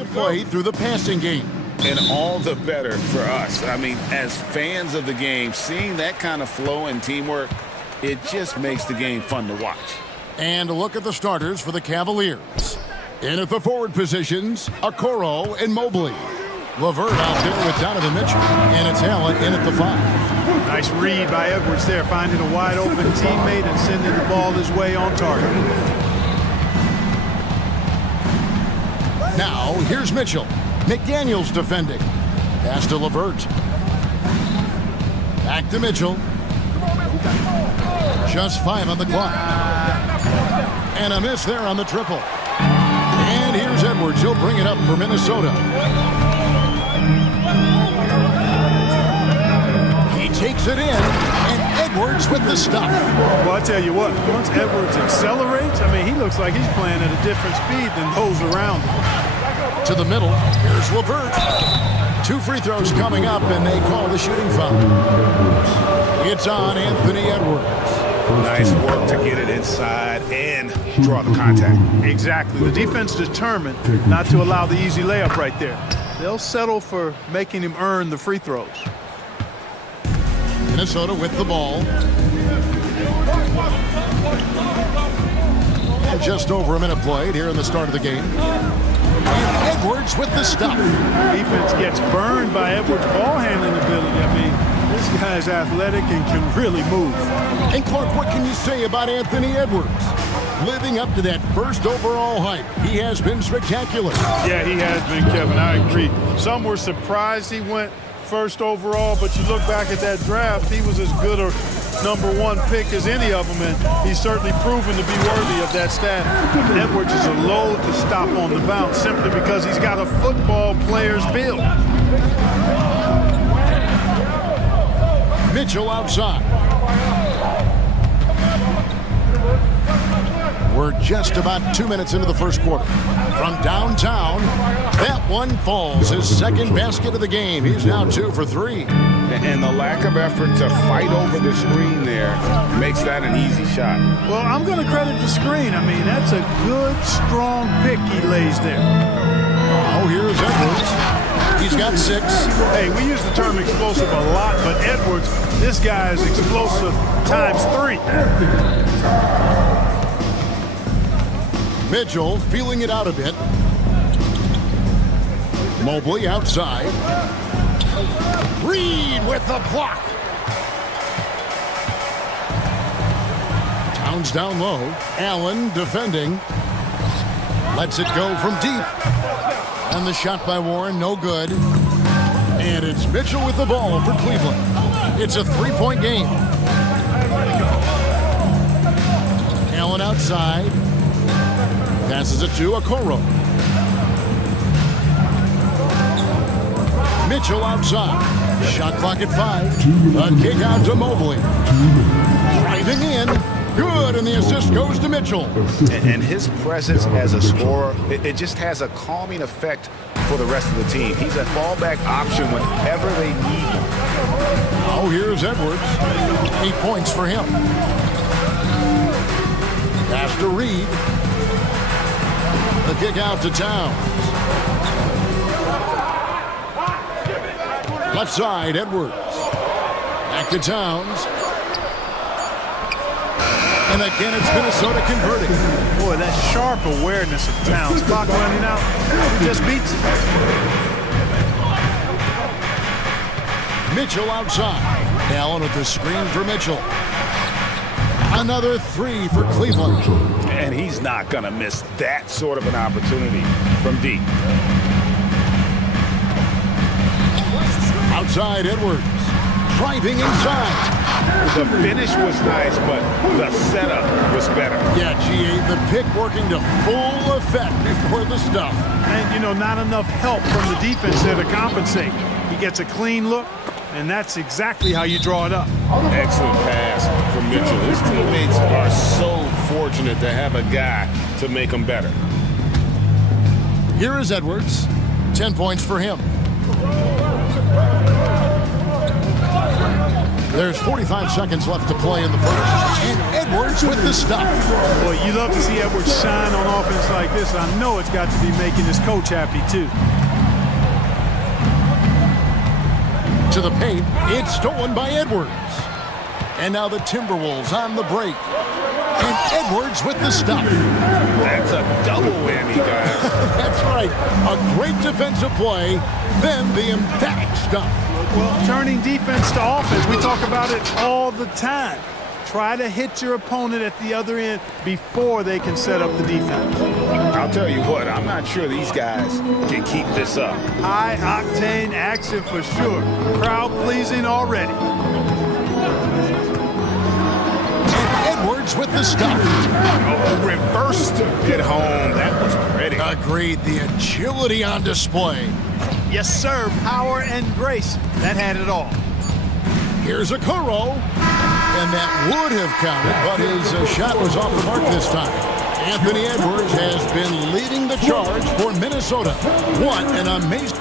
to play through the passing game. And all the better for us. I mean, as fans of the game, seeing that kind of flow and teamwork, it just makes the game fun to watch. And a look at the starters for the Cavaliers. In at the forward positions, Okoro and Mobley. LeVert out there with Donovan Mitchell. And it's Allen in at the 5. Nice read by Edwards there, finding a wide-open teammate and sending the ball his way on target. Now, here's Mitchell. McDaniels defending. Pass to LeVert. Back to Mitchell. Just 5 on the clock. And a miss there on the triple. And here's Edwards. He'll bring it up for Minnesota. He takes it in, and Edwards with the stuff. Well, I tell you what, once Edwards accelerates, I mean, he looks like he's playing at a different speed than those around him. To the middle, here's LeVert. 2 free throws coming up, and they call the shooting foul. It's on Anthony Edwards. Nice work to get it inside and draw the contact. Exactly. The defense determined not to allow the easy layup right there. They'll settle for making him earn the free throws. Minnesota with the ball. And just over a minute played here in the start of the game. And Edwards with the stuff. Defense gets burned by Edwards' ball handling ability. I mean, this guy's athletic and can really move. And Clark, what can you say about Anthony Edwards? Living up to that first overall hype, he has been spectacular. Yeah, he has been, Kevin. I agree. Some were surprised he went first overall, but you look back at that draft, he was as good a #1 pick as any of them, and he's certainly proven to be worthy of that status. Edwards is a load to stop on the bounce simply because he's got a football player's build. Mitchell outside. We're just about 2 minutes into the first quarter. From downtown, that one falls. His second basket of the game. He's now 2 for 3. And the lack of effort to fight over the screen there makes that an easy shot. Well, I'm going to credit the screen. I mean, that's a good, strong pick he lays there. Oh, here's Edwards. He's got 6. Hey, we use the term explosive a lot, but Edwards, this guy is explosive times 3. Mitchell feeling it out a bit. Mobley outside. Reed with the block. Towns down low. Allen defending. Lets it go from deep. And the shot by Warren, no good. And it's Mitchell with the ball for Cleveland. It's a 3-point game. Allen outside. Passes it to Okoro. Mitchell outside. Shot clock at 5. A kick out to Mobley. Driving in. Good, and the assist goes to Mitchell. And his presence as a scorer, it just has a calming effect for the rest of the team. He's a fallback option whenever they need him. Oh, here's Edwards. 8 points for him. Pass to Reed. The kick out to Towns. Left side, Edwards. Back to Towns. And again, it's Minnesota converting. Boy, that sharp awareness of Towns. Clock running out. He just beats it. Mitchell outside. Allen with the screen for Mitchell. Another 3 for Cleveland. And he's not going to miss that sort of an opportunity from deep. Outside, Edwards. Driving inside. The finish was nice, but the setup was better. Yeah, GA, the pick working to full effect before the stuff. And, you know, not enough help from the defense there to compensate. He gets a clean look, and that's exactly how you draw it up. Excellent pass from Mitchell. His teammates are so fortunate to have a guy to make them better. Here is Edwards. 10 points for him. There's 45 seconds left to play in the first. And Edwards with the stop. Boy, you love to see Edwards shine on offense like this. I know it's got to be making his coach happy, too. To the paint, it's stolen by Edwards. And now the Timberwolves on the break. And Edwards with the stop. That's a double whammy, guys. That's right. A great defensive play, then the emphatic stuff. Well, turning defense to offense, we talk about it all the time. Try to hit your opponent at the other end before they can set up the defense. I'll tell you what, I'm not sure these guys can keep this up. High-octane action for sure. Crowd-pleasing already. Edwards with the stop. Oh, reversed it home. That was pretty. Agreed. The agility on display. Yes, sir. Power and grace. That had it all. Here's a Kuro. And that would have counted, but his shot was off the mark this time. Anthony Edwards has been leading the charge for Minnesota. What an amazing...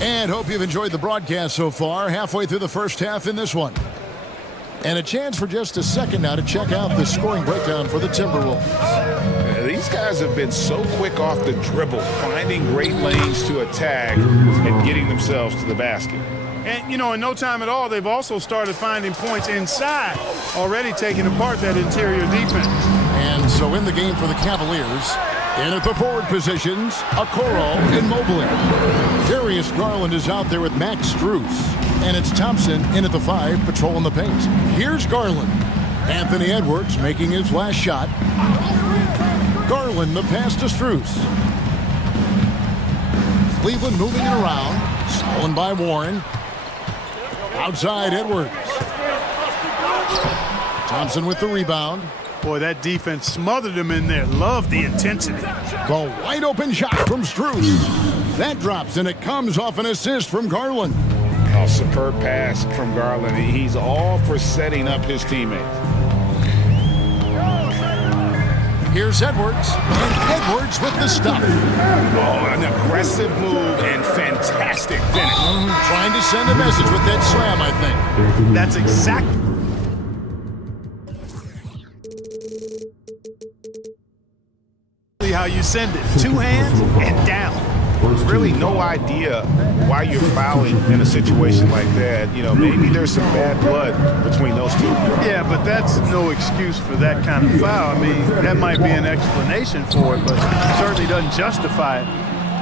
And hope you've enjoyed the broadcast so far. Halfway through the first half in this one. And a chance for just a second now to check out the scoring breakdown for the Timberwolves. These guys have been so quick off the dribble, finding great lanes to attack and getting themselves to the basket. And, you know, in no time at all, they've also started finding points inside, already taking apart that interior defense. And so in the game for the Cavaliers, in at the forward positions, Okoro and Mobley. Darius Garland is out there with Max Strus. And it's Thompson in at the 5, patrolling the paint. Here's Garland. Anthony Edwards making his last shot. Garland, the pass to Strus. Cleveland moving it around. Stolen by Warren. Outside Edwards. Thompson with the rebound. Boy, that defense smothered him in there. Love the intensity. The wide open shot from Strus. That drops, and it comes off an assist from Garland. Oh, superb pass from Garland. He's all for setting up his teammates. Here's Edwards, and Edwards with the stop. Oh, an aggressive move and fantastic finish. Trying to send a message with that slam, I think. That's exactly how you send it. Two hands and down. Really no idea why you're fouling in a situation like that. You know, maybe there's some bad blood between those two. Yeah, but that's no excuse for that kind of foul. I mean, that might be an explanation for it, but it certainly doesn't justify it.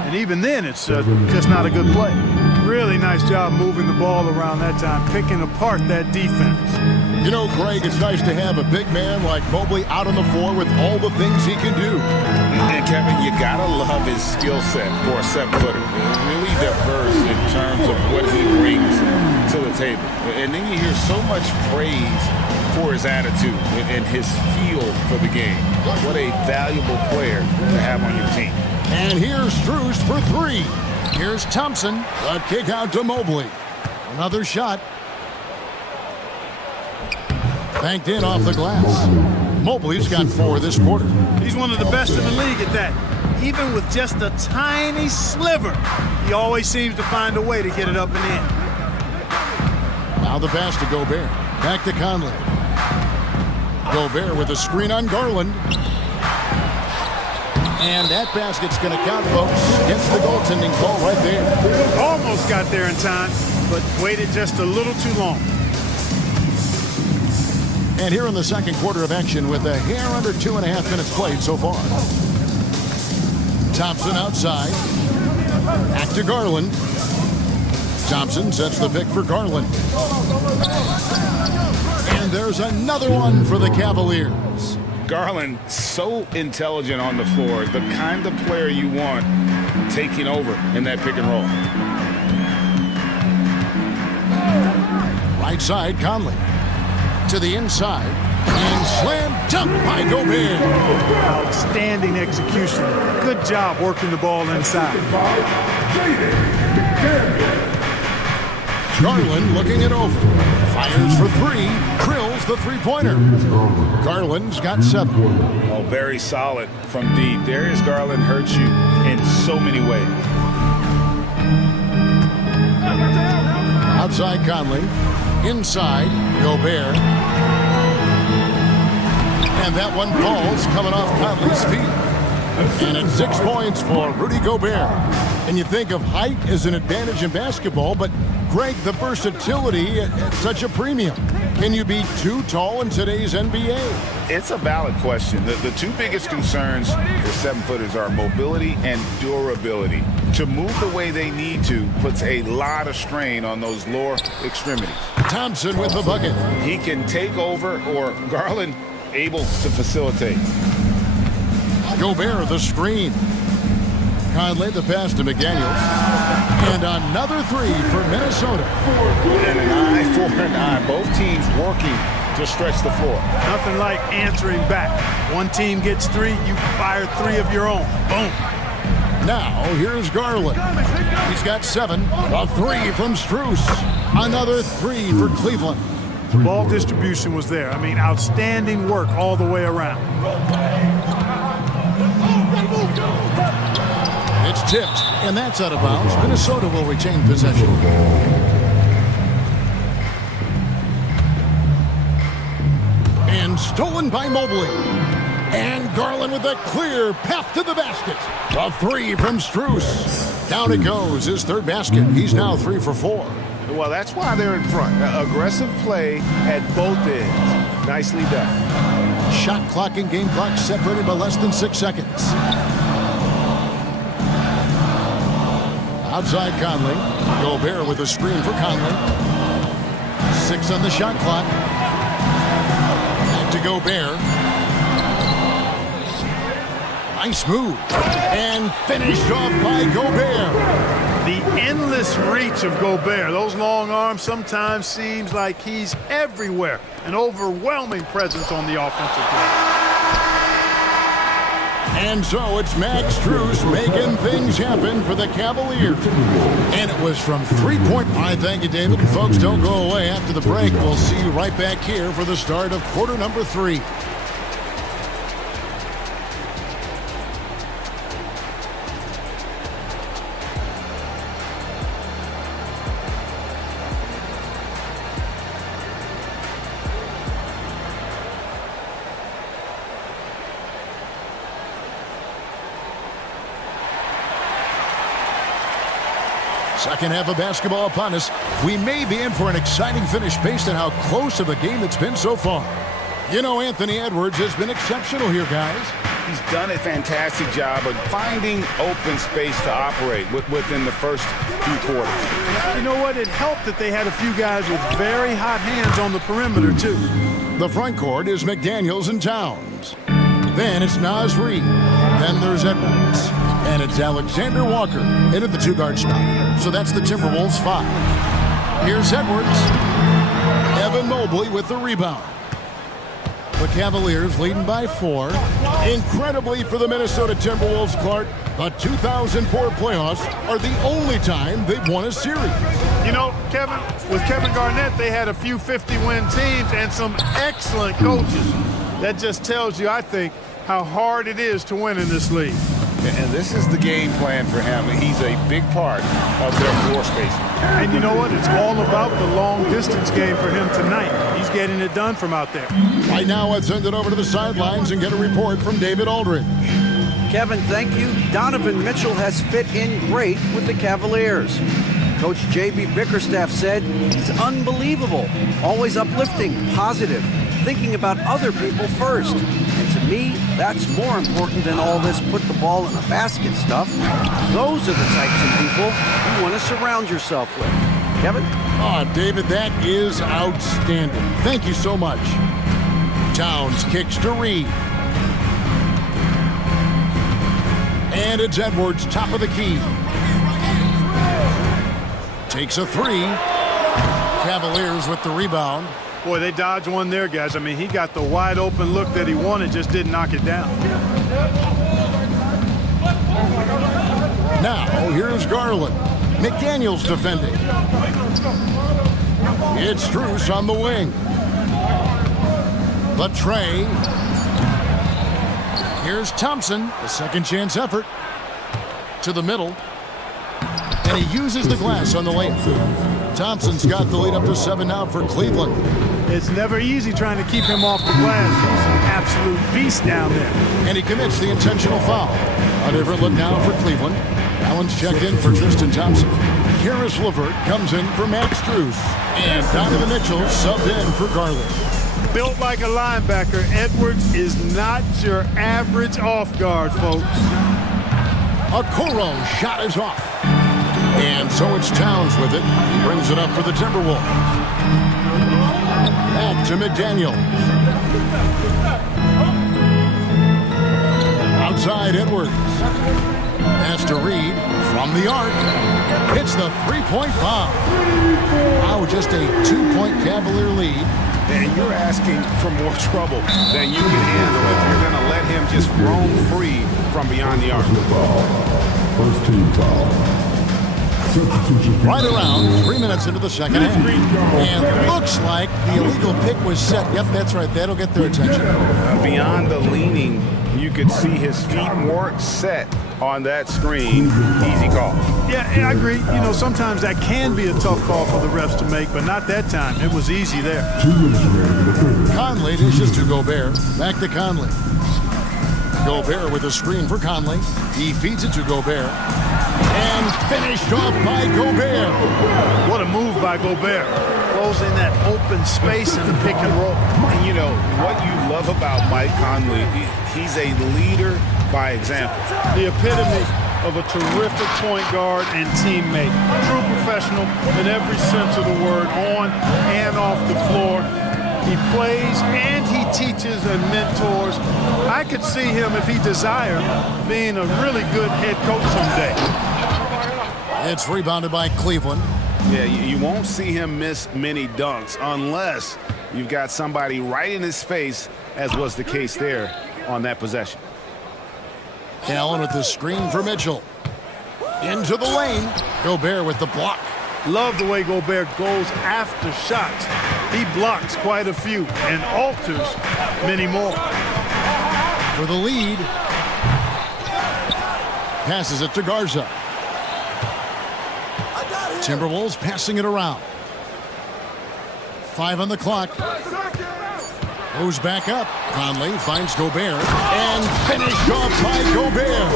And even then, it's just not a good play. Really nice job moving the ball around that time, picking apart that defense. You know, Greg, it's nice to have a big man like Mobley out on the floor with all the things he can do. And Kevin, you gotta love his skill set for a 7-footer. Really diverse in terms of what he brings to the table. And then you hear so much praise for his attitude and his feel for the game. What a valuable player to have on your team. And here's Strus for 3. Here's Thompson. A kick out to Mobley. Another shot. Banked in off the glass. Mobley's got 4 this quarter. He's one of the best in the league at that. Even with just a tiny sliver, he always seems to find a way to get it up and in. Now the pass to Gobert. Back to Conley. Gobert with a screen on Garland. And that basket's going to count, folks. Gets the goaltending call right there. Almost got there in time, but waited just a little too long. And here in the second quarter of action with a hair under 2.5 minutes played so far. Thompson outside. Back to Garland. Thompson sets the pick for Garland. And there's another one for the Cavaliers. Garland, so intelligent on the floor, the kind of player you want taking over in that pick and roll. Right side, Conley. To the inside. And slam dunk by Gobert. Outstanding execution. Good job working the ball inside. Garland looking it over. Fires for 3. Drills the three-pointer. Garland's got 7. Oh, very solid from deep. Darius Garland hurts you in so many ways. Outside Conley. Inside, Gobert. And that one falls coming off Conley's feet. And it's 6 points for Rudy Gobert. And you think of height as an advantage in basketball, but Greg, the versatility at such a premium. Can you be too tall in today's NBA? It's a valid question. The two biggest concerns for 7-footers are mobility and durability. To move the way they need to puts a lot of strain on those lower extremities. Thompson with the bucket. He can take over, or Garland able to facilitate. Gobert the screen. Conley the pass to McDaniels. And another three for Minnesota. And an eye for an eye. Both teams working to stretch the floor. Nothing like answering back. One team gets three, you fire three of your own. Boom. Now, here's Garland. He's got 7. A three from Strus. Another three for Cleveland. Ball distribution was there. I mean, outstanding work all the way around. It's tipped, and that's out of bounds. Minnesota will retain possession. And stolen by Mobley. And Garland with a clear path to the basket. A three from Strus. Down it goes, his third basket. He's now 3 for 4. Well, that's why they're in front. Aggressive play at both ends. Nicely done. Shot clock and game clock separated by less than 6 seconds. Outside Conley. Gobert with a screen for Conley. 6 on the shot clock. Back to Gobert. Nice move. And finished off by Gobert. The endless reach of Gobert. Those long arms sometimes seems like he's everywhere. An overwhelming presence on the offensive game. And so it's Max Strus making things happen for the Cavaliers. And it was from 3-point. All right, thank you, David. And folks, don't go away after the break. We'll see you right back here for the start of quarter number 3. Second half of basketball upon us. We may be in for an exciting finish based on how close of a game it's been so far. You know, Anthony Edwards has been exceptional here, guys. He's done a fantastic job of finding open space to operate within the first few quarters. You know what? It helped that they had a few guys with very hot hands on the perimeter, too. The front court is McDaniels and Towns. Then it's Naz Reid. Then there's Edwards. And it's Alexander Walker into the 2-guard spot. So that's the Timberwolves 5. Here's Edwards. Evan Mobley with the rebound. The Cavaliers leading by 4. Incredibly for the Minnesota Timberwolves, Clark, the 2004 playoffs are the only time they've won a series. You know, Kevin, with Kevin Garnett, they had a few 50-win teams and some excellent coaches. That just tells you, I think, how hard it is to win in this league. And this is the game plan for him. He's a big part of their floor spacing. And you know what? It's all about the long-distance game for him tonight. He's getting it done from out there. Right now, let's send it over to the sidelines and get a report from David Aldridge. Kevin, thank you. Donovan Mitchell has fit in great with the Cavaliers. Coach J.B. Bickerstaff said he's unbelievable, always uplifting, positive, thinking about other people first. And to me, that's more important than all this put the ball in a basket stuff. Those are the types of people you want to surround yourself with. Kevin? Oh, David, that is outstanding. Thank you so much. Towns kicks to Reid. And it's Edwards, top of the key. Takes a 3. Cavaliers with the rebound. Boy, they dodged one there, guys. I mean, he got the wide open look that he wanted, just didn't knock it down. Now, here's Garland. McDaniels defending. It's Strus on the wing. The tray. Here's Thompson, the second chance effort. To the middle. And he uses the glass on the layup. Thompson's got the lead up to 7 now for Cleveland. It's never easy trying to keep him off the glass. He's an absolute beast down there. And he commits the intentional foul. A different look now for Cleveland. Allen's checked in for Tristan Thompson. Karis LeVert comes in for Max Strus. And Donovan Mitchell subbed in for Garland. Built like a linebacker, Edwards is not your average off guard, folks. Okoro shot is off. And so it's Towns with it. He brings it up for the Timberwolves. Back to McDaniel. Outside Edwards. Pass to Reed from the arc. Hits the three-point bomb. Wow, just a 2-point Cavalier lead. And you're asking for more trouble than you can handle if you're going to let him just roam free from beyond the arc. First team foul. Right around 3 minutes into the second half. And looks like the illegal pick was set. Yep, that's right. That'll get their attention. Beyond the leaning, you could see his feet weren't set on that screen. Easy call. Yeah, I agree. You know, sometimes that can be a tough call for the refs to make, but not that time. It was easy there. Conley dishes to Gobert. Back to Conley. Gobert with a screen for Conley. He feeds it to Gobert. And finished off by Gobert. What a move by Gobert. Closing that open space in the pick and roll. And you know, what you love about Mike Conley, he's a leader by example. The epitome of a terrific point guard and teammate. True professional in every sense of the word, on and off the floor. He plays and he teaches and mentors. I could see him, if he desired, being a really good head coach someday. It's rebounded by Cleveland. Yeah, you won't see him miss many dunks unless you've got somebody right in his face, as was the case there on that possession. Allen with the screen for Mitchell. Into the lane. Gobert with the block. Love the way Gobert goes after shots. He blocks quite a few and alters many more. For the lead. Passes it to Garza. Timberwolves passing it around. 5 on the clock. Goes back up. Conley finds Gobert. And finished off by Gobert.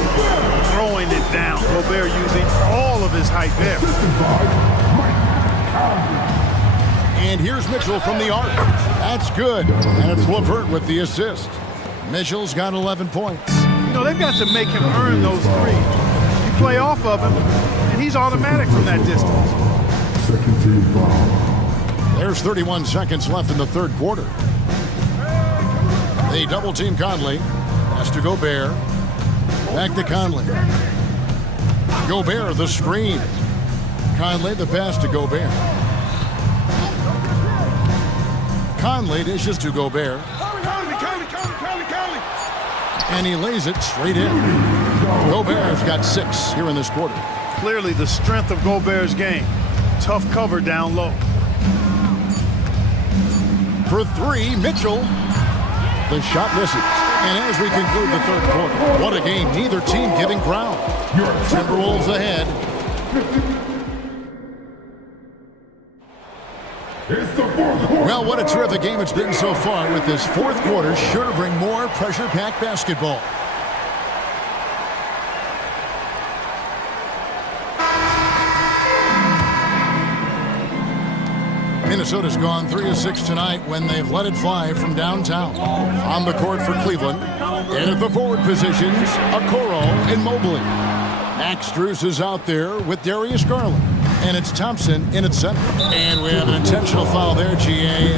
Throwing it down. Gobert using all of his height there. And here's Mitchell from the arc. That's good. And it's LeVert with the assist. Mitchell's got 11 points. You know, they've got to make him earn those threes. You play off of him, and he's automatic from that distance. Second team foul. There's 31 seconds left in the third quarter. They double team Conley. Pass to Gobert. Back to Conley. Gobert the screen. Conley the pass to Gobert. Conley dishes to Gobert. And he lays it straight in. Gobert's got 6 here in this quarter. Clearly the strength of Gobert's game. Tough cover down low. For 3, Mitchell. The shot misses. And as we conclude the third quarter, what a game. Neither team giving ground. Timberwolves ahead. Well, what a terrific game it's been so far, with this fourth quarter sure to bring more pressure-packed basketball. Minnesota's gone 3 of 6 tonight when they've let it fly from downtown. On the court for Cleveland, and at the forward positions, Okoro and Mobley. Max Strus is out there with Darius Garland. And it's Thompson in at center. And we have an intentional foul there, GA.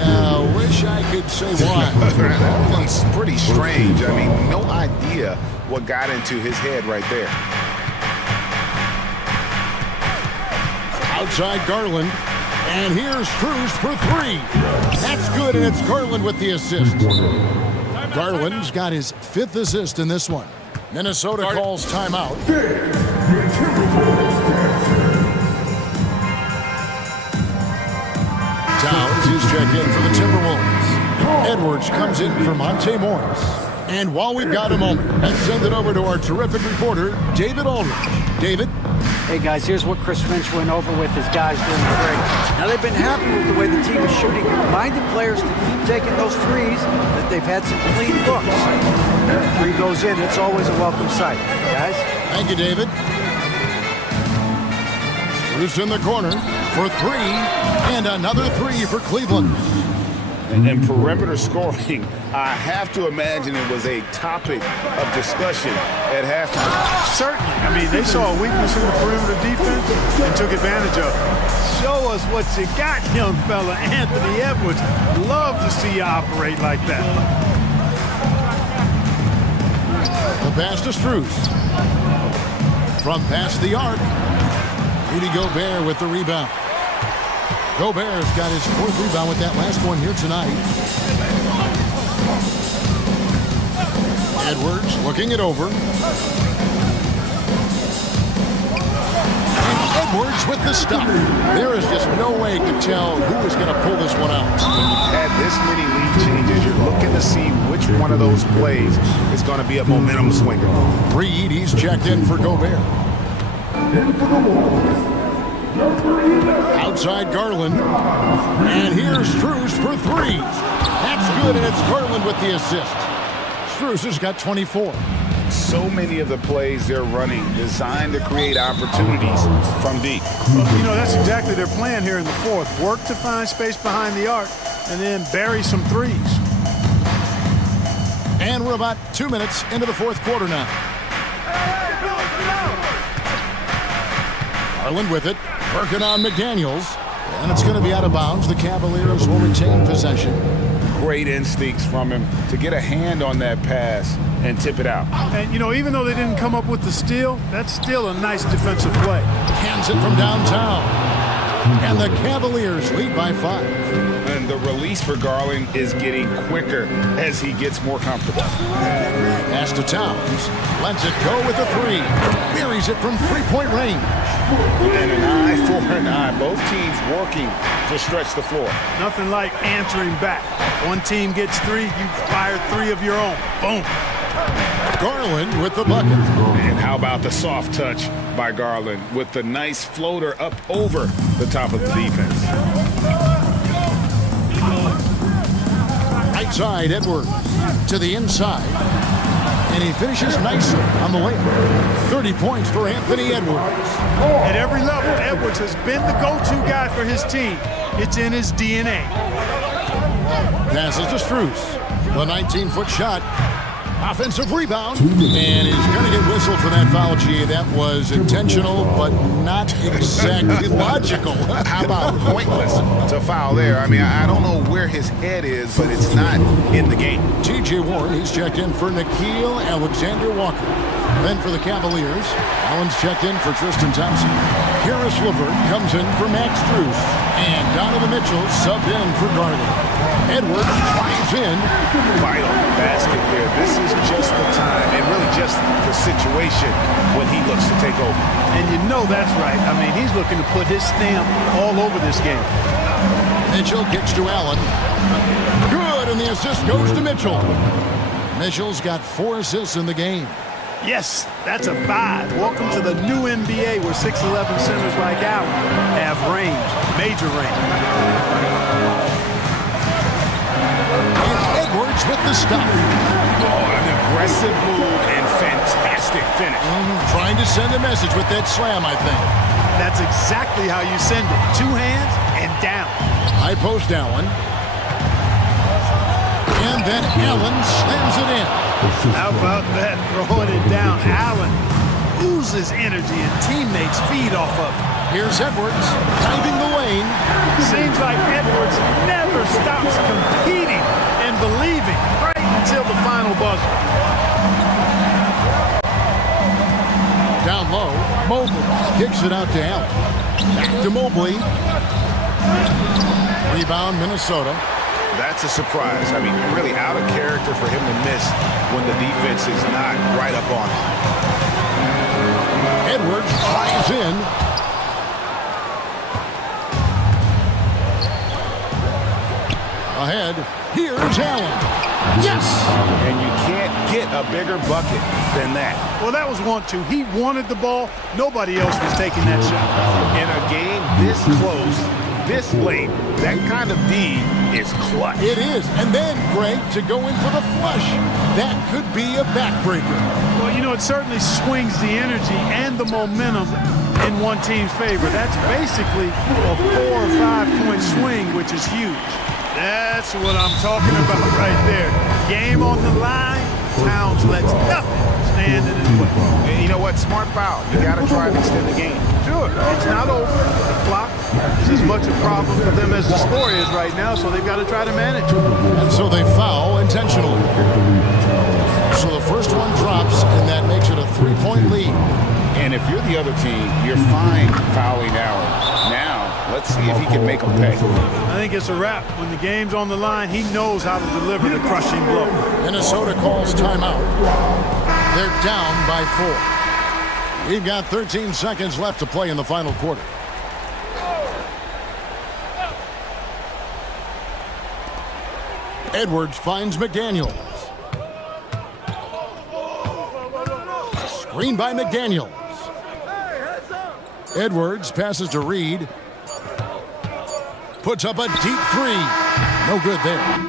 Wish I could say why. That one's pretty strange. I mean, no idea what got into his head right there. Outside Garland. And here's Strus for 3. That's good, and it's Garland with the assist. Garland's got his 5th assist in this one. Minnesota calls timeout. Towns is checked in for the Timberwolves. Edwards comes in for Monte Morris. And while we've got a moment, let's send it over to our terrific reporter, David Aldridge. David? Hey guys, here's what Chris Finch went over with his guys during the break. Now they've been happy with the way the team is shooting and reminded players to keep taking those threes, that they've had some clean looks. When the three goes in, it's always a welcome sight. Guys? Thank you, David. Bruce in the corner for three, and another three for Cleveland. And perimeter scoring, I have to imagine it was a topic of discussion at halftime. Certainly. I mean, they saw a weakness in the perimeter defense and took advantage of it. Show us what you got, young fella. Anthony Edwards. Love to see you operate like that. The pass to Strus. From past the arc, Rudy Gobert with the rebound. Gobert's got his fourth rebound with that last one here tonight. Edwards looking it over. And Edwards with the stop. There is just no way to tell who is going to pull this one out. When you've had this many lead changes, you're looking to see which one of those plays is going to be a momentum swinger. Reed, he's checked in for Gobert. Outside Garland. And here's Strus for three. That's good, and it's Garland with the assist. Strus has got 24. So many of the plays they're running designed to create opportunities from deep. Well, you know, that's exactly their plan here in the fourth. Work to find space behind the arc and then bury some threes. And we're about 2 minutes into the fourth quarter now. Garland with it. Working on McDaniels, and it's going to be out of bounds. The Cavaliers will retain possession. Great instincts from him to get a hand on that pass and tip it out. And, you know, even though they didn't come up with the steal, that's still a nice defensive play. Hands it from downtown. And the Cavaliers lead by 5. And the release for Garland is getting quicker as he gets more comfortable. Pass to Towns. Lets it go with a three. Buries it from three-point range. And an eye for an eye. Both teams working to stretch the floor. Nothing like answering back. One team gets three, you fire three of your own. Boom. Garland with the bucket. And how about the soft touch by Garland with the nice floater up over the top of the defense. Right side, Edwards to the inside. And he finishes nicely on the way. 30 points for Anthony Edwards. At every level, Edwards has been the go-to guy for his team. It's in his DNA. Passes to Strus. The 19-foot shot. Offensive rebound. And he's going to get whistled for that foul, G. That was intentional, but not exactly logical. How about pointless to foul there? I mean, I don't know where his head is, but it's not in the game. T.J. Warren, he's checked in for Nickeil Alexander-Walker. Then for the Cavaliers, Allen's checked in for Tristan Thompson. Karis LeVert comes in for Max Strus. And Donovan Mitchell subbed in for Garland. Edwards drives in. Vital basket here. This is just the time and really just the situation when he looks to take over. And you know that's right. I mean, he's looking to put his stamp all over this game. Mitchell kicks to Allen. Good, and the assist goes to Mitchell. Mitchell's got 4 assists in the game. Yes, that's a 5. Welcome to the new NBA where 6'11" centers like Allen have range, major range. And Edwards with the stop. Oh, an aggressive move and fantastic finish. Trying to send a message with that slam, I think. That's exactly how you send it. 2 hands and down. High post Allen. And then Allen slams it in. How about that, throwing it down? Allen oozes energy and teammates feed off of it. Here's Edwards diving the lane. Seems like Edwards never stops competing and believing right until the final buzzer. Down low, Mobley kicks it out to Allen. Back to Mobley. Rebound, Minnesota. That's a surprise. I mean, really out of character for him to miss when the defense is not right up on him. Edwards drives in. Ahead, here's Allen. Yes! And you can't get a bigger bucket than that. Well, that was 1-2. He wanted the ball. Nobody else was taking that shot. In a game this close, this late, that kind of D is clutch. It is. And then, Greg, to go in for the flush. That could be a backbreaker. Well, you know, it certainly swings the energy and the momentum in one team's favor. That's basically a 4 or 5 point swing, which is huge. That's what I'm talking about right there. Game on the line, Towns lets nothing stand in his way. And you know what? Smart foul. You got to try and extend the game. Sure, it's not over. The clock is as much a problem for them as the score is right now, so they've got to try to manage it. And so they foul intentionally. So the first one drops, and that makes it a 3-point lead. And if you're the other team, you're fine fouling Allen. Now, let's see if he can make them pay. I think it's a wrap. When the game's on the line, he knows how to deliver the crushing blow. Minnesota calls timeout. They're down by 4. We've got 13 seconds left to play in the final quarter. Edwards finds McDaniels. Screen by McDaniels. Edwards passes to Reed. Puts up a deep 3. No good there.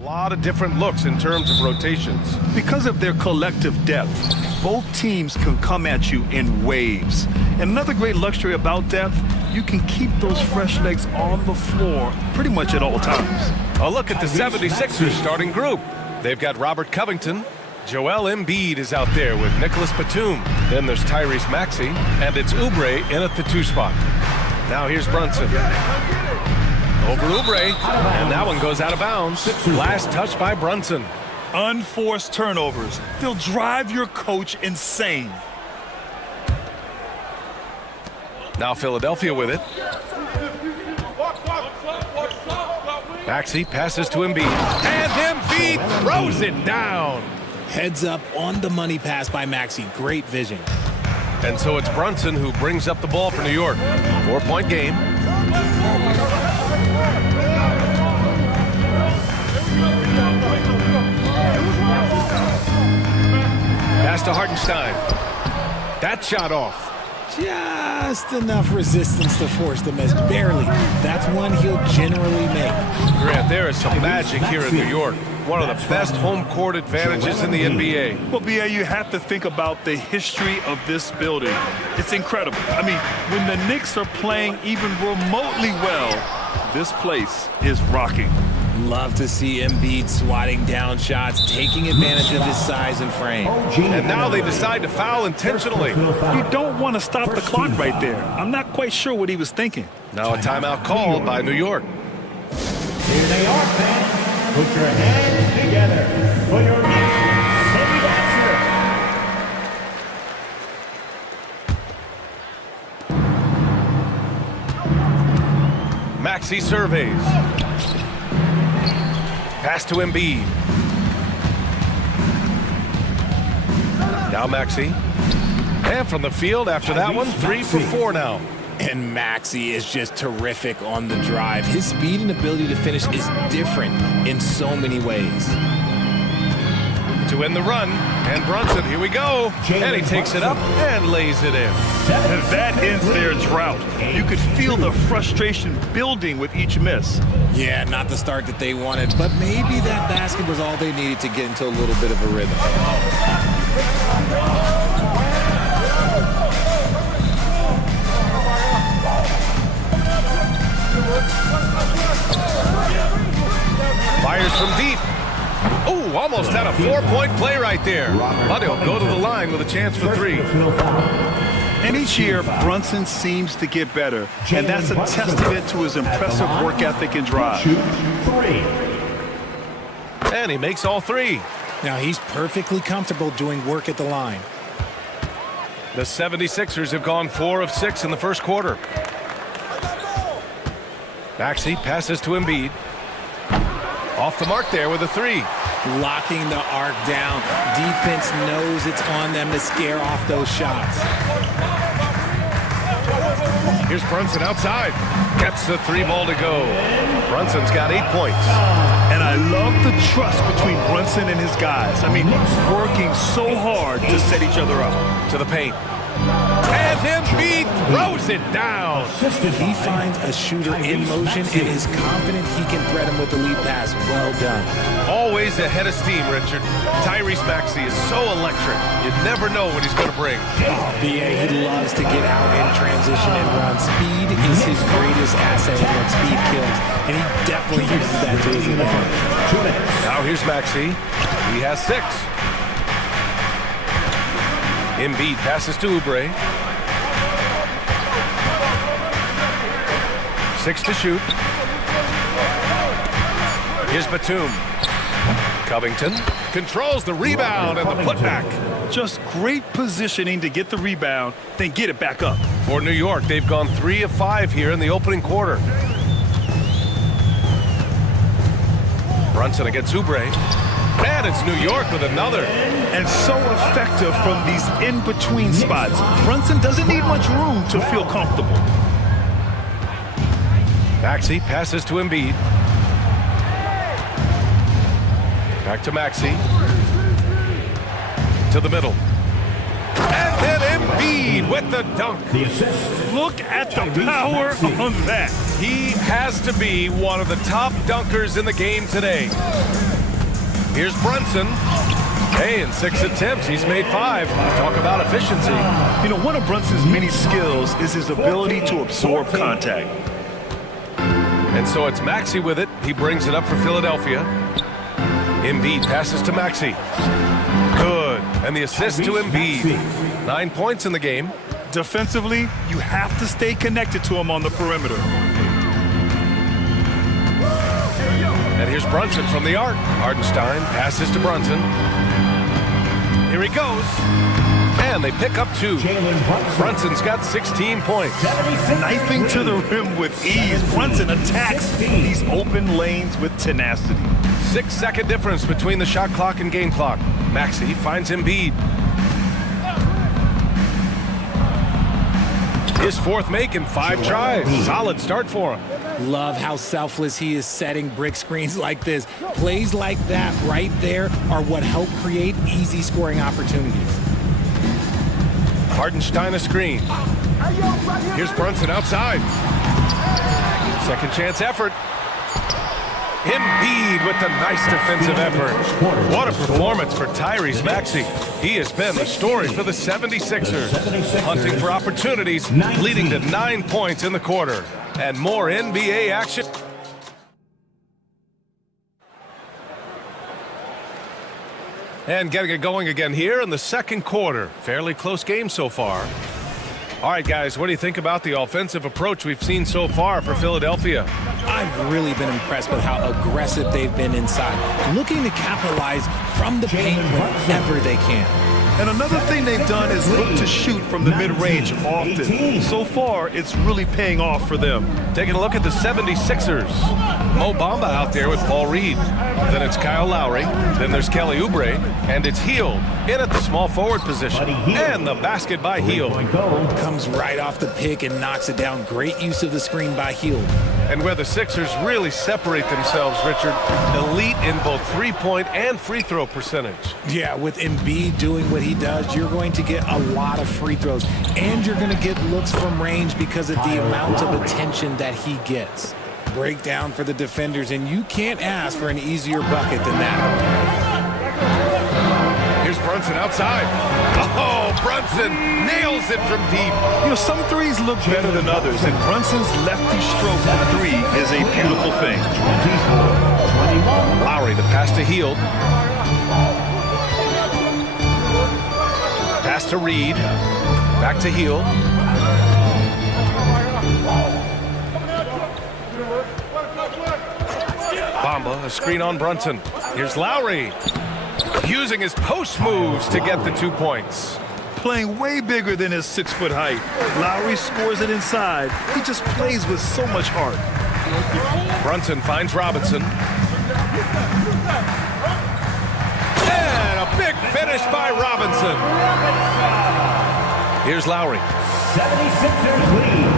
A lot of different looks in terms of rotations. Because of their collective depth, both teams can come at you in waves. And another great luxury about depth, you can keep those fresh legs on the floor pretty much at all times. A look at the 76ers starting group. They've got Robert Covington. Joel Embiid is out there with Nicholas Batum. Then there's Tyrese Maxey, and it's Oubre in at the 2 spot. Now here's Brunson. Over Oubre, and that one goes out of bounds. Last touch by Brunson. Unforced turnovers. They'll drive your coach insane. Now Philadelphia with it. Maxey passes to Embiid, and Embiid throws it down. Heads up on the money pass by Maxey. Great vision. And so it's Brunson who brings up the ball for New York. 4-point game. Pass to Hartenstein. That shot off. Just enough resistance to force the miss. Barely. That's one he'll generally make. Grant, there is some magic here in New York. One of the best home court advantages in the NBA. Well, B.A., you have to think about the history of this building. It's incredible. I mean, when the Knicks are playing even remotely well, this place is rocking. Love to see Embiid swatting down shots, taking advantage of his size and frame. And now they decide to foul intentionally. You don't want to stop the clock right there. I'm not quite sure what he was thinking. Now a timeout called by New York. Here they are, fans. Put your hands together for your next city dancer. Maxey surveys. Pass to Embiid. Now Maxey. And from the field after that one, 3 for 4 now. And Maxey is just terrific on the drive. His speed and ability to finish is different in so many ways. To end the run, and Brunson, here we go. And he takes it up and lays it in. And that ends their drought. You could feel the frustration building with each miss. Yeah, not the start that they wanted, but maybe that basket was all they needed to get into a little bit of a rhythm. Fires from deep. Oh, almost had a 4-point play right there. But he'll go to the line with a chance for 3. And each year, Brunson seems to get better. And that's a testament to his impressive work ethic and drive. And he makes all 3. Now he's perfectly comfortable doing work at the line. The 76ers have gone 4 of 6 in the first quarter. Maxey passes to Embiid. Off the mark there with a 3. Locking the arc down. Defense knows it's on them to scare off those shots. Here's Brunson outside. Gets the 3 ball to go. Brunson's got 8 points. And I love the trust between Brunson and his guys. I mean, working so hard to set each other up. To the paint. And Embiid throws it down. He finds a shooter in motion and is confident he can thread him with the lead pass. Well done. Always ahead of steam, Richard. Tyrese Maxey is so electric. You never know what he's going to bring. B.A., he loves to get out in transition and run. Speed is his greatest asset when speed kills, and he definitely uses that to his advantage. Now here's Maxey. He has 6. Embiid passes to Oubre. 6 to shoot. Here's Batum. Covington controls the rebound and the putback. Just great positioning to get the rebound, then get it back up. For New York, they've gone 3 of 5 here in the opening quarter. Brunson against Oubre. And it's New York with another. And so effective from these in-between spots. Brunson doesn't need much room to feel comfortable. Maxey passes to Embiid. Back to Maxey. To the middle. And then Embiid with the dunk. The assist. Look at the power on that. He has to be one of the top dunkers in the game today. Here's Brunson. Hey, in 6 attempts, he's made 5. Talk about efficiency. You know, one of Brunson's many skills is his ability to absorb contact. And so it's Maxey with it. He brings it up for Philadelphia. Embiid passes to Maxey. Good. And the assist to Embiid. 9 points in the game. Defensively, you have to stay connected to him on the perimeter. And here's Brunson from the arc. Hardenstein passes to Brunson. Here he goes. And they pick up 2. Brunson's got 16 points. Knifing to the rim with ease. Brunson attacks these open lanes with tenacity. 6-second difference between the shot clock and game clock. Maxey finds Embiid. His 4th make in 5 tries. Solid start for him. Love how selfless he is setting brick screens like this. Plays like that right there are what help create easy scoring opportunities. Hardenstein a screen. Here's Brunson outside. Second chance effort. Embiid with the nice defensive effort. What a performance for Tyrese Maxey. He has been the story for the 76ers. Hunting for opportunities, leading to 9 points in the quarter. And more NBA action. And getting it going again here in the second quarter. Fairly close game so far. All right, guys, what do you think about the offensive approach we've seen so far for Philadelphia? I've really been impressed with how aggressive they've been inside, looking to capitalize from the paint whenever they can. And another thing they've done is look to shoot from the mid-range often. So far, it's really paying off for them. Taking a look at the 76ers. Mo Bamba out there with Paul Reed. Then it's Kyle Lowry. Then there's Kelly Oubre. And it's Hield in at the small forward position. And the basket by Hield. Comes right off the pick and knocks it down. Great use of the screen by Hield. And where the Sixers really separate themselves, Richard, elite in both three-point and free throw percentage. Yeah, with Embiid doing what he does, you're going to get a lot of free throws. And you're going to get looks from range because of the amount of attention that he gets. Breakdown for the defenders, and you can't ask for an easier bucket than that. Here's Brunson outside. Oh, Brunson nails it from deep. You know, some threes look better than others, and Brunson's lefty stroke for 3 is a beautiful thing. Lowry, the pass to Hield. Pass to Reed. Back to Hield. Bamba, a screen on Brunson. Here's Lowry. Using his post moves to get the 2 points. Playing way bigger than his 6-foot height. Lowry scores it inside. He just plays with so much heart. Brunson finds Robinson. And a big finish by Robinson. Here's Lowry. 76ers lead,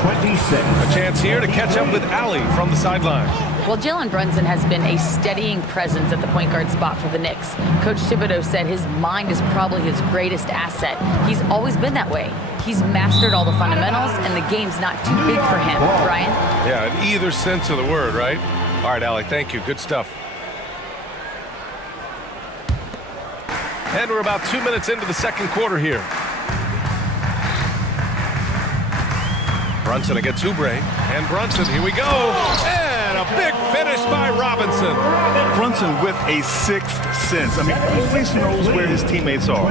26. A chance here to catch up with Alley from the sideline. Well, Jalen Brunson has been a steadying presence at the point guard spot for the Knicks. Coach Thibodeau said his mind is probably his greatest asset. He's always been that way. He's mastered all the fundamentals, and the game's not too big for him. Brian? Yeah, in either sense of the word, right? All right, Alley, thank you. Good stuff. And we're about 2 minutes into the second quarter here. Brunson against Oubre. And Brunson, here we go. And a big finish by Robinson. Brunson with a 6th sense. I mean, always knows where his teammates are.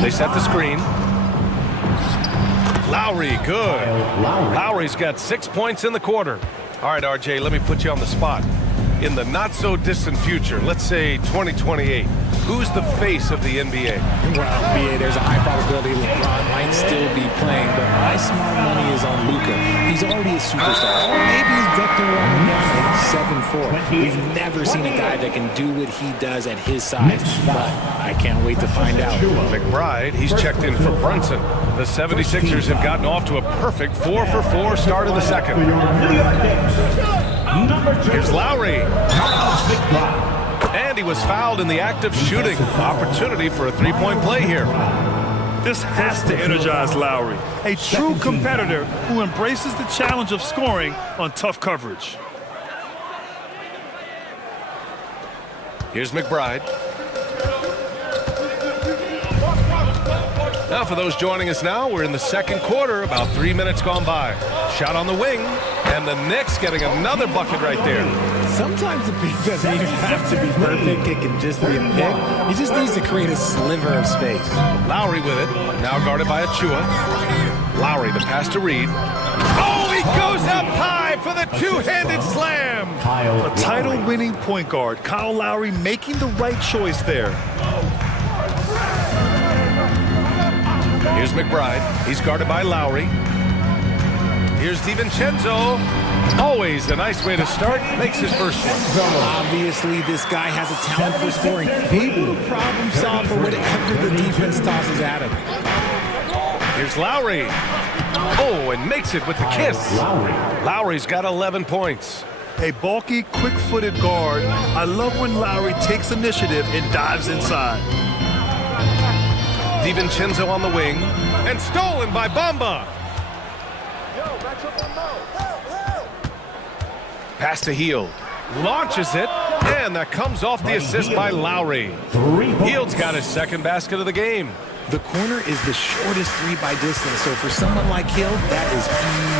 They set the screen. Lowry, good. Lowry's got 6 points in the quarter. All right, RJ, let me put you on the spot. In the not-so-distant future, let's say 2028, who's the face of the NBA? Well, NBA, there's a high probability LeBron might still be playing, but my smart money is on Luka. He's already a superstar. Maybe he's Victor Wembanyama at 7'4". We've never seen a guy that can do what he does at his size, but I can't wait to find out. McBride, he's checked in for Brunson. The 76ers have gotten off to a perfect 4-for-4 start in the second. Here's Lowry. And he was fouled in the act of shooting. Opportunity for a three-point play here. This has to energize Lowry, a true competitor who embraces the challenge of scoring on tough coverage. Here's McBride. Now, for those joining us now, we're in the second quarter, about 3 minutes gone by. Shot on the wing, and the Knicks getting another bucket right there. Sometimes the pick doesn't even have to be perfect. It can just be a pick. He just needs to create a sliver of space. Lowry with it, now guarded by Achua. Lowry, the pass to Reed. Oh, he goes up high for the two-handed slam. A title-winning point guard, Kyle Lowry, making the right choice there. Here's McBride. He's guarded by Lowry. Here's DiVincenzo. Always a nice way to start. Makes his first one. Obviously, this guy has a talent for scoring. Able to problem solve for whatever the defense tosses at him. Here's Lowry. Oh, and makes it with the kiss. Lowry's got 11 points. A bulky, quick-footed guard. I love when Lowry takes initiative and dives inside. DiVincenzo on the wing, and stolen by Bamba. Pass to Hield, launches it, and that comes off the assist by Lowry. Hield's got his second basket of the game. The corner is the shortest three by distance, so for someone like Hield, that is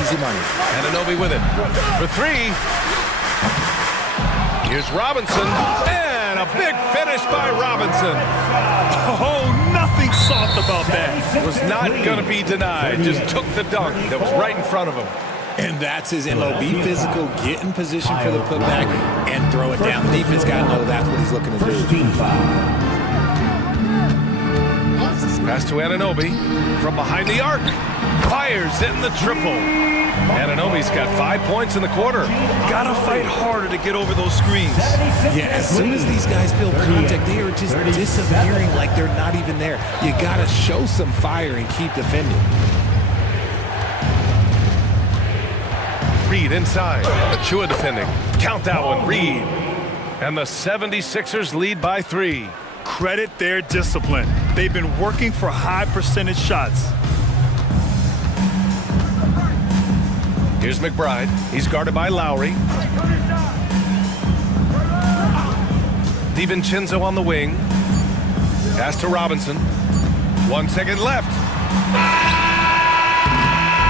easy money. Anunoby with it for three. Here's Robinson, and a big finish by Robinson. Oh, nothing soft about that. Was not going to be denied, just took the dunk that was right in front of him. And that's his MO. Be physical, get in position for the putback, and throw it down. The defense got to know that's what he's looking to do. Pass to Anunoby from behind the arc. Fires in the triple. Anunoby's got 5 points in the quarter. Gotta fight harder to get over those screens. Yeah, as soon as these guys feel contact, they are just disappearing like they're not even there. You gotta show some fire and keep defending. Reed inside. Achua defending. Count that one, Reed. And the 76ers lead by 3. Credit their discipline. They've been working for high percentage shots. Here's McBride. He's guarded by Lowry. DiVincenzo on the wing. Pass to Robinson. 1 second left.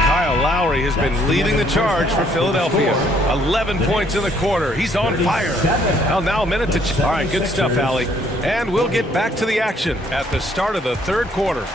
Kyle Lowry has been leading the charge for Philadelphia. 11 points in the quarter. He's on fire. Well, now a minute to... All right, good stuff, Allie. And we'll get back to the action at the start of the third quarter.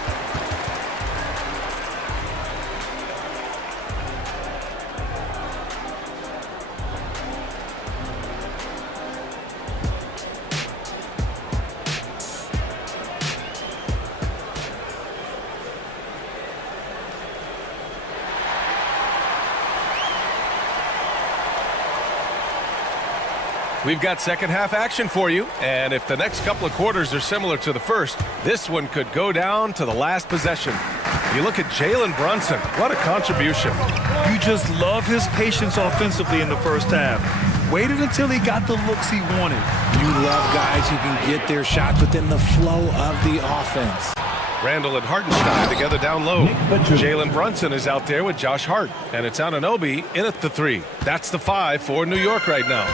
We've got second half action for you, and if the next couple of quarters are similar to the first, this one could go down to the last possession. You look at Jalen Brunson, what a contribution. You just love his patience offensively in the first half. Waited until he got the looks he wanted. You love guys who can get their shots within the flow of the offense. Randall and Hartenstein together down low. Jalen Brunson is out there with Josh Hart, and it's Anunoby in at the 3. That's the 5 for New York right now.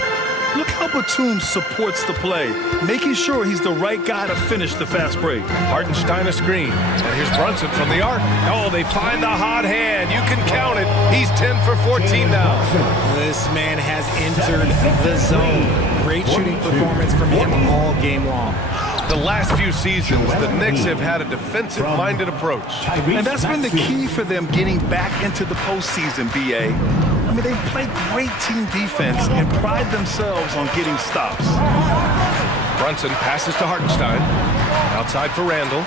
Look how Batum supports the play, making sure he's the right guy to finish the fast break. Hartenstein a screen, and here's Brunson from the arc. Oh, they find the hot hand. You can count it. He's 10 for 14 now. This man has entered the zone. Great shooting performance from him all game long. The last few seasons, the Knicks have had a defensive-minded approach. And that's been the key for them getting back into the postseason, B.A. I mean, they play great team defense and pride themselves on getting stops. Brunson passes to Hartenstein. Outside for Randall.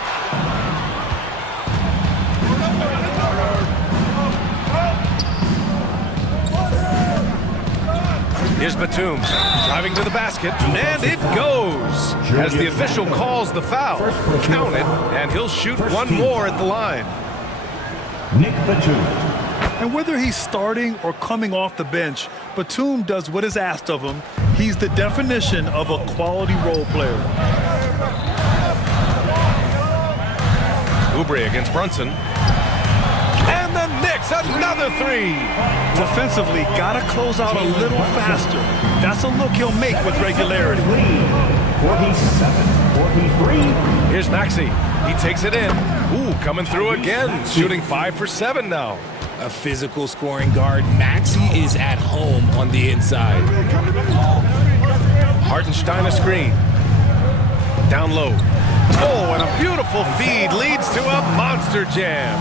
Here's Batum driving to the basket, and it goes as the official calls the foul. Count it, and he'll shoot one more at the line. Nick Batum. And whether he's starting or coming off the bench, Batum does what is asked of him. He's the definition of a quality role player. Oubre against Brunson. And the Knicks, another three. Defensively, gotta close out a little faster. That's a look he'll make with regularity. 47-43. Here's Maxey. He takes it in. Ooh, coming through again. Shooting 5 for 7 now. A physical scoring guard. Maxey is at home on the inside. Hartenstein a screen. Down low. Oh, and a beautiful feed leads to a monster jam.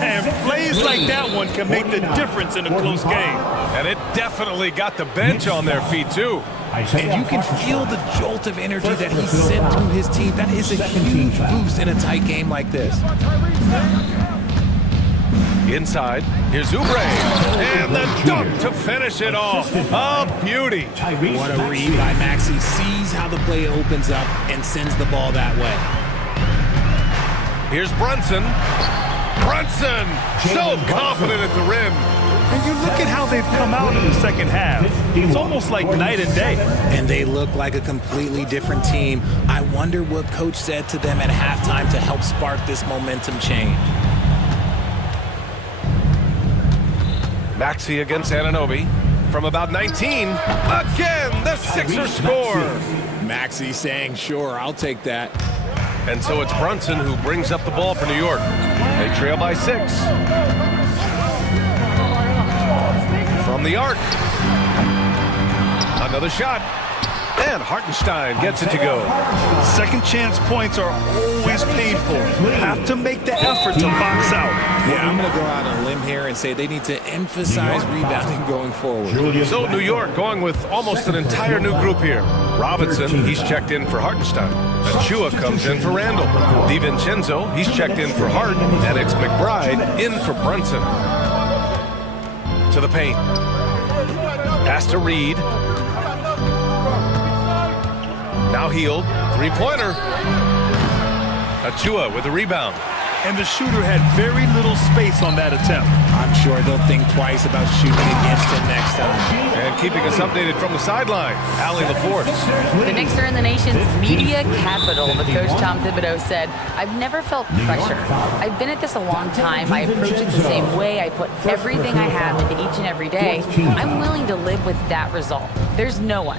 And plays like that one can make the difference in a close game. And it definitely got the bench on their feet, too. And you can feel the jolt of energy that he sent through his team. That is a huge boost in a tight game like this. Inside, here's Oubre. And the dunk to finish it off. A beauty. What a read by Maxey. Sees how the play opens up and sends the ball that way. Here's Brunson. Brunson, so confident at the rim. And you look at how they've come out in the second half. It's almost like night and day. And they look like a completely different team. I wonder what coach said to them at halftime to help spark this momentum change. Maxey against Anunoby from about 19. Again, the Sixers score. Maxey saying, sure, I'll take that. And so it's Brunson who brings up the ball for New York. They trail by 6. From the arc. Another shot. And Hartenstein gets it to go. Second chance points are always painful. Have to make the effort to box out. Yeah, I'm going to go out on a limb here and say they need to emphasize rebounding going forward. So New York going with almost an entire new group here. Robinson, he's checked in for Hartenstein. Achua comes in for Randall. DiVincenzo, he's checked in for Hart. And it's McBride in for Brunson. To the paint. Pass to Reed. Now Healed. Three-pointer. Achua with the rebound. And the shooter had very little space on that attempt. I'm sure they'll think twice about shooting against him next time. And keeping us updated from the sideline, Allie LaForce. The Knicks are in the nation's media capital, but Coach Tom Thibodeau said, I've never felt pressure. I've been at this a long time. I approach it the same way. I put everything I have into each and every day. I'm willing to live with that result. There's no one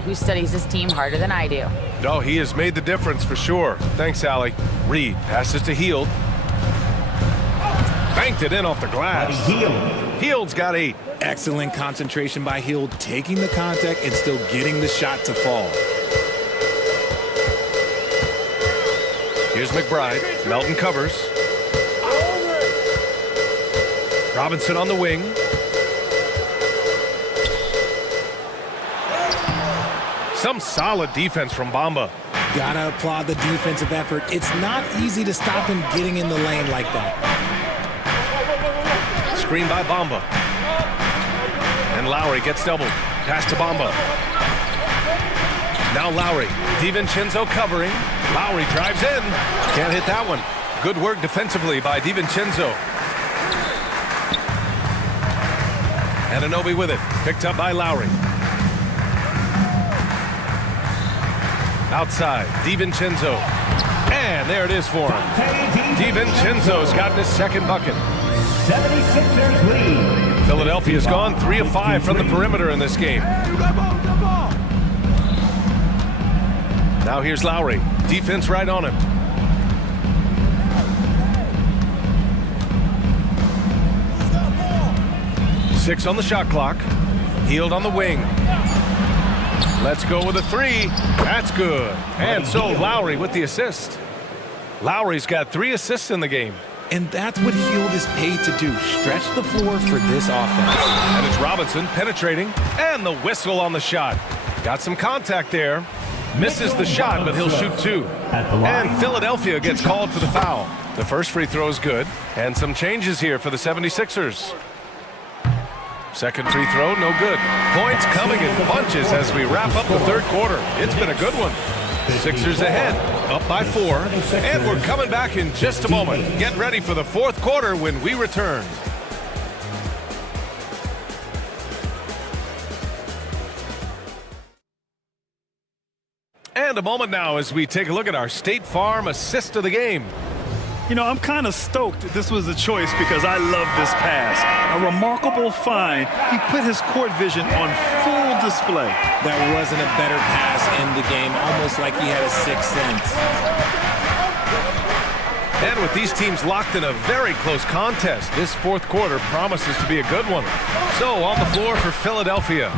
who studies this team harder than I do. No, he has made the difference for sure. Thanks, Allie. Reed passes to Heald. Banked it in off the glass. Heald's got 8. Excellent concentration by Heald, taking the contact and still getting the shot to fall. Here's McBride. Melton covers. Robinson on the wing. Some solid defense from Bamba. Gotta applaud the defensive effort. It's not easy to stop him getting in the lane like that. Screen by Bamba. And Lowry gets doubled. Pass to Bamba. Now Lowry. DiVincenzo covering. Lowry drives in. Can't hit that one. Good work defensively by DiVincenzo. Anunoby with it. Picked up by Lowry. Outside, DiVincenzo. And there it is for him. DiVincenzo's gotten his second bucket. 76ers lead. Philadelphia's gone 3 of 5 from the perimeter in this game. Now here's Lowry. Defense right on him. Six on the shot clock. Healed on the wing. Let's go with a 3. That's good. And so Lowry with the assist. Lowry's got 3 assists in the game. And that's what Heald is paid to do, stretch the floor for this offense. And it's Robinson penetrating, and the whistle on the shot. Got some contact there. Misses the shot, but he'll shoot 2. And Philadelphia gets called for the foul. The first free throw is good, and some changes here for the 76ers. Second free throw, no good. Points coming in bunches as we wrap up the third quarter. It's been a good one. Sixers ahead, up by 4, and we're coming back in just a moment. Get ready for the fourth quarter when we return. And a moment now as we take a look at our State Farm assist of the game. You know, I'm kind of stoked this was a choice because I love this pass. A remarkable find. He put his court vision on full display. There wasn't a better pass in the game, almost like he had a sixth sense. And with these teams locked in a very close contest, this fourth quarter promises to be a good one. So on the floor for Philadelphia,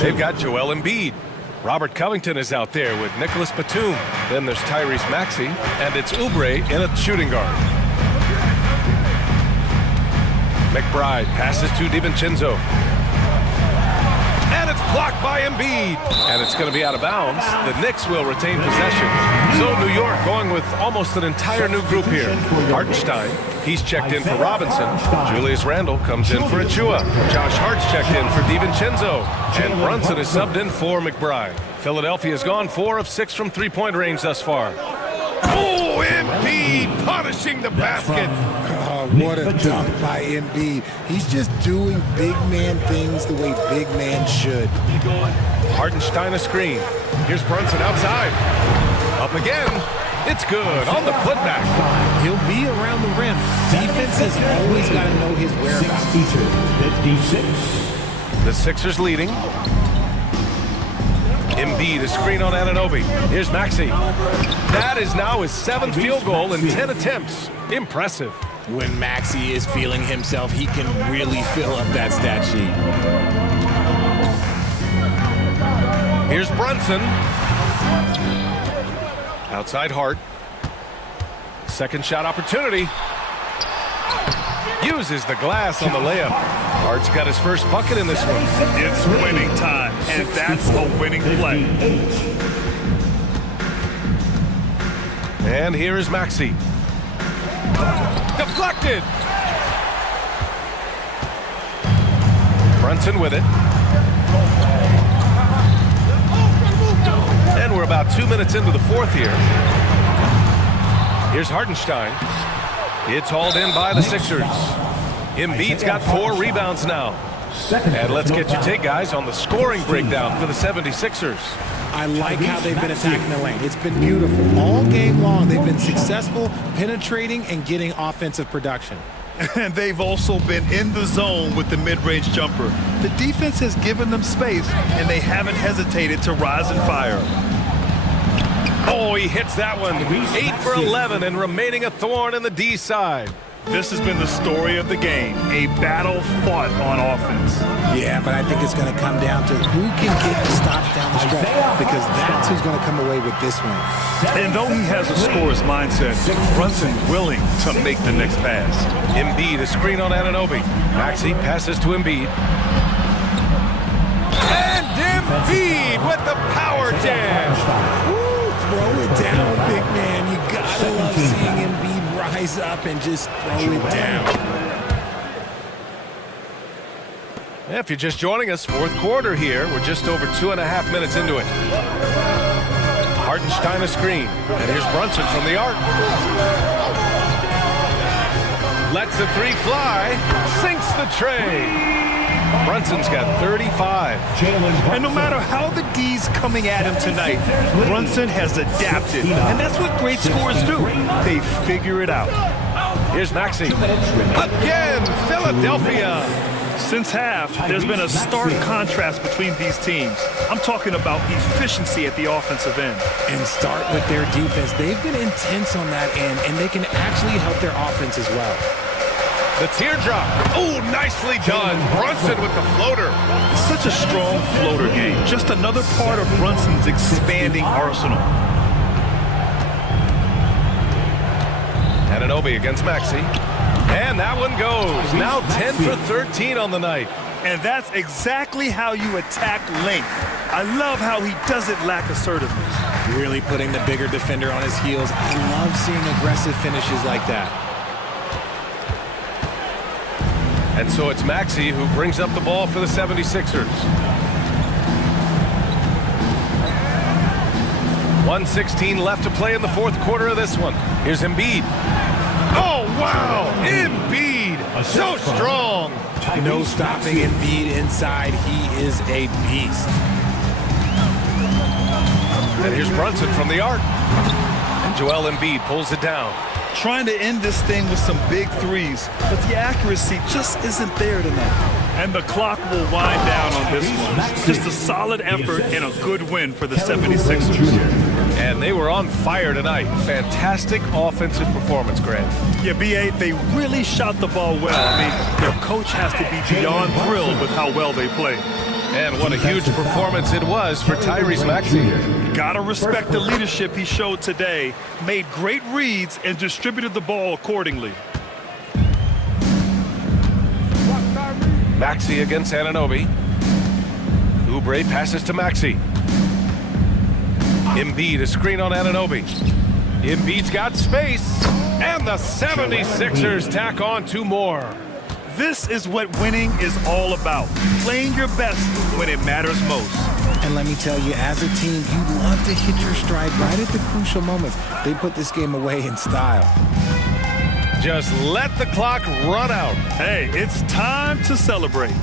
they've got Joel Embiid. Robert Covington is out there with Nicholas Batum. Then there's Tyrese Maxey, and it's Oubre in a shooting guard. McBride passes to DiVincenzo. And it's blocked by Embiid. And it's going to be out of bounds. The Knicks will retain possession. So New York going with almost an entire new group here. Hartenstein, he's checked in for Robinson. Julius Randle comes in for Achua. Josh Hart's checked in for DiVincenzo. And Brunson is subbed in for McBride. Philadelphia's gone 4 of 6 from three-point range thus far. Oh, Embiid punishing the basket. Oh, what a dunk by Embiid. He's just doing big man things the way big man should. Hartenstein a screen. Here's Brunson outside. Up again. It's good on the putback. He'll be around the rim. Defense has always got to know his whereabouts. 56. The Sixers leading. Embiid, a screen on Anunoby. Here's Maxey. That is now his 7th field goal in 10 attempts. Impressive. When Maxey is feeling himself, he can really fill up that stat sheet. Here's Brunson. Outside Hart. Second shot opportunity. Uses the glass on the layup. Hart's got his first bucket in this one. It's winning time, and that's a winning play. And here is Maxey. Deflected. Brunson with it. And we're about 2 minutes into the fourth here. Here's Hartenstein. It's hauled in by the Sixers. Embiid's got 4 rebounds now. And let's get your take, guys, on the scoring breakdown for the 76ers. I like how they've been attacking the lane. It's been beautiful. All game long, they've been successful penetrating and getting offensive production. And they've also been in the zone with the mid-range jumper. The defense has given them space, and they haven't hesitated to rise and fire. Oh, he hits that one. 8 for 11 and remaining a thorn in the D side. This has been the story of the game, a battle fought on offense. Yeah, but I think it's going to come down to who can get the stops down the stretch, because that's who's going to come away with this one. And though he has a scorer's mindset, Brunson willing to make the next pass. Embiid, a screen on Anunoby. Maxey passes to Embiid. And Embiid with the power jam. Throw it down, big man. You gotta love seeing Embiid rise up and just throw it down. If you're just joining us, fourth quarter here. We're just over 2.5 minutes into it. Hartenstein a screen. And here's Brunson from the arc. Lets the 3 fly. Sinks the tray. Brunson's got 35. And no matter how the D's coming at him tonight, Brunson has adapted. And that's what great scorers do. They figure it out. Here's Maxey. Again, Philadelphia. Since half, there's been a stark contrast between these teams. I'm talking about efficiency at the offensive end. And start with their defense. They've been intense on that end, and they can actually help their offense as well. The teardrop. Oh, nicely done. Brunson with the floater. Such a strong floater game. Just another part of Brunson's expanding arsenal. Anunoby against Maxey. And that one goes. Now 10 for 13 on the night. And that's exactly how you attack length. I love how he doesn't lack assertiveness. Really putting the bigger defender on his heels. I love seeing aggressive finishes like that. And so it's Maxey who brings up the ball for the 76ers. 1:16 left to play in the fourth quarter of this one. Here's Embiid. Oh, wow! Embiid! So strong! No stopping Embiid inside. He is a beast. And here's Brunson from the arc. And Joel Embiid pulls it down. trying to end this thing with some big threes, but the accuracy just isn't there tonight. And the clock will wind down on this one. Just a solid effort and a good win for the 76ers. And they were on fire tonight. Fantastic offensive performance, Grant. Yeah, B.A., they really shot the ball well. I mean, their coach has to be beyond thrilled with how well they played. And what a huge performance it was for Tyrese Maxey. Gotta respect the leadership he showed today. Made great reads and distributed the ball accordingly. Maxey against Anunoby. Oubre passes to Maxey. Embiid, a screen on Anunoby. Embiid's got space. And the 76ers tack on 2 more. This is what winning is all about. Playing your best when it matters most. And let me tell you, as a team, you love to hit your stride right at the crucial moments. They put this game away in style. Just let the clock run out. Hey, it's time to celebrate.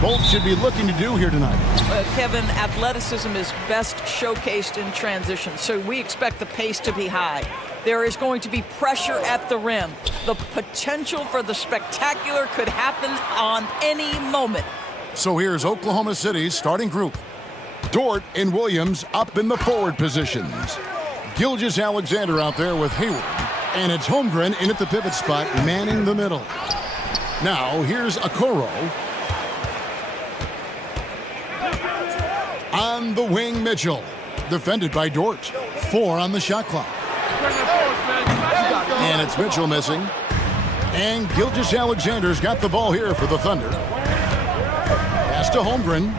Both should be looking to do here tonight. Kevin, athleticism is best showcased in transition, so we expect the pace to be high. There is going to be pressure at the rim. The potential for the spectacular could happen on any moment. So here's Oklahoma City's starting group. Dort and Williams up in the forward positions. Gilgeous-Alexander out there with Hayward. And it's Holmgren in at the pivot spot, manning the middle. Now here's Okoro. On the wing, Mitchell. Defended by Dort. 4 on the shot clock. And it's Mitchell missing. And Gilgeous-Alexander's got the ball here for the Thunder. Pass to Holmgren.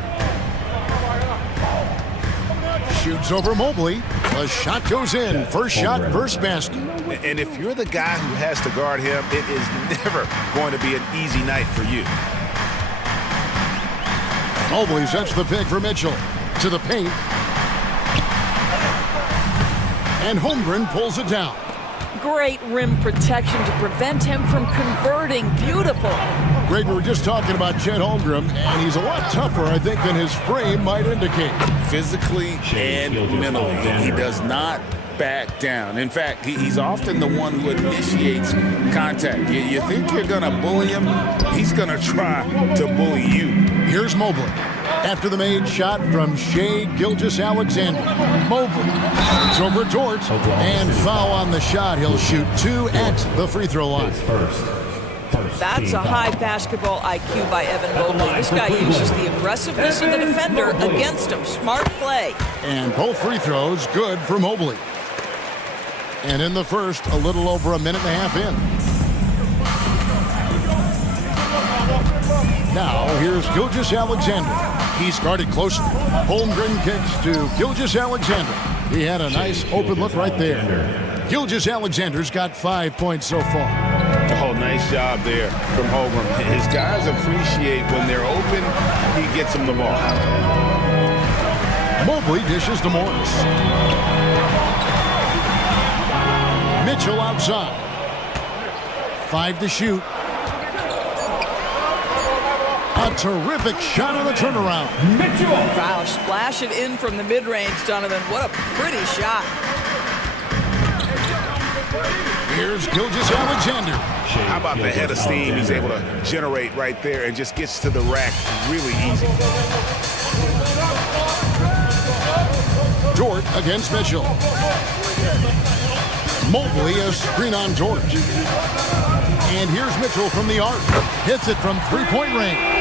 Shoots over Mobley. The shot goes in. First shot, first basket. And if you're the guy who has to guard him, it is never going to be an easy night for you. Mobley sets the pick for Mitchell. To the paint. And Holmgren pulls it down. Great rim protection to prevent him from converting. Beautiful. Greg, we were just talking about Chet Holmgren, and he's a lot tougher, I think, than his frame might indicate. Physically and mentally, he does not back down. In fact, he's often the one who initiates contact. You think you're going to bully him, he's going to try to bully you. Here's Mobley. After the made shot from Shai Gilgeous-Alexander. Mobley shoots over Dort, and foul on the shot. He'll shoot 2 at the free throw line. That's a high basketball IQ by Evan Mobley. This guy uses the aggressiveness of the defender against him. Smart play. And both free throws good for Mobley. And in the first, a little over a minute and a half in. Now, here's Gilgeous-Alexander. He's guarded closely. Holmgren kicks to Gilgeous-Alexander. He had a nice open look right there. Gilgeous-Alexander's got 5 points so far. Oh, nice job there from Holmgren. His guys appreciate when they're open, he gets them the ball. Mobley dishes to Morris. Mitchell outside. 5 to shoot. A terrific shot on the turnaround. Mitchell! Wow, splash it in from the mid-range, Donovan. What a pretty shot. Here's Gilgeous-Alexander. How about the head of steam he's able to generate right there and just gets to the rack really easy. Dort against Mitchell. Mobley a screen on Dort. And here's Mitchell from the arc. Hits it from three-point range.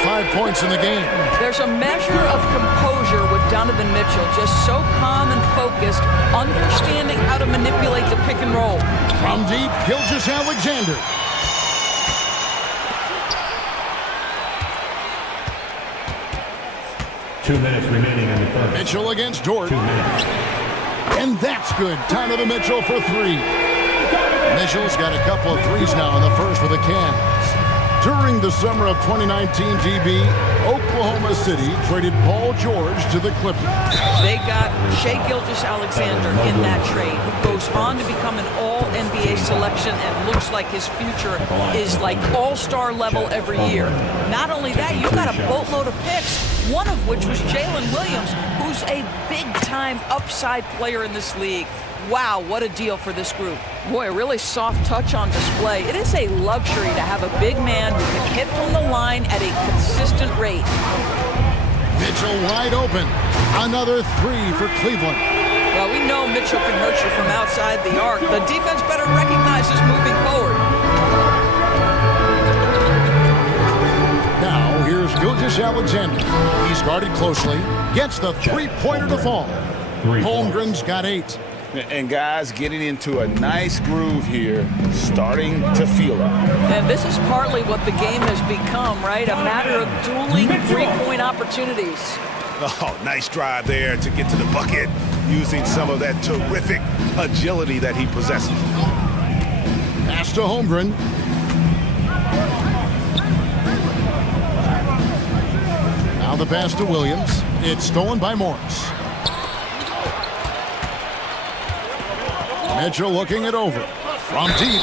5 points in the game. There's a measure of composure with Donovan Mitchell, just so calm and focused, understanding how to manipulate the pick and roll. From deep, Gilgeous-Alexander. Remaining in the first. Mitchell against Dort. 2 minutes. And that's good. Time of the Mitchell for 3. Mitchell's got a couple of threes now in the first for the Cavs. During the summer of 2019, DB, Oklahoma City traded Paul George to the Clippers. They got Shai Gilgeous-Alexander in that trade, who goes on to become an all-NBA selection and looks like his future is like all-star level every year. Not only that, you've got a boatload of picks, one of which was Jalen Williams, who's a big-time upside player in this league. Wow, what a deal for this group. Boy, a really soft touch on display. It is a luxury to have a big man who can hit from the line at a consistent rate. Mitchell wide open. Another 3 for Cleveland. Well, we know Mitchell can hurt you from outside the arc. The defense better recognize this moving forward. Now, here's Gilgeous-Alexander. He's guarded closely. Gets the three-pointer to fall. Holmgren's got 8. And guys getting into a nice groove here, starting to feel it. And this is partly what the game has become, right? A matter of dueling three-point opportunities. Oh, nice drive there to get to the bucket, using some of that terrific agility that he possesses. Pass to Holmgren. Now the pass to Williams. It's stolen by Morris. Mitchell looking it over. From deep.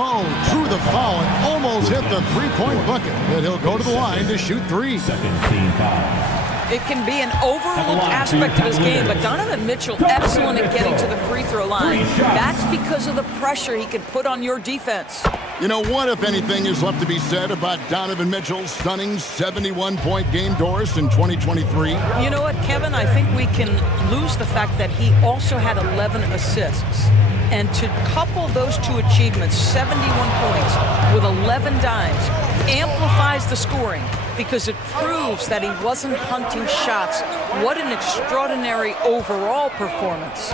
Oh, drew the foul and almost hit the three-point bucket. But he'll go to the line to shoot three. Second team foul. It can be an overlooked aspect of his game, but Donovan Mitchell, excellent at getting to the free throw line. That's because of the pressure he can put on your defense. You know, what, if anything, is left to be said about Donovan Mitchell's stunning 71-point game, Doris, in 2023? You know what, Kevin? I think we can lose the fact that he also had 11 assists. And to couple those two achievements, 71 points with 11 dimes, amplifies the scoring because it proves that he wasn't hunting shots. What an extraordinary overall performance.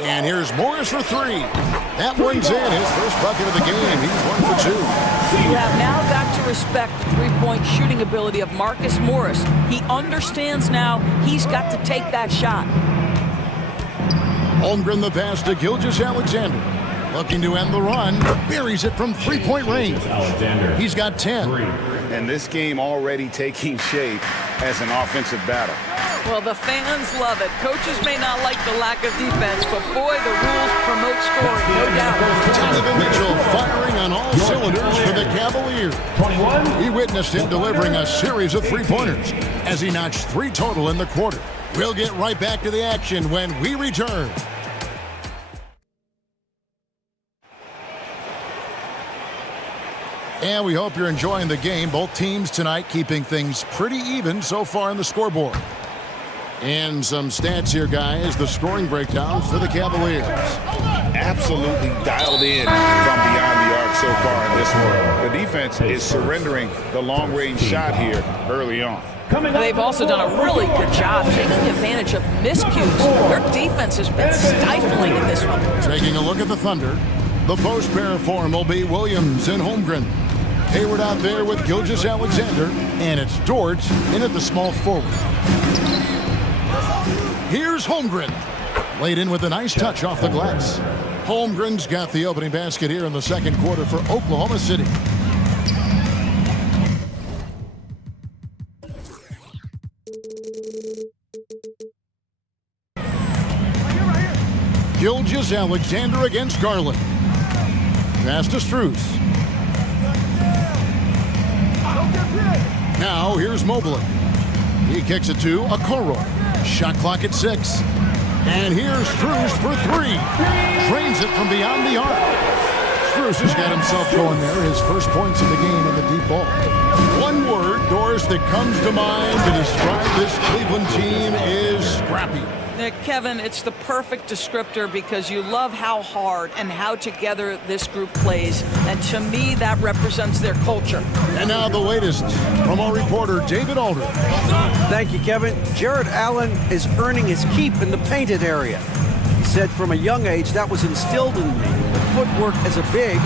And here's Morris for three. That one's in, his first bucket of the game. He's 1 for 2. You have now got to respect the three-point shooting ability of Marcus Morris. He understands now he's got to take that shot. Holmgren the pass to Gilgeous-Alexander. Looking to end the run. Buries it from three-point range. He's got 10. And this game already taking shape as an offensive battle. Well, the fans love it. Coaches may not like the lack of defense, but boy, the rules promote scoring, no doubt. Donovan Mitchell firing on all cylinders for the Cavaliers. 21. We witnessed him delivering a series of three-pointers as he notched 3 total in the quarter. We'll get right back to the action when we return. And we hope you're enjoying the game. Both teams tonight keeping things pretty even so far in the scoreboard. And some stats here, guys. The scoring breakdown for the Cavaliers. Absolutely dialed in from beyond the arc so far in this one. The defense is surrendering the long-range shot here early on. They've also done a really good job taking advantage of miscues. Their defense has been stifling in this one. Taking a look at the Thunder. The post pair form will be Williams and Holmgren. Hayward out there with Gilgeous-Alexander, and it's Dort in at the small forward. Here's Holmgren. Laid in with a nice touch off the glass. Holmgren's got the opening basket here in the second quarter for Oklahoma City. Gilgeous-Alexander against Garland. Pass to Strus. Now here's Mobley. He kicks it to Okoro. Shot clock at 6. And here's Strus for 3. Drains it from beyond the arc. Strus has got himself going there. His first points of the game in the deep ball. One word, Doris, that comes to mind to describe this Cleveland team is scrappy. Kevin, it's the perfect descriptor because you love how hard and how together this group plays. And to me, that represents their culture. And now the latest from our reporter, David Aldridge. Thank you, Kevin. Jared Allen is earning his keep in the painted area. He said from a young age that was instilled in me. The footwork as a big,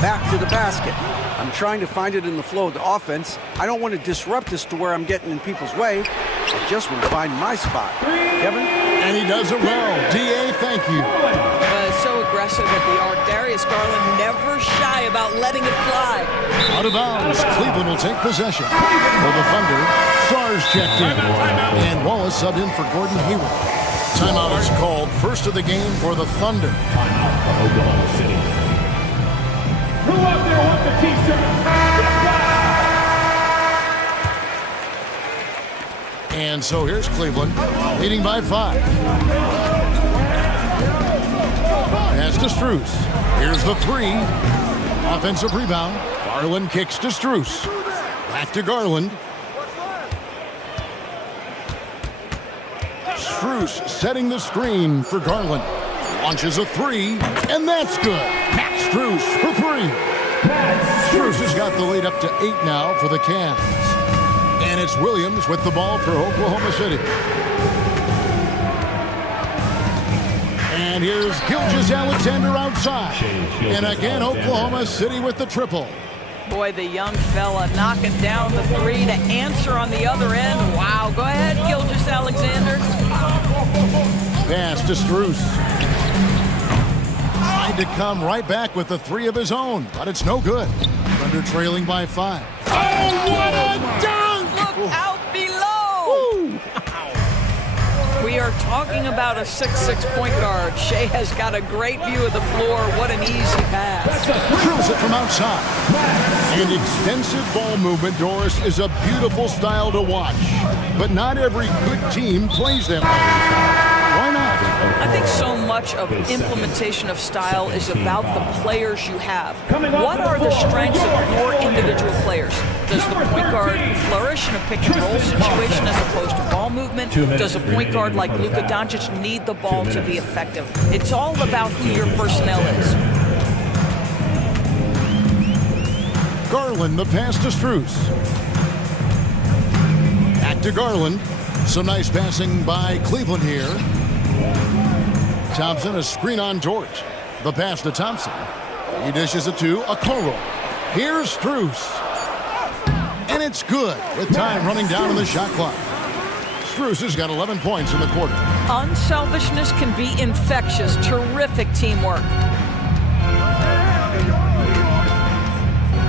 back to the basket. I'm trying to find it in the flow of the offense. I don't want to disrupt this to where I'm getting in people's way. I just want to find my spot. Kevin? And he does it well. D.A., thank you. So aggressive at the arc. Darius Garland never shy about letting it fly. Out of bounds. Cleveland will take possession. For the Thunder, Sars checked in. And Wallace subbed in for Gordon Hayward. Timeout is called. First of the game for the Thunder. Timeout for Oklahoma City. Who out there wants the t-shirt? And so here's Cleveland, leading by 5. Pass to Strus. Here's the 3. Offensive rebound. Garland kicks to Strus. Back to Garland. Strus setting the screen for Garland. Launches a 3, and that's good. Max Strus for 3. Strus has got the lead up to 8 now for the Cavs. And it's Williams with the ball for Oklahoma City. And here's Gilgeous-Alexander outside. And again, Oklahoma City with the triple. Boy, the young fella knocking down the 3 to answer on the other end. Wow, go ahead, Gilgeous-Alexander. Pass to Strus. Tried to come right back with the 3 of his own, but it's no good. Thunder trailing by 5. Oh, what a dunk! Look out below! We are talking talking about a 6'6" point guard. Shea has got a great view of the floor. What an easy pass. Drills it from outside. And extensive ball movement, Doris, is a beautiful style to watch. But not every good team plays that way. Why not? I think so much of implementation of style is about the players you have. What are the strengths of your individual players? Does the point guard flourish in a pick-and-roll situation as opposed to ball movement? Does a point guard like Luka Doncic need the ball to be effective? It's all about who your personnel is. Garland, the pass to Strus. Back to Garland. Some nice passing by Cleveland here. Thompson, a screen on George. The pass to Thompson. He dishes it to Okoro. Here's Strus. And it's good with time running down in the shot clock. Strus has got 11 points in the quarter. Unselfishness can be infectious. Terrific teamwork.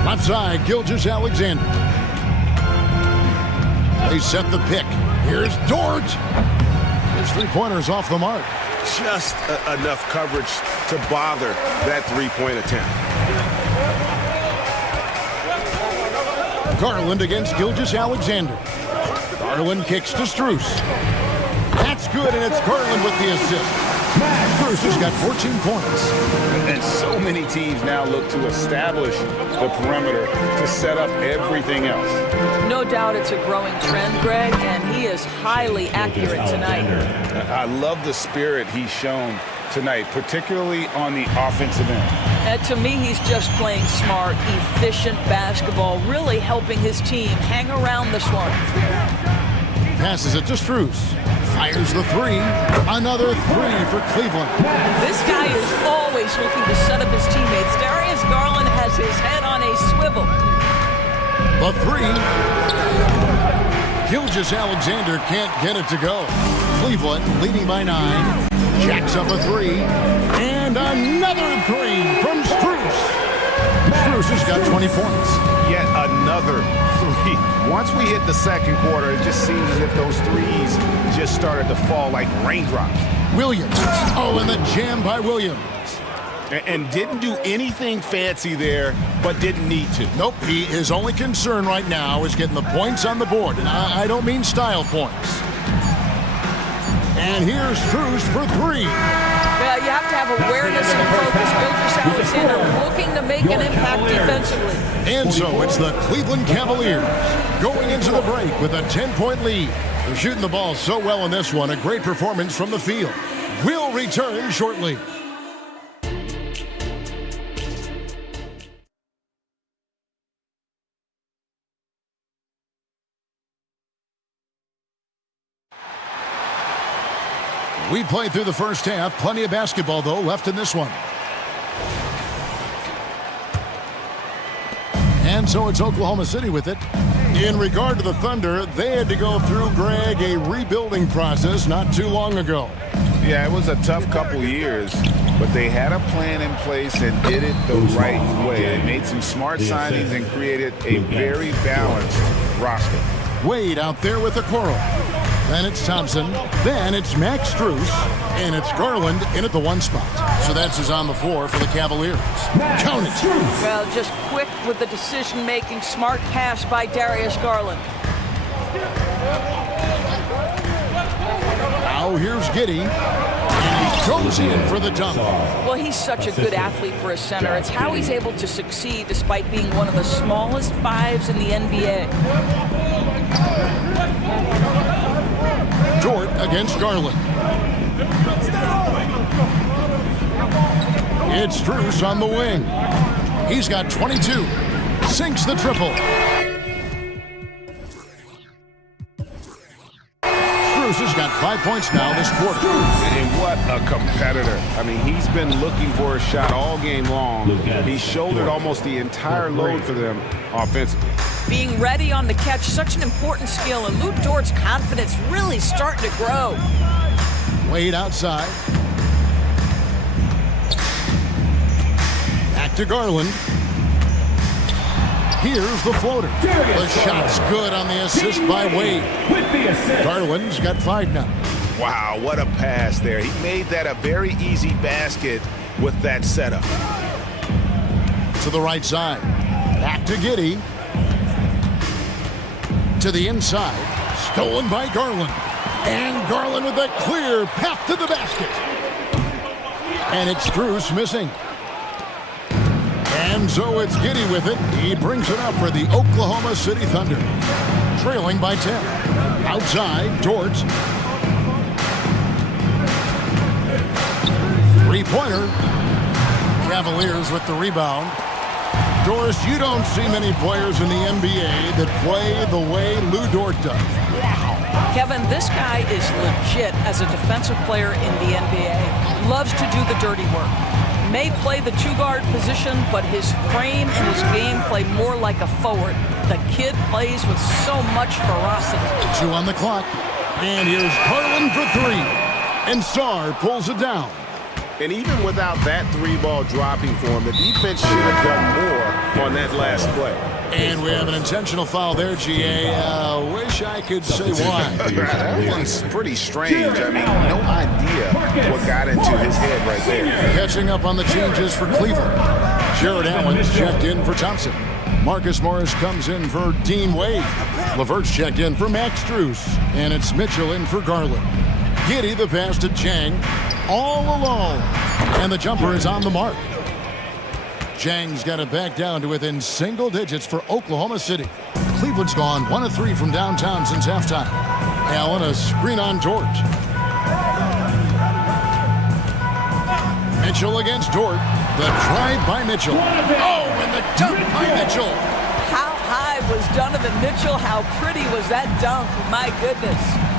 Left side, Gilgeous-Alexander. They set the pick. Here's Dort. His three-pointer's off the mark. Just enough coverage to bother that three-point attempt. Garland against Gilgeous-Alexander. Garland kicks to Strus. That's good, and it's Garland with the assist. Strus has got 14 points. And so many teams now look to establish the perimeter to set up everything else. No doubt it's a growing trend, Greg, and he is highly accurate tonight. I love the spirit he's shown tonight, particularly on the offensive end. And to me, he's just playing smart, efficient basketball, really helping his team hang around this one. Passes it to Strus. Fires the three. Another three for Cleveland. This guy is always looking to set up his teammates. Darius Garland has his head on a swivel. The three. Gilgeous-Alexander can't get it to go. Cleveland leading by 9. Jacks up a three. And another three from Strus. Strus has got 20 points. Yet another three. Once we hit the second quarter, it just seems as if those threes just started to fall like raindrops. Williams. Oh, and the jam by Williams. And didn't do anything fancy there, but didn't need to. Nope, his only concern right now is getting the points on the board. And I don't mean style points. And here's Strus for three. Yeah, you have to have awareness and focus. Gilgeous-Alexander looking to make an impact defensively. And so it's the Cleveland Cavaliers going into the break with a 10-point lead. They're shooting the ball so well in this one. A great performance from the field. We'll return shortly. We played through the first half. Plenty of basketball, though, left in this one. And so it's Oklahoma City with it. In regard to the Thunder, they had to go through, Greg, a rebuilding process not too long ago. Yeah, it was a tough couple years, but they had a plan in place and did it the right way. They made some smart signings and created a very balanced roster. Wade out there with Okoro. Then it's Thompson. Then it's Max Strus. And it's Garland in at the one spot. So that's his on the floor for the Cavaliers. Count it. Well, just quick with the decision-making. Smart pass by Darius Garland. Now here's Giddey. And he goes in for the dunk. Well, he's such a good athlete for a center. It's how he's able to succeed despite being one of the smallest fives in the NBA. Dort against Garland. It's Strus on the wing. He's got 22. Sinks the triple. Strus has got 5 points now this quarter. And what a competitor. I mean, he's been looking for a shot all game long. He shouldered almost the entire load for them offensively. Being ready on the catch, such an important skill, and Luke Dort's confidence really starting to grow. Wade outside. Back to Garland. Here's the floater. The shot's good on the assist by Wade. Garland's got 5 now. Wow, what a pass there. He made that a very easy basket with that setup. To the right side. Back to Giddey. To the inside. Stolen by Garland. And Garland with a clear path to the basket. And it's Strus missing. And so it's Giddey with it. He brings it up for the Oklahoma City Thunder. Trailing by 10. Outside, Dort. Three-pointer. Cavaliers with the rebound. Doris, you don't see many players in the NBA that play the way Lou Dort does. Kevin, this guy is legit as a defensive player in the NBA. Loves to do the dirty work. May play the two-guard position, but his frame and his game play more like a forward. The kid plays with so much ferocity. 2 on the clock. And here's Garland for 3. And Sarr pulls it down. And even without that three-ball dropping for him, the defense should have done more on that last play. And we have an intentional foul there, GA. Wish I could say why. That one's pretty strange. I mean, no idea what got into his head right there. Catching up on the changes for Cleveland. Jared Allen's checked in for Thompson. Marcus Morris comes in for Dean Wade. LeVert's checked in for Max Strus. And it's Mitchell in for Garland. Giddey the pass to Chang. All alone. And the jumper is on the mark. Chang's got it back down to within single digits for Oklahoma City. Cleveland's gone 1 of 3 from downtown since halftime. Allen, a screen on Dort. Mitchell against Dort. The drive by Mitchell. Oh, and the dunk by Mitchell. How high was Donovan Mitchell? How pretty was that dunk? My goodness.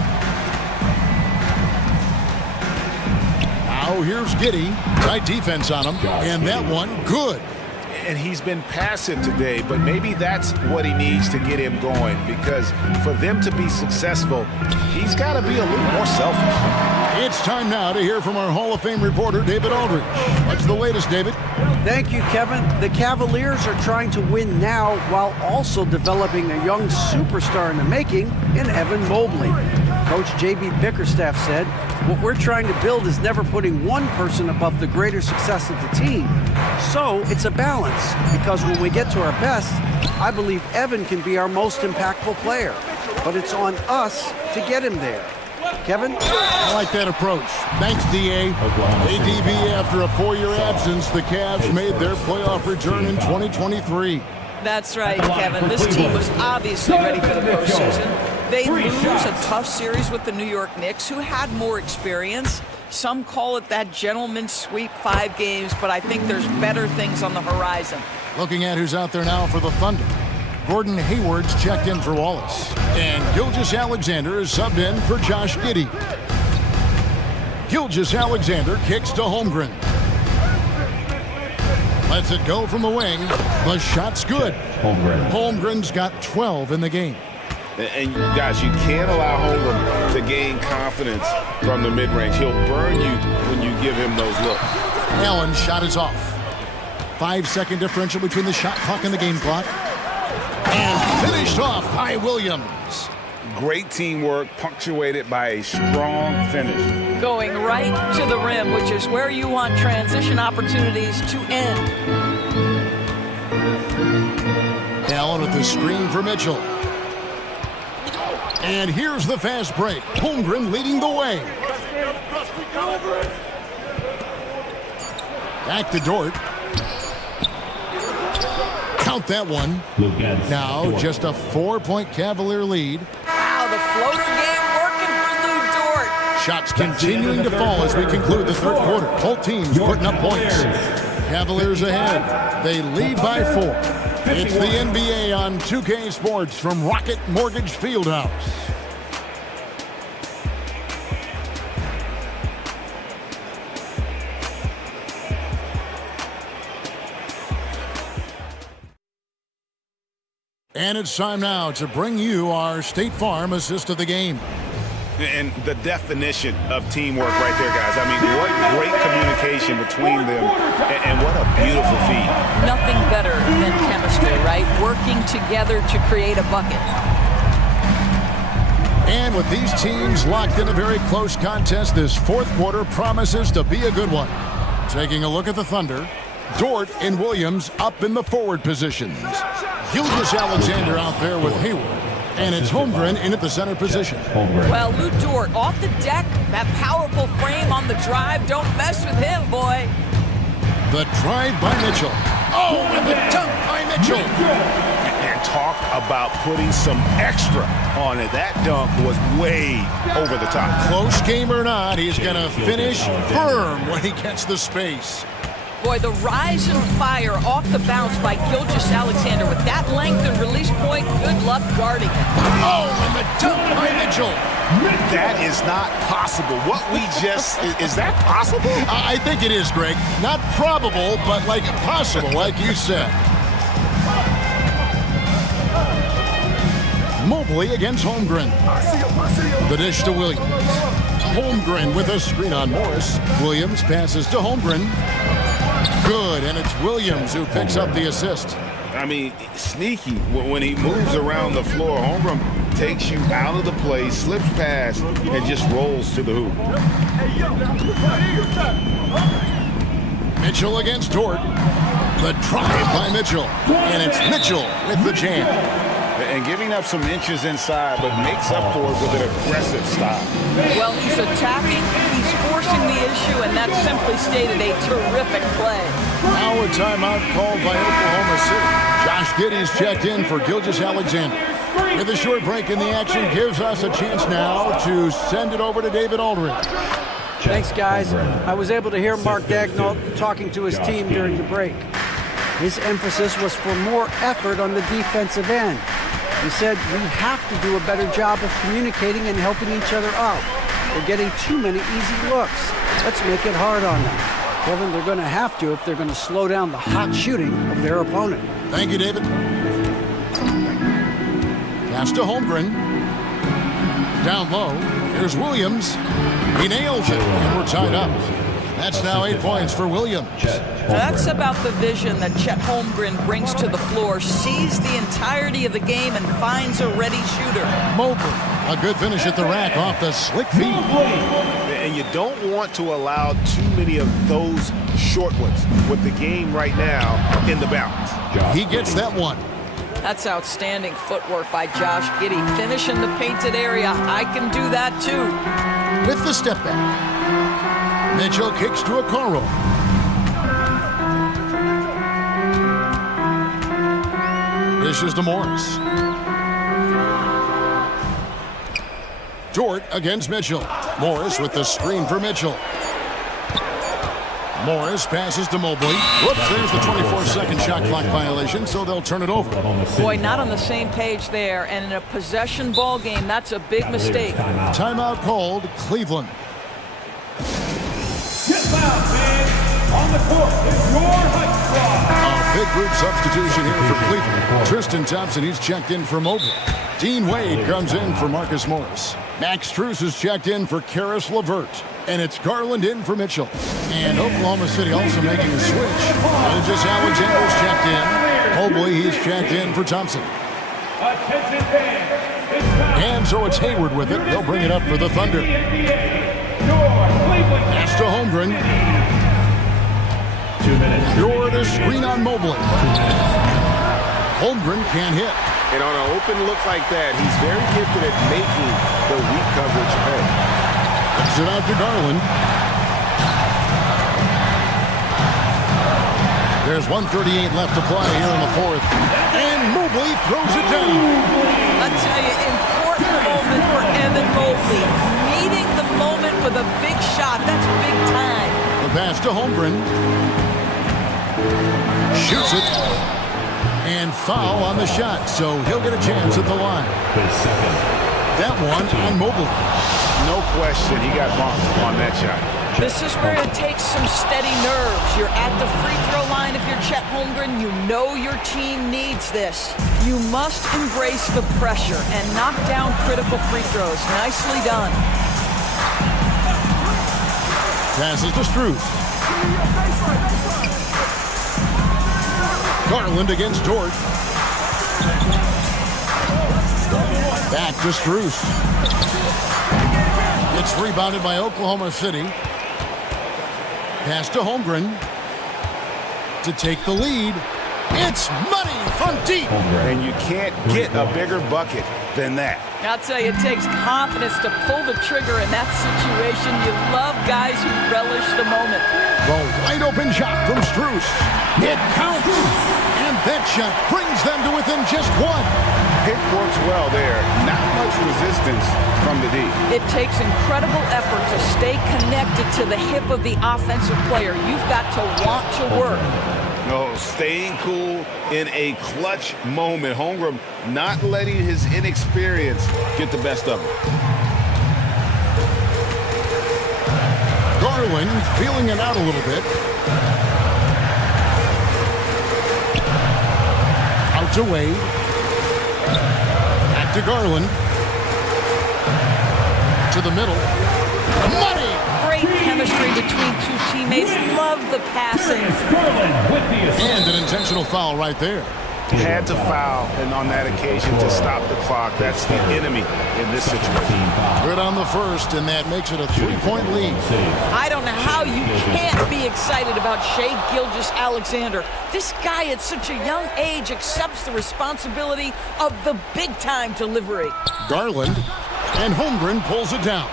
Now here's Giddey. Tight defense on him. And that one, good. And he's been passive today, but maybe that's what he needs to get him going, because for them to be successful, he's got to be a little more selfish. It's time now to hear from our Hall of Fame reporter, David Aldridge. What's the latest, David? Thank you, Kevin. The Cavaliers are trying to win now while also developing a young superstar in the making in Evan Mobley. Coach J.B. Bickerstaff said, "What we're trying to build is never putting one person above the greater success of the team. So it's a balance, because when we get to our best, I believe Evan can be our most impactful player. But it's on us to get him there." Kevin? I like that approach. Thanks, D.A. ADB, after a 4-year absence, the Cavs made their playoff return in 2023. That's right, Kevin. This team was obviously ready for the postseason. They lose a tough series with the New York Knicks, who had more experience. Some call it that gentleman's sweep, 5 games, but I think there's better things on the horizon. Looking at who's out there now for the Thunder. Gordon Hayward's checked in for Wallace. And Gilgeous-Alexander is subbed in for Josh Giddey. Gilgeous-Alexander kicks to Holmgren. Lets it go from the wing. The shot's good. Holmgren's got 12 in the game. And guys, you can't allow Holmgren to gain confidence from the mid-range. He'll burn you when you give him those looks. Allen's shot is off. 5-second differential between the shot clock and the game clock. And finished off by Williams. Great teamwork, punctuated by a strong finish. Going right to the rim, which is where you want transition opportunities to end. Allen with the screen for Mitchell. And here's the fast break. Holmgren leading the way. Back to Dort. Count that one. Now just a 4-point Cavalier lead. Wow, the floater game working for Lou Dort. Shots continuing to fall as we conclude the third quarter. Both teams putting up points. Cavaliers ahead. They lead by 4. It's the NBA on 2K Sports from Rocket Mortgage Fieldhouse. And it's time now to bring you our State Farm assist of the game. And the definition of teamwork right there, guys. I mean, what great communication between them, and what a beautiful feat. Nothing better than chemistry, right? Working together to create a bucket. And time with these teams locked in a very close contest. This fourth quarter promises to be a good one. Taking a look at the Thunder. Dort and Williams up in the forward positions. Gilgeous-Alexander out there with Hayward. And it's Holmgren in at the center position. Well, Lou Dort off the deck, that powerful frame on the drive. Don't mess with him, boy. The drive by Mitchell. Oh, and the dunk by Mitchell. And talk about putting some extra on it. That dunk was way over the top. Close game or not, he's going to finish firm when he gets the space. Boy, the rise and fire off the bounce by Gilgeous-Alexander with that length and release point. Good luck guarding it. Oh, and the dunk by Mitchell. That is not possible. What we just, is that possible? I think it is, Greg. Not probable, but like possible, like you said. Mobley against Holmgren. The dish to Williams. Holmgren with a screen on Morris. Williams passes to Holmgren. Good, and it's Williams who picks up the assist. I mean, sneaky when he moves around the floor. Holmgren takes you out of the play, slips past, and just rolls to the hoop. Mitchell against Dort. The drive by Mitchell, and it's Mitchell with the jam. And giving up some inches inside, but makes up for it with an aggressive stop. Well, he's attacking, he's forcing the issue, and that simply stated a terrific play. Now a timeout called by Oklahoma City. Josh Giddey's checked in for Gilgeous-Alexander. With a short break in the action, gives us a chance now to send it over to David Aldridge. Thanks, guys. I was able to hear Mark Daigneault talking to his team during the break. His emphasis was for more effort on the defensive end. He said we have to do a better job of communicating and helping each other out. They're getting too many easy looks. Let's make it hard on them. Kevin, they're going to have to if they're going to slow down the hot shooting of their opponent. Thank you, David. Pass to Holmgren. Down low. Here's Williams. He nails it, and we're tied up. That's now 8 points for Williams. That's about the vision that Chet Holmgren brings to the floor. Sees the entirety of the game and finds a ready shooter. Mobley, a good finish at the rack off the slick feed. And you don't want to allow too many of those short ones with the game right now in the balance. He gets that one. That's outstanding footwork by Josh Giddey. Finishing the painted area. I can do that too. With the step back. Mitchell kicks to a Okoro. Dishes to Morris. Dort against Mitchell. Morris with the screen for Mitchell. Morris passes to Mobley. Whoops, there's the 24-second shot clock violation, so they'll turn it over. Boy, not on the same page there, and in a possession ball game, that's a big mistake. Timeout called, Cleveland. On the court is your hype squad. A big group substitution here for Cleveland. Tristan Thompson, he's checked in for Mobley. Dean Wade comes in for Marcus Morris. Max Strus is checked in for Karis LeVert. And it's Garland in for Mitchell. And Oklahoma City also making a switch. Gilgeous-Alexander's checked in. Mobley, he's checked in for Thompson. Attention fans. And so it's Hayward with it. They'll bring it up for the Thunder. Pass to Holmgren. 2 minutes. You're the screen on Mobley. Holmgren can't hit. And on an open look like that, he's very gifted at making the weak coverage pay. Puts it out to Garland. There's 1:38 left to play here in the fourth. And Mobley throws it down. I tell you, important moment for Evan Mobley. Meeting the moment with a big shot. That's big time. The pass to Holmgren. Shoots it. And foul on the shot, so he'll get a chance at the line. That one on Mobley. No question, he got bumped on that shot. This is where it takes some steady nerves. You're at the free throw line if you're Chet Holmgren. You know your team needs this. You must embrace the pressure and knock down critical free throws. Nicely done. Passes to Strus. Garland against Dort. Back to Strus. It's rebounded by Oklahoma City. Pass to Holmgren to take the lead. It's money from deep. And you can't get a bigger bucket than that. I'll tell you, it takes confidence to pull the trigger in that situation. You love guys who relish the moment. The wide open shot from Strus. It counts. And that shot brings them to within just one. Pick works well there. Not much resistance from the D. It takes incredible effort to stay connected to the hip of the offensive player. You've got to want to work. No, staying cool in a clutch moment. Holmgren not letting his inexperience get the best of him. Garland feeling it out a little bit. Out to Wade. Back to Garland. To the middle. Money! Great chemistry between two teammates. Love the passing. And an intentional foul right there. Had to foul, and on that occasion to stop the clock. That's the enemy in this situation. Good on the first, and that makes it a 3-point lead. I don't know how you can't be excited about Shai Gilgeous-Alexander. This guy at such a young age accepts the responsibility of the big-time delivery. Garland, and Holmgren pulls it down.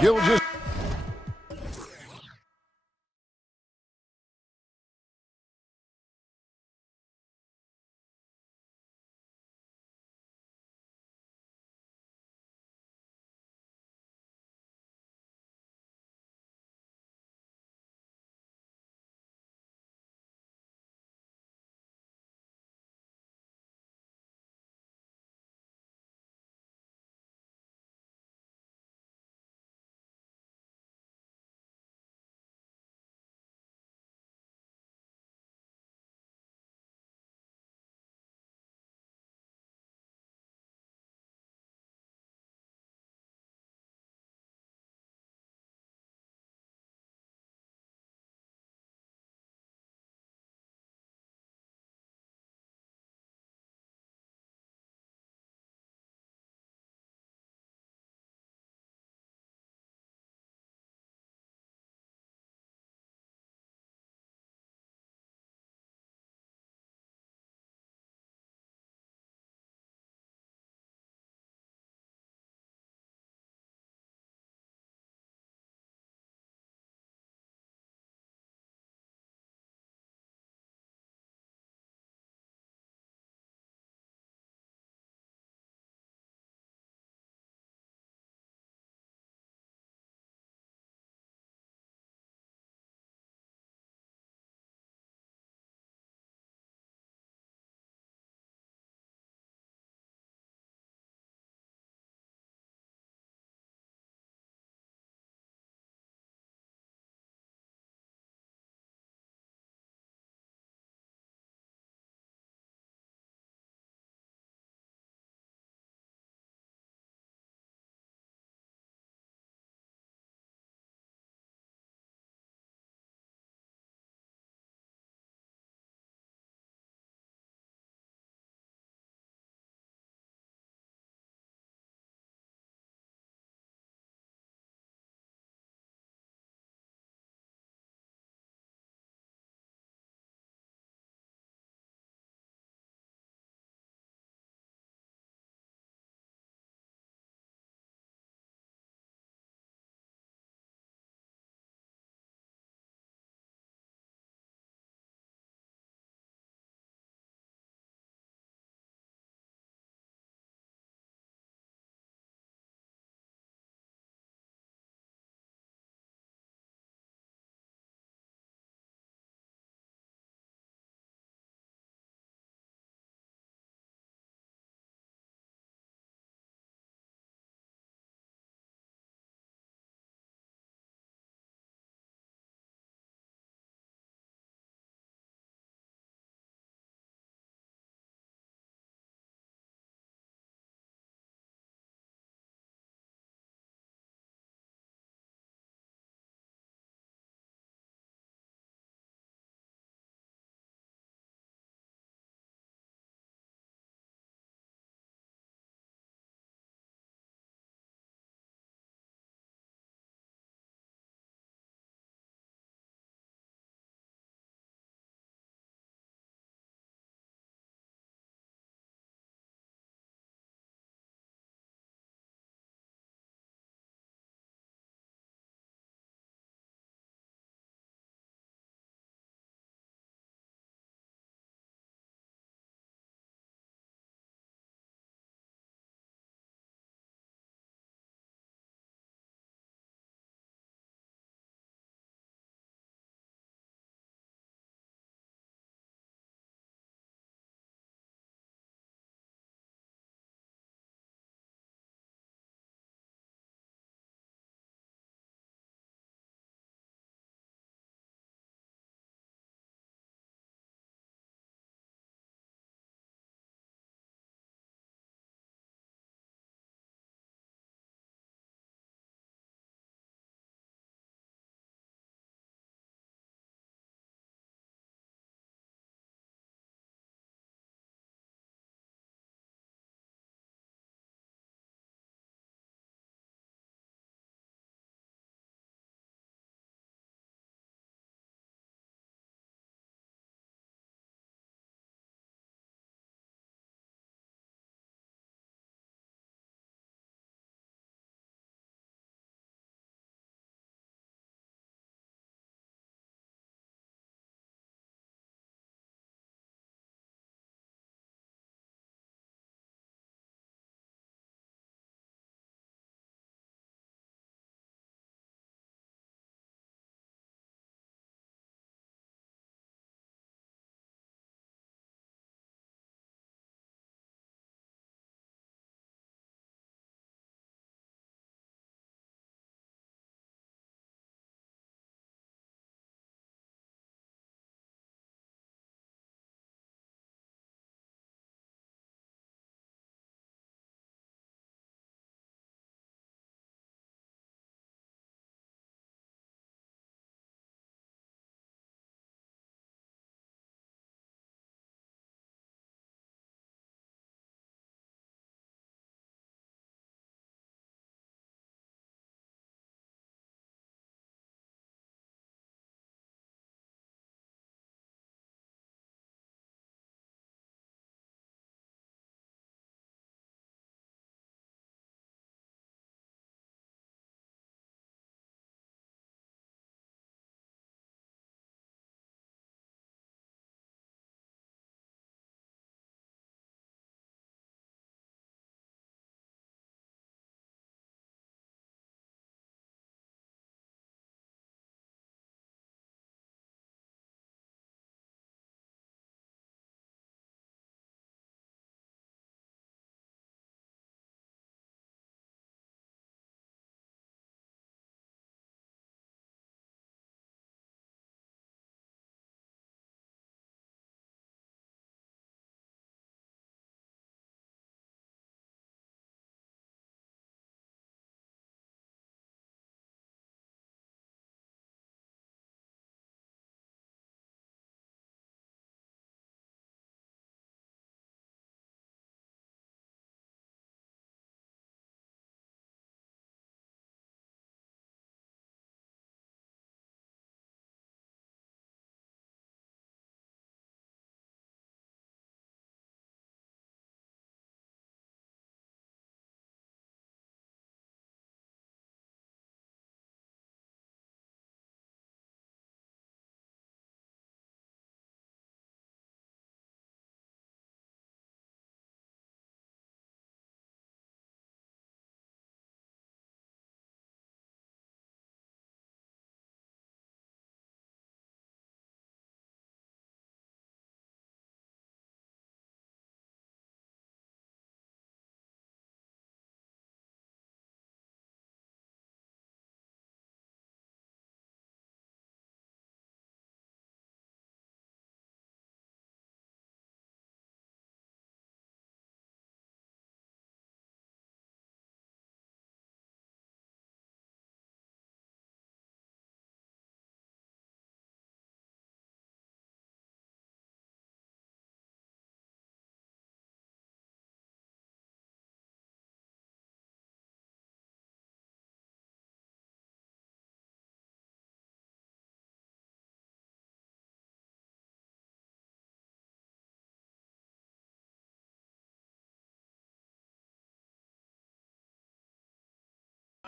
Gilgeous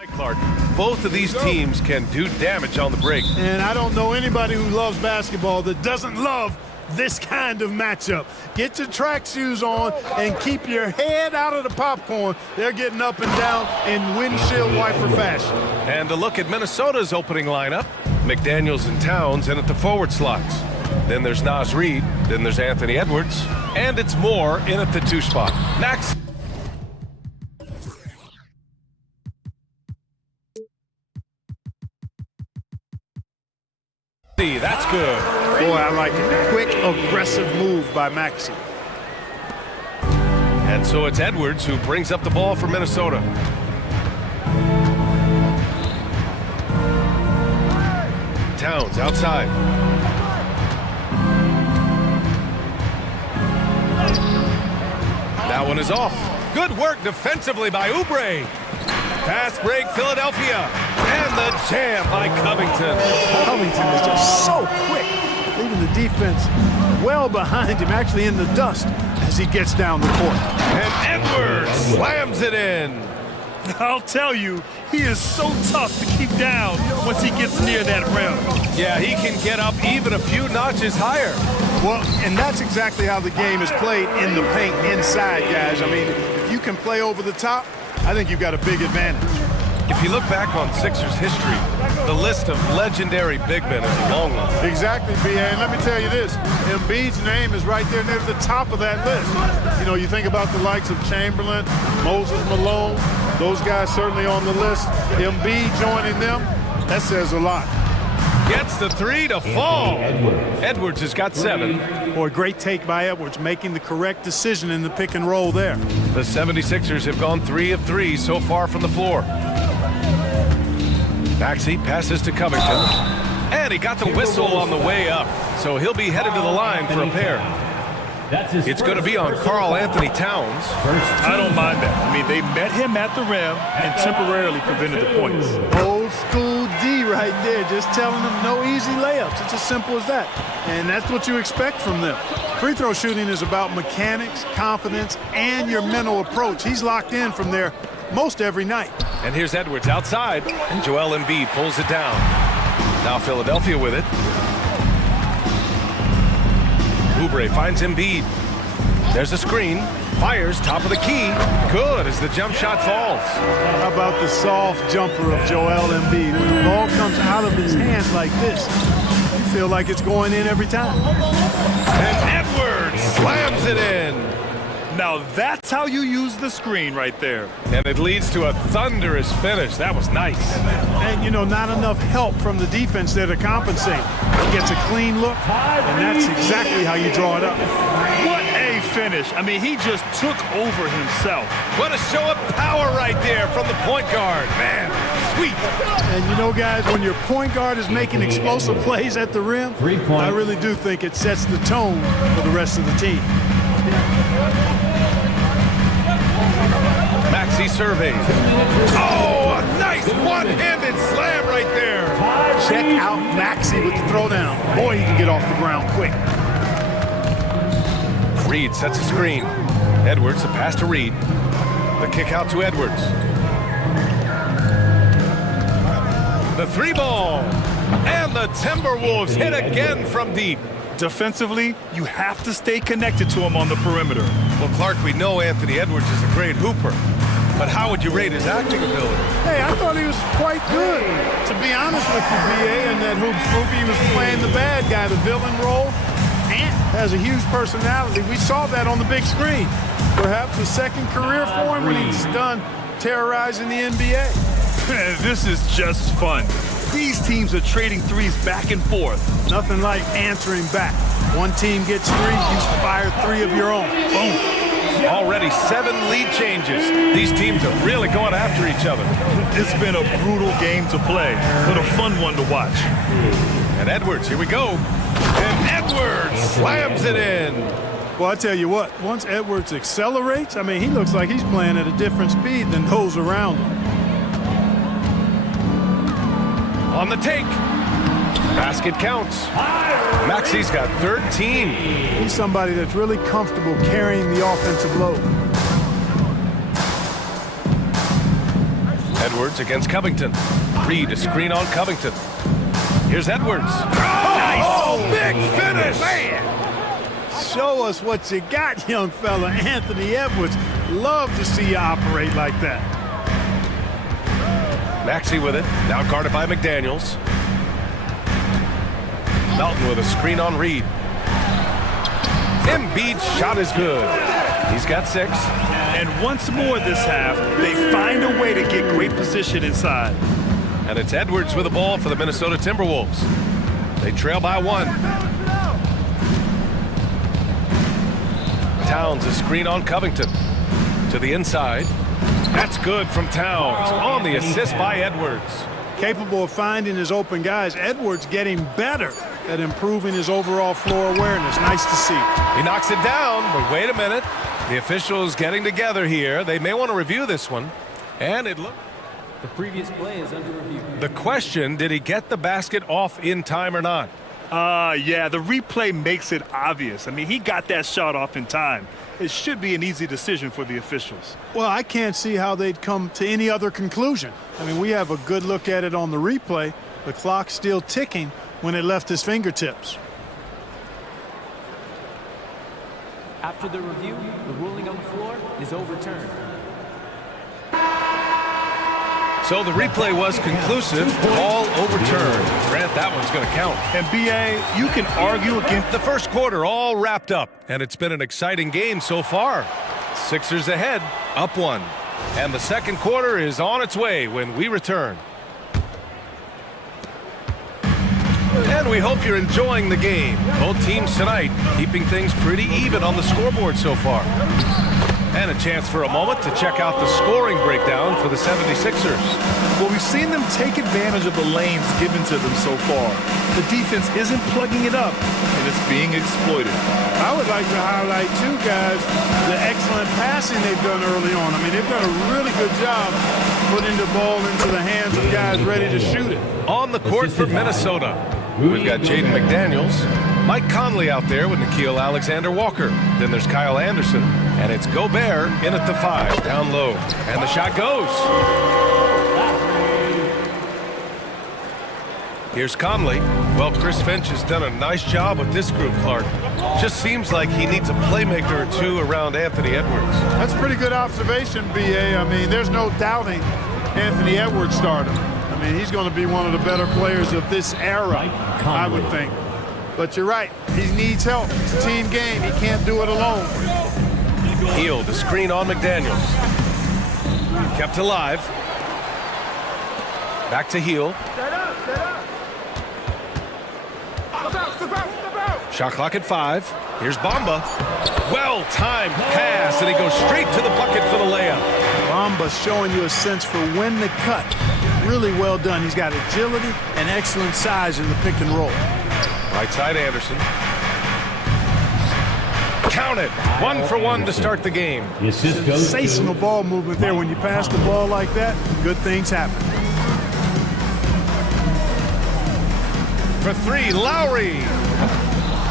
Clark, both of these teams can do damage on the break. And I don't know anybody who loves basketball that doesn't love this kind of matchup. Get your track shoes on and keep your head out of the popcorn. They're getting up and down in windshield wiper fashion. And a look at Minnesota's opening lineup. McDaniels and Towns in at the forward slots. Then there's Naz Reid. Then there's Anthony Edwards. And it's Moore in at the 2 spot. Max. That's good. Boy, I like it. Quick, aggressive move by Maxey. And so it's Edwards who brings up the ball for Minnesota. Towns outside. That one is off. Good work defensively by Oubre. Fast break, Philadelphia. And the jam by Covington. Covington is just so quick, leaving the defense well behind him, actually in the dust as he gets down the court. And Edwards slams it in. I'll tell you, he is so tough to keep down once he gets near that rim. Yeah, he can get up even a few notches higher. Well, and that's exactly how the game is played in the paint inside, guys. I mean, if you can play over the top, I think you've got a big advantage. If you look back on Sixers history, the list of legendary big men is a long one. Exactly, B.A. And let me tell you this, Embiid's name is right there near the top of that list. You know, you think about the likes of Chamberlain, Moses Malone, those guys certainly on the list. Embiid joining them, that says a lot. Gets the 3 to fall. Edwards has got 7. Boy, great take by Edwards, making the correct decision in the pick and roll there. The 76ers have gone 3 of 3 so far from the floor. Maxey passes to Covington. And he got the whistle on the way up. So he'll be headed to the line for a pair. It's going to be on Karl Anthony Towns. I don't mind that. I mean, they met him at the rim and temporarily prevented the points. Old school D right there, just telling them no easy layups. It's as simple as that. And that's what you expect from them. Free throw shooting is about mechanics, confidence, and your mental approach. He's locked in from there most every night. And here's Edwards outside, and Joel Embiid pulls it down. Now Philadelphia with it. Oubre finds Embiid. There's a screen. Fires top of the key. Good as the jump shot falls. How about the soft jumper of Joel Embiid? When the ball comes out of his hands like this, you feel like it's going in every time. And Edwards slams it in. Now that's how you use the screen right there. And it leads to a thunderous finish. That was nice. And, you know, not enough help from the defense there to compensate. He gets a clean look, and that's exactly how you draw it up. What a finish. I mean, he just took over himself. What a show of power right there from the point guard. Man, sweet. And, you know, guys, when your point guard is making explosive plays at the rim, I really do think it sets the tone for the rest of the team. Maxey surveys. Oh, a nice one-handed slam right there. Check out Maxey with the throwdown. Boy, he can get off the ground quick. Reid sets a screen. Edwards, a pass to Reid. The kick out to Edwards. The 3 ball. And the Timberwolves hit again from deep. Defensively, you have to stay connected to him on the perimeter. Well, Clark, we know Anthony Edwards is a great hooper. But how would you rate his acting ability? Hey, I thought he was quite good, to be honest with you, B.A. In that hoop swoop, he was playing the bad guy, the villain role. Ant has a huge personality. We saw that on the big screen. Perhaps a second career for him when he's done terrorizing the NBA. This is just fun. These teams are trading threes back and forth. Nothing like answering back. One team gets 3, you fire 3 of your own. Boom. Already 7 lead changes. These teams are really going after each other. It's been a brutal game to play, but a fun one to watch. And Edwards, here we go. And Edwards slams it in. Well, I tell you what, once Edwards accelerates, I mean, he looks like he's playing at a different speed than those around him. On the take. Basket counts. Maxey's got 13. He's somebody that's really comfortable carrying the offensive load. Edwards against Covington. Reed, a screen on Covington. Here's Edwards. Oh, Nice! Big finish! Show us what you got, young fella. Anthony Edwards. Love to see you operate like that. Maxey with it. Now guarded by McDaniels. Melton with a screen on Reed. Embiid's shot is good. He's got 6. And once more this half, they find a way to get great position inside. And it's Edwards with the ball for the Minnesota Timberwolves. They trail by 1. Towns a screen on Covington. To the inside. That's good from Towns on the assist by Edwards. Capable of finding his open guys. Edwards getting better at improving his overall floor awareness. Nice to see. He knocks it down, but wait a minute. The officials getting together here. They may want to review this one. And it looked... The previous play is under review. The question, did he get the basket off in time or not? Yeah, the replay makes it obvious. I mean, he got that shot off in time. It should be an easy decision for the officials. Well, I can't see how they'd come to any other conclusion. I mean, we have a good look at it on the replay. The clock's still ticking when it left his fingertips. After the review, the ruling on the floor is overturned. So the replay was conclusive, all overturned. Grant, that one's going to count. And B.A., you can argue against... The first quarter all wrapped up, and it's been an exciting game so far. Sixers ahead, up 1. And the second quarter is on its way when we return. And we hope you're enjoying the game. Both teams tonight keeping things pretty even on the scoreboard so far. And a chance for a moment to check out the scoring breakdown for the 76ers. Well, we've seen them take advantage of the lanes given to them so far. The defense isn't plugging it up, and it's being exploited. I would like to highlight, too, guys, the excellent passing they've done early on. I mean, they've done a really good job putting the ball into the hands of guys ready to shoot it. On the court for Minnesota, we've got Jaden McDaniels, Mike Conley out there with Nickeil Alexander-Walker. Then there's Kyle Anderson, and it's Gobert in at the 5, down low. And the shot goes. Here's Conley. Well, Chris Finch has done a nice job with this group, Clark. Just seems like he needs a playmaker or two around Anthony Edwards. That's a pretty good observation, B.A. I mean, there's no doubting Anthony Edwards started. I mean, he's going to be one of the better players of this era, I would think. But you're right. He needs help. It's a team game. He can't do it alone. Hield, the screen on McDaniels. Kept alive. Back to Hield. Shot clock at 5. Here's Bamba. Well-timed pass, and he goes straight to the bucket for the layup. Bamba showing you a sense for when to cut. Really well done. He's got agility and excellent size in the pick and roll. Right side Anderson. Count it. 1 for 1 to start the game. Sensational ball movement there. When you pass the ball like that, good things happen. For 3, Lowry.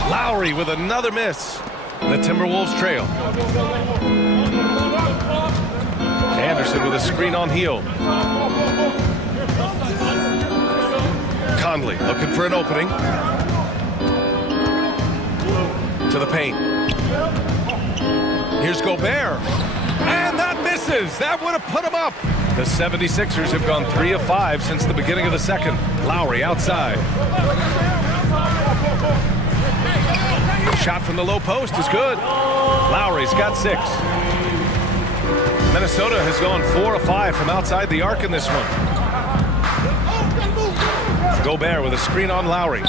Lowry with another miss. The Timberwolves trail. Anderson with a screen on Hield. Conley looking for an opening. To the paint. Here's Gobert. And that misses. That would have put him up. The 76ers have gone 3 of 5 since the beginning of the second. Lowry outside. Shot from the low post is good. Lowry's got 6. Minnesota has gone 4 of 5 from outside the arc in this one. Gobert with a screen on Lowry.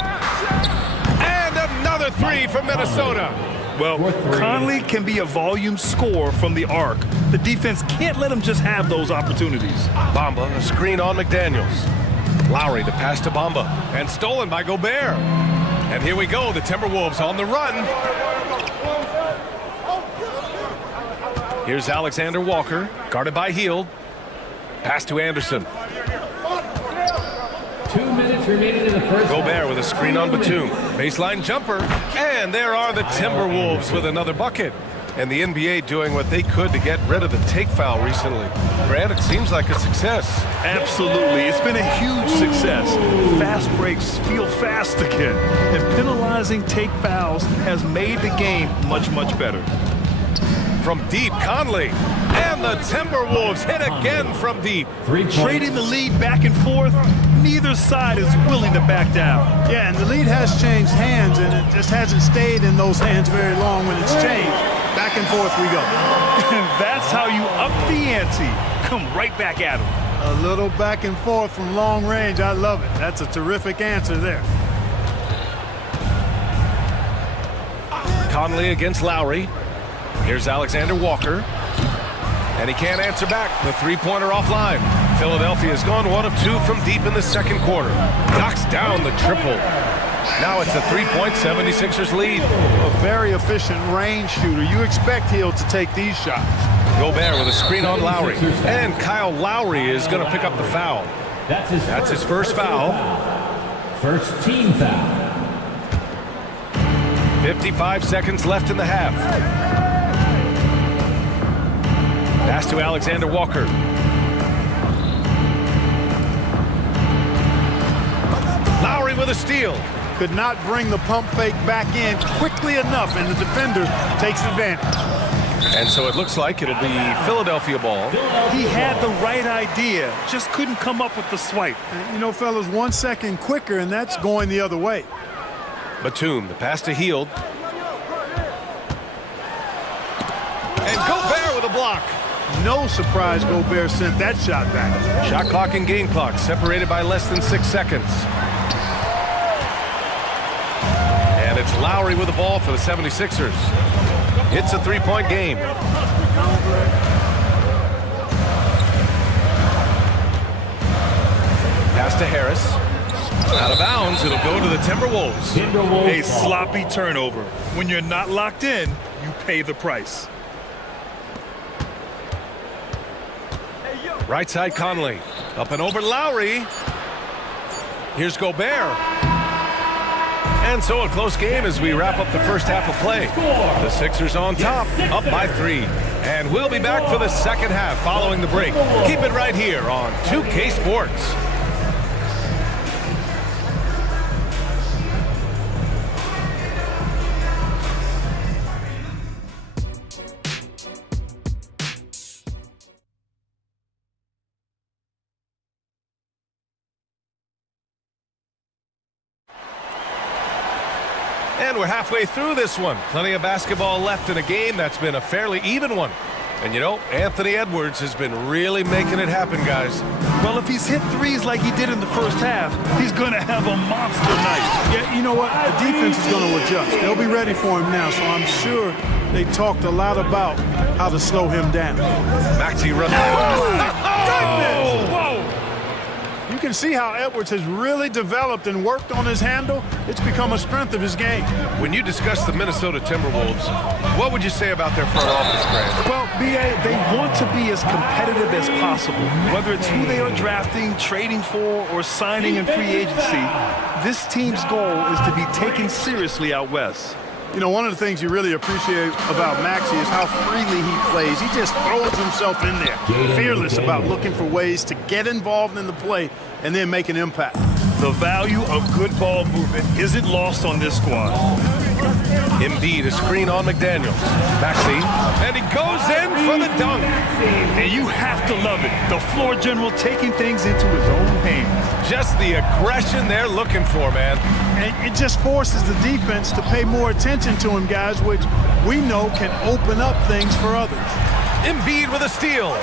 And another 3 from Minnesota. Well, Conley can be a volume scorer from the arc. The defense can't let him just have those opportunities. Bamba, a screen on McDaniels. Lowry, the pass to Bamba. And stolen by Gobert. And here we go, the Timberwolves on the run. Here's Alexander Walker, guarded by Hield. Pass to Anderson. 2 minutes remaining in the first. Gobert with a screen on Batum. Baseline jumper. And there are the Timberwolves with another bucket. And the NBA doing what they could to get rid of the take foul recently. Grant, it seems like a success. Absolutely. It's been a huge success. Fast breaks feel fast again. And penalizing take fouls has made the game much, much better. From deep, Conley. And the Timberwolves hit again from deep. Trading the lead back and forth, neither side is willing to back down. Yeah, and the lead has changed hands, and it just hasn't stayed in those hands very long when it's changed. Back and forth we go. And that's how you up the ante. Come right back at them. A little back and forth from long range. I love it. That's a terrific answer there. Conley against Lowry. Here's Alexander Walker. And he can't answer back. The three-pointer offline. Philadelphia has gone 1 of 2 from deep in the second quarter. Knocks down the triple. Now it's a 3-point 76ers lead. A very efficient range shooter. You expect Hill to take these shots. Gobert with a screen on Lowry. And Kyle Lowry is going to pick up the foul. That's his first foul. First team foul. 55 seconds left in the half. Pass to Alexander Walker. Lowry with a steal. Could not bring the pump fake back in quickly enough, and the defender takes advantage. And so it looks like it'll be Philadelphia ball. He had the right idea, just couldn't come up with the swipe. And, you know, fellas, 1 second quicker, and that's going the other way. Batum, the pass to Hield. And Gobert with a block. No surprise Gobert sent that shot back. Shot clock and game clock separated by less than 6 seconds. And it's Lowry with the ball for the 76ers. It's a 3-point game. Pass to Harris. Out of bounds, it'll go to the Timberwolves. A sloppy turnover. When you're not locked in, you pay the price. Right side Conley. Up and over Lowry. Here's Gobert. And so a close game as we wrap up the first half of play. The Sixers on top, up by 3. And we'll be back for the second half following the break. Keep it right here on 2K Sports. And we're halfway through this one. Plenty of basketball left in a game that's been a fairly even one. And you know, Anthony Edwards has been really making it happen, guys. Well, if he's hit threes like he did in the first half, he's going to have a monster night. Yeah, you know what? The defense is going to adjust. They'll be ready for him now, so I'm sure they talked a lot about how to slow him down. Maxey runs. Whoa! You can see how Edwards has really developed and worked on his handle. It's become a strength of his game. When you discuss the Minnesota Timberwolves, what would you say about their front office, Grant? Well, B.A., they want to be as competitive as possible. Whether it's who they are drafting, trading for, or signing in free agency, this team's goal is to be taken seriously out west. You know, one of the things you really appreciate about Maxey is how freely he plays. He just throws himself in there, fearless about looking for ways to get involved in the play and then make an impact. The value of good ball movement isn't lost on this squad. Embiid, a screen on McDaniels. Maxey, and he goes in for the dunk. And you have to love it. The floor general taking things into his own hands. Just the aggression they're looking for, man. And it just forces the defense to pay more attention to him, guys, which we know can open up things for others. Embiid with a steal.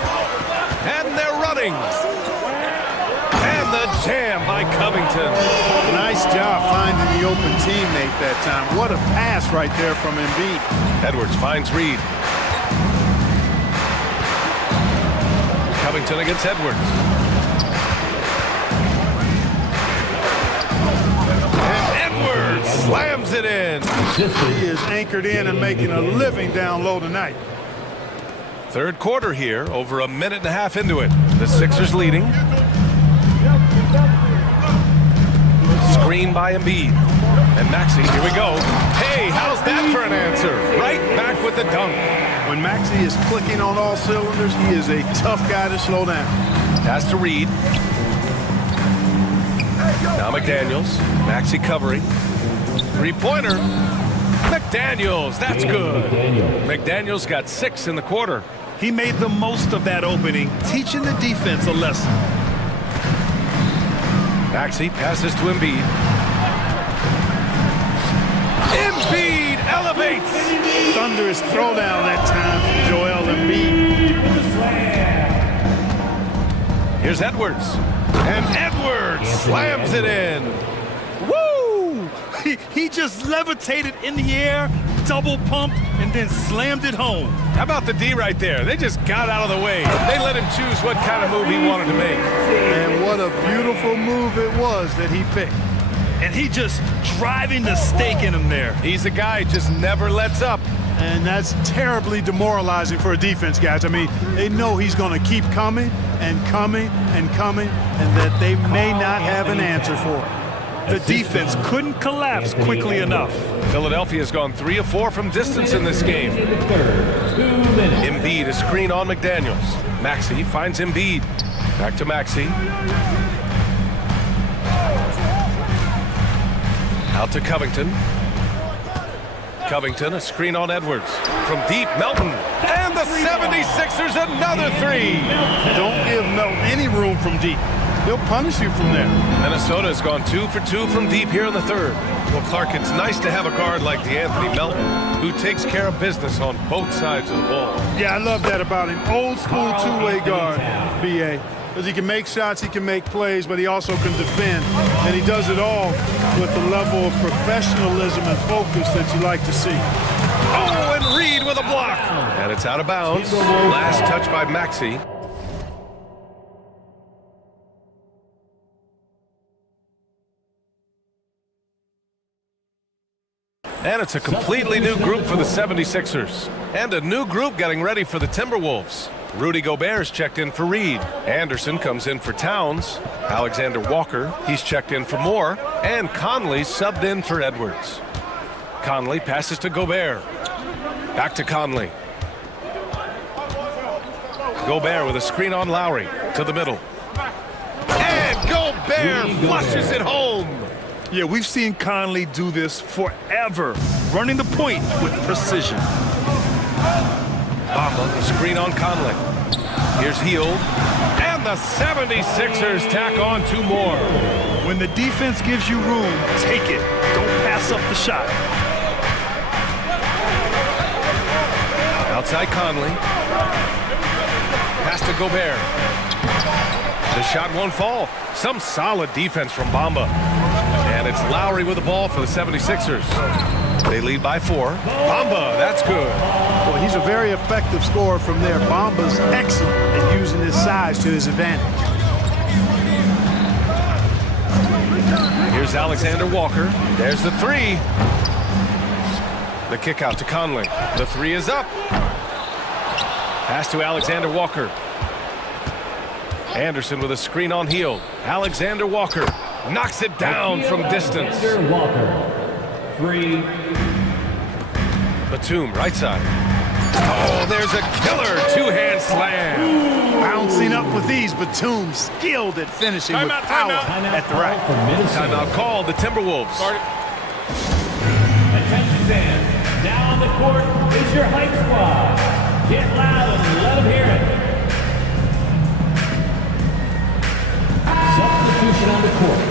And they're running. And the jam by Covington. Nice job finding the open teammate that time. What a pass right there from Embiid. Edwards finds Reed. Covington against Edwards. And Edwards slams it in. He is anchored in and making a living down low tonight. Third quarter here, over a minute and a half into it. The Sixers leading. Screen by Embiid. And Maxey, here we go. Hey, how's that for an answer? Right back with the dunk. When Maxey is clicking on all cylinders, he is a tough guy to slow down. Pass to Reed. Now McDaniels. Maxey covering. Three-pointer. McDaniels, that's good. McDaniels got 6 in the quarter. He made the most of that opening, teaching the defense a lesson. Maxey passes to Embiid. Embiid elevates. Thunderous throwdown that time from Joel Embiid. Here's Edwards. And Edwards slams it in. Woo! He just levitated in the air, double pumped, and then slammed it home. How about the D right there? They just got out of the way. They let him choose what kind of move he wanted to make. And what a beautiful move it was that he picked. And he just driving the stake in him there. He's a guy who just never lets up. And that's terribly demoralizing for a defense, guys. I mean, they know he's going to keep coming and coming and coming, and that they may not have an answer for it. The defense couldn't collapse quickly enough. Philadelphia's gone 3 of 4 from distance in this game. Embiid, a screen on McDaniels. Maxey finds Embiid. Back to Maxey. Out to Covington. Covington, a screen on Edwards. From deep, Melton. And the 76ers, another 3. Don't give Melton any room from deep. They'll punish you from there. Minnesota has gone 2 for 2 from deep here in the third. Well, Clark, it's nice to have a guard like DeAnthony Melton, who takes care of business on both sides of the ball. Yeah, I love that about him. Old school two-way guard, BA. Because he can make shots, he can make plays, but he also can defend. And he does it all with the level of professionalism and focus that you like to see. Oh, and Reed with a block. And it's out of bounds. Last touch by Maxey. And it's a completely new group for the 76ers. And a new group getting ready for the Timberwolves. Rudy Gobert's checked in for Reed. Anderson comes in for Towns. Alexander Walker, he's checked in for Moore. And Conley subbed in for Edwards. Conley passes to Gobert. Back to Conley. Gobert with a screen on Lowry to the middle. And Gobert flushes it home. Yeah, we've seen Conley do this forever, running the point with precision. Bamba, the screen on Conley. Here's Hield. And the 76ers tack on 2 more. When the defense gives you room, take it. Don't pass up the shot. Outside Conley. Pass to Gobert. The shot won't fall. Some solid defense from Bamba. And it's Lowry with the ball for the 76ers. They lead by 4. Bamba, that's good. Well, he's a very effective scorer from there. Bamba's excellent at using his size to his advantage. Here's Alexander Walker. There's the 3. The kick out to Conley. The 3 is up. Pass to Alexander Walker. Anderson with a screen on Hield. Alexander Walker knocks it down from distance. Walker, 3. Batum, right side. Oh, there's a killer 2-hand slam. Bouncing up with ease, Batum skilled at finishing with power at the rack. Timeout called, the Timberwolves. Attention fans, now on the court is your hype squad. Get loud and let them hear it. Substitution on the court.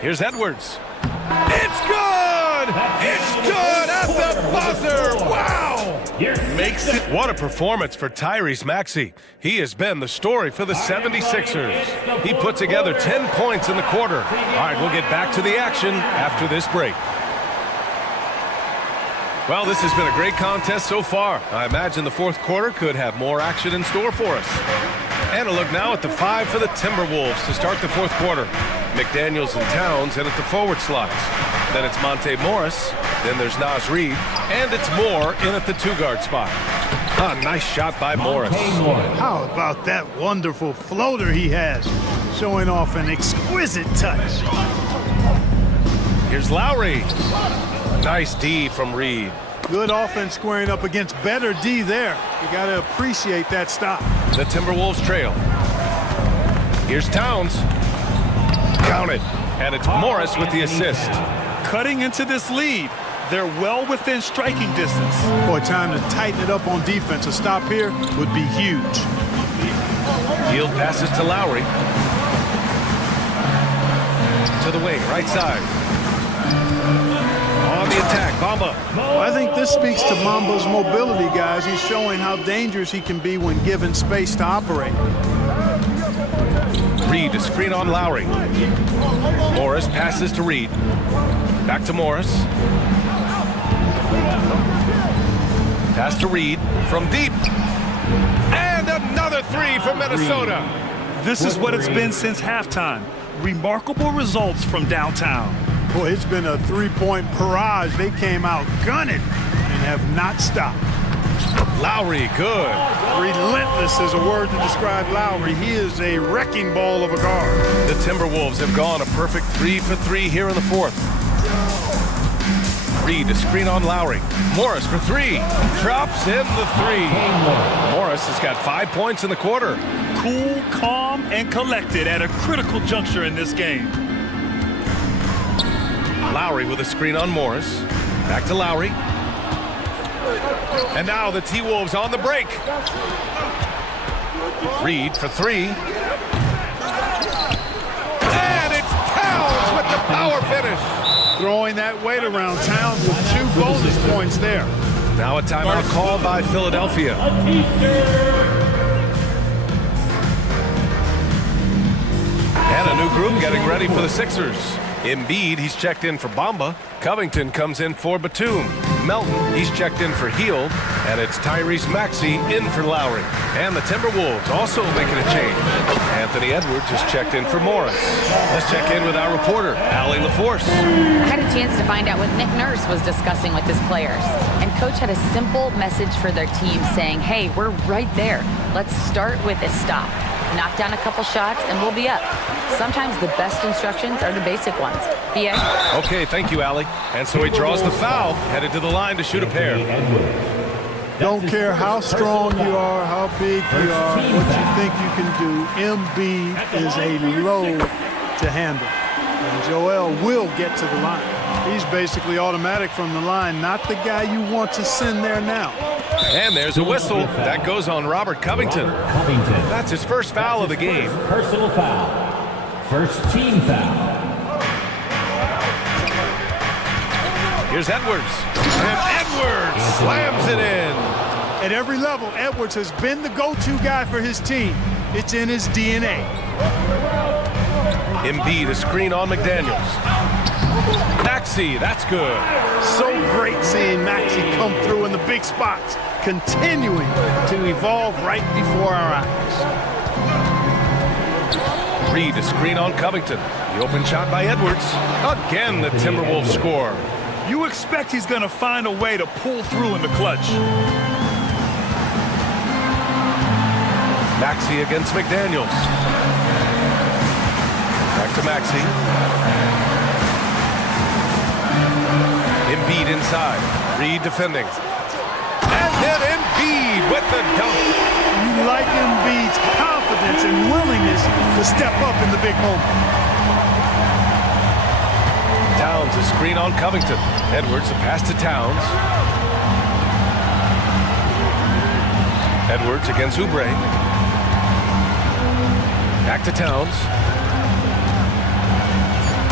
Here's Edwards. It's good! It's good at the buzzer! Wow! Makes it. What a performance for Tyrese Maxey. He has been the story for the 76ers. He put together 10 points in the quarter. All right, we'll get back to the action after this break. Well, this has been a great contest so far. I imagine the fourth quarter could have more action in store for us. And a look now at the 5 for the Timberwolves to start the fourth quarter. McDaniels and Towns in at the forward slots. Then it's Monte Morris. Then there's Naz Reid. And it's Moore in at the 2-guard spot. A nice shot by Morris. How about that wonderful floater he has? showing off an exquisite touch. Here's Lowry. Nice D from Reed. Good offense squaring up against better D there. You got to appreciate that stop. The Timberwolves trail. Here's Towns. Count it. And it's Morris with the assist. Cutting into this lead. They're well within striking distance. Boy, time to tighten it up on defense. A stop here would be huge. Field passes to Lowry. To the wing, right side. On the attack, Bamba. Well, I think this speaks to Mamba's mobility, guys. He's showing how dangerous he can be when given space to operate. Reed to screen on Lowry. Morris passes to Reed. Back to Morris. Pass to Reed from deep. And another three from Minnesota. This is what it's been since halftime. Remarkable results from downtown. Boy, it's been a three-point barrage. They came out gunning and have not stopped. Lowry, good. Relentless is a word to describe Lowry. He is a wrecking ball of a guard. The Timberwolves have gone a perfect 3 for 3 here in the fourth. Reed to screen on Lowry. Morris for three. Drops in the three. Morris has got 5 points in the quarter. Cool, calm, and collected at a critical juncture in this game. Lowry with a screen on Morris. Back to Lowry. And now the T-Wolves on the break. Reed for three. And it's Towns with the power finish. Throwing that weight around. Towns with 2 bonus points there. Now a timeout called by Philadelphia. And a new group getting ready for the Sixers. Embiid, he's checked in for Bamba. Covington comes in for Batum. Melton, he's checked in for Hield. And it's Tyrese Maxey in for Lowry. And the Timberwolves also making a change. Anthony Edwards is checked in for Morris. Let's check in with our reporter, Allie LaForce. I had a chance to find out what Nick Nurse was discussing with his players. And Coach had a simple message for their team saying, hey, we're right there. Let's start with a stop. Knock down a couple shots and we'll be up. Sometimes the best instructions are the basic ones. B.A.? Okay, thank you, Allie. And so he draws the foul, headed to the line to shoot a pair. Don't care how strong you are, how big you are, what you think you can do. Embiid is a load to handle. And Joel will get to the line. He's basically automatic from the line, not the guy you want to send there now. And there's a whistle. That goes on Robert Covington. That's his first foul of the game. Personal foul. First team foul. Here's Edwards. And Edwards slams it in. At every level, Edwards has been the go-to guy for his team. It's in his DNA. Embiid, a screen on McDaniels. Maxey, that's good. So great seeing Maxey come through in the big spots, continuing to evolve right before our eyes. Reed, a screen on Covington. The open shot by Edwards. Again, the Timberwolves score. You expect he's going to find a way to pull through in the clutch. Maxey against McDaniels. Back to Maxey. Embiid inside. Reed defending. And then Embiid with the dunk. You like Embiid's confidence and willingness to step up in the big moment. Towns, a screen on Covington. Edwards, a pass to Towns. Edwards against Oubre. Back to Towns.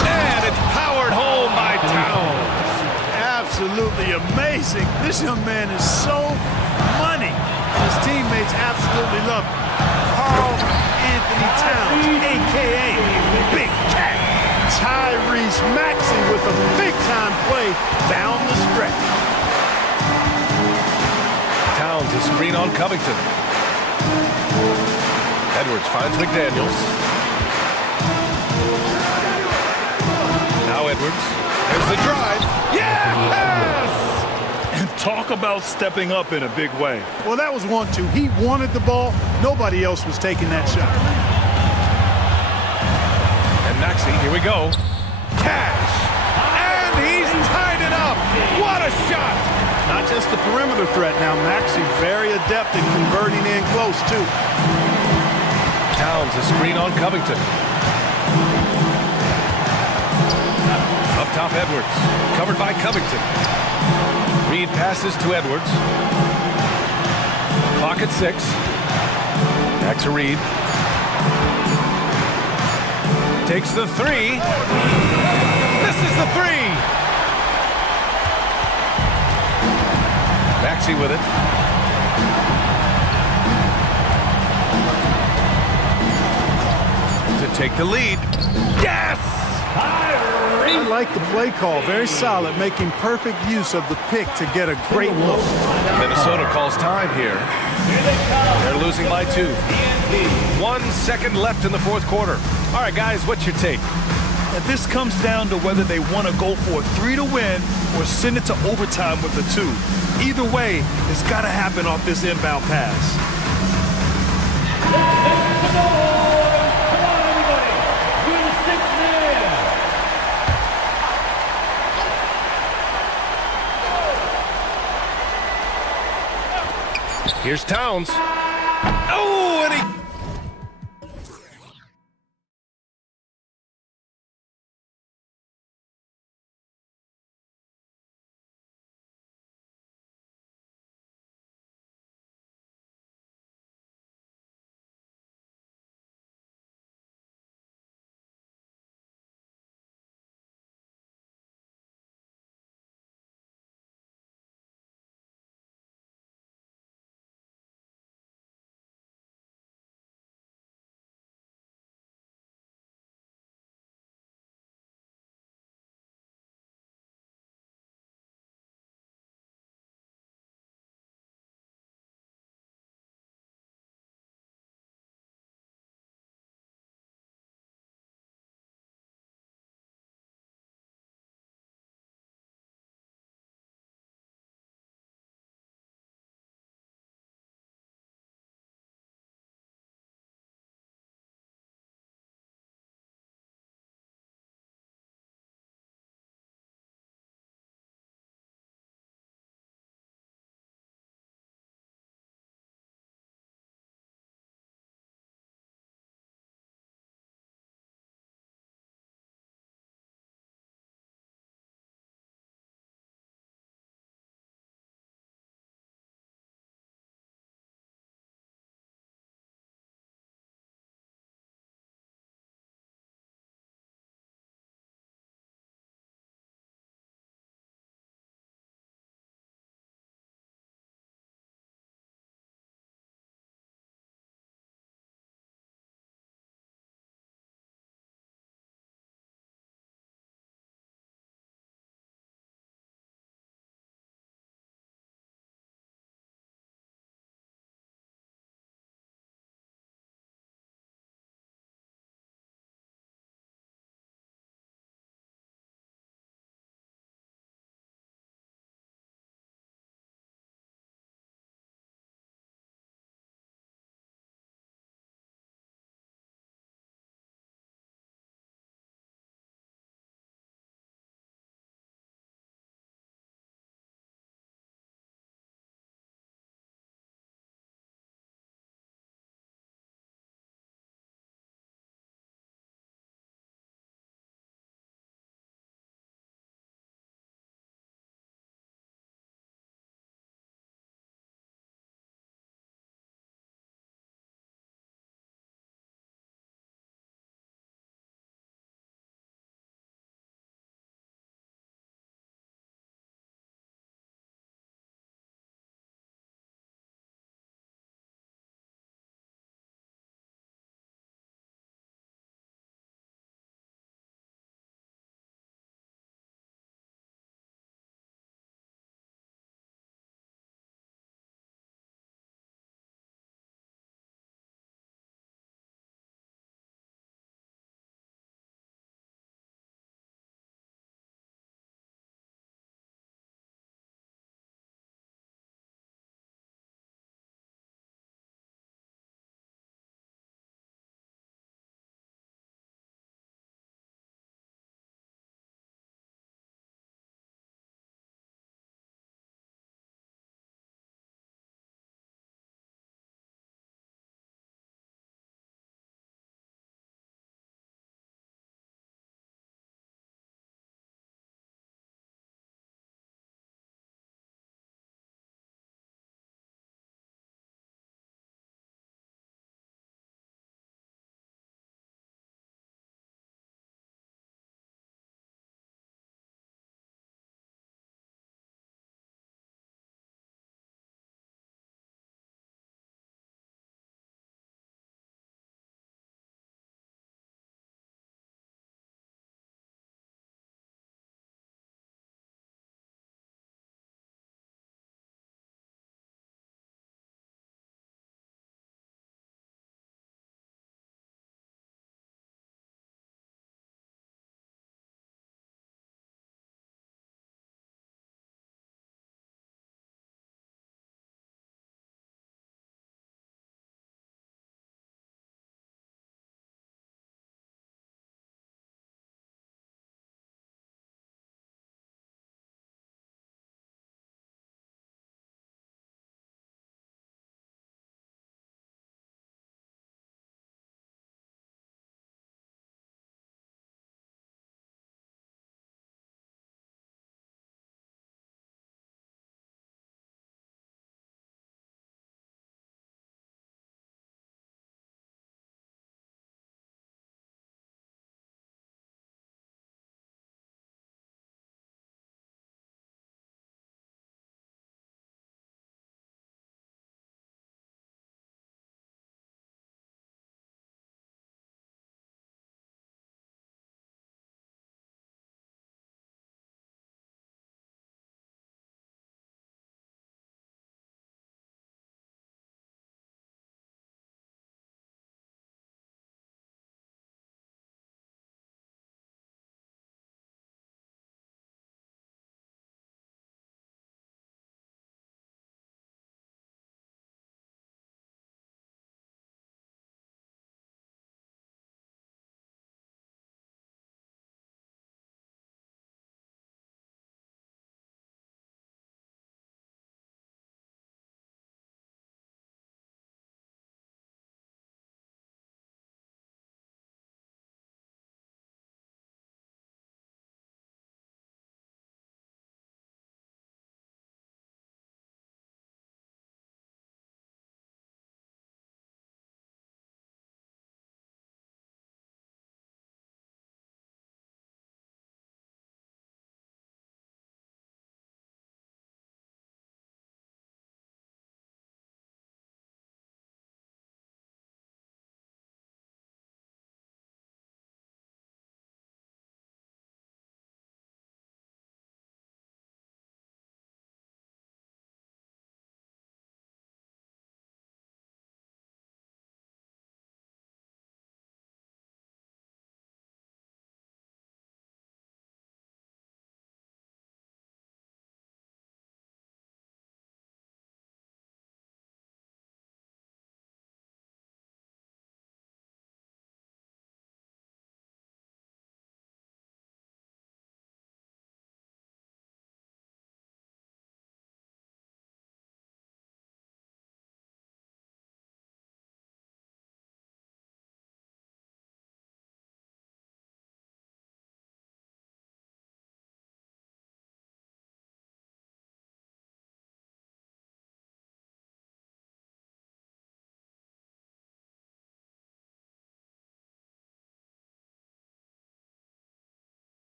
And it's powered home by Towns. Absolutely amazing. This young man is so money. His teammates absolutely love him. Karl Anthony Towns, a.k.a. Big Cat. Tyrese Maxey with a big-time play down the stretch. Towns, a screen on Covington. Edwards finds McDaniels. Now Edwards. There's the drive. Yes! And talk about stepping up in a big way. Well, that was 1-2. He wanted the ball. Nobody else was taking that shot. we go. Cash! And he's tied it up! What a shot! Not just the perimeter threat now. Maxey very adept in converting in close, too. Towns a screen on Covington. Up top, Edwards. Covered by Covington. Reed passes to Edwards. Clock at 6. Back to Reed. Takes the 3. This is the 3! Maxey with it. To take the lead. Yes! I like the play call. Very solid, making perfect use of the pick to get a great look. Minnesota calls time here. They're losing by 2. 1 second left in the fourth quarter. All right, guys, what's your take? And this comes down to whether they want to go for a 3 to win or send it to overtime with a 2. Either way, it's got to happen off this inbound pass. Here's Towns. Oh, and he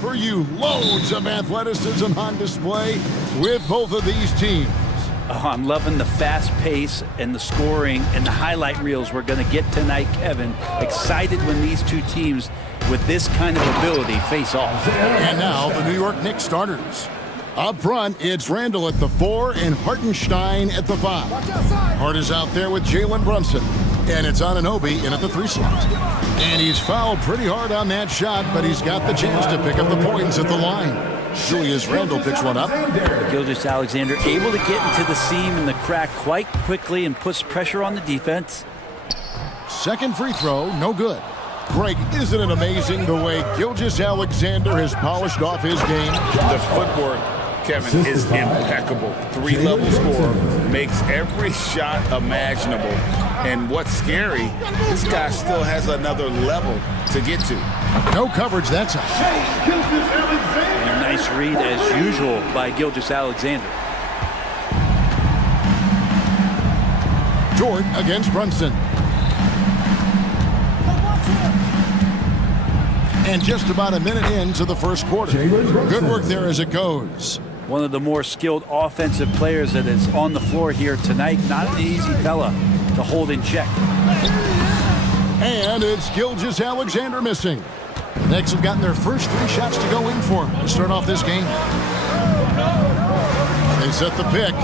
For you, loads of athleticism on display with both of these teams. Oh, I'm loving the fast pace and the scoring and the highlight reels we're going to get tonight, Kevin. Excited when these two teams with this kind of ability face off. And now the New York Knicks starters. Up front, it's Randall at the 4 and Hartenstein at the 5. Hart is out there with Jalen Brunson. And it's Anunoby in at the 3 slot. And he's fouled pretty hard on that shot, but he's got the chance to pick up the points at the line. Julius Randle picks one up. Gilgeous-Alexander able to get into the seam and the crack quite quickly and puts pressure on the defense. Second free throw, no good. Greg, isn't it amazing the way Gilgeous-Alexander has polished off his game? The footwork, Kevin, is impeccable. 3-level scorer, makes every shot imaginable. And what's scary, this guy still has another level to get to. No coverage that time. And a nice read as usual by Gilgeous-Alexander. Jordan against Brunson. And just about a minute into the first quarter. Good work there as it goes. One of the more skilled offensive players that is on the floor here tonight. Not an easy fella to hold in check. And it's Gilgeous-Alexander missing. The Knicks have gotten their first 3 shots to go in for to start off this game. They set the pick.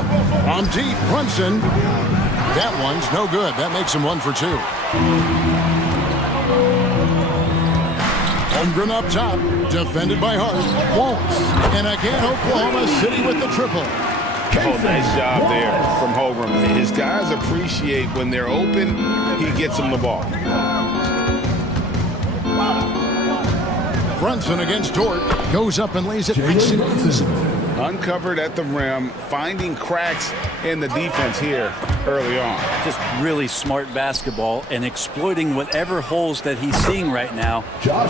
On deep, Brunson. That one's no good. That makes him 1 for 2. Holmgren up top, defended by Hart. Won't. And again, Oklahoma City with the triple. Oh, nice job there from Holmgren. His guys appreciate when they're open, he gets them the ball. Brunson against Dort. Goes up and lays it nice and easy. Uncovered at the rim, finding cracks in the defense here early on. Just really smart basketball and exploiting whatever holes that he's seeing right now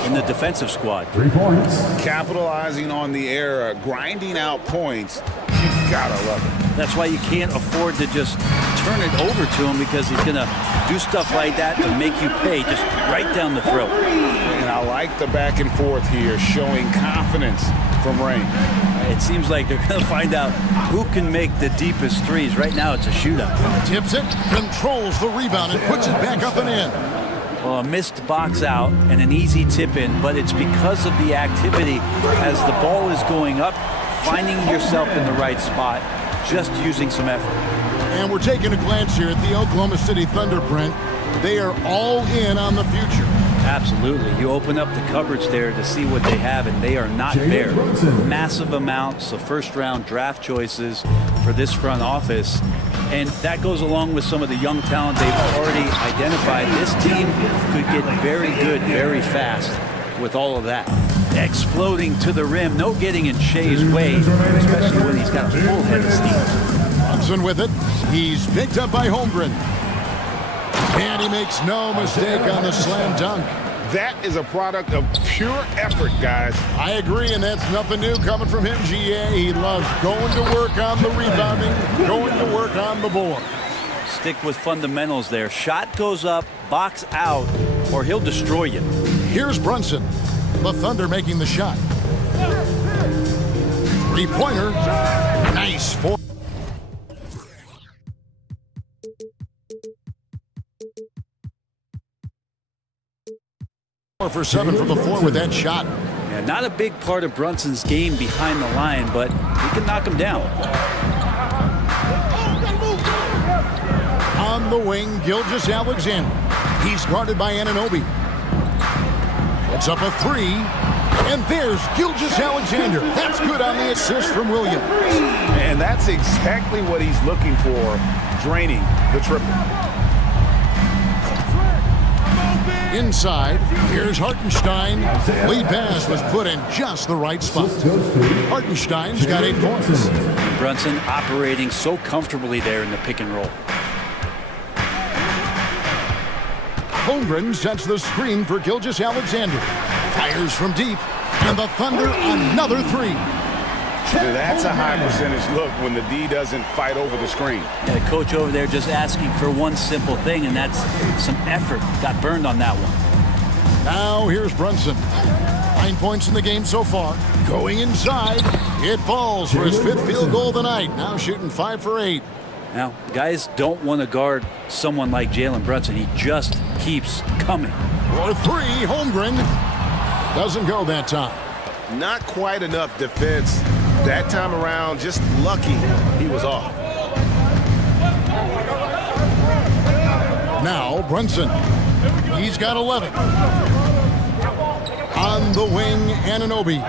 in the defensive squad. 3 points. Capitalizing on the error, grinding out points. You gotta love it. That's why you can't afford to just turn it over to him, because he's going to do stuff like that to make you pay just right down the throat. And I like the back and forth here, showing confidence from Rain. It seems like they're going to find out who can make the deepest threes. Right now it's a shootout. Tips it, controls the rebound, and puts it back up and in. Well, a missed box out and an easy tip in, but it's because of the activity as the ball is going up, finding yourself in the right spot, just using some effort. And we're taking a glance here at the Oklahoma City Thunder, Brent. They are all in on the future. Absolutely. You open up the cupboards there to see what they have, and they are not bare. Massive amounts of first-round draft choices for this front office, and that goes along with some of the young talent they've already identified. This team could get very good very fast with all of that. Exploding to the rim, no getting in Shea's way, especially when he's got a full head of steam. Brunson with it. He's picked up by Holmgren. And he makes no mistake on the slam dunk. That is a product of pure effort, guys. I agree, and that's nothing new coming from him, GA. He loves going to work on the rebounding, going to work on the board. Stick with fundamentals there. Shot goes up, box out, or he'll destroy you. Here's Brunson. The Thunder making the shot. 3-pointer. Nice. For 7 from the floor with that shot. Yeah, not a big part of Brunson's game behind the line, but he can knock him down. On the wing, Gilgeous-Alexander. He's guarded by Anunoby. It's up a 3, and there's Gilgeous-Alexander. That's good on the assist from Williams. And that's exactly what he's looking for, draining the triple. Inside, here's Hartenstein. Lead pass was put in just the right spot. Hartenstein's got 8 points. Brunson operating so comfortably there in the pick and roll. Holmgren sets the screen for Gilgeous-Alexander. Fires from deep, and the Thunder another 3. That's a high percentage look when the D doesn't fight over the screen. Yeah, the coach over there just asking for one simple thing, and that's some effort. Got burned on that one. Now here's Brunson. 9 points in the game so far. Going inside. It falls for his 5th field goal of the night. Now shooting 5 for 8. Now, guys don't want to guard someone like Jalen Brunson. He just keeps coming. For 3, Holmgren. Doesn't go that time. Not quite enough defense that time around. Just lucky he was off. Now Brunson. He's got 11. On the wing, Anunoby.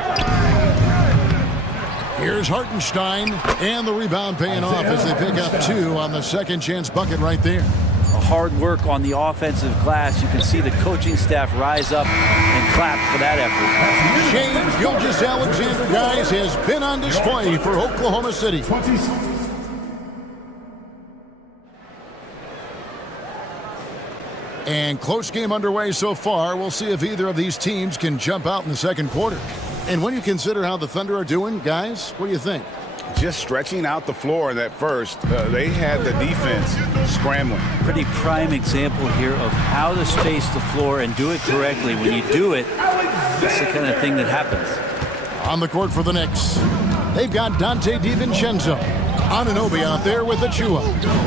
Here's Hartenstein, and the rebound paying off as they pick up 2 on the second chance bucket right there. Hard work on the offensive glass. You can see the coaching staff rise up and clap for that effort. Shea Gilgeous-Alexander, guys, has been on display for Oklahoma City. And close game underway so far. We'll see if either of these teams can jump out in the second quarter. And when you consider how the Thunder are doing, guys, what do you think? Just stretching out the floor in that first. They had the defense scrambling. Pretty prime example here of how to space the floor and do it correctly. When you do it, that's the kind of thing that happens. On the court for the Knicks, they've got Dante DiVincenzo. Anunoby out there with Achua.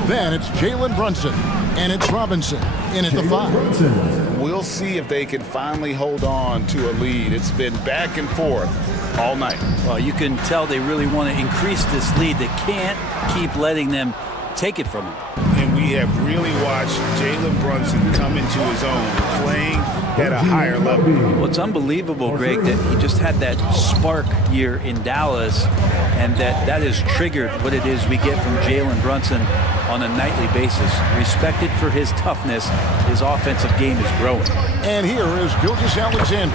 Then it's Jalen Brunson. And it's Robinson in at the 5. We'll see if they can finally hold on to a lead. It's been back and forth all night. Well, you can tell they really want to increase this lead. They can't keep letting them take it from them. And we have really watched Jalen Brunson come into his own, playing at a higher level. Well, it's unbelievable, Greg, that he just had that spark year in Dallas, and that has triggered what it is we get from Jalen Brunson on a nightly basis. Respected for his toughness, his offensive game is growing. And here is Gilgeous-Alexander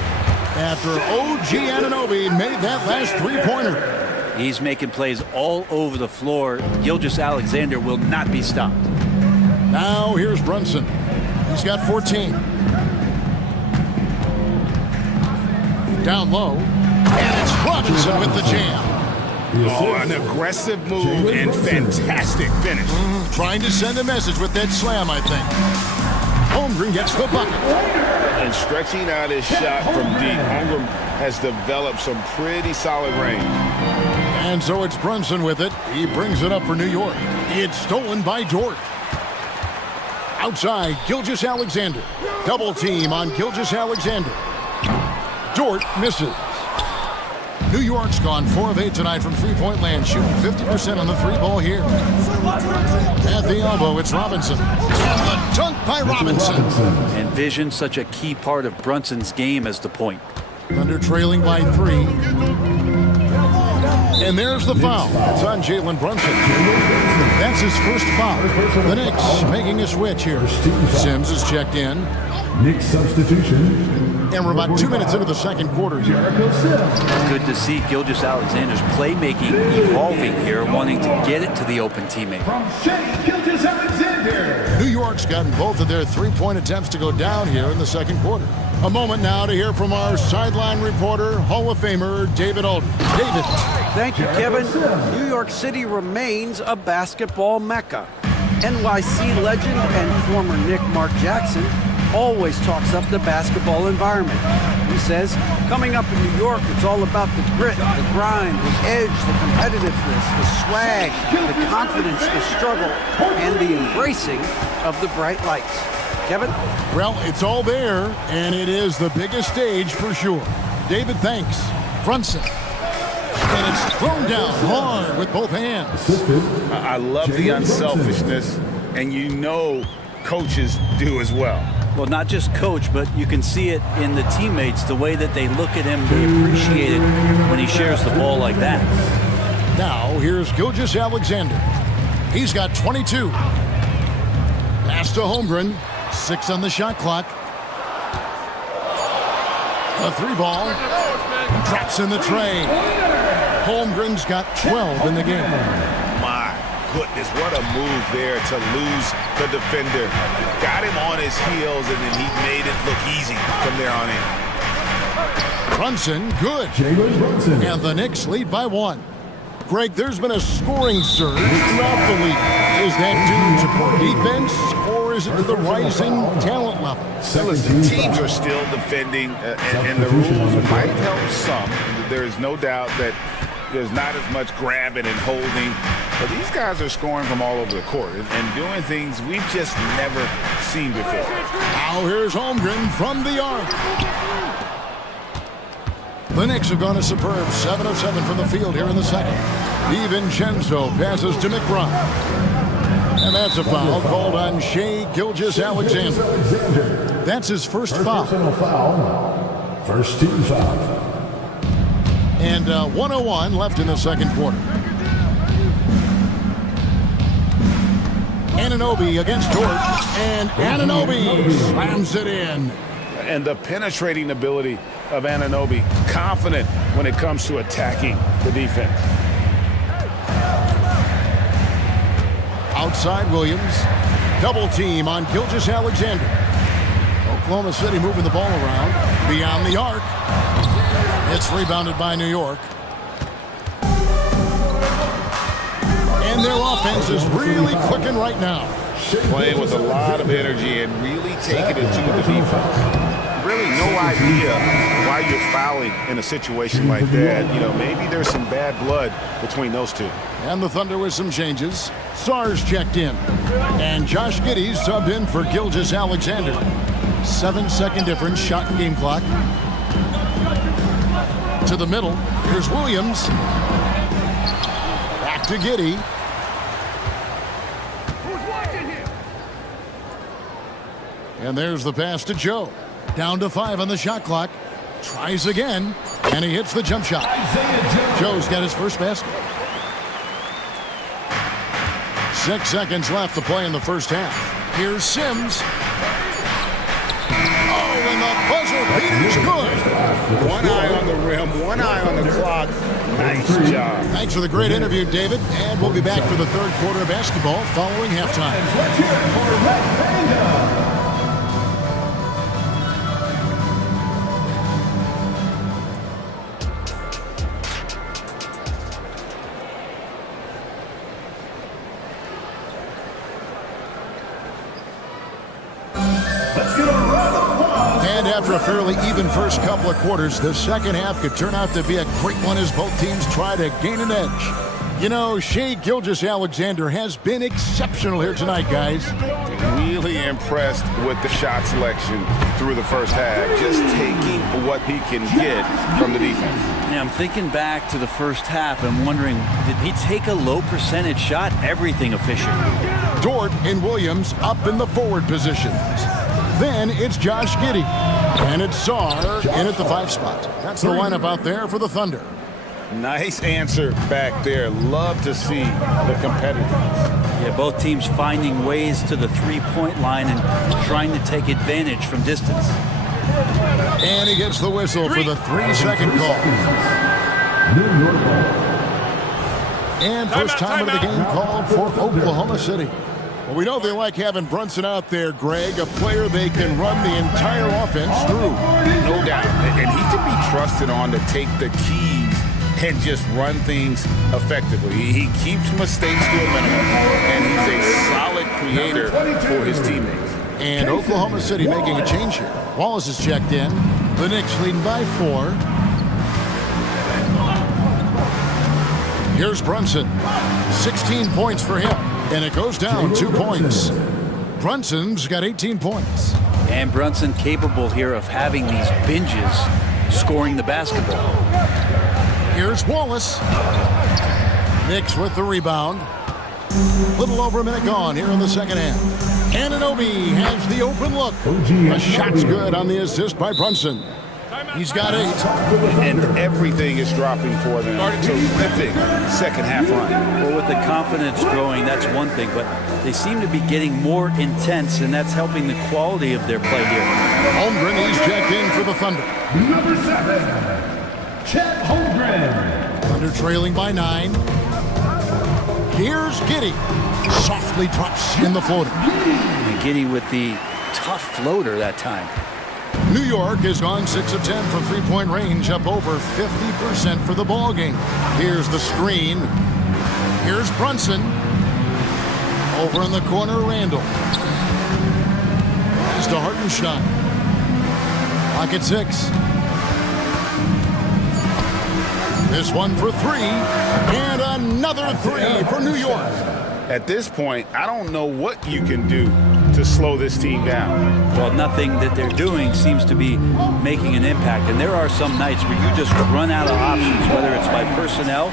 after OG Anunoby made that last 3-pointer. He's making plays all over the floor. Gilgeous-Alexander will not be stopped. Now here's Brunson. He's got 14. Down low. And it's Robinson with the jam. Oh, an aggressive move and fantastic finish. Trying to send a message with that slam, I think. Holmgren gets the bucket. And stretching out his shot from deep, Holmgren has developed some pretty solid range. And so it's Brunson with it. He brings it up for New York. It's stolen by Dort. Outside, Gilgeous-Alexander. Double team on Gilgeous-Alexander. Dort misses. New York's gone 4 of 8 tonight from three-point land, shooting 50% on the 3-ball here. At the elbow, it's Robinson. And the dunk by Robinson. And vision, such a key part of Brunson's game as the point. Thunder trailing by 3. And there's the foul. It's on Jalen Brunson. That's his first foul. The Knicks making a switch here. Sims is checked in. Knicks substitution. And we're about 2 minutes into the second quarter here. Good to see Gilgeous-Alexander's playmaking evolving here, wanting to get it to the open teammate. New York's gotten both of their 3-point attempts to go down here in the second quarter. A moment now to hear from our sideline reporter, Hall of Famer David Alden. David. Thank you, Kevin. New York City remains a basketball mecca. NYC legend and former Knick Mark Jackson always talks up the basketball environment. He says, coming up in New York, it's all about the grit, the grind, the edge, the competitiveness, the swag, the confidence, the struggle, and the embracing of the bright lights. Kevin? Well, it's all there, and it is the biggest stage for sure. David, thanks. Brunson. And it's thrown down hard with both hands. I love the unselfishness, and you know coaches do as well. Well, not just coach, but you can see it in the teammates, the way that they look at him, they appreciate it when he shares the ball like that. Now, here's Gilgeous-Alexander. He's got 22. Pass to Holmgren. 6 on the shot clock. The 3-ball. Drops in the tray. Holmgren's got 12 in the game. My goodness, what a move there to lose the defender. Got him on his heels, and then he made it look easy from there on in. Brunson, good. Brunson. And the Knicks lead by 1. Greg, there's been a scoring surge throughout the league. Is that due to poor defense, or factors into the rising talent level. Listen, teams are still defending, and the rules might help some. There is no doubt that there's not as much grabbing and holding, but these guys are scoring from all over the court and doing things we've just never seen before. Now here's Holmgren from the arc. The Knicks have gone a superb 7 of 7 from the field here in the second. DiVincenzo passes to McBride. And that's a foul called on Shai Gilgeous-Alexander. That's his first foul. First team foul. And 1:01 left in the second quarter. Anunoby against Dort. And Anunoby slams it in. And the penetrating ability of Anunoby, confident when it comes to attacking the defense. Outside Williams, double team on Gilgeous-Alexander. Oklahoma City moving the ball around, beyond the arc. It's rebounded by New York. And their offense is really clicking right now. Playing with a lot of energy and really taking it to the defense. Really no idea why you're fouling in a situation like that. You know, maybe there's some bad blood between those two. And the Thunder with some changes. Sars checked in. And Josh Giddey subbed in for Gilgeous-Alexander. 7-second difference, shot and game clock. To the middle. Here's Williams. Back to Giddey. And there's the pass to Joe. Down to 5 on the shot clock. Tries again. And he hits the jump shot. Joe's got his first basket. 6 seconds left to play in the first half. Here's Sims. Oh, and the buzzer beater's good. One eye on the rim, one eye on the clock. Nice job. Thanks for the great interview, David. And we'll be back for the third quarter of basketball following halftime. Let's hear it for Red Panda. After a fairly even first couple of quarters, the second half could turn out to be a great one as both teams try to gain an edge. You know, Shai Gilgeous-Alexander has been exceptional here tonight, guys. Really impressed with the shot selection through the first half. Just taking what he can get from the defense. Yeah, I'm thinking back to the first half and wondering, did he take a low percentage shot? Everything efficient. Dort and Williams up in the forward positions. Then it's Josh Giddey. And it's Sar in at the 5 spot. That's the lineup out there for the Thunder. Nice answer back there. Love to see the competitiveness. Yeah, both teams finding ways to the three-point line and trying to take advantage from distance. And he gets the whistle for the 3-second call. And first timer of the game called for Oklahoma City. Well, we know they like having Brunson out there, Greg, a player they can run the entire offense through. No doubt. And he can be trusted on to take the keys and just run things effectively. He keeps mistakes to a minimum, and he's a solid creator for his teammates. And Oklahoma City making a change here. Wallace is checked in. The Knicks leading by 4. Here's Brunson. 16 points for him. And it goes down 2 points. Brunson's got 18 points. And Brunson capable here of having these binges scoring the basketball. Here's Wallace. Knicks with the rebound. Little over a minute gone here in the second half. Anunoby has the open look. A shot's good on the assist by Brunson. He's got 8. And everything is dropping for them. Terrific second half run. Well, with the confidence growing, that's one thing, but they seem to be getting more intense, and that's helping the quality of their play here. Holmgren, he's checked in for the Thunder. Number 7, Chet Holmgren. Thunder trailing by 9. Here's Giddey. Softly drops in the floater. And Giddey with the tough floater that time. New York has gone 6 of 10 from three-point range, up over 50% for the ball game. Here's the screen. Here's Brunson. Over in the corner, Randall. to Hartenstein. Clock at 6. This one for 3, and another 3 for New York. At this point, I don't know what you can do to slow this team down. Well, nothing that they're doing seems to be making an impact. And there are some nights where you just run out of options, whether it's by personnel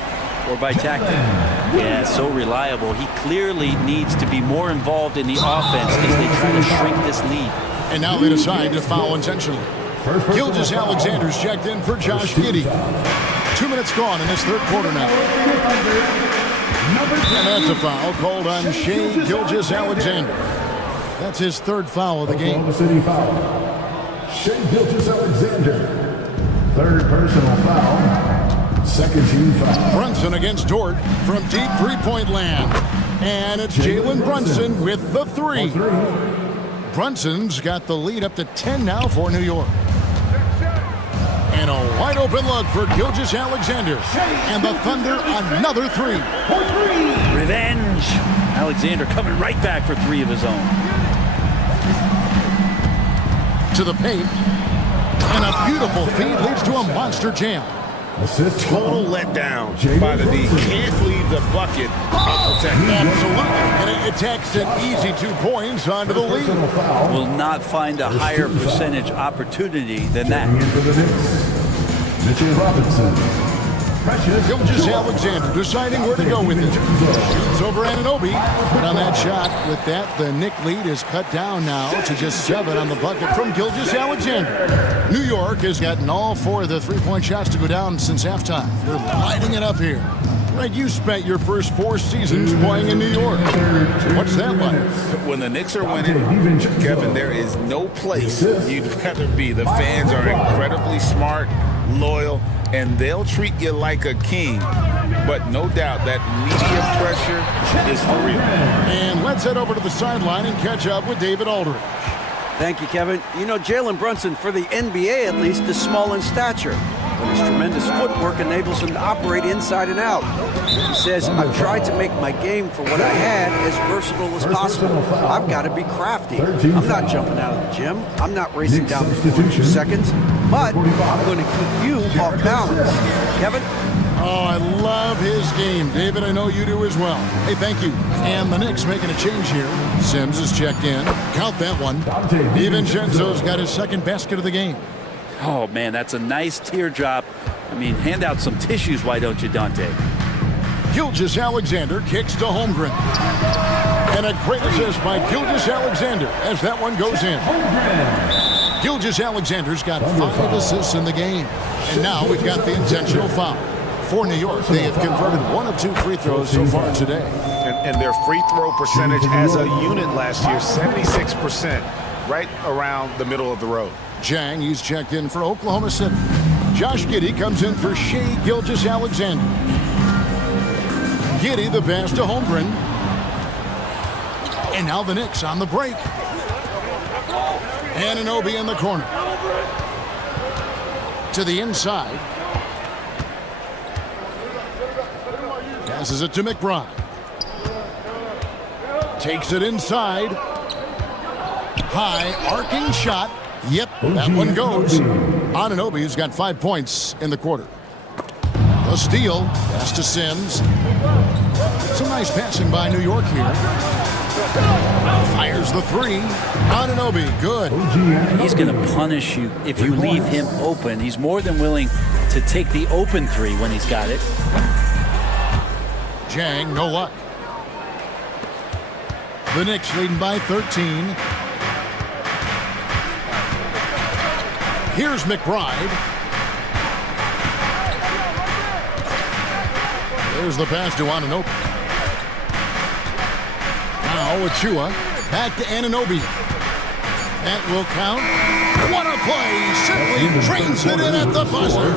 or by tactic. Yeah, so reliable. He clearly needs to be more involved in the offense as they try to shrink this lead. And now they decide to foul intentionally. Gilgeous-Alexander's checked in for Josh Giddey. 2 minutes gone in this third quarter now. And that's a foul called on Shai Gilgeous-Alexander. That's his third foul of the game. Oklahoma City foul. Shai Gilgeous-Alexander. Third personal foul. Second team foul. Brunson against Dort from deep three-point land. And it's Jalen Brunson with the 3. Brunson's got the lead up to 10 now for New York. And a wide open look for Gilgeous-Alexander. And the Thunder another 3. Revenge. Alexander coming right back for 3 of his own. To the paint. And a beautiful feed leads to a monster jam. Total letdown by the D. Can't leave the bucket unprotected. Absolutely. And it takes an easy 2 points onto the lead. Will not find a higher percentage opportunity than that. Mitchell Robinson. Gilgeous-Alexander deciding where to go with it. Shoots over Anunoby. But on that shot, with that, the Knicks lead is cut down now to just 7 on the bucket from Gilgeous-Alexander. New York has gotten all 4 of the three-point shots to go down since halftime. They're lighting it up here. Greg, you spent your first 4 seasons playing in New York. What's that like? When the Knicks are winning, Kevin, there is no place you'd rather be. The fans are incredibly smart, loyal, and they'll treat you like a king. But no doubt that media pressure is for real. And let's head over to the sideline and catch up with David Aldridge. Thank you, Kevin. You know, Jalen Brunson, for the NBA at least, is small in stature, but his tremendous footwork enables him to operate inside and out. He says, I've tried to make my game for what I had as versatile as possible. I've got to be crafty. I'm not jumping out of the gym. I'm not racing down the floor in 2 seconds, but I'm going to keep you off balance. Kevin? Oh, I love his game. David, I know you do as well. Hey, thank you. And the Knicks making a change here. Sims is checked in. Count that one. DiVincenzo's got his second basket of the game. Oh, man, that's a nice teardrop. I mean, hand out some tissues, why don't you, Dante? Gilgeous-Alexander kicks to Holmgren. And a great assist by Gilgeous-Alexander as that one goes in. Gilgeous-Alexander's got 5 assists in the game. And now we've got the intentional foul. For New York, they have converted 1 of 2 free throws so far today. And their free throw percentage as a unit last year, 76%, right around the middle of the road. Jang, he's checked in for Oklahoma City. Josh Giddey comes in for Shai Gilgeous-Alexander. Giddey the pass to Holmgren. And now the Knicks on the break. Anunoby in the corner. To the inside. Passes it to McBride. Takes it inside. High arcing shot. Yep, that one goes. Anunoby's got 5 points in the quarter. A steal. Pass to Sims. Some nice passing by New York here. Fires the 3. Anunoby, good. He's going to punish you if you leave him open. He's more than willing to take the open 3 when he's got it. Jang, no luck. The Knicks leading by 13. Here's McBride. There's the pass to Anunoby. Now Achua. Back to Anunoby. That will count. What a play! Simply drains it in at the buzzer.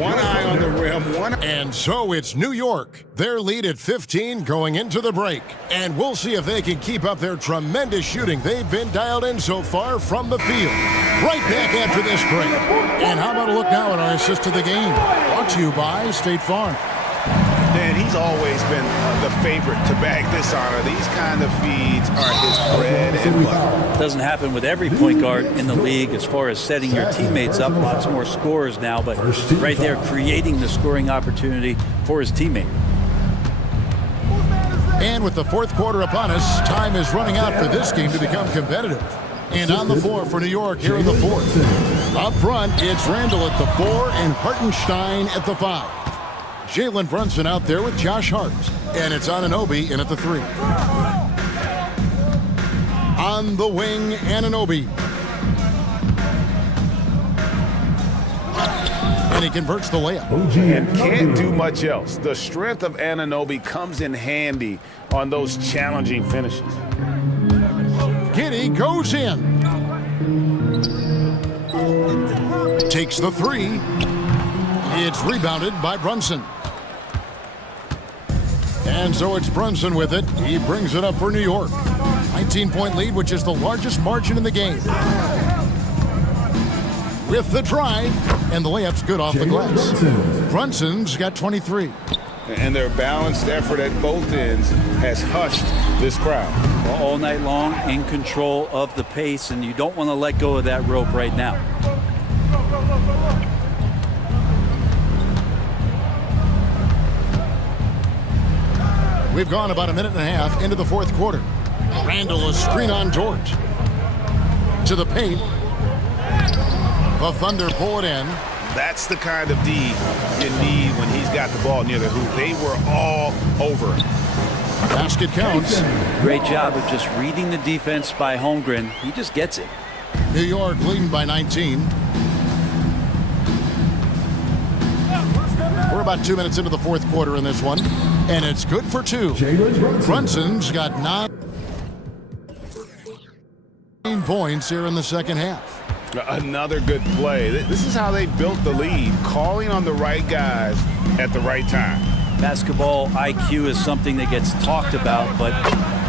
One eye on the rim. And so it's New York. Their lead at 15 going into the break. And we'll see if they can keep up their tremendous shooting they've been dialed in so far from the field. Right back after this break. And how about a look now at our assist of the game? Brought to you by State Farm. And he's always been the favorite to bag this honor. These kind of feeds are his bread and butter. Doesn't happen with every point guard in the league as far as setting your teammates up. Lots more scorers now, but right there creating the scoring opportunity for his teammate. And with the fourth quarter upon us, time is running out for this game to become competitive. And on the floor for New York here in the fourth. Up front, it's Randall at the 4 and Hartenstein at the 5. Jalen Brunson out there with Josh Hart. And it's Anunoby in at the 3. On the wing, Anunoby. And he converts the layup. And can't do much else. The strength of Anunoby comes in handy on those challenging finishes. Giddey goes in. Takes the 3. It's rebounded by Brunson. And so it's Brunson with it. He brings it up for New York. 19-point lead, which is the largest margin in the game. With the drive, and the layup's good off the glass. Brunson's got 23. And their balanced effort at both ends has hushed this crowd. Well, all night long, in control of the pace, and you don't want to let go of that rope right now. We've gone about a minute and a half into the fourth quarter. Randall, a screen on George. To the paint. The Thunder pull it in. That's the kind of D you need when he's got the ball near the hoop. They were all over it. Basket counts. Great job of just reading the defense by Holmgren. He just gets it. New York leading by 19. We're about 2 minutes into the fourth quarter in this one. And it's good for 2. Brunson's got 9 points here in the second half. Another good play. This is how they built the lead, calling on the right guys at the right time. Basketball IQ is something that gets talked about, but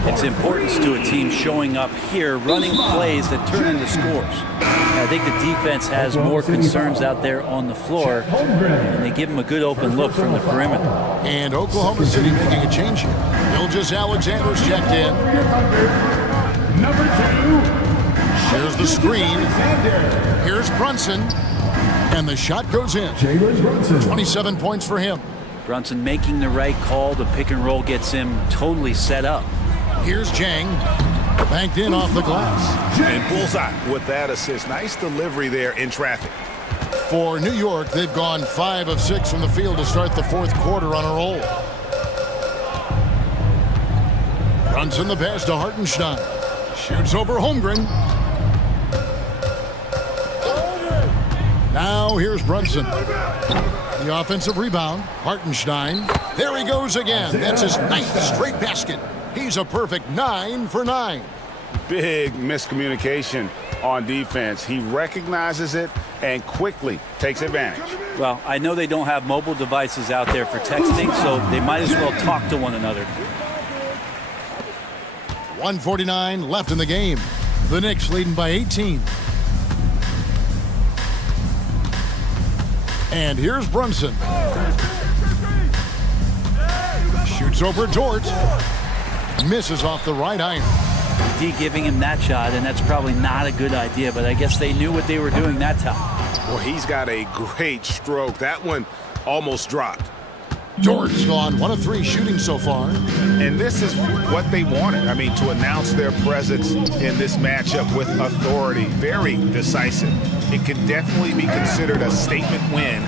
its importance to a team showing up here, running plays that turn into scores. I think the defense has more concerns out there on the floor, and they give them a good open look from the perimeter. And Oklahoma City making a change here. Gilgeous-Alexander's checked in. Number 2. Here's the screen. Here's Brunson. And the shot goes in. 27 points for him. Brunson making the right call. The pick and roll gets him totally set up. Here's Jang. Banked in off the glass. And bullseye with that assist. Nice delivery there in traffic. For New York, they've gone 5 of 6 from the field to start the fourth quarter on a roll. Brunson the pass to Hartenstein. Shoots over Holmgren. Now here's Brunson. The offensive rebound. Hartenstein. There he goes again. That's his 9th straight basket. He's a perfect 9 for 9. Big miscommunication on defense. He recognizes it and quickly takes advantage. Well, I know they don't have mobile devices out there for texting, so they might as well talk to one another. 1:49 left in the game. The Knicks leading by 18. And here's Brunson. Shoots over Dort. Misses off the right iron. D giving him that shot, and that's probably not a good idea, but I guess they knew what they were doing that time. Well, he's got a great stroke. That one almost dropped. Dort's gone 1 of 3 shooting so far. And this is what they wanted. I mean, to announce their presence in this matchup with authority. Very decisive. It can definitely be considered a statement win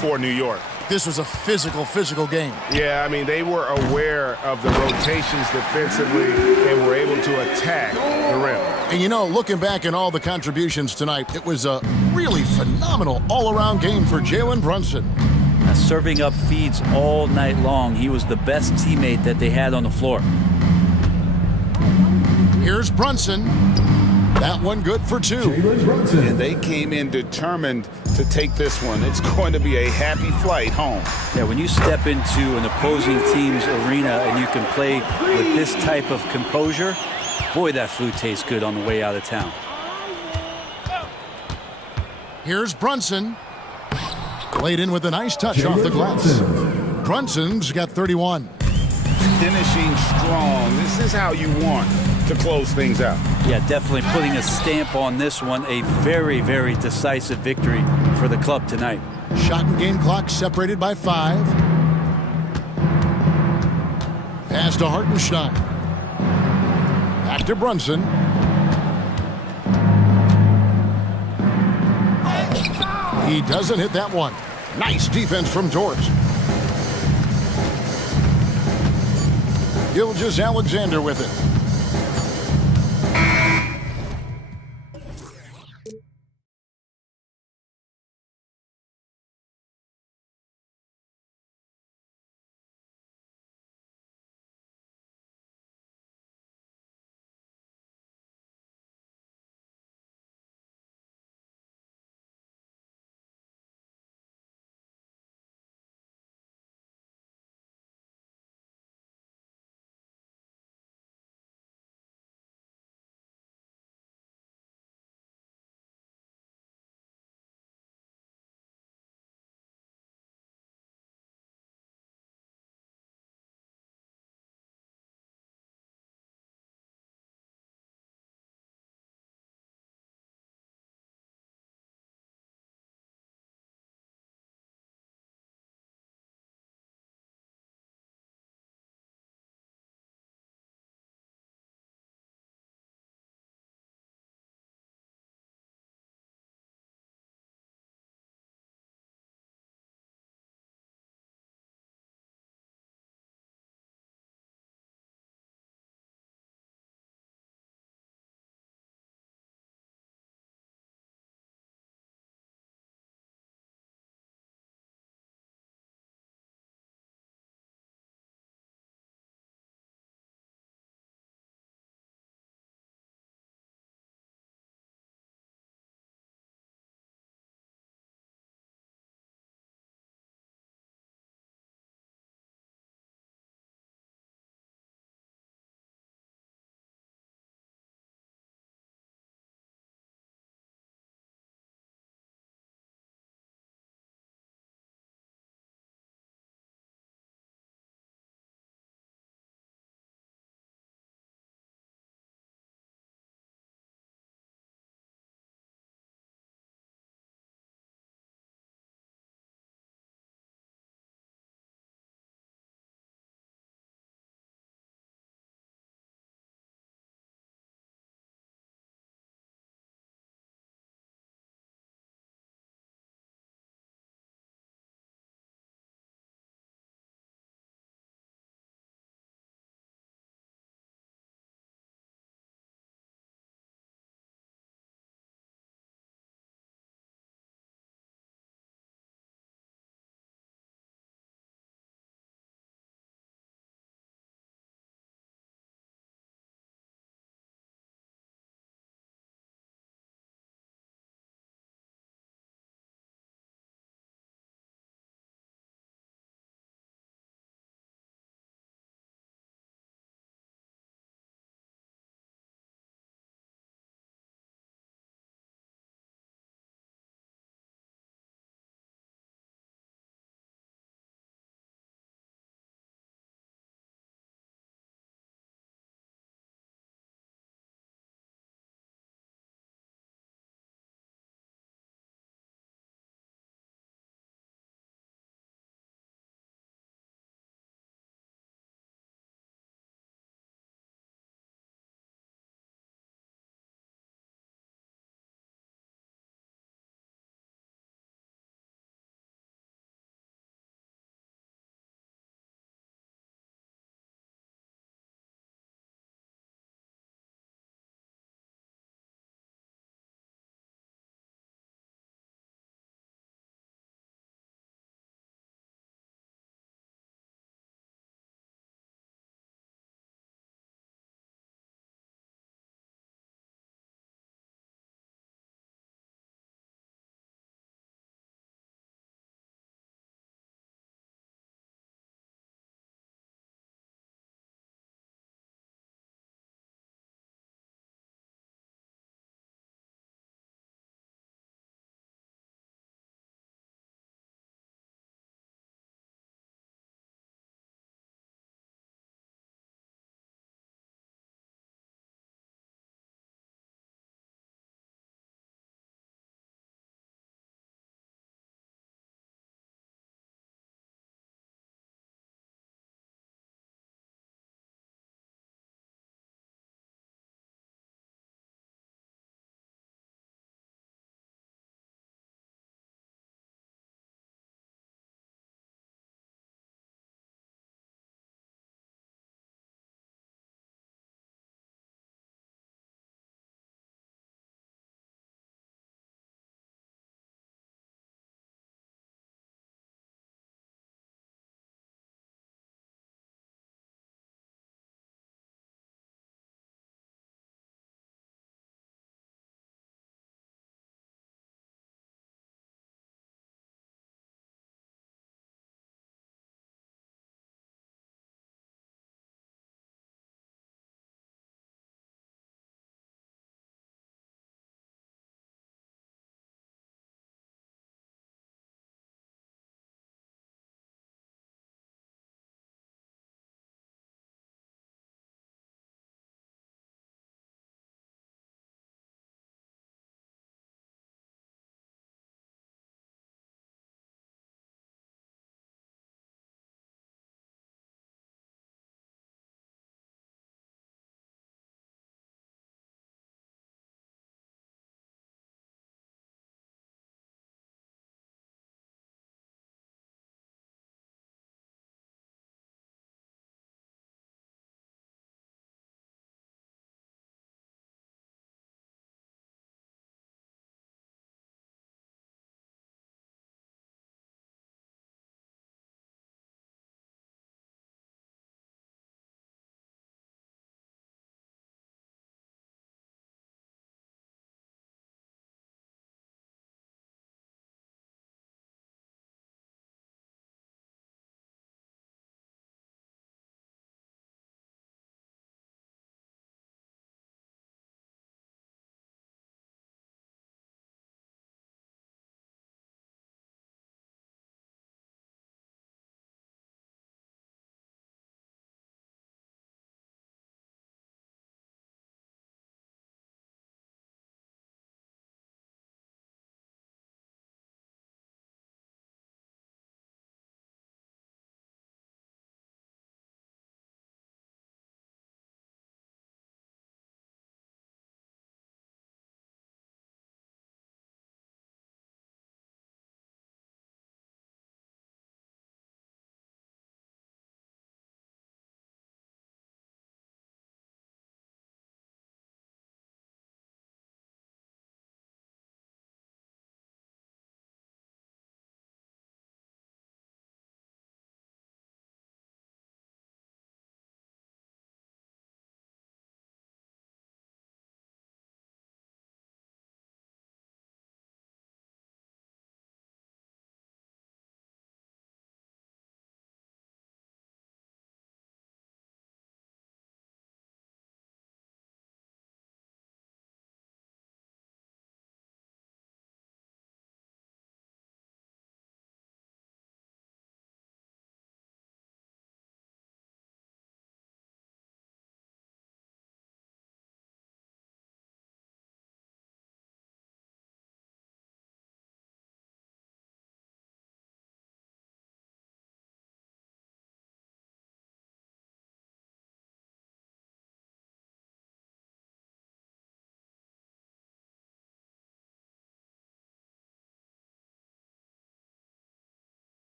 for New York. This was a physical game. Yeah, I mean, they were aware of the rotations defensively and were able to attack the rim. And you know, looking back at all the contributions tonight, it was a really phenomenal all-around game for Jalen Brunson. Serving up feeds all night long. He was the best teammate that they had on the floor. Here's Brunson. That one good for 2. And they came in determined to take this one. It's going to be a happy flight home. Yeah, when you step into an opposing team's arena and you can play with this type of composure, boy, that food tastes good on the way out of town. Here's Brunson. Laid in with a nice touch off the glass. Brunson's got 31. Finishing strong. This is how you want to close things out. Yeah, definitely putting a stamp on this one. A very, very decisive victory for the club tonight. Shot and game clock separated by 5. Pass to Hartenstein. Back to Brunson. He doesn't hit that one. Nice defense from Dort. Gilgeous-Alexander with it.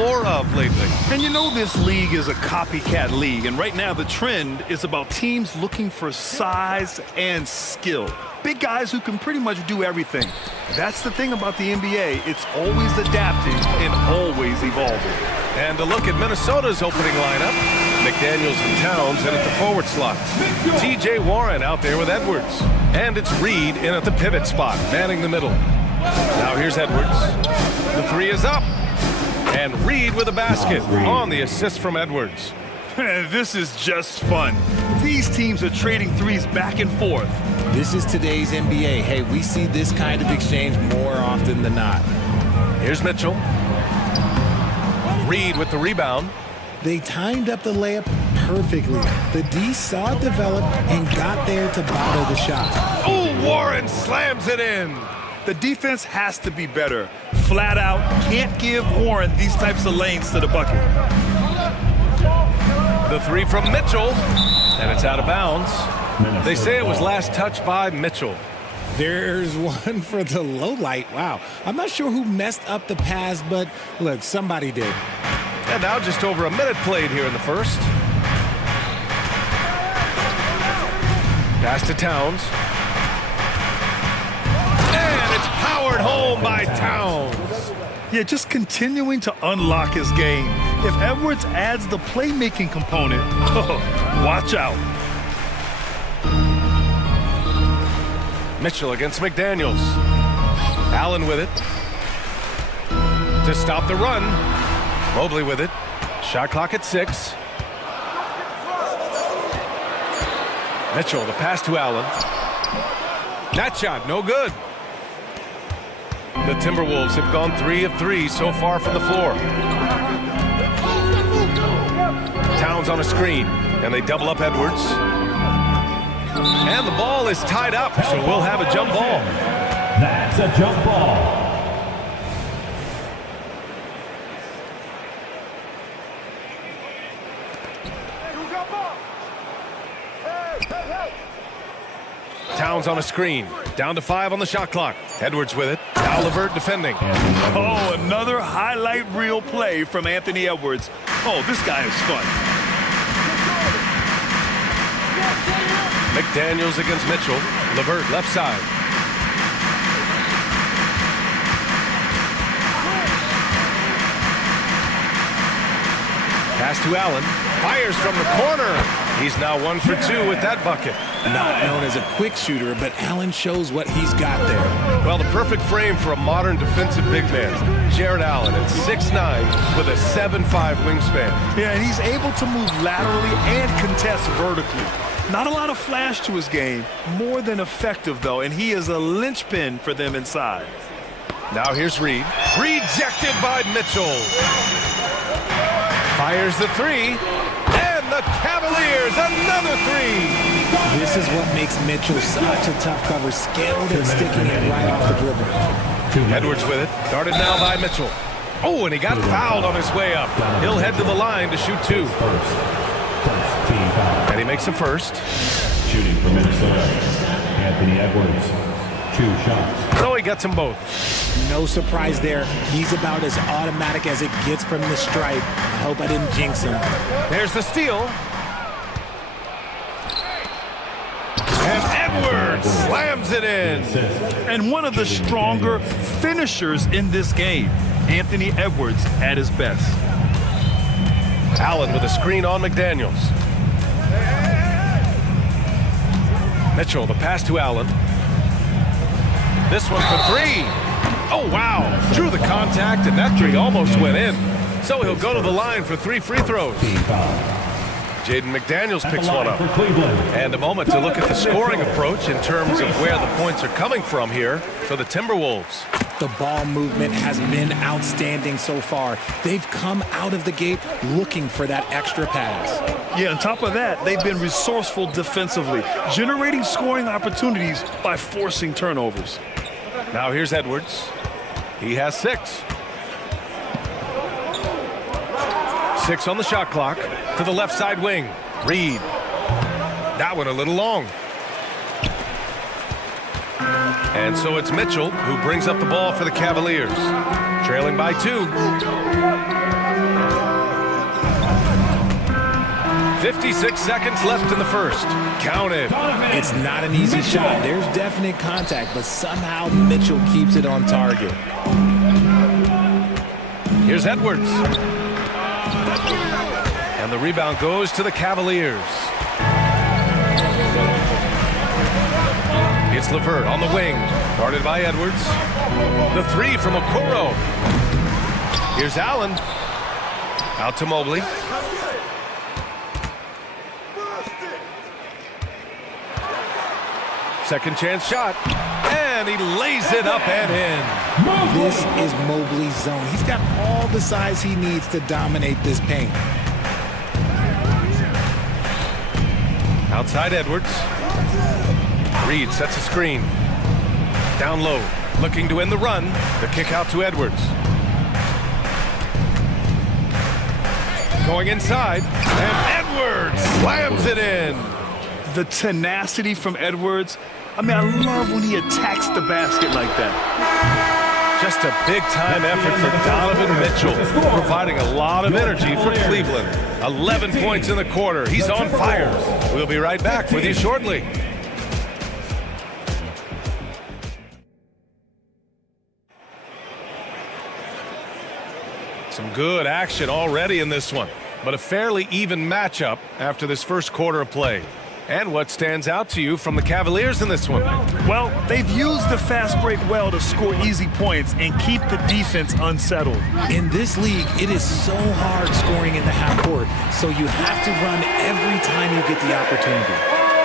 more of lately. And you know this league is a copycat league, and right now the trend is about teams looking for size and skill. Big guys who can pretty much do everything. That's the thing about the NBA. It's always adapting and always evolving. And to look at Minnesota's opening lineup, McDaniels and Towns in at the forward slot. T.J. Warren out there with Edwards. And it's Reed in at the pivot spot, manning the middle. Now here's Edwards. The three is up. And Reed with a basket on the assist from Edwards. This is just fun. These teams are trading threes back and forth. This is today's NBA. Hey, we see this kind of exchange more often than not. Here's Mitchell. Reed with the rebound. They timed up the layup perfectly. The D saw it develop and got there to bottle the shot. Oh, Warren slams it in. The defense has to be better. Flat out, can't give Warren these types of lanes to the bucket. The three from Mitchell, and it's out of bounds. They say it was last touched by Mitchell. There's one for the low light. Wow. I'm not sure who messed up the pass, but look, somebody did. And now just over a minute played here in the first. Pass to Towns. And it's powered home by Towns. Yeah, just continuing to unlock his game. If Edwards adds the playmaking component, watch out. Mitchell against McDaniels. Allen with it. To stop the run. Mobley with it. Shot clock at 6. Mitchell, the pass to Allen. That shot, no good. The Timberwolves have gone 3 of 3 so far from the floor. Towns on a screen, and they double up Edwards. And the ball is tied up, so we'll have a jump ball. That's a jump ball. Towns on a screen. Down to 5 on the shot clock. Edwards with it. Now LeVert defending. Oh, another highlight reel play from Anthony Edwards. Oh, this guy is fun. McDaniels against Mitchell. LeVert left side. Pass to Allen. Fires from the corner. He's now 1 for 2 with that bucket. Not known as a quick shooter, but Allen shows what he's got there. Well, the perfect frame for a modern defensive big man. Jared Allen at 6'9" with a 7'5" wingspan. Yeah, and he's able to move laterally and contest vertically. Not a lot of flash to his game, more than effective though, and he is a linchpin for them inside. Now here's Reed. Rejected by Mitchell. Fires the 3. The Cavaliers, another 3. This is what makes Mitchell such a tough cover, skilled and sticking it right off the dribble. Edwards with it, guarded now by Mitchell. Oh, and he got fouled on his way up. He'll head to the line to shoot 2. And he makes the first. Shooting for Minnesota, Anthony Edwards, 2 shots. So he gets them both. No surprise there. He's about as automatic as it gets from the stripe. I hope I didn't jinx him. There's the steal. And Edwards slams it in. And one of the stronger finishers in this game, Anthony Edwards at his best. Allen with a screen on McDaniels. Mitchell, the pass to Allen. This one for 3. Oh, wow. Drew the contact, and that 3 almost went in. So he'll go to the line for 3 free throws. Jaden McDaniels picks one up. And a moment to look at the scoring approach in terms of where the points are coming from here for the Timberwolves. The ball movement has been outstanding so far. They've come out of the gate looking for that extra pass. Yeah, on top of that, they've been resourceful defensively, generating scoring opportunities by forcing turnovers. Now here's Edwards. He has 6. 6 on the shot clock to the left side wing. Reed. That one a little long. And so it's Mitchell who brings up the ball for the Cavaliers. Trailing by 2. 56 seconds left in the first. Count it. It's not an easy shot. There's definite contact, but somehow Mitchell keeps it on target. Here's Edwards. And the rebound goes to the Cavaliers. It's LeVert on the wing, guarded by Edwards. The three from Okoro. Here's Allen. Out to Mobley. Second chance shot. And he lays it up and in. This is Mobley's zone. He's got all the size he needs to dominate this paint. Outside Edwards. Reed sets a screen. Down low, looking to end the run. The kick out to Edwards. Going inside, and Edwards slams it in. The tenacity from Edwards. I mean, I love when he attacks the basket like that. Just a big-time effort for Donovan Mitchell, providing a lot of energy for Cleveland. 11 points in the quarter. He's on fire. We'll be right back with you shortly. Some good action already in this one, but a fairly even matchup after this first quarter of play. And what stands out to you from the Cavaliers in this one? Well, they've used the fast break well to score easy points and keep the defense unsettled. In this league, it is so hard scoring in the half court, so you have to run every time you get the opportunity.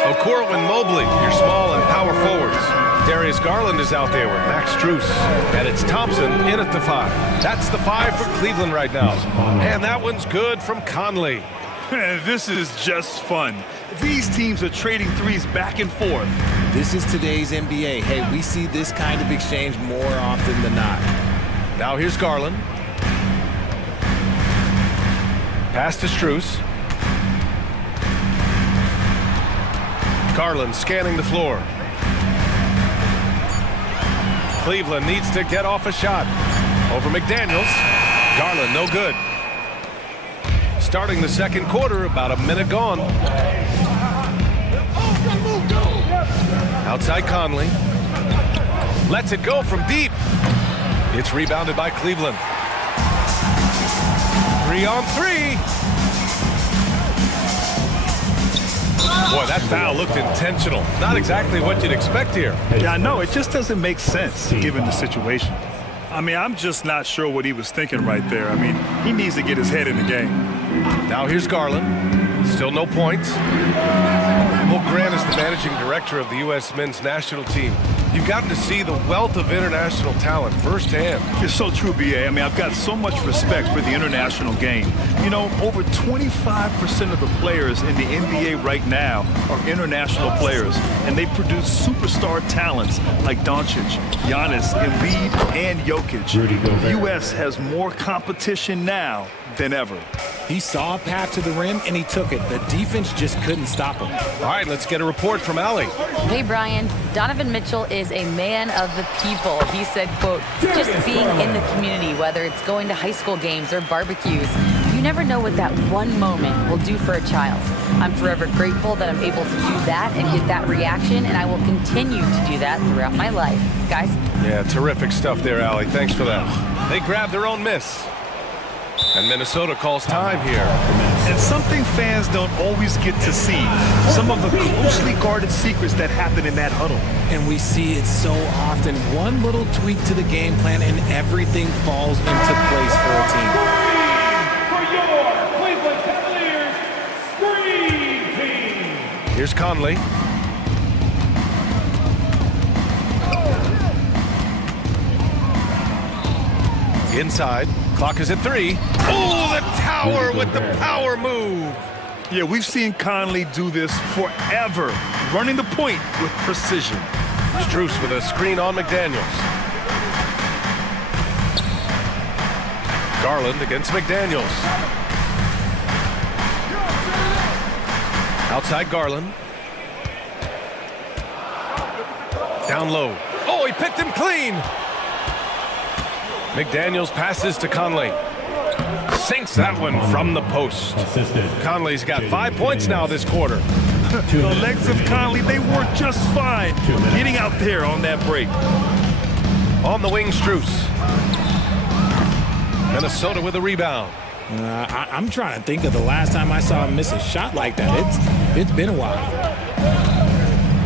Okoro and Mobley, your small and power forwards. Darius Garland is out there with Max Strus. And it's Thompson in at the 5. That's the 5 for Cleveland right now. And that one's good from Conley. This is just fun. These teams are trading threes back and forth. This is today's NBA. Hey, we see this kind of exchange more often than not. Now here's Garland. Pass to Strus. Garland scanning the floor. Cleveland needs to get off a shot. Over McDaniels. Garland, no good. Starting the second quarter, about a minute gone. Outside Conley. Lets it go from deep. It's rebounded by Cleveland. 3-on-3. Boy, that foul looked intentional. Not exactly what you'd expect here. Yeah, I know. It just doesn't make sense given the situation. I mean, I'm just not sure what he was thinking right there. I mean, he needs to get his head in the game. Now here's Garland. Still no points. Will Grant is the managing director of the U.S. men's national team. You've gotten to see the wealth of international talent firsthand. It's so true, B.A. I mean, I've got so much respect for the international game. You know, over 25% of the players in the NBA right now are international players, and they produce superstar talents like Doncic, Giannis, Embiid, and Jokic. The U.S. has more competition now than ever. He saw a path to the rim, and he took it. The defense just couldn't stop him. All right, let's get a report from Allie. Hey, Brian. Donovan Mitchell is a man of the people. He said, quote, just being in the community, whether it's going to high school games or barbecues, you never know what that one moment will do for a child. I'm forever grateful that I'm able to do that and get that reaction, and I will continue to do that throughout my life. Guys? Yeah, terrific stuff there, Allie. Thanks for that. They grabbed their own miss. And Minnesota calls time here. And something fans don't always get to see, some of the closely guarded secrets that happen in that huddle. And we see it so often. One little tweak to the game plan and everything falls into place for a team. For your Cleveland Cavaliers Screen Team. Here's Conley. Inside. Clock is at 3. Oh, the tower with the power move. Yeah, we've seen Conley do this forever, running the point with precision. Strus with a screen on McDaniels. Garland against McDaniels. Outside Garland. Down low. Oh, he picked him clean. McDaniels passes to Conley. sinks that one from the post. Conley's got 5 points now this quarter. The legs of Conley, they work just fine getting out there on that break. On the wing, Strus. Minnesota with a rebound. I'm trying to think of the last time I saw him miss a shot like that. It's been a while.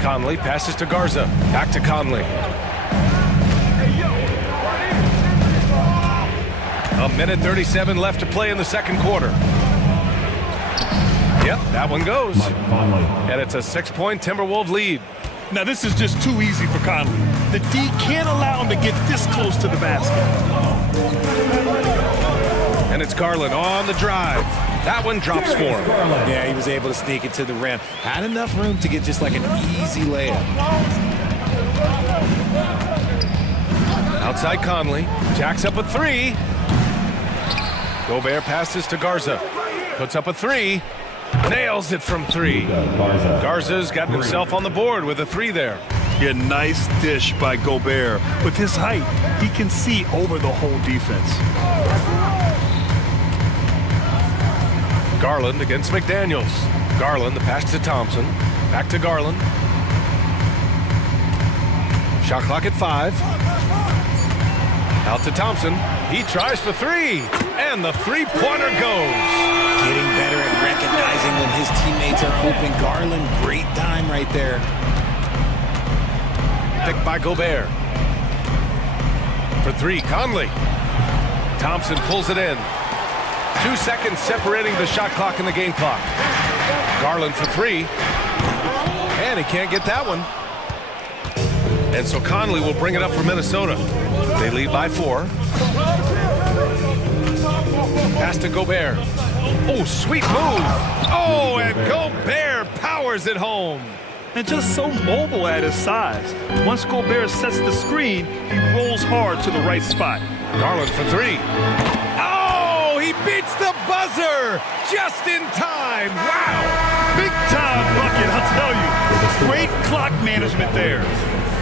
Conley passes to Garza. Back to Conley. A minute 37 left to play in the second quarter. Yep, that one goes. And it's a 6-point Timberwolves lead. Now this is just too easy for Conley. The D can't allow him to get this close to the basket. And it's Garland on the drive. That one drops for him. Yeah, he was able to sneak it to the rim. Had enough room to get just like an easy layup. Outside Conley. Jacks up a three. Gobert passes to Garza. Puts up a three. Nails it from three. Garza's got himself on the board with a three there. Yeah, nice dish by Gobert. With his height, he can see over the whole defense. Garland against McDaniels. Garland, the pass to Thompson. Back to Garland. Shot clock at 5. Out to Thompson. He tries for three. And the three-pointer goes. Getting better at recognizing when his teammates are open. Garland, great time right there. Picked by Gobert. For three, Conley. Thompson pulls it in. 2 seconds separating the shot clock and the game clock. Garland for three. And he can't get that one. And so Conley will bring it up for Minnesota. They lead by 4. Pass to Gobert. Oh, sweet move. Oh, and Gobert powers it home. And just so mobile at his size. Once Gobert sets the screen, he rolls hard to the right spot. Garland for three. Oh, he beats the buzzer just in time. Wow. Big time bucket, I'll tell you. Great clock management there.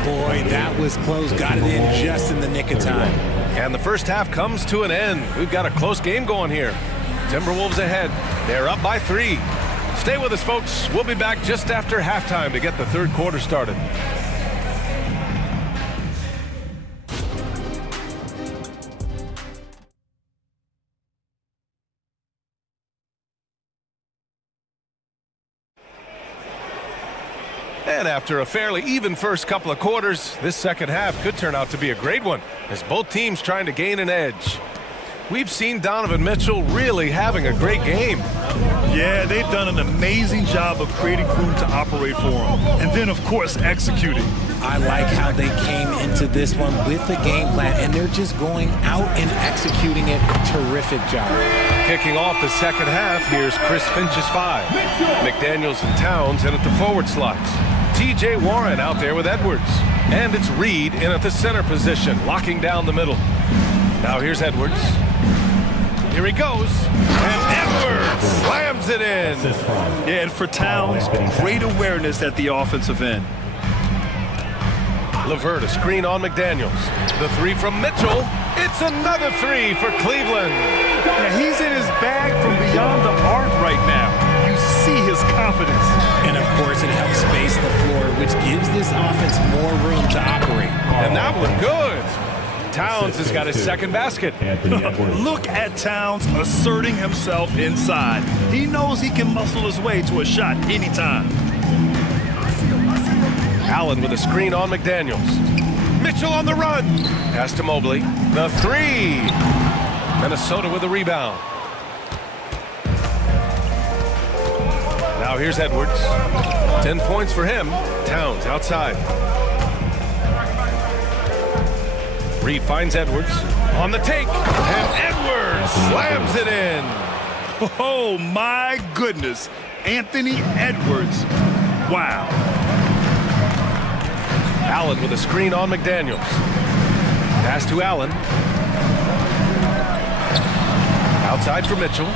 Boy, that was close. Got it in just in the nick of time. And the first half comes to an end. We've got a close game going here. Timberwolves ahead. They're up by 3. Stay with us, folks. We'll be back just after halftime to get the third quarter started. And after a fairly even first couple of quarters, this second half could turn out to be a great one, as both teams trying to gain an edge. We've seen Donovan Mitchell really having a great game. Yeah, they've done an amazing job of creating room to operate for him. And then, of course, executing. I like how they came into this one with the game plan, and they're just going out and executing it. Terrific job. Kicking off the second half, here's Chris Finch's 5. McDaniels and Towns in at the forward slots. T.J. Warren out there with Edwards. And it's Reed in at the center position, locking down the middle. Now here's Edwards. Here he goes. And Edwards slams it in. Yeah, and for Towns, great awareness at the offensive end. LeVert, a screen on McDaniels. The three from Mitchell. It's another three for Cleveland. Yeah, he's in his bag from beyond the arc right now. You see his confidence. And, of course, it helps space the floor, which gives this offense more room to operate. And that one good. Towns has got his second basket. Look at Towns asserting himself inside. He knows he can muscle his way to a shot anytime. Allen with a screen on McDaniels. Mitchell on the run. Pass to Mobley. The three. Minnesota with a rebound. Now here's Edwards. 10 points for him. Towns outside. Reed finds Edwards on the take, and Edwards slams it in. Oh, my goodness. Anthony Edwards. Wow. Allen with a screen on McDaniels. Pass to Allen. Outside for Mitchell.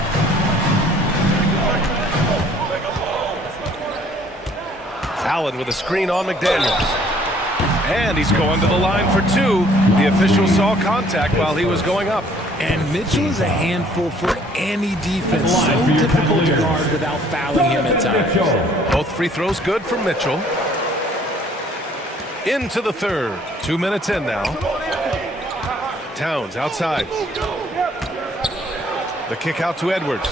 Allen with a screen on McDaniels. And he's going to the line for two. The official saw contact while he was going up. And Mitchell is a handful for any defense. So difficult to guard without fouling him at times. Both free throws good for Mitchell. Into the third. 2 minutes in now. Towns outside. The kick out to Edwards.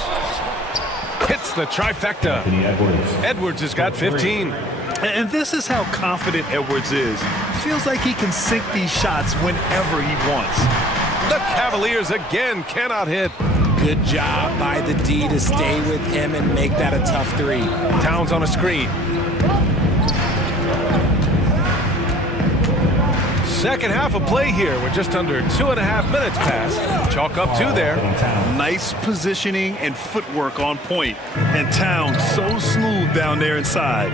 Hits the trifecta. Edwards has got 15. And this is how confident Edwards is. Feels like he can sink these shots whenever he wants. The Cavaliers again cannot hit. Good job by the D to stay with him and make that a tough three. Towns on a screen. Second half of play here with just under 2.5 minutes passed. Chalk up two there. Nice positioning and footwork on point. And Towns so smooth down there inside.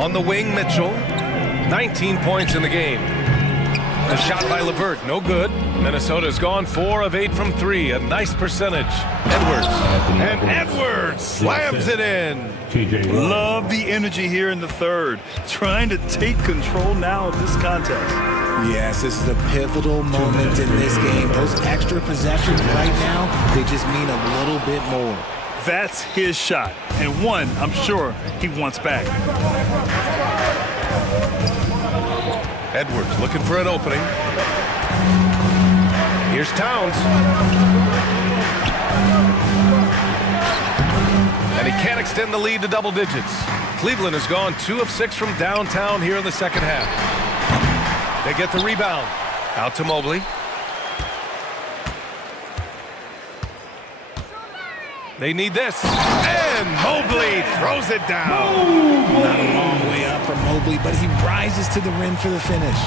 On the wing, Mitchell. 19 points in the game. The shot by LeVert, no good. Minnesota's gone 4 of 8 from 3. A nice percentage. Edwards. And Edwards slams it in. Love the energy here in the third. Trying to take control now of this contest. Yes, this is a pivotal moment in this game. Those extra possessions right now, they just mean a little bit more. That's his shot. And one, I'm sure, he wants back. Edwards looking for an opening. Here's Towns. And he can't extend the lead to double digits. Cleveland has gone 2 of 6 from downtown here in the second half. They get the rebound. Out to Mobley. They need this. And Mobley throws it down. Not a long way up for Mobley, but he rises to the rim for the finish.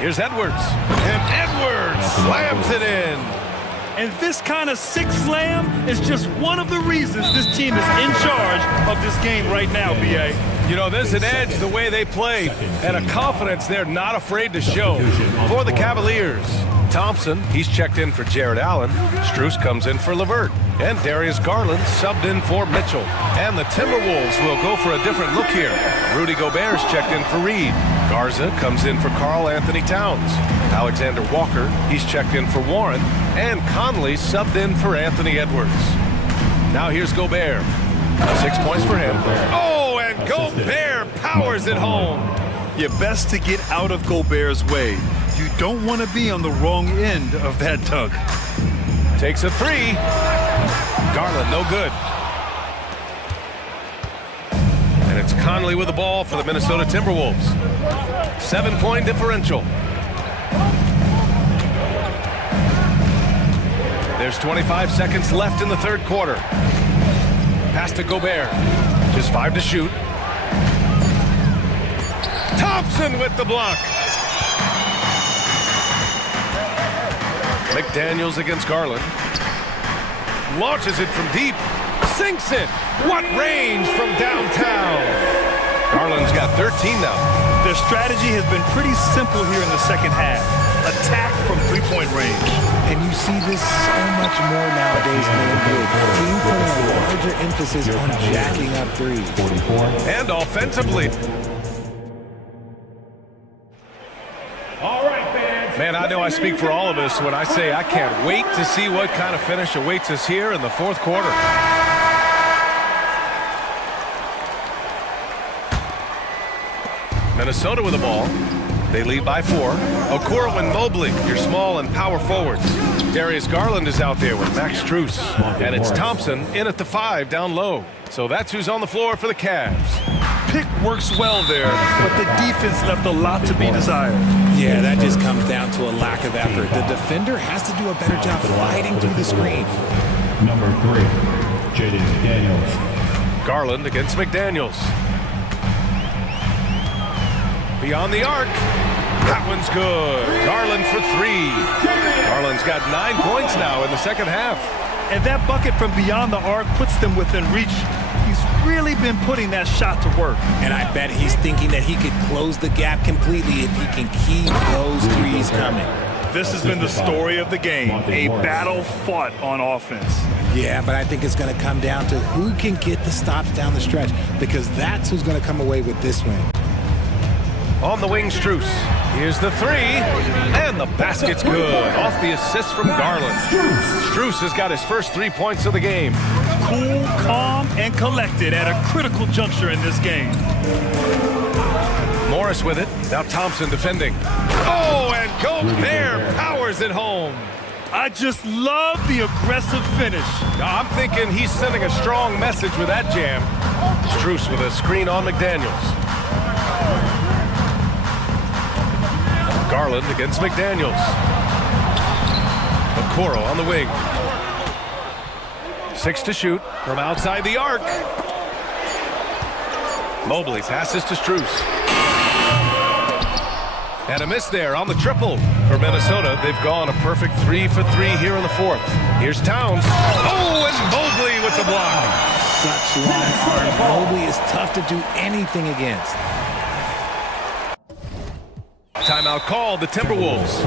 Here's Edwards. And Edwards slams it in. And this kind of sick slam is just one of the reasons this team is in charge of this game right now, B.A. You know, there's an edge the way they play and a confidence they're not afraid to show for the Cavaliers. Thompson, he's checked in for Jared Allen. Strus comes in for LeVert. And Darius Garland subbed in for Mitchell. And the Timberwolves will go for a different look here. Rudy Gobert's checked in for Reed. Garza comes in for Karl Anthony Towns. Alexander Walker, he's checked in for Warren. And Conley subbed in for Anthony Edwards. Now here's Gobert. 6 points for him. Oh, and Gobert powers it home. You're best to get out of Gobert's way. You don't want to be on the wrong end of that dunk. Takes a three. Garland, no good. And it's Conley with the ball for the Minnesota Timberwolves. 7-point differential. There's 25 seconds left in the third quarter. Pass to Gobert. Just 5 to shoot. Thompson with the block. McDaniels against Garland. Launches it from deep. Sinks it. What range from downtown. Garland's got 13 now. Their strategy has been pretty simple here in the second half. Attack from three-point range. And you see this so much more nowadays in the NBA. Team putting a larger emphasis on jacking up threes. And offensively. All right, fans. Man, I know I speak for all of us when I say I can't wait to see what kind of finish awaits us here in the fourth quarter. Minnesota with the ball. They lead by 4. Okoro and Mobley, your small and power forwards. Darius Garland is out there with Max Strus. And it's Thompson in at the 5 down low. So that's who's on the floor for the Cavs. Pick works well there, but the defense left a lot to be desired. Yeah, that just comes down to a lack of effort. The defender has to do a better job fighting through the screen. Number 3, Jaden McDaniels. Garland against McDaniels. Beyond the arc. That one's good. Garland for 3. Garland's got 9 points now in the second half. And that bucket from beyond the arc puts them within reach. He's really been putting that shot to work. And I bet he's thinking that he could close the gap completely if he can keep those threes coming. This has been the story of the game, a battle fought on offense. Yeah, but I think it's going to come down to who can get the stops down the stretch, because that's who's going to come away with this win. On the wing, Strus. Here's the three, and the basket's good. Off the assist from Garland. Strus has got his first 3 points of the game. Cool, calm, and collected at a critical juncture in this game. Morris with it. Now Thompson defending. Oh, and Gobert powers it home. I just love the aggressive finish. I'm thinking he's sending a strong message with that jam. Strus with a screen on McDaniels. Garland against McDaniels. Okoro on the wing. 6 to shoot from outside the arc. Mobley passes to Strus. And a miss there on the triple. For Minnesota, they've gone a perfect 3 for 3 here in the fourth. Here's Towns. Oh, and Mobley with the block. Such long arms. Mobley is tough to do anything against. Timeout called, the Timberwolves.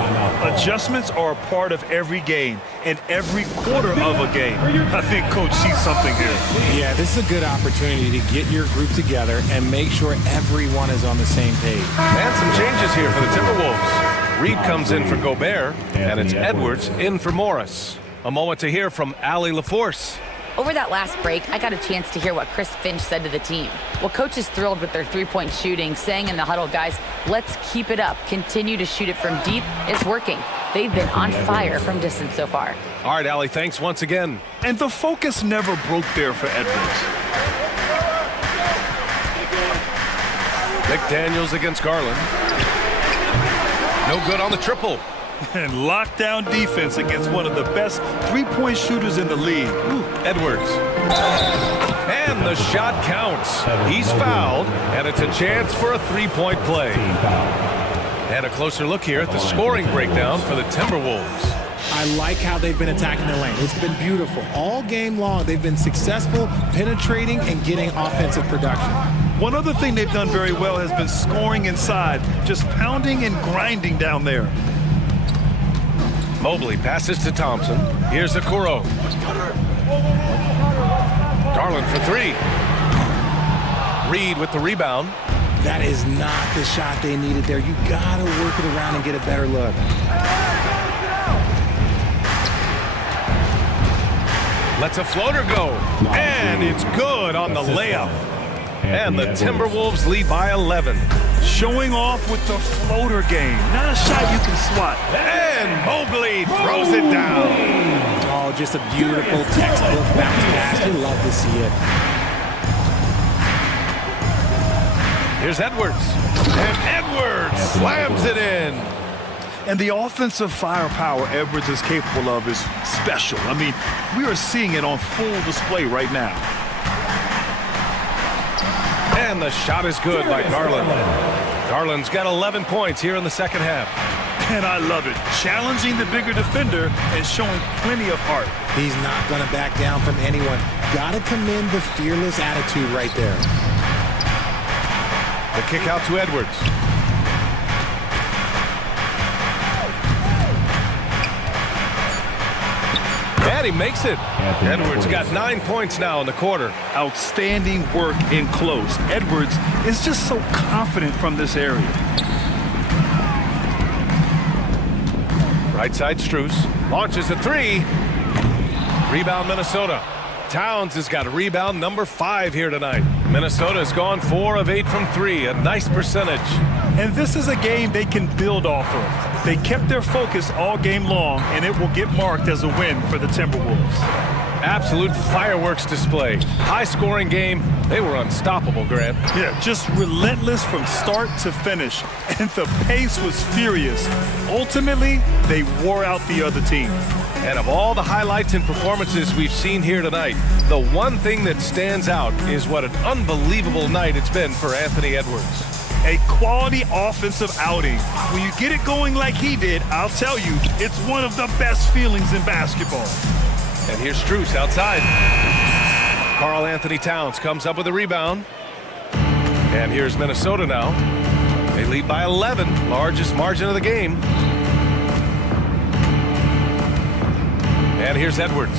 Adjustments are a part of every game and every quarter of a game. I think Coach sees something here. Yeah, this is a good opportunity to get your group together and make sure everyone is on the same page. And some changes here for the Timberwolves. Reed comes in for Gobert, and it's Edwards in for Morris. A moment to hear from Allie LaForce. Over that last break, I got a chance to hear what Chris Finch said to the team. Well, coach is thrilled with their three-point shooting, saying in the huddle, guys, let's keep it up. Continue to shoot it from deep. It's working. They've been on fire from distance so far. All right, Allie, thanks once again. And the focus never broke there for Edwards. McDaniels against Garland. No good on the triple. And lockdown defense against one of the best three-point shooters in the league. Ooh, Edwards. And the shot counts. He's fouled, and it's a chance for a three-point play. And a closer look here at the scoring breakdown for the Timberwolves. I like how they've been attacking the lane. It's been beautiful. All game long, they've been successful penetrating and getting offensive production. One other thing they've done very well has been scoring inside, just pounding and grinding down there. Mobley passes to Thompson. Here's Okoro. Garland for three. Reed with the rebound. That is not the shot they needed there. You gotta work it around and get a better look. Lets a floater go. And it's good on the layup. And the Timberwolves lead by 11. Showing off with the floater game. Not a shot you can swat. And Mobley throws it down. Oh, just a beautiful textbook bounce pass. You love to see it. Here's Edwards. And Edwards slams it in. And the offensive firepower Edwards is capable of is special. I mean, we are seeing it on full display right now. And the shot is good by Garland. Garland's got 11 points here in the second half. And I love it. Challenging the bigger defender and showing plenty of heart. He's not going to back down from anyone. Got to commend the fearless attitude right there. The kick out to Edwards. And he makes it. Edwards got 9 points now in the quarter. Outstanding work in close. Edwards is just so confident from this area. Right side Strus. Launches a three. Rebound Minnesota. Towns has got a rebound number 5 here tonight. Minnesota's gone 4 of 8 from 3. A nice percentage. And this is a game they can build off of. They kept their focus all game long, and it will get marked as a win for the Timberwolves. Absolute fireworks display. High-scoring game. They were unstoppable, Grant. Yeah, just relentless from start to finish. And the pace was furious. Ultimately, they wore out the other team. And of all the highlights and performances we've seen here tonight, the one thing that stands out is what an unbelievable night it's been for Anthony Edwards. A quality offensive outing. When you get it going like he did, I'll tell you, it's one of the best feelings in basketball. And here's Strus outside. Karl Anthony Towns comes up with a rebound. And here's Minnesota now. They lead by 11, largest margin of the game. And here's Edwards.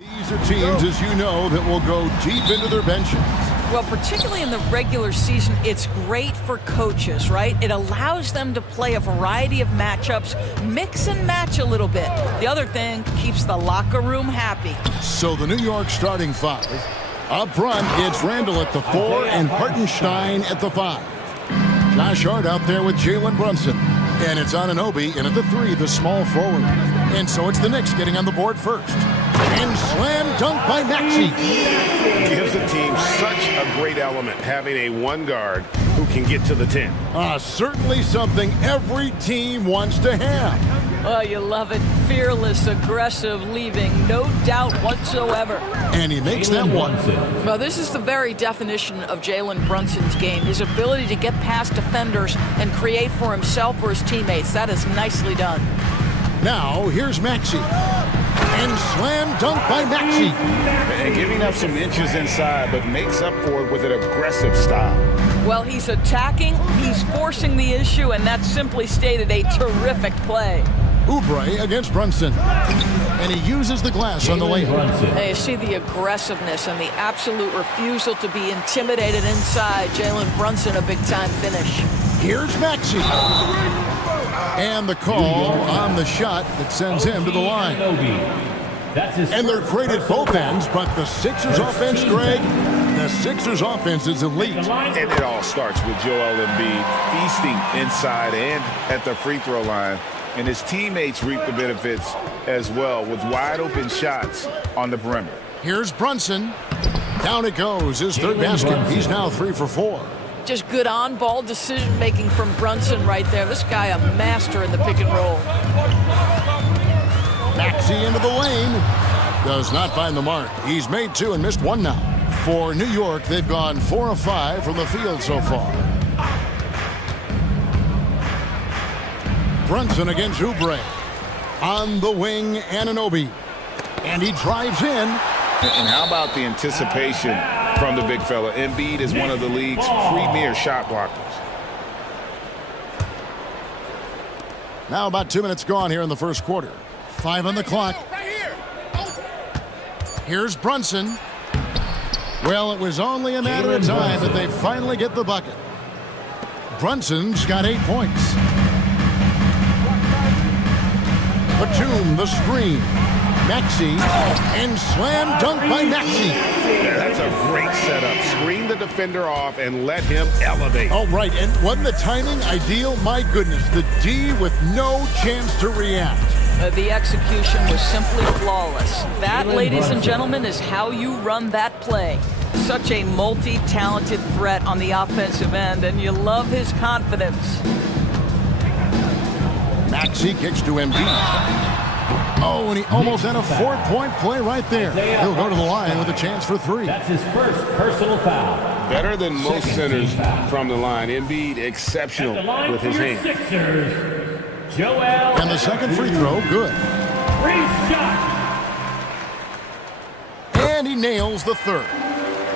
These are teams, as you know, that will go deep into their benches. Well, particularly in the regular season, it's great for coaches, right? It allows them to play a variety of matchups, mix and match a little bit. The other thing, keeps the locker room happy. So the New York starting five. Up front, it's Randall at the 4 and Hartenstein at the 5. Josh Hart out there with Jalen Brunson. And it's Anunoby in at the 3, the small forward. And so it's the Knicks getting on the board first. And slam dunk by Maxey. Gives the team such a great element, having a one guard who can get to the 10. Certainly something every team wants to have. Oh, you love it. Fearless, aggressive, leaving, no doubt whatsoever. And he makes that one. Well, this is the very definition of Jalen Brunson's game. His ability to get past defenders and create for himself or his teammates. That is nicely done. Now, here's Maxey. And slam dunk by Maxey. And giving up some inches inside, but makes up for it with an aggressive style. Well, he's attacking, he's forcing the issue, and that's simply stated a terrific play. Oubre against Brunson. And he uses the glass on the layup. Hey, you see the aggressiveness and the absolute refusal to be intimidated inside. Jalen Brunson, a big-time finish. Here's Maxey. And the call on the shot that sends him to the line. And they're great at both ends, but the Sixers offense, Greg, the Sixers offense is elite. And it all starts with Joel Embiid feasting inside and at the free throw line. And his teammates reap the benefits as well with wide open shots on the perimeter. Here's Brunson. Down it goes, his third basket. He's now 3 for 4. Just good on-ball decision-making from Brunson right there. This guy a master in the pick and roll. Maxey into the lane. Does not find the mark. He's made 2 and missed 1 now. For New York, they've gone 4 of 5 from the field so far. Brunson against Oubre. On the wing, Anunoby. And he drives in. And how about the anticipation from the big fella? Embiid is one of the league's premier shot blockers. Now about 2 minutes gone here in the first quarter. 5 on the clock. Here's Brunson. Well, it was only a matter of time that they finally get the bucket. Brunson's got 8 points. Batum, the screen. Maxey, and slam dunk by Maxey. Yeah, that's a great setup. Screen the defender off and let him elevate. Oh, right, and wasn't the timing ideal? My goodness, the D with no chance to react. The execution was simply flawless. That, ladies and gentlemen, is how you run that play. Such a multi-talented threat on the offensive end, and you love his confidence. Maxey kicks to Embiid. Oh, and he almost had a 4-point play right there. He'll go to the line with a chance for 3. That's his first personal foul. Better than most centers from the line. Embiid exceptional with his hands. And the second free throw, good. And he nails the third.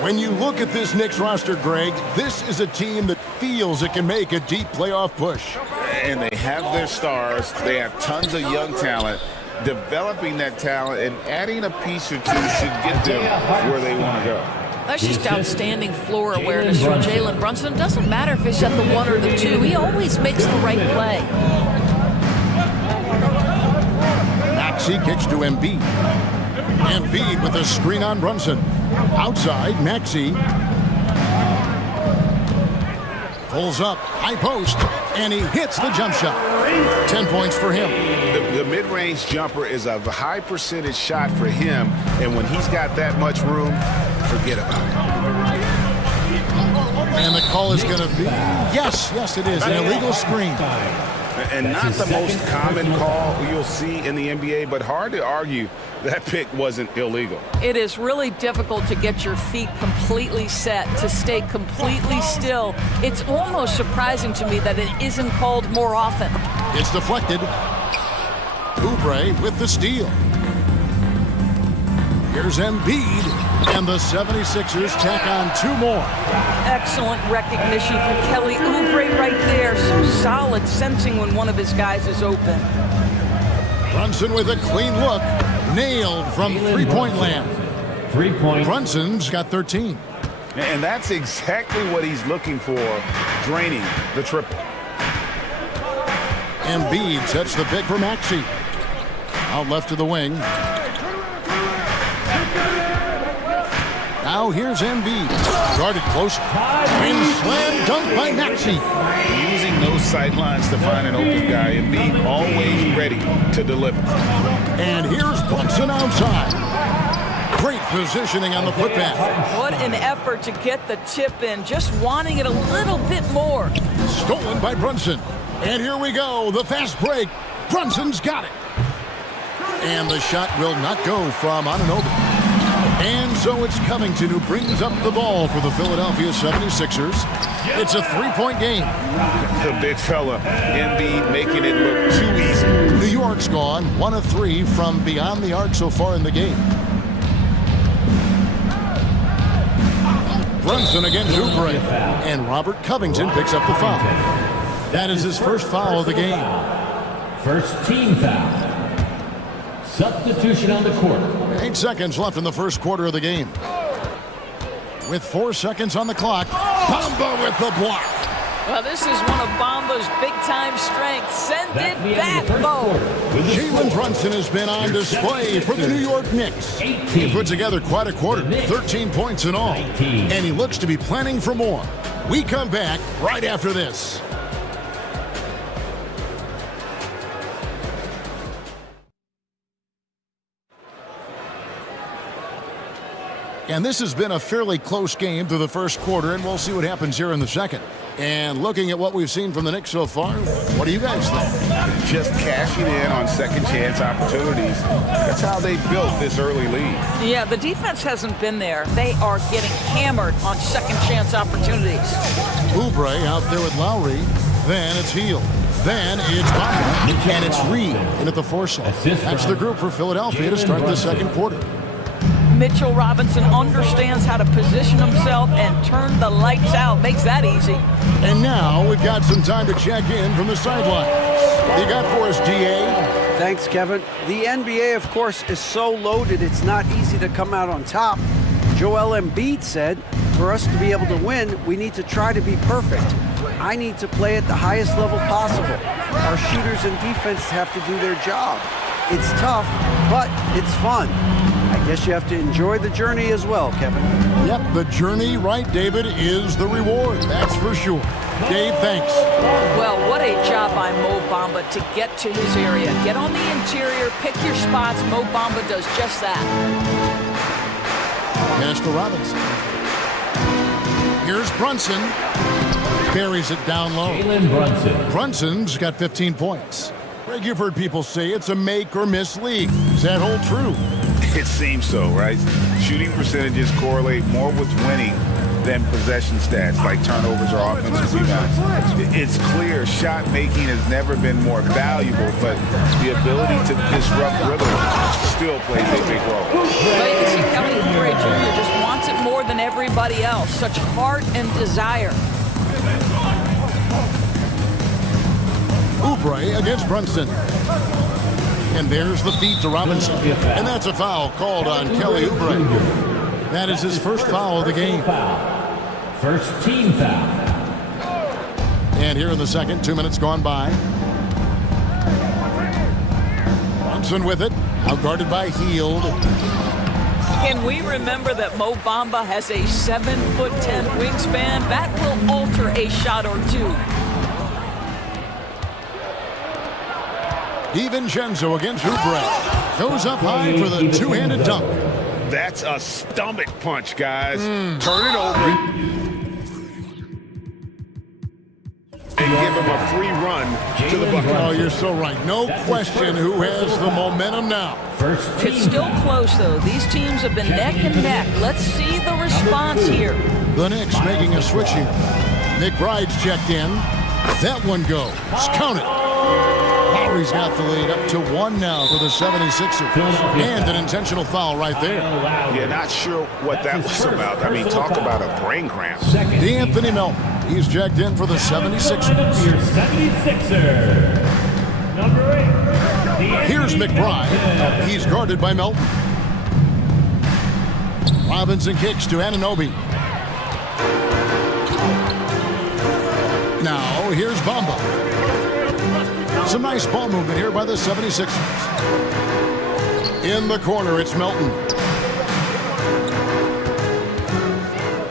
When you look at this Knicks roster, Greg, this is a team that feels it can make a deep playoff push. And they have their stars. They have tons of young talent. Developing that talent and adding a piece or two should get them where they want to go. That's just outstanding floor awareness from Jalen Brunson. It doesn't matter if he's at the 1 or the 2. He always makes the right play. Maxey kicks to Embiid. Embiid with a screen on Brunson. Outside, Maxey. Pulls up, high post, and he hits the jump shot. 10 points for him. The mid-range jumper is a high percentage shot for him, and when he's got that much room, forget about it. And the call is going to be, yes, it is, an illegal screen. And not the most common call you'll see in the NBA, but hard to argue that pick wasn't illegal. It is really difficult to get your feet completely set, to stay completely still. It's almost surprising to me that it isn't called more often. It's deflected. Oubre with the steal. Here's Embiid, and the 76ers tack on 2 more. Excellent recognition from Kelly Oubre right there. So solid, sensing when one of his guys is open. Brunson with a clean look. nailed from three-point land. 3 points. Brunson's got 13. And that's exactly what he's looking for, draining the triple. Embiid sets the pick for Maxey. Out left to the wing. Now here's Embiid. Guarded close. And slam dunk by Maxey. Using those sight lines to find an open guy. Embiid always ready to deliver. And here's Brunson outside. Great positioning on the putback. What an effort to get the tip in, just wanting it a little bit more. Stolen by Brunson. And here we go, the fast break. Brunson's got it. And the shot will not go from Anunoby. And so it's Covington who brings up the ball for the Philadelphia 76ers. It's a three-point game. The big fella, Embiid, making it look too easy. New York's gone 1 of 3 from beyond the arc so far in the game. Brunson against Oubre. And Robert Covington picks up the foul. That is his first foul of the game. First team foul. Substitution on the court. 8 seconds left in the first quarter of the game. With 4 seconds on the clock, Bamba with the block. Well, this is one of Bamba's big-time strengths. Send it back, Bo. Jalen Brunson has been on display for the New York Knicks. He put together quite a quarter, 13 points in all. And he looks to be planning for more. We come back right after this. And this has been a fairly close game through the first quarter, and we'll see what happens here in the second. And looking at what we've seen from the Knicks so far, what do you guys think? Just cashing in on second chance opportunities. That's how they built this early lead. Yeah, the defense hasn't been there. They are getting hammered on second chance opportunities. Oubre out there with Lowry. Then it's Hield. Then it's Bamba. And it's Reed in at the 4 slot. That's the group for Philadelphia to start the second quarter. Mitchell Robinson understands how to position himself and turn the lights out. Makes that easy. And now we've got some time to check in from the sideline. You got for us, DA? Thanks, Kevin. The NBA, of course, is so loaded it's not easy to come out on top. Joel Embiid said, for us to be able to win, we need to try to be perfect. I need to play at the highest level possible. Our shooters and defense have to do their job. It's tough, but it's fun. I guess you have to enjoy the journey as well, Kevin. Yep, the journey, right, David, is the reward. That's for sure. Dave, thanks. Well, what a job by Mo Bamba to get to his area. Get on the interior, pick your spots. Mo Bamba does just that. Pass to Robinson. Here's Brunson. Buries it down low. Jalen Brunson. Brunson's got 15 points. Greg, you've heard people say it's a make or miss league. Does that hold true? It seems so, right? Shooting percentages correlate more with winning than possession stats like turnovers or offensive rebounds. It's clear shot making has never been more valuable, but the ability to disrupt rhythm still plays a big role. Well, you can see Kelly Oubre Jr. just wants it more than everybody else. Such heart and desire. Oubre against Brunson. And there's the feed to Robinson. And that's a foul called on Kelly Oubre. That is his first foul of the game. First team foul. And here in the second, 2 minutes gone by. Brunson with it, outguarded by Hield. Can we remember that Mo Bamba has a 7'10" wingspan? That will alter a shot or two. DiVincenzo against Oubre. Goes up high for the two-handed dunk. That's a stomach punch, guys. Turn it over and give him a free run to the bucket. Oh, you're so right. No question who has the momentum now. It's still close, though. These teams have been neck and neck. Let's see the response here. The Knicks making a switch here. McBride's checked in. That one goes. Count it. Lowry's got the lead up to 1 now for the 76ers. And an intentional foul right there. Yeah, not sure what that was about. I mean, talk about a brain cramp. D'Anthony Melton. He's checked in for the 76ers. Your 76er. Number 8. Here's McBride. He's guarded by Melton. Robinson kicks to Anunoby. Now, here's Bamba. Some nice ball movement here by the 76ers. In the corner, it's Melton.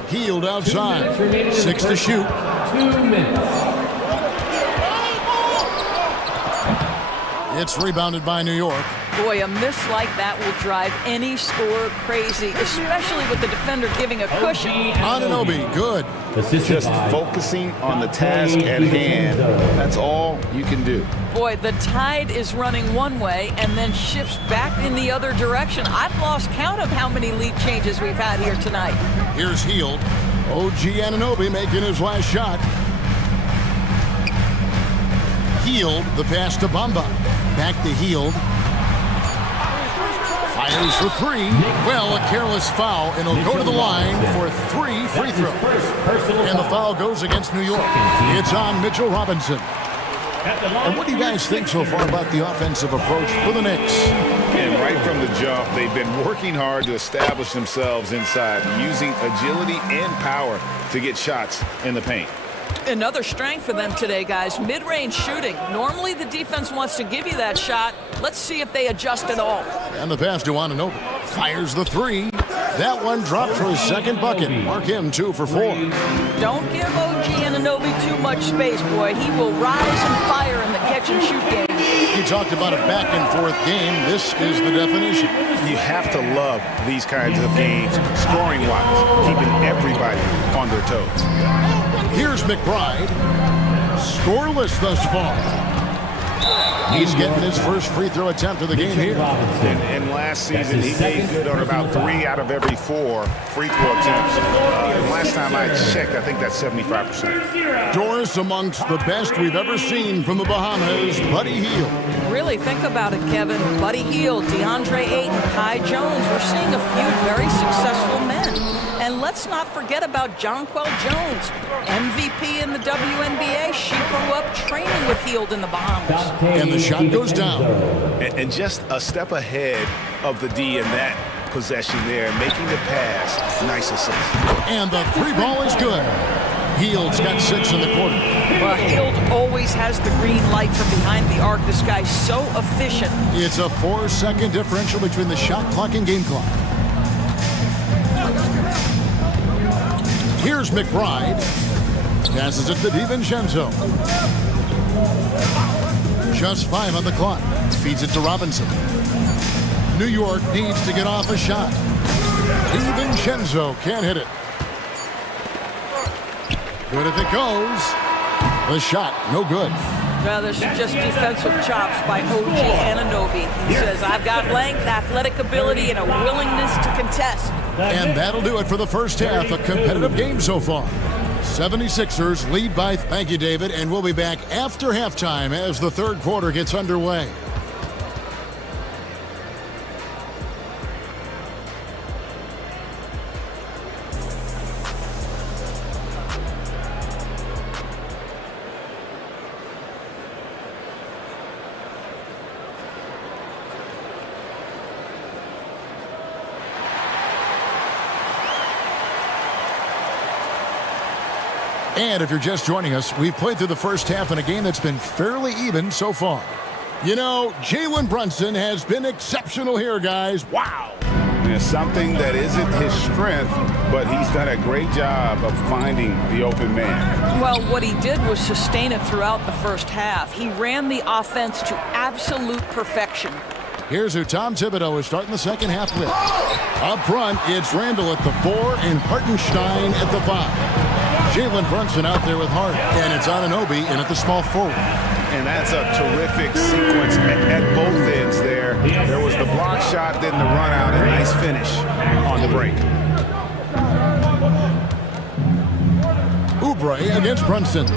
Healed outside. 6 to shoot. 2 minutes. It's rebounded by New York. Boy, a miss like that will drive any scorer crazy, especially with the defender giving a cushion. Anunoby, good. Just focusing on the task at hand. That's all you can do. Boy, the tide is running one way and then shifts back in the other direction. I've lost count of how many lead changes we've had here tonight. Here's Hield. OG Anunoby making his last shot. Hield, the pass to Bamba. Back to Hield. Fires for 3. Well, a careless foul, and he'll go to the line for 3 free throws. And the foul goes against New York. It's on Mitchell Robinson. And what do you guys think so far about the offensive approach for the Knicks? And right from the jump, they've been working hard to establish themselves inside, using agility and power to get shots in the paint. Another strength for them today, guys. Mid-range shooting. Normally the defense wants to give you that shot. Let's see if they adjust at all. And the pass to Anunoby. Fires the 3. That one dropped for his second bucket. Mark him 2 for 4. Don't give OG Anunoby too much space, boy. He will rise and fire in the catch-and-shoot game. You talked about a back-and-forth game. This is the definition. You have to love these kinds of games, scoring-wise, keeping everybody on their toes. Here's McBride. Scoreless thus far. He's getting his first free throw attempt of the game here. And last season, he made good on about 3 out of every 4 free throw attempts. And last time I checked, I think that's 75%. Doris amongst the best we've ever seen from the Bahamas, Buddy Hield. Really think about it, Kevin. Buddy Hield, DeAndre Ayton, Kai Jones. We're seeing a few very successful men. And let's not forget about Jonquel Jones, MVP in the WNBA. She grew up training with Hield in the Bahamas. And the shot goes down. And just a step ahead of the D in that possession there, making the pass. Nice assist. And the 3 ball is good. Hield's got 6 in the quarter. Well, Hield always has the green light from behind the arc. This guy's so efficient. It's a 4-second differential between the shot clock and game clock. Here's McBride. Passes it to DiVincenzo. Just 5 on the clock. Feeds it to Robinson. New York needs to get off a shot. DiVincenzo can't hit it. Good if it goes. The shot, no good. Well, there's just defensive chops by OG Anunoby. He says, I've got length, athletic ability, and a willingness to contest. And that'll do it for the first half. A competitive game so far. 76ers lead by, thank you, David, and we'll be back after halftime as the third quarter gets underway. And if you're just joining us, we've played through the first half in a game that's been fairly even so far. You know, Jalen Brunson has been exceptional here, guys. Wow. And something that isn't his strength, but he's done a great job of finding the open man. Well, what he did was sustain it throughout the first half. He ran the offense to absolute perfection. Here's who Tom Thibodeau is starting the second half with. Up front, it's Randall at the 4 and Hartenstein at the 5. Jalen Brunson out there with Hart, and it's Anunoby in at the small forward. And that's a terrific sequence at both ends there. There was the block shot, then the run out, and nice finish on the break. Oubre against Brunson.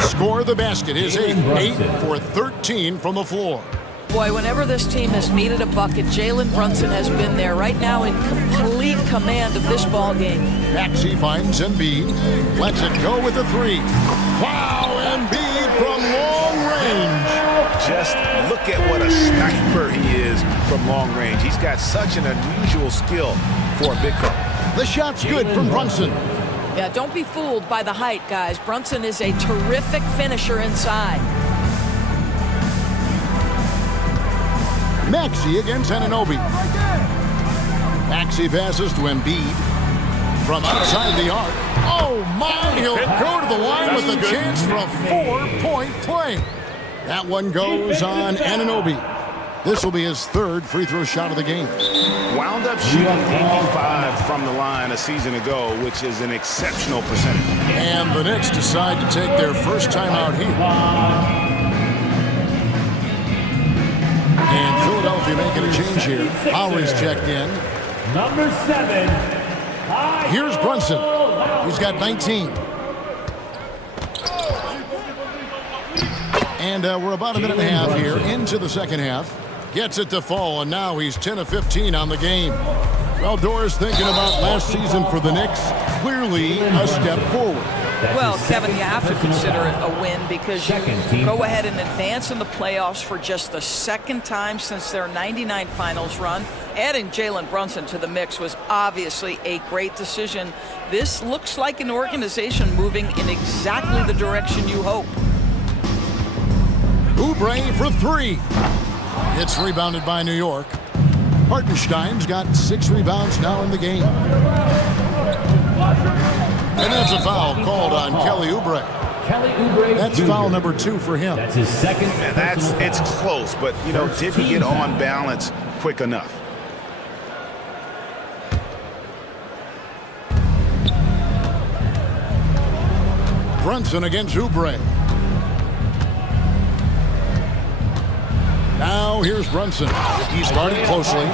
Score the basket. His 8 for 13 from the floor. Boy, whenever this team has needed a bucket, Jalen Brunson has been there right now in complete command of this ball game. Maxey finds Embiid. Lets it go with a 3. Wow, Embiid from long range. just look at what a sniper he is from long range. He's got such an unusual skill for a big fella. The shot's good from Brunson. Yeah, don't be fooled by the height, guys. Brunson is a terrific finisher inside. Maxey against Anunoby. Maxey passes to Embiid. From outside the arc. Oh, my! He'll go to the line with a chance for a 4-point play. That one goes on Anunoby. This will be his third free throw shot of the game. Wound up shooting 85 from the line a season ago, which is an exceptional percentage. And the Knicks decide to take their first time out here. And Philadelphia making a change here. Lowry's checked in. Number 7. Here's Brunson. He's got 19. And we're about a minute and a half here into the second half. Gets it to fall, and now he's 10 of 15 on the game. Well, Doris thinking about last season for the Knicks. Clearly a step forward. Well, Kevin, you have to consider it a win because you go ahead and advance in the playoffs for just the second time since their 99 finals run. Adding Jalen Brunson to the mix was obviously a great decision. This looks like an organization moving in exactly the direction you hope. Oubre for three. It's rebounded by New York. Hartenstein's got 6 rebounds now in the game. And that's a foul called on Kelly Oubre. That's foul number 2 for him. That's his second. And it's close, but, you know, didn't get on balance quick enough. Brunson against Oubre. Now here's Brunson. He started closely.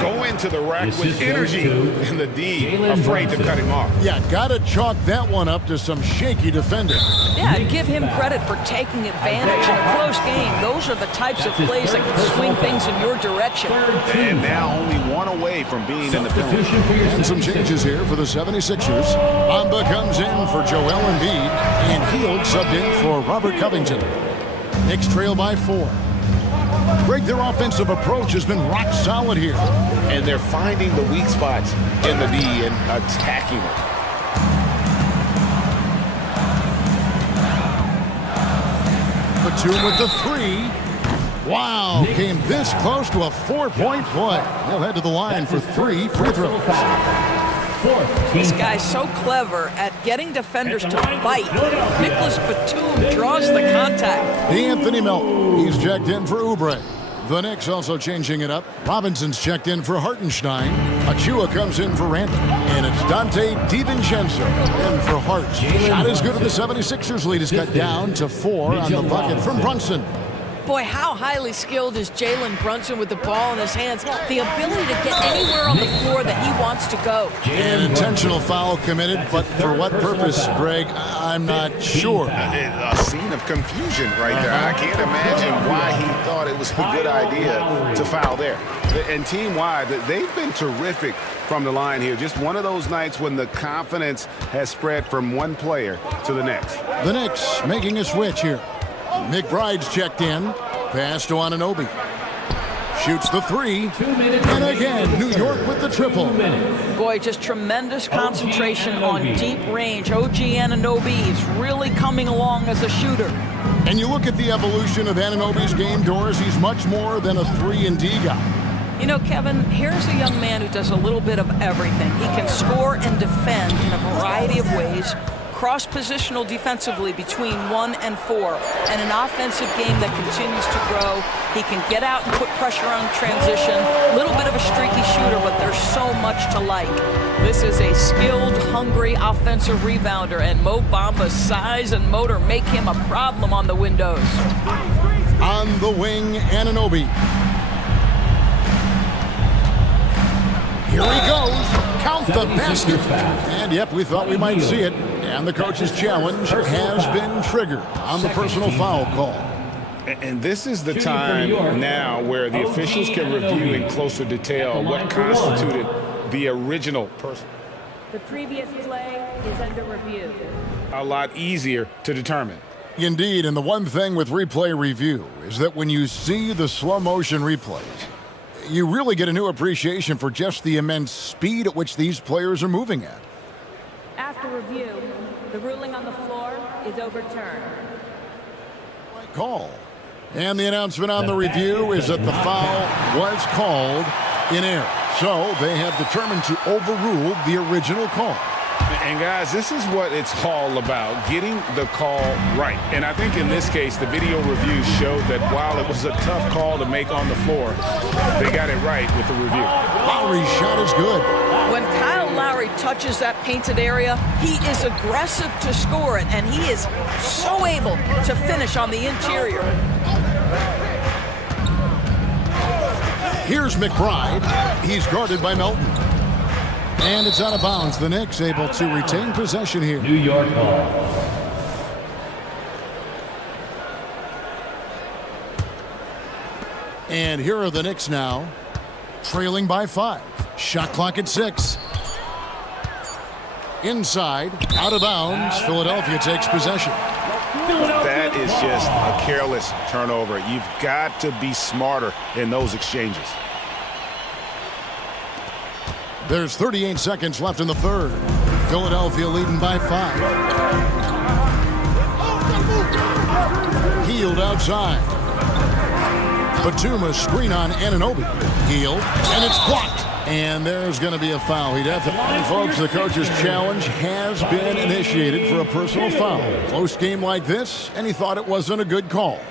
Go into the rack with energy, and the D afraid to cut him off. Yeah, gotta chalk that one up to some shaky defending. Yeah, and give him credit for taking advantage in a close game. Those are the types of plays that can swing things in your direction. And now only one away from being in the penalty. And some changes here for the 76ers. Bamba comes in for Joel Embiid, and Hield subbed in for Robert Covington. Knicks trail by 4. Greg, their offensive approach has been rock solid here. And they're finding the weak spots in the D and attacking it. Batum with the 3. Wow, came this close to a 4-point play. They'll head to the line for 3 free throws. This guy's so clever at getting defenders to bite. Nicholas Batum draws the contact. Anthony Melton, he's checked in for Oubre. The Knicks also changing it up. Robinson's checked in for Hartenstein. Achua comes in for Randall. And it's Dante DiVincenzo in for Hart. Shot is good, and the 76ers lead is cut down to 4 on the bucket from Brunson. Boy, how highly skilled is Jalen Brunson with the ball in his hands. The ability to get anywhere on the floor that he wants to go. An intentional foul committed, but for what purpose, Greg, I'm not sure. A scene of confusion right there. I can't imagine why he thought it was a good idea to foul there. And team-wide, they've been terrific from the line here. Just one of those nights when the confidence has spread from one player to the next. The Knicks making a switch here. McBride's checked in. Pass to Anunoby. Shoots the 3. And again, New York with the triple. Boy, just tremendous concentration on deep range. OG Anunoby is really coming along as a shooter. And you look at the evolution of Anunoby's game, Doris, he's much more than a 3-and-D guy. You know, Kevin, here's a young man who does a little bit of everything. He can score and defend in a variety of ways. Cross-positional defensively between 1 and 4, and an offensive game that continues to grow. He can get out and put pressure on transition. A little bit of a streaky shooter, but there's so much to like. This is a skilled, hungry offensive rebounder, and Mo Bamba's size and motor make him a problem on the windows. On the wing, Anunoby. Here he goes. Count the basket. And yep, we thought we might see it. And the coach's challenge has been triggered on the personal foul call. And this is the time now where the officials can review in closer detail what constituted the original person. The previous play is under review. A lot easier to determine. Indeed, and the one thing with replay review is that when you see the slow motion replays, you really get a new appreciation for just the immense speed at which these players are moving at. After review, the ruling on the floor is overturned. Call. And the announcement on the review is that the foul was called in error. So they have determined to overrule the original call. And guys, this is what it's all about, getting the call right. And I think in this case, the video review showed that while it was a tough call to make on the floor, they got it right with the review. Lowry's shot is good. When Kyle Lowry touches that painted area, he is aggressive to score it, and he is so able to finish on the interior. Here's McBride. He's guarded by Melton. And it's out of bounds. The Knicks able to retain possession here. New York ball. And here are the Knicks now, trailing by 5. Shot clock at 6. Inside, out of bounds. Philadelphia takes possession. That is just a careless turnover. You've got to be smarter in those exchanges. There's 38 seconds left in the third. Philadelphia leading by 5. Healed outside. Batum a screen on Anunoby. Healed, and it's blocked. And there's going to be a foul. And folks, the coach's challenge has been initiated for a personal foul. Close game like this, and he thought it wasn't a good call.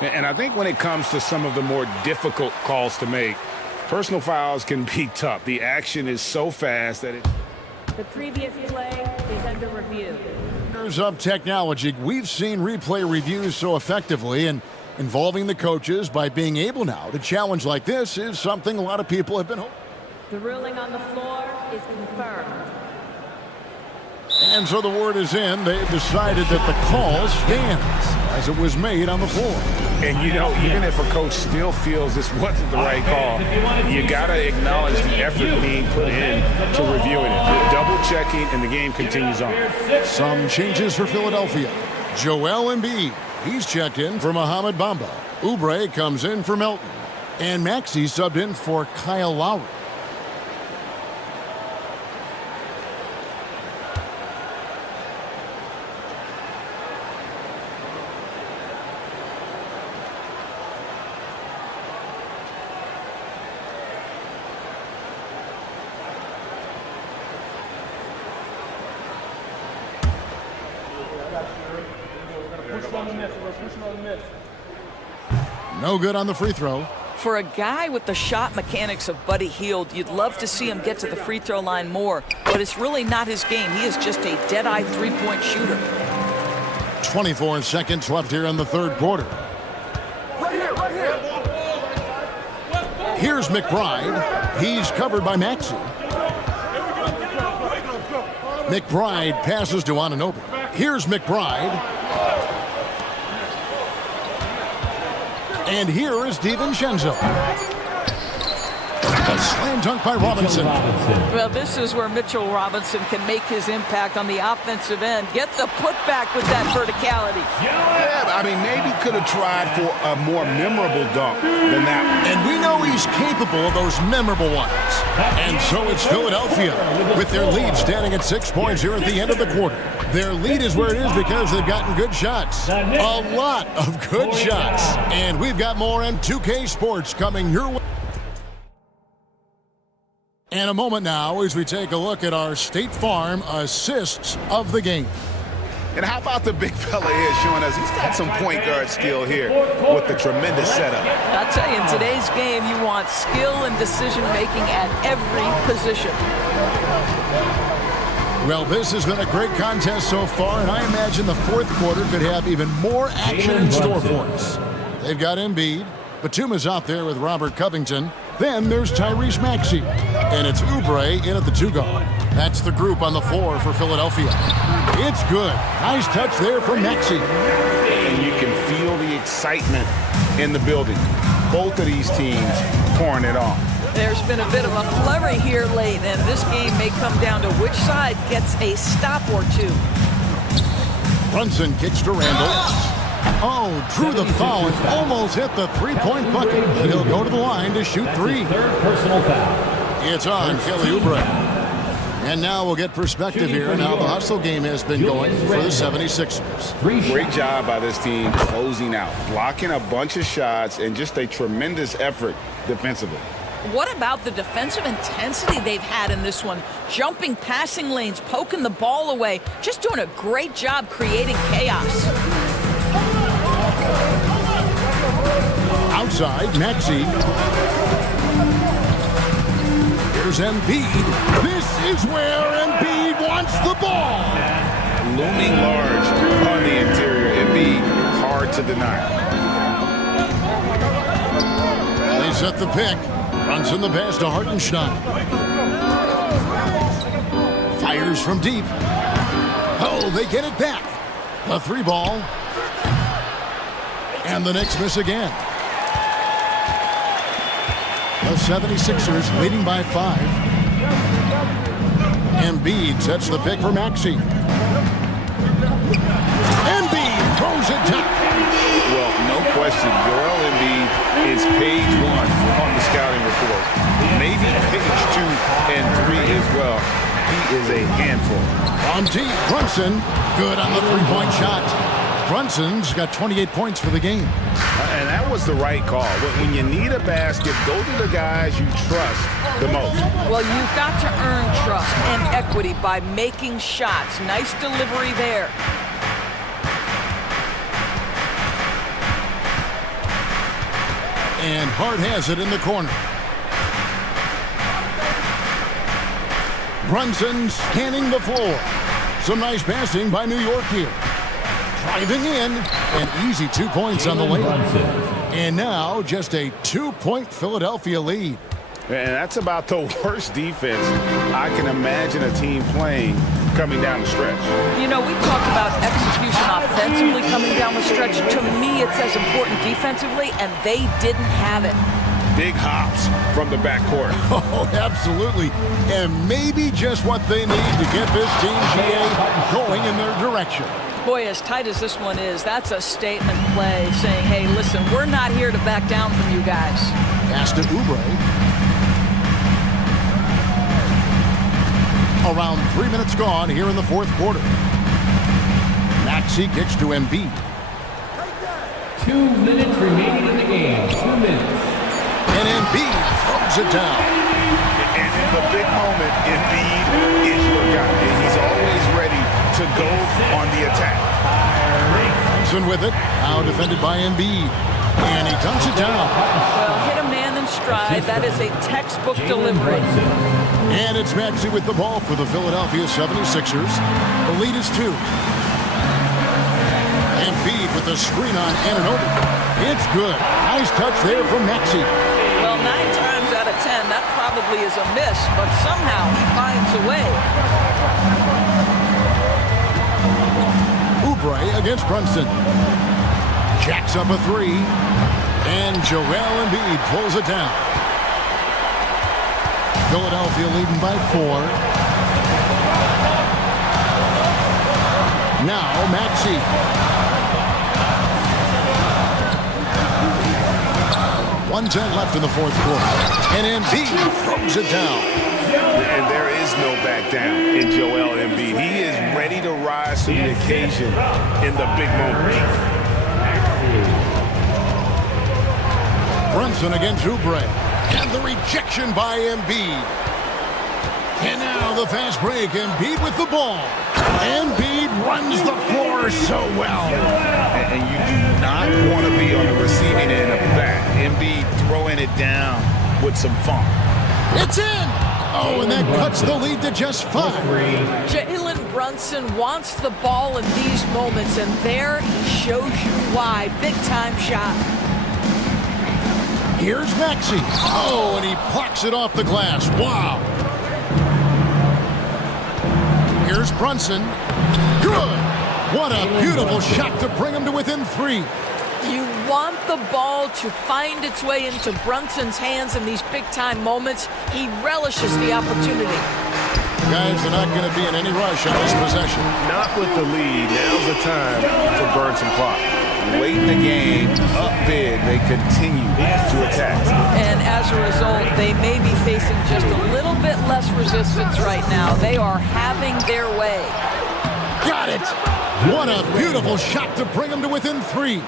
And I think when it comes to some of the more difficult calls to make, personal fouls can be tough. The action is so fast that it... The previous play is under review. Of technology, we've seen replay reviews so effectively, and involving the coaches by being able now to challenge like this is something a lot of people have been hoping. The ruling on the floor is confirmed. And so the word is in. They've decided that the call stands as it was made on the floor. And you know, even if a coach still feels this wasn't the right call, you got to acknowledge the effort being put in to reviewing it. Double checking, and the game continues on. Some changes for Philadelphia. Joel Embiid, he's checked in for Mohamed Bamba. Oubre comes in for Melton. And Maxey subbed in for Kyle Lowry. No good on the free throw. For a guy with the shot mechanics of Buddy Hield, you'd love to see him get to the free throw line more, but it's really not his game. He is just a dead-eye three-point shooter. 24 seconds left here in the third quarter. Right here. Here's McBride. He's covered by Maxey. McBride passes to Anunoby. Here's McBride. And here is DiVincenzo. A slam dunk by Robinson. Well, this is where Mitchell Robinson can make his impact on the offensive end. Get the putback with that verticality. Yeah, I mean, maybe could have tried for a more memorable dunk than that one. And we know he's capable of those memorable ones. And so it's Philadelphia with their lead standing at 6 points here at the end of the quarter. Their lead is where it is because they've gotten good shots. A lot of good shots. And we've got more M2K Sports coming your way. And a moment now as we take a look at our State Farm assists of the game. And how about the big fella here showing us he's got some point guard skill here with the tremendous setup. I'll tell you, in today's game, you want skill and decision-making at every position. Well, this has been a great contest so far, and I imagine the fourth quarter could have even more action in store for us. They've got Embiid. Batum is out there with Robert Covington. Then there's Tyrese Maxey. And it's Oubre in at the 2-guard. That's the group on the floor for Philadelphia. It's good. Nice touch there from Maxey. And you can feel the excitement in the building. Both of these teams pouring it on. There's been a bit of a flurry here late, and this game may come down to which side gets a stop or two. Brunson kicks to Randall. Oh, drew the foul and almost hit the three-point bucket, but he'll go to the line to shoot three. Third personal foul. It's on Kelly Oubre. And now we'll get perspective here on how the hustle game has been going for the 76ers. Great job by this team closing out, blocking a bunch of shots, and just a tremendous effort defensively. What about the defensive intensity they've had in this one? Jumping passing lanes, poking the ball away, just doing a great job creating chaos. Outside, Maxey. Here's Embiid. This is where Embiid wants the ball. Looming large on the interior. Embiid, hard to deny. They set the pick. Brunson the pass to Hartenstein. Fires from deep. Oh, they get it back. The three ball. And the Knicks miss again. The 76ers leading by 5. Embiid sets the pick for Maxey. Embiid throws it down. Well, no question, Joel Embiid is page 1 on the scouting report. Maybe page 2 and 3 as well. He is a handful. On deep, Brunson, good on the three-point shot. Brunson's got 28 points for the game. And that was the right call. When you need a basket, go to the guys you trust the most. Well, you've got to earn trust and equity by making shots. Nice delivery there. And Hart has it in the corner. Brunson scanning the floor. Some nice passing by New York here. Driving in, an easy 2 points on the layup. And now just a 2-point Philadelphia lead. And that's about the worst defense I can imagine a team playing coming down the stretch. You know, we talked about execution offensively coming down the stretch. To me, it's as important defensively, and they didn't have it. Big hops from the backcourt. Oh, absolutely. And maybe just what they need to get this team, GA, going in their direction. Boy, as tight as this one is, that's a statement play saying, hey, listen, we're not here to back down from you guys. Pass to Oubre. Around 3 minutes gone here in the fourth quarter. Maxey kicks to Embiid. 2 minutes remaining in the game. 2 minutes. And Embiid throws it down. And in the big moment, Embiid is your guy. And he's always ready to go on the attack. Brunson with it. Now defended by Embiid. And he dunks it down. Well, hit a man in stride. That is a textbook delivery. And it's Maxey with the ball for the Philadelphia 76ers. The lead is 2. Embiid with the screen on Anunoby. It's good. Nice touch there from Maxey. Well, 9 times out of 10, that probably is a miss, but somehow he finds a way. Oubre against Brunson. Jacks up a 3. And Joel Embiid pulls it down. Philadelphia leading by 4. Now Maxey. 1:10 left in the fourth quarter. And Embiid throws it down. And there is no back down in Joel Embiid. He is ready to rise to the occasion in the big moment. Brunson against Oubre. And the rejection by Embiid. And now the fast break. Embiid with the ball. Embiid runs the floor so well. And you do not want to be on the receiving end of that. Embiid throwing it down with some funk. It's in! Oh, and that cuts the lead to just 5. Jalen Brunson wants the ball in these moments, and there he shows you why. Big-time shot. Here's Maxey. Oh, and he plucks it off the glass. Wow. Here's Brunson. Good. What a beautiful shot to bring him to within 3. You want the ball to find its way into Brunson's hands in these big-time moments. He relishes the opportunity. Guys are not going to be in any rush on this possession. Not with the lead. Now's the time to burn some clock. Late in the game, up big, they continue to attack. And as a result, they may be facing just a little bit less resistance right now. They are having their way. Got it! What a beautiful shot to bring them to within 3.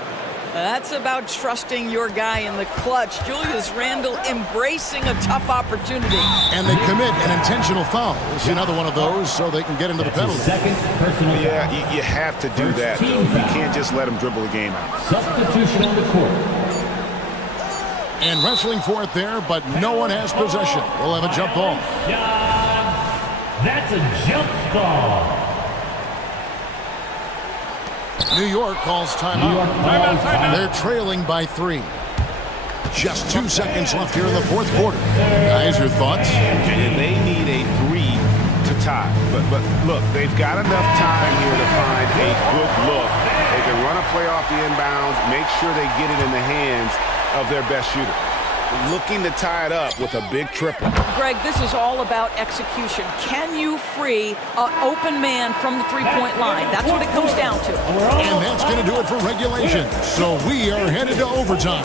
That's about trusting your guy in the clutch. Julius Randle embracing a tough opportunity. And they commit an intentional foul. We'll see another one of those so they can get into the penalty. Yeah, you have to do that, though. You can't just let them dribble the game out. Substitution on the court. And wrestling for it there, but no one has possession. We'll have a jump ball. That's a jump ball. New York calls timeout. They're trailing by 3. Just 2 seconds left here in the fourth quarter. Guys, your thoughts? And they need a 3 to tie. But look, they've got enough time here to find a good look. They can run a play off the inbounds, make sure they get it in the hands of their best shooter. Looking to tie it up with a big triple. Greg, this is all about execution. Can you free an open man from the three-point line? That's what it comes down to. And that's going to do it for regulation. So we are headed to overtime.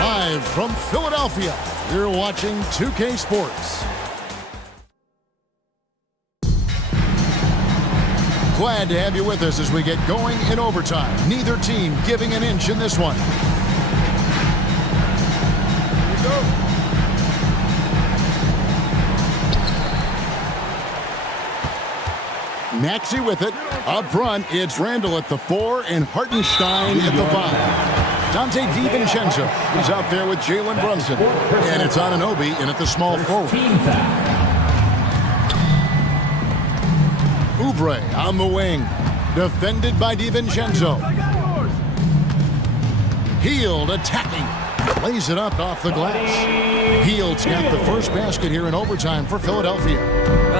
Live from Philadelphia, you're watching 2K Sports. Glad to have you with us as we get going in overtime. Neither team giving an inch in this one. Maxey with it. Up front, it's Randle at the 4 and Hartenstein at the 5. Dante DiVincenzo is out there with Jalen Brunson. And it's Anunoby in at the small forward. Oubre on the wing. Defended by DiVincenzo. Hield attacking. Lays it up off the glass. Hield's got the first basket here in overtime for Philadelphia.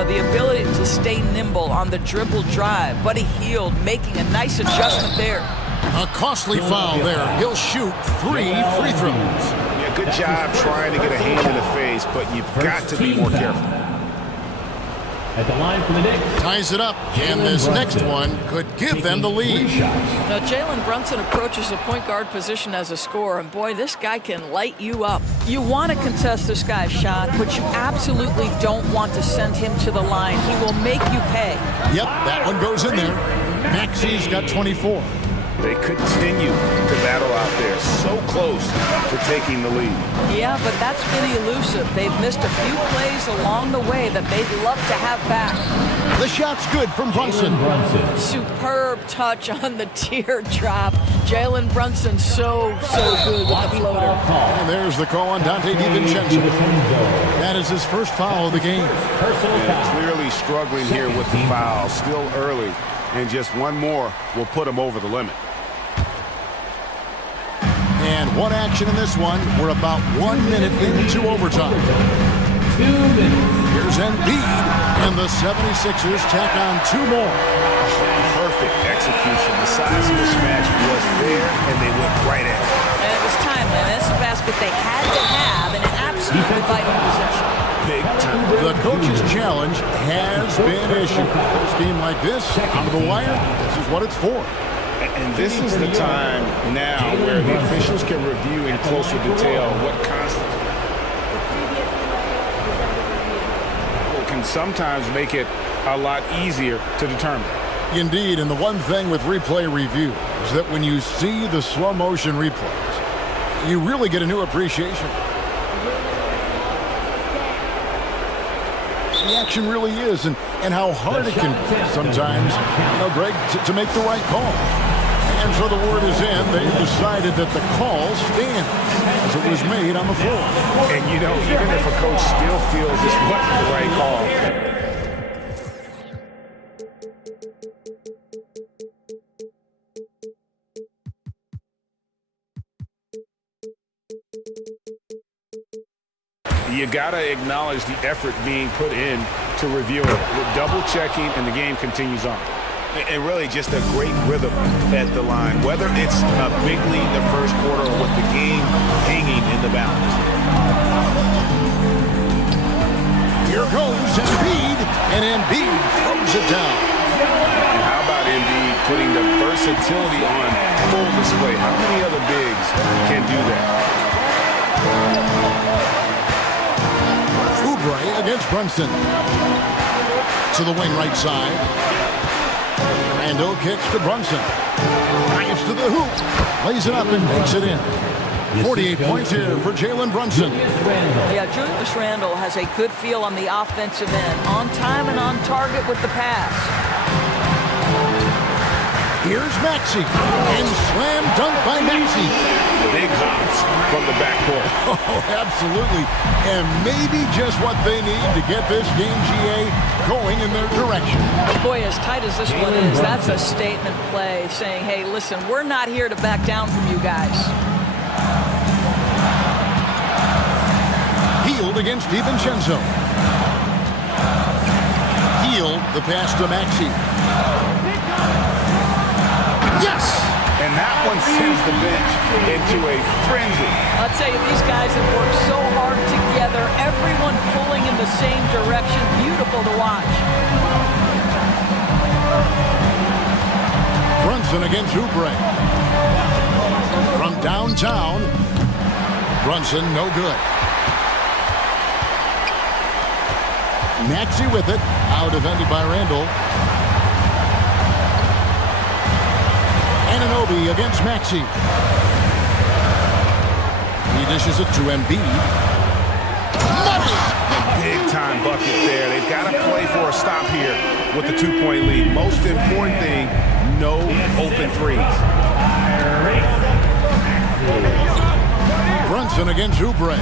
The ability to stay nimble on the dribble drive. Buddy Hield making a nice adjustment there. A costly foul there. He'll shoot 3 free throws. Yeah, good job trying to get a hand in the face, but you've got to be more careful. At the line for the Knicks. Ties it up, and this next one could give them the lead. Now, Jalen Brunson approaches the point guard position as a scorer, and boy, this guy can light you up. You want to contest this guy's shot, but you absolutely don't want to send him to the line. He will make you pay. Yep, that one goes in there. Maxey's got 24. They continue to battle out there, so close to taking the lead. Yeah, but that's been elusive. They've missed a few plays along the way that they'd love to have back. The shot's good from Brunson. Superb touch on the teardrop. Jalen Brunson so good with the floater. And there's the call on Dante DiVincenzo. That is his first foul of the game. Yeah, clearly struggling here with the foul, still early. And just one more will put him over the limit. And one action in this one. We're about 1 minute into overtime. 2 minutes. Here's Embiid, and the 76ers tack on 2 more. Perfect execution. The size mismatch was there, and they went right at it. And it was timely. And that's a basket they had to have in an absolutely vital possession. Big time. The coach's challenge has been issued. A team like this, out of the wire, this is what it's for. And this is the time now where the officials can review in closer detail what constitutes. Can sometimes make it a lot easier to determine. Indeed, and the one thing with replay review is that when you see the slow motion replays, you really get a new appreciation. The action really is, and how hard it can be sometimes, Greg, to make the right call. And so the word is in. They've decided that the call stands as it was made on the floor. And even if a coach still feels this wasn't the right call. You gotta acknowledge the effort being put in to review it. With double checking, and the game continues on. And really just a great rhythm at the line, whether it's a big lead in the first quarter or with the game hanging in the balance. Here goes Embiid, and Embiid throws it down. And how about Embiid putting the versatility on full display? How many other bigs can do that? Oubre against Brunson. To the wing right side. Randall kicks to Brunson. Drives to the hoop. Lays it up and makes it in. 48 points here for Jalen Brunson. Yeah, Julius Randle has a good feel on the offensive end. On time and on target with the pass. Here's Maxey. And slam dunk by Maxey. Big hops from the backcourt. Oh, absolutely. And maybe just what they need to get this game, GA, going in their direction. Boy, as tight as this one is, that's a statement play saying, hey, listen, we're not here to back down from you guys. Hield against DiVincenzo. Hield the pass to Maxey. Yes! And that one sends the bench into a frenzy. I'll tell you, these guys have worked so hard together, everyone pulling in the same direction. Beautiful to watch. Brunson against Oubre. From downtown, Brunson no good. Maxey with it, now defended by Randall. Anunoby against Maxey. He dishes it to Embiid. Big time bucket there. They've got to play for a stop here with the 2-point lead. Most important thing, no open threes. Brunson against Oubre.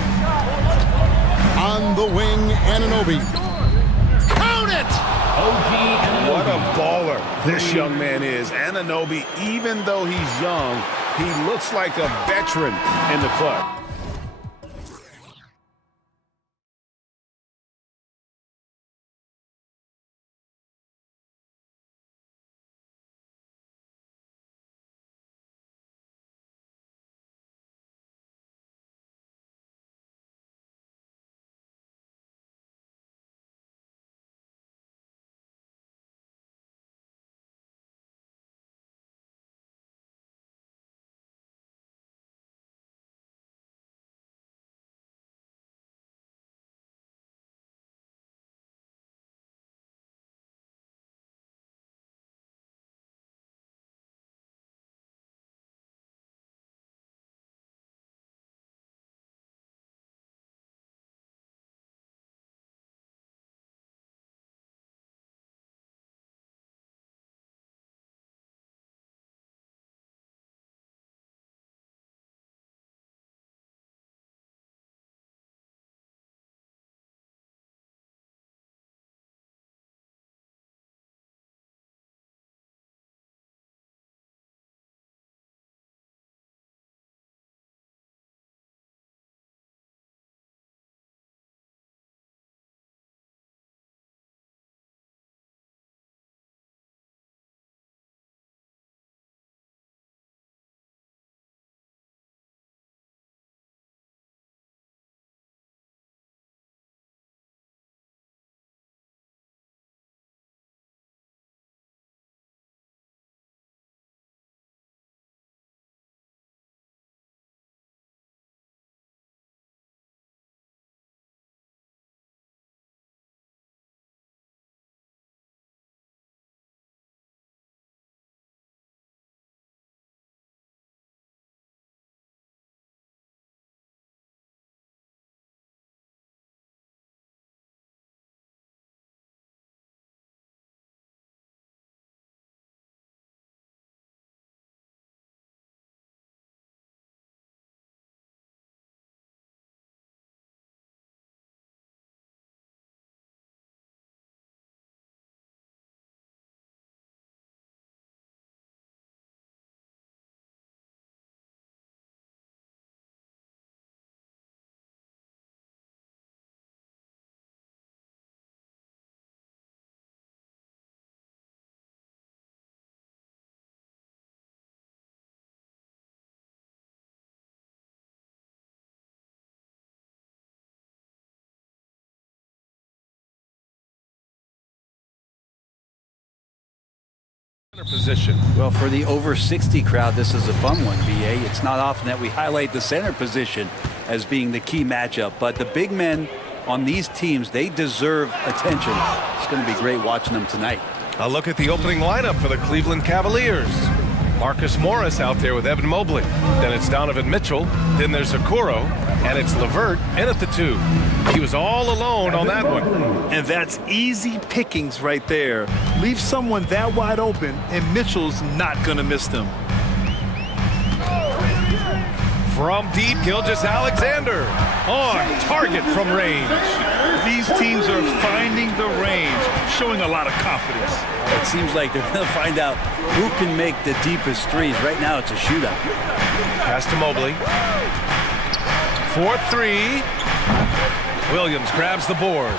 On the wing, Anunoby. Count it! What a baller this young man is. Anunoby, even though he's young, he looks like a veteran in the club. Position. Well, for the over 60 crowd, this is a fun one, BA. It's not often that we highlight the center position as being the key matchup, but the big men on these teams, they deserve attention. It's going to be great watching them tonight. A look at the opening lineup for the Cleveland Cavaliers. Marcus Morris out there with Evan Mobley. Then it's Donovan Mitchell. Then there's Okoro. And it's LeVert in at the 2. He was all alone on that one. And that's easy pickings right there. Leave someone that wide open, and Mitchell's not going to miss them. From deep, Gilgeous-Alexander on target from range. These teams are finding the range, showing a lot of confidence. It seems like they're going to find out who can make the deepest threes. Right now, it's a shootout. Pass to Mobley. 4-3. Williams grabs the board.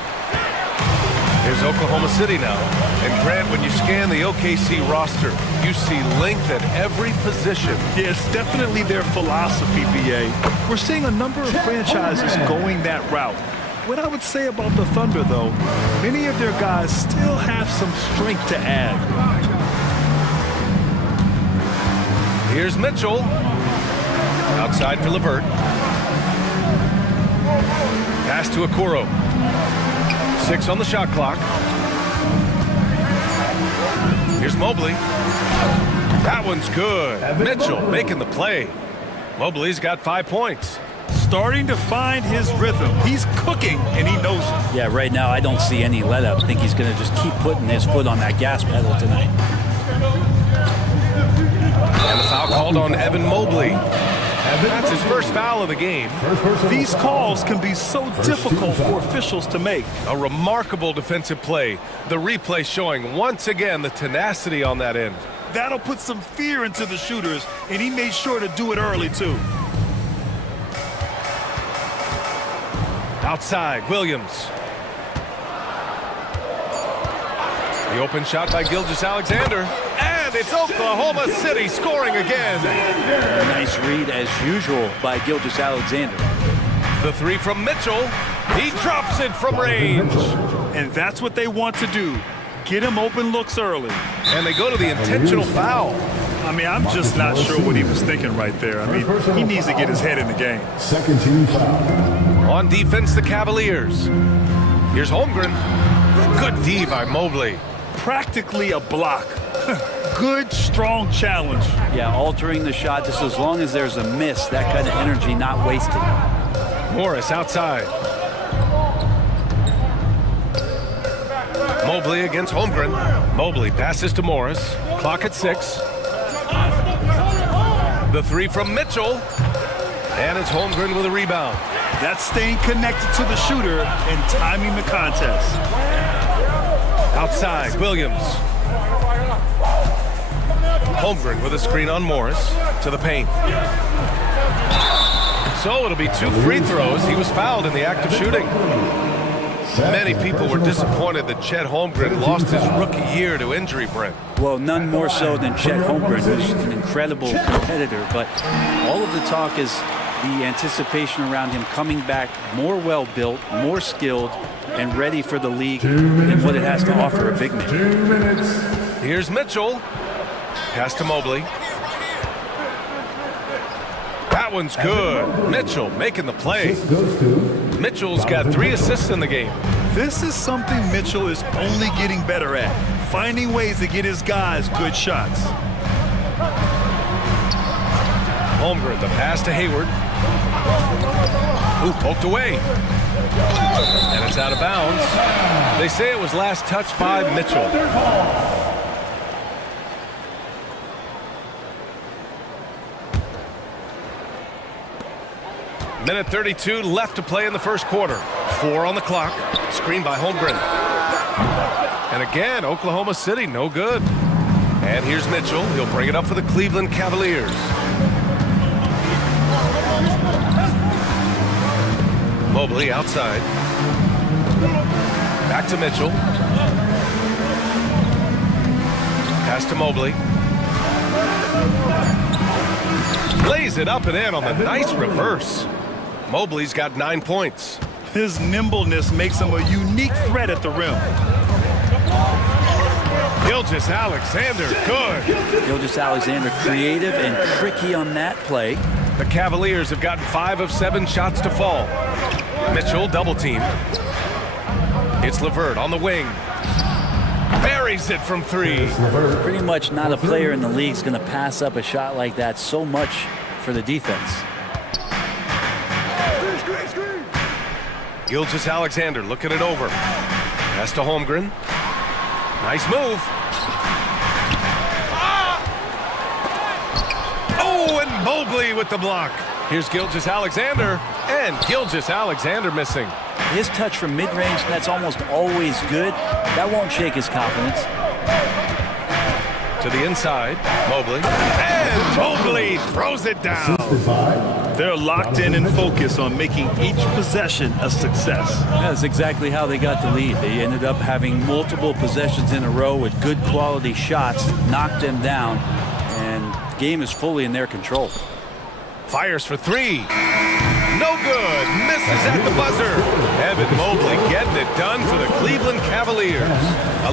Here's Oklahoma City now. And Grant, when you scan the OKC roster, you see length at every position. Yeah, it's definitely their philosophy, BA. We're seeing a number of franchises going that route. What I would say about the Thunder, though, many of their guys still have some strength to add. Here's Mitchell. Outside for LeVert. Pass to Okoro. 6 on the shot clock. Here's Mobley. That one's good. Mitchell making the play. Mobley's got 5 points. Starting to find his rhythm. He's cooking, and he knows it. Yeah, right now I don't see any let up. I think he's going to just keep putting his foot on that gas pedal tonight. And the foul called on Evan Mobley. That's his first foul of the game. These calls can be so difficult for officials to make. A remarkable defensive play. The replay showing once again the tenacity on that end. That'll put some fear into the shooters, and he made sure to do it early, too. Outside, Williams. The open shot by Gilgeous-Alexander. And it's Oklahoma City scoring again. A nice read, as usual, by Gilgeous-Alexander. The 3 from Mitchell. He drops it from range. And that's what they want to do. Get him open looks early. And they go to the intentional foul. I mean, I'm just not sure what he was thinking right there. I mean, he needs to get his head in the game. Second team foul. On defense, the Cavaliers. Here's Holmgren. Good D by Mobley. Practically a block. Good, strong challenge. Yeah, altering the shot just as long as there's a miss. That kind of energy not wasted. Morris outside. Mobley against Holmgren. Mobley passes to Morris. Clock at 6. The 3 from Mitchell. And it's Holmgren with a rebound. That's staying connected to the shooter and timing the contest. Outside, Williams. Holmgren with a screen on Morris to the paint. So it'll be 2 free throws. He was fouled in the act of shooting. Many people were disappointed that Chet Holmgren lost his rookie year to injury, Brent. Well, none more so than Chet Holmgren, who's an incredible competitor. But all of the talk is the anticipation around him coming back more well-built, more skilled, and ready for the league and what it has to offer a big man. 2 minutes. Here's Mitchell. Pass to Mobley. That one's good. Mitchell making the play. Mitchell's got 3 assists in the game. This is something Mitchell is only getting better at, finding ways to get his guys good shots. Holmgren, the pass to Hayward. Ooh, poked away. And it's out of bounds. They say it was last touched by Mitchell. Minute 32 left to play in the first quarter. 4 on the clock. Screen by Holmgren. And again, Oklahoma City, no good. And here's Mitchell. He'll bring it up for the Cleveland Cavaliers. Mobley outside. Back to Mitchell. Pass to Mobley. Lays it up and in on the nice reverse. Mobley's got 9 points. His nimbleness makes him a unique threat at the rim. Gilgeous-Alexander, good. Gilgeous-Alexander creative and tricky on that play. The Cavaliers have gotten 5 of 7 shots to fall. Mitchell double teamed. It's LeVert on the wing. Buries it from 3. Pretty much not a player in the league is going to pass up a shot like that so much for the defense. Gilgeous-Alexander looking it over. Pass to Holmgren. Nice move. Oh, and Mobley with the block. Here's Gilgeous-Alexander, and Gilgeous-Alexander missing. His touch from mid-range, that's almost always good. That won't shake his confidence. To the inside, Mobley. And Mobley throws it down. They're locked in and focused on making each possession a success. That's exactly how they got the lead. They ended up having multiple possessions in a row with good quality shots, knocked them down, and the game is fully in their control. Fires for 3. No good. Misses at the buzzer. Evan Mobley getting it done for the Cleveland Cavaliers.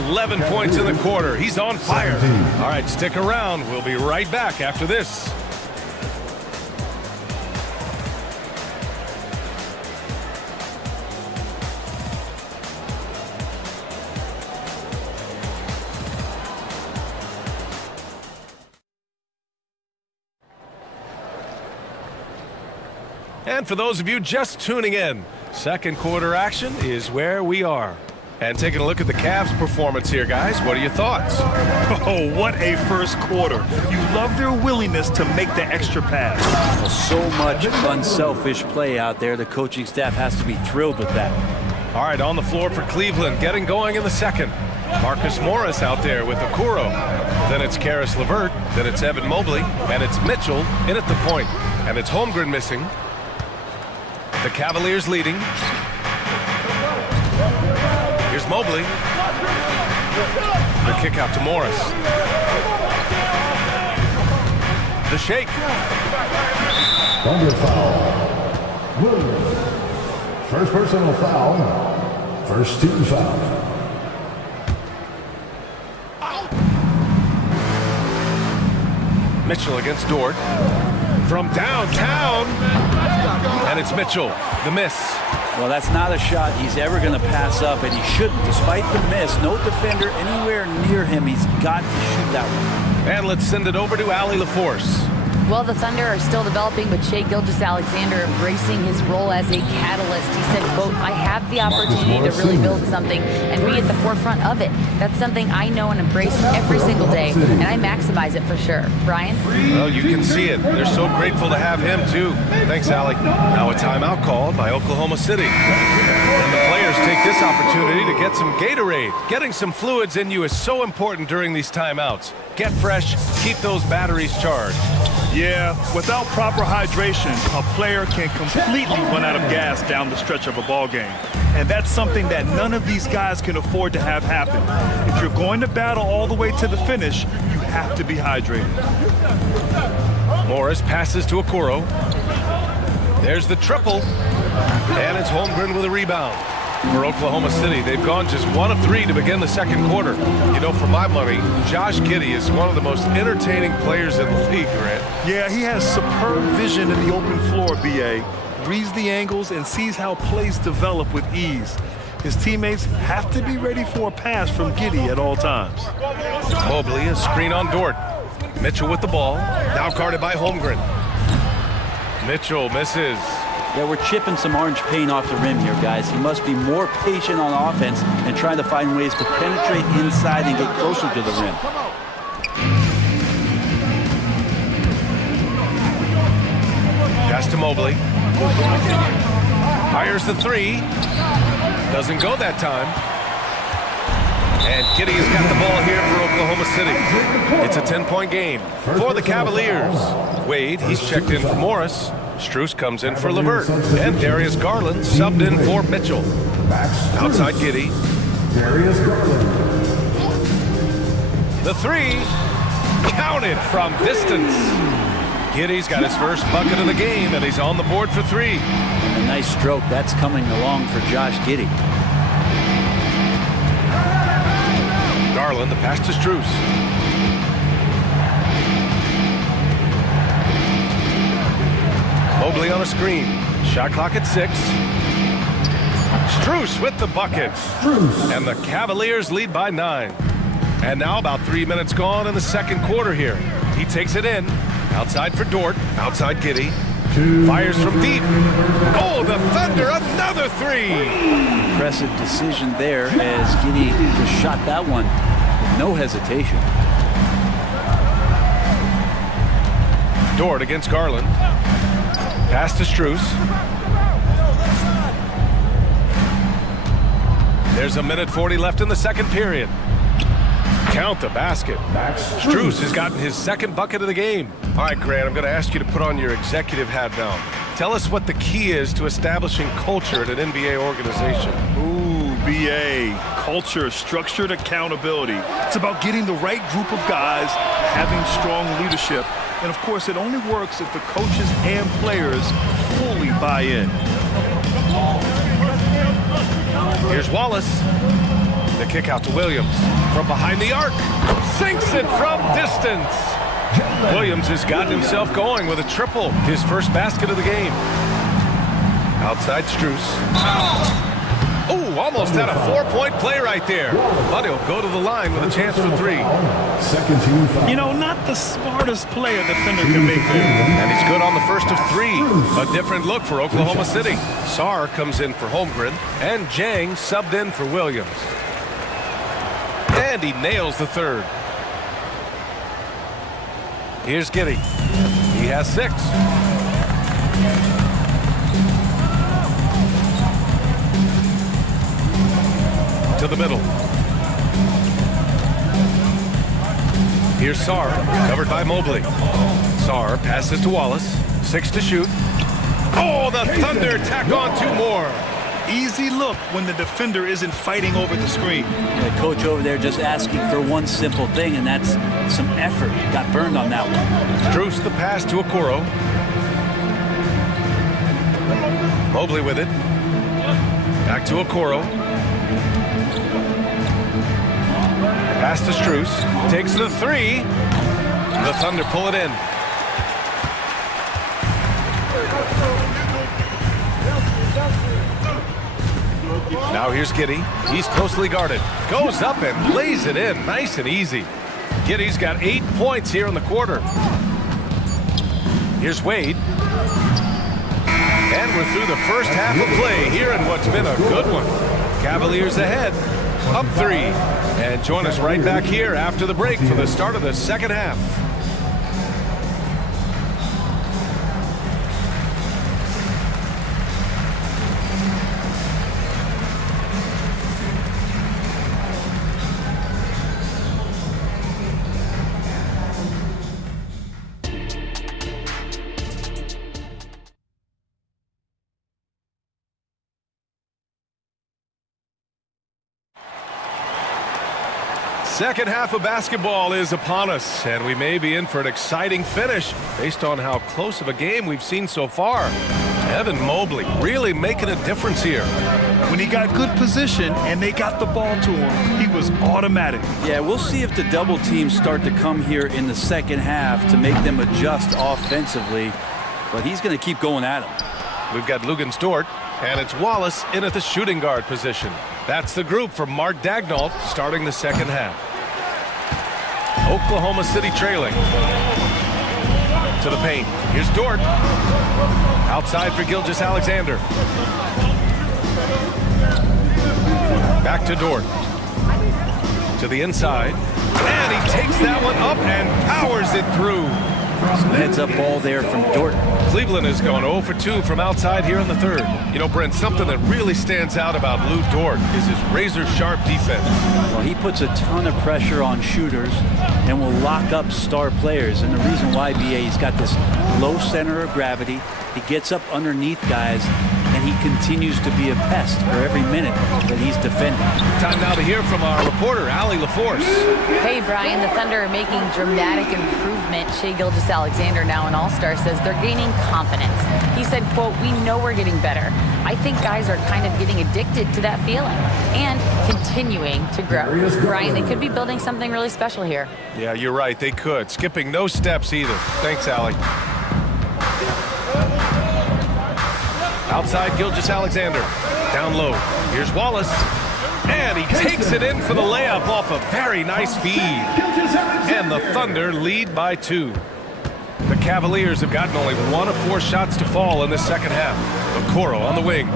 11 points in the quarter. He's on fire. All right, stick around. We'll be right back after this. And for those of you just tuning in, second quarter action is where we are. And taking a look at the Cavs' performance here, guys. What are your thoughts? Oh, what a first quarter. You love their willingness to make the extra pass. Well, so much unselfish play out there. The coaching staff has to be thrilled with that. All right, on the floor for Cleveland, getting going in the second. Marcus Morris out there with Okoro. Then it's Karis LeVert. Then it's Evan Mobley. And it's Mitchell in at the point. And it's Holmgren missing. The Cavaliers leading. Here's Mobley. The kick out to Morris. The shake. Under foul. Williams. First personal foul. First team foul. Mitchell against Dort. From downtown. And it's Mitchell, the miss. Well, that's not a shot he's ever going to pass up, and he shouldn't. Despite the miss, no defender anywhere near him. He's got to shoot that one. And let's send it over to Allie LaForce. Well, the Thunder are still developing, but Shai Gilgeous-Alexander embracing his role as a catalyst. He said, quote, I have the opportunity to really build something and be at the forefront of it. That's something I know and embrace every single day, and I maximize it for sure. Brian? Well, you can see it. They're so grateful to have him, too. Thanks, Allie. Now a timeout called by Oklahoma City. And the players take this opportunity to get some Gatorade. Getting some fluids in you is so important during these timeouts. Get fresh, keep those batteries charged. Yeah, without proper hydration, a player can completely run out of gas down the stretch of a ball game. And that's something that none of these guys can afford to have happen. If you're going to battle all the way to the finish, you have to be hydrated. Morris passes to Okoro. There's the triple. And it's Holmgren with a rebound. For Oklahoma City, they've gone just 1 of 3 to begin the second quarter. You know, for my money, Josh Giddey is one of the most entertaining players in the league, Grant. Yeah, he has superb vision in the open floor, B.A. Reads the angles and sees how plays develop with ease. His teammates have to be ready for a pass from Giddey at all times. Mobley, a screen on Dort. Mitchell with the ball, now guarded by Holmgren. Mitchell misses. Yeah, we're chipping some orange paint off the rim here, guys. He must be more patient on offense and trying to find ways to penetrate inside and get closer to the rim. Pass to Mobley. Fires the 3. Doesn't go that time. And Giddey has got the ball here for Oklahoma City. It's a 10-point game for the Cavaliers. Wade, he's checked in for Morris. Strus comes in for LeVert. And Darius Garland subbed in for Mitchell. Outside Giddey. Darius Garland. The 3. Counted from distance. Giddey's got his first bucket of the game, and he's on the board for 3. A nice stroke. That's coming along for Josh Giddey. Garland, the pass to Strus. Mobley on a screen. Shot clock at 6. Strus with the bucket. And the Cavaliers lead by 9. And now about 3 minutes gone in the second quarter here. He takes it in. Outside for Dort. Outside Giddey. Fires from deep. Oh, the Thunder, another 3. Impressive decision there as Giddey just shot that one. No hesitation. Dort against Garland. Pass to Strus. There's a minute 40 left in the second period. Count the basket. Strus has gotten his second bucket of the game. All right, Grant, I'm going to ask you to put on your executive hat now. Tell us what the key is to establishing culture at an NBA organization. Ooh, BA. Culture, structured accountability. It's about getting the right group of guys, having strong leadership. And, of course, it only works if the coaches and players fully buy in. Here's Wallace. The kick out to Williams. From behind the arc. Sinks it from distance. Williams has gotten himself going with a triple. His first basket of the game. Outside Strus. Oh, almost had a 4-point play right there. But he'll go to the line with a chance for 3. Second team foul. You know, not the smartest play a defender can make there. And he's good on the first of 3. A different look for Oklahoma City. Sarr comes in for Holmgren. And Jang subbed in for Williams. And he nails the third. Here's Giddey. He has 6. To the middle. Here's Sarr, covered by Mobley. Sarr passes to Wallace. 6 to shoot. Oh, the Thunder tack on 2 more. Easy look when the defender isn't fighting over the screen. The coach over there just asking for one simple thing, and that's some effort. Got burned on that one. Strus the pass to Okoro. Mobley with it. Back to Okoro. Pass to Strus. Takes the 3. The Thunder pull it in. Now here's Giddey. He's closely guarded. Goes up and lays it in. Nice and easy. Giddey's got 8 points here in the quarter. Here's Wade. And we're through the first half of play here in what's been a good one. Cavaliers ahead. Up 3. And join us right back here after the break for the start of the second half. Second half of basketball is upon us, and we may be in for an exciting finish based on how close of a game we've seen so far. Evan Mobley really making a difference here. When he got good position and they got the ball to him, he was automatic. Yeah, we'll see if the double teams start to come here in the second half to make them adjust offensively, but he's going to keep going at him. We've got Lugens Dort, and it's Wallace in at the shooting guard position. That's the group for Mark Daigneault starting the second half. Oklahoma City trailing. To the paint. Here's Dort. Outside for Gilgeous-Alexander. Back to Dort. To the inside. And he takes that one up and powers it through. Some heads-up ball there from Dort. Cleveland has gone 0 for 2 from outside here in the third. You know, Brent, something that really stands out about Lou Dort is his razor-sharp defense. Well, he puts a ton of pressure on shooters and will lock up star players. And the reason why, BA, he's got this low center of gravity. He gets up underneath guys, and he continues to be a pest for every minute that he's defending. Time now to hear from our reporter, Allie LaForce. Hey, Brian, the Thunder are making dramatic improvement. Shai Gilgeous-Alexander, now an all-star, says they're gaining confidence. He said, quote, "We know we're getting better. I think guys are kind of getting addicted to that feeling and continuing to grow." Brian, they could be building something really special here. Yeah, you're right. They could. Skipping no steps either. Thanks, Allie. Outside Gilgeous-Alexander. Down low. Here's Wallace. And he takes it in for the layup off a very nice feed. And the Thunder lead by 2. The Cavaliers have gotten only 1 of 4 shots to fall in the second half. Okoro on the wing.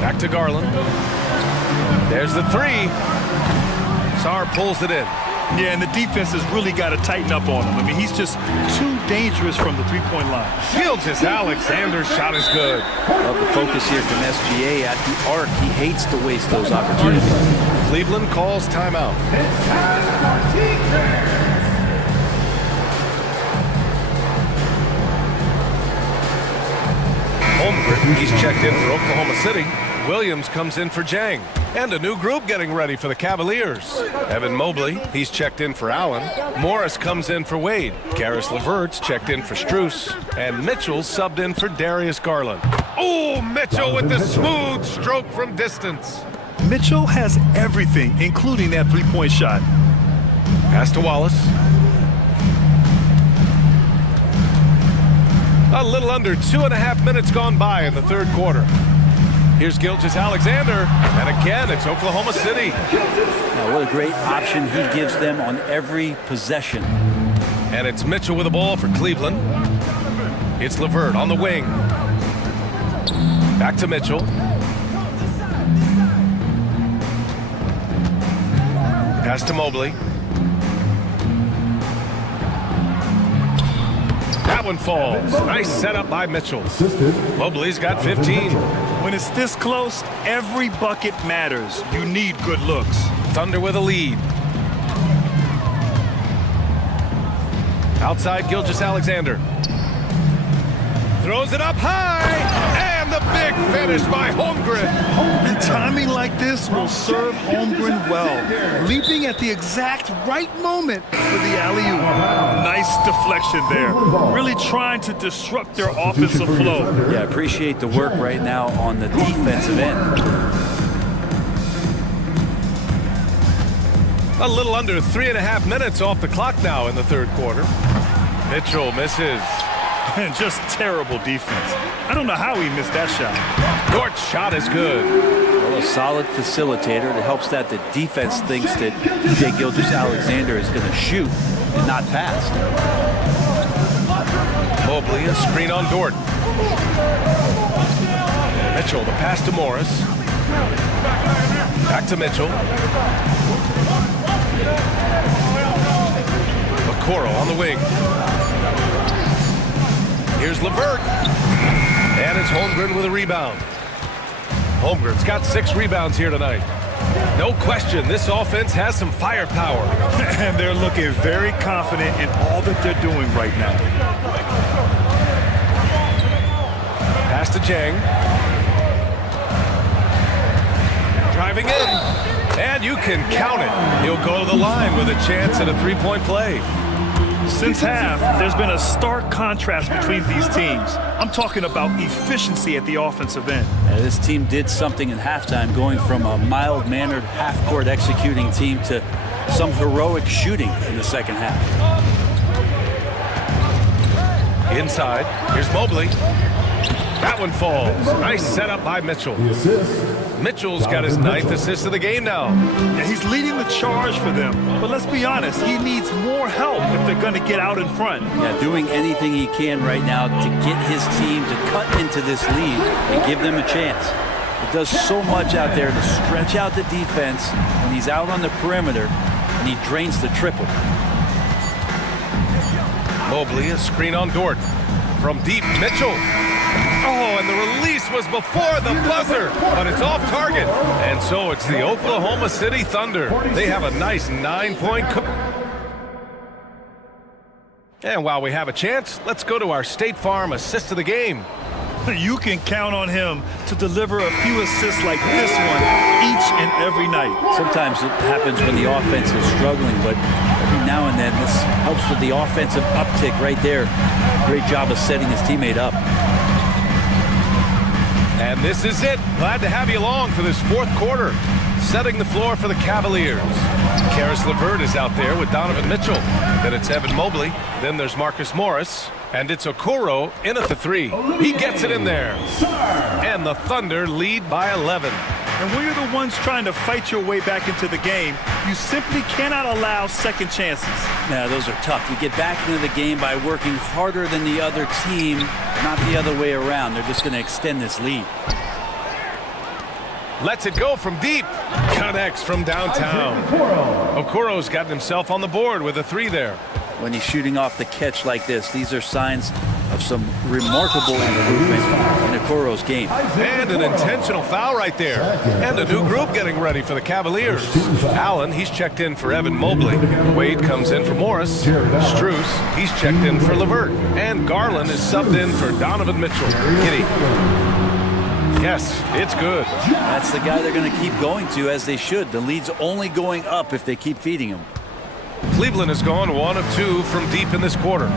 Back to Garland. There's the 3. Sarr pulls it in. Yeah, and the defense has really got to tighten up on him. I mean, he's just too dangerous from the three-point line. Gilgeous-Alexander's shot is good. Love the focus here from SGA at the arc. He hates to waste those opportunities. Cleveland calls timeout. It's time for teachers. Holmgren, he's checked in for Oklahoma City. Williams comes in for Jang. And a new group getting ready for the Cavaliers. Evan Mobley, he's checked in for Allen. Morris comes in for Wade. Karis LeVert's checked in for Strus. And Mitchell subbed in for Darius Garland. Oh, Mitchell with the smooth stroke from distance. Mitchell has everything, including that three-point shot. Pass to Wallace. A little under 2.5 minutes gone by in the third quarter. Here's Gilgeous-Alexander, and again, it's Oklahoma City. Now, what a great option he gives them on every possession. And it's Mitchell with the ball for Cleveland. It's LeVert on the wing. Back to Mitchell. Pass to Mobley. That one falls. Nice setup by Mitchell. Mobley's got 15. When it's this close, every bucket matters. You need good looks. Thunder with a lead. Outside Gilgeous-Alexander. Throws it up high. And the big finish by Holmgren. And timing like this will serve Holmgren well. Leaping at the exact right moment for the alley-oop. Nice deflection there. Really trying to disrupt their offensive flow. Yeah, appreciate the work right now on the defensive end. A little under 3.5 minutes off the clock now in the third quarter. Mitchell misses. And just terrible defense. I don't know how he missed that shot. Dort's shot is good. Well, a solid facilitator that helps that the defense thinks that Shai Gilgeous-Alexander is going to shoot and not pass. Mobley, a screen on Dort. Mitchell, the pass to Morris. Back to Mitchell. Okoro on the wing. Here's LeVert. And it's Holmgren with a rebound. Holmgren's got 6 rebounds here tonight. No question, this offense has some firepower. And they're looking very confident in all that they're doing right now. Pass to Jang. Driving in. And you can count it. He'll go to the line with a chance at a three-point play. Since half, there's been a stark contrast between these teams. I'm talking about efficiency at the offensive end. This team did something in halftime, going from a mild-mannered half-court executing team to some heroic shooting in the second half. Inside, here's Mobley. That one falls. Nice setup by Mitchell. Mitchell's got his 9th assist of the game now. Yeah, he's leading the charge for them. But let's be honest, he needs more help if they're going to get out in front. Yeah, doing anything he can right now to get his team to cut into this lead and give them a chance. It does so much out there to stretch out the defense when he's out on the perimeter and he drains the triple. Mobley, a screen on Dort. From deep, Mitchell. Oh, and the release was before the buzzer, but it's off target. And so it's the Oklahoma City Thunder. They have a nice 9-point. And while we have a chance, let's go to our State Farm assist of the game. You can count on him to deliver a few assists like this one each and every night. Sometimes it happens when the offense is struggling, but every now and then this helps with the offensive uptick right there. Great job of setting his teammate up. And this is it. Glad to have you along for this fourth quarter. Setting the floor for the Cavaliers. Karis LeVert is out there with Donovan Mitchell. Then it's Evan Mobley. Then there's Marcus Morris. And it's Okoro in at the three. He gets it in there. And the Thunder lead by 11. And when you're the ones trying to fight your way back into the game, you simply cannot allow second chances. Yeah, those are tough. You get back into the game by working harder than the other team, not the other way around. They're just going to extend this lead. Lets it go from deep. Connects from downtown. Okoro's gotten himself on the board with a three there. When he's shooting off the catch like this, these are signs of some remarkable improvement in Okoro's game. And an intentional foul right there. And a new group getting ready for the Cavaliers. Allen, he's checked in for Evan Mobley. Wade comes in for Morris. Strus, he's checked in for LeVert. And Garland is subbed in for Donovan Mitchell. Giddy. Yes, it's good. That's the guy they're going to keep going to, as they should. The lead's only going up if they keep feeding him. Cleveland has gone 1 of 2 from deep in this quarter.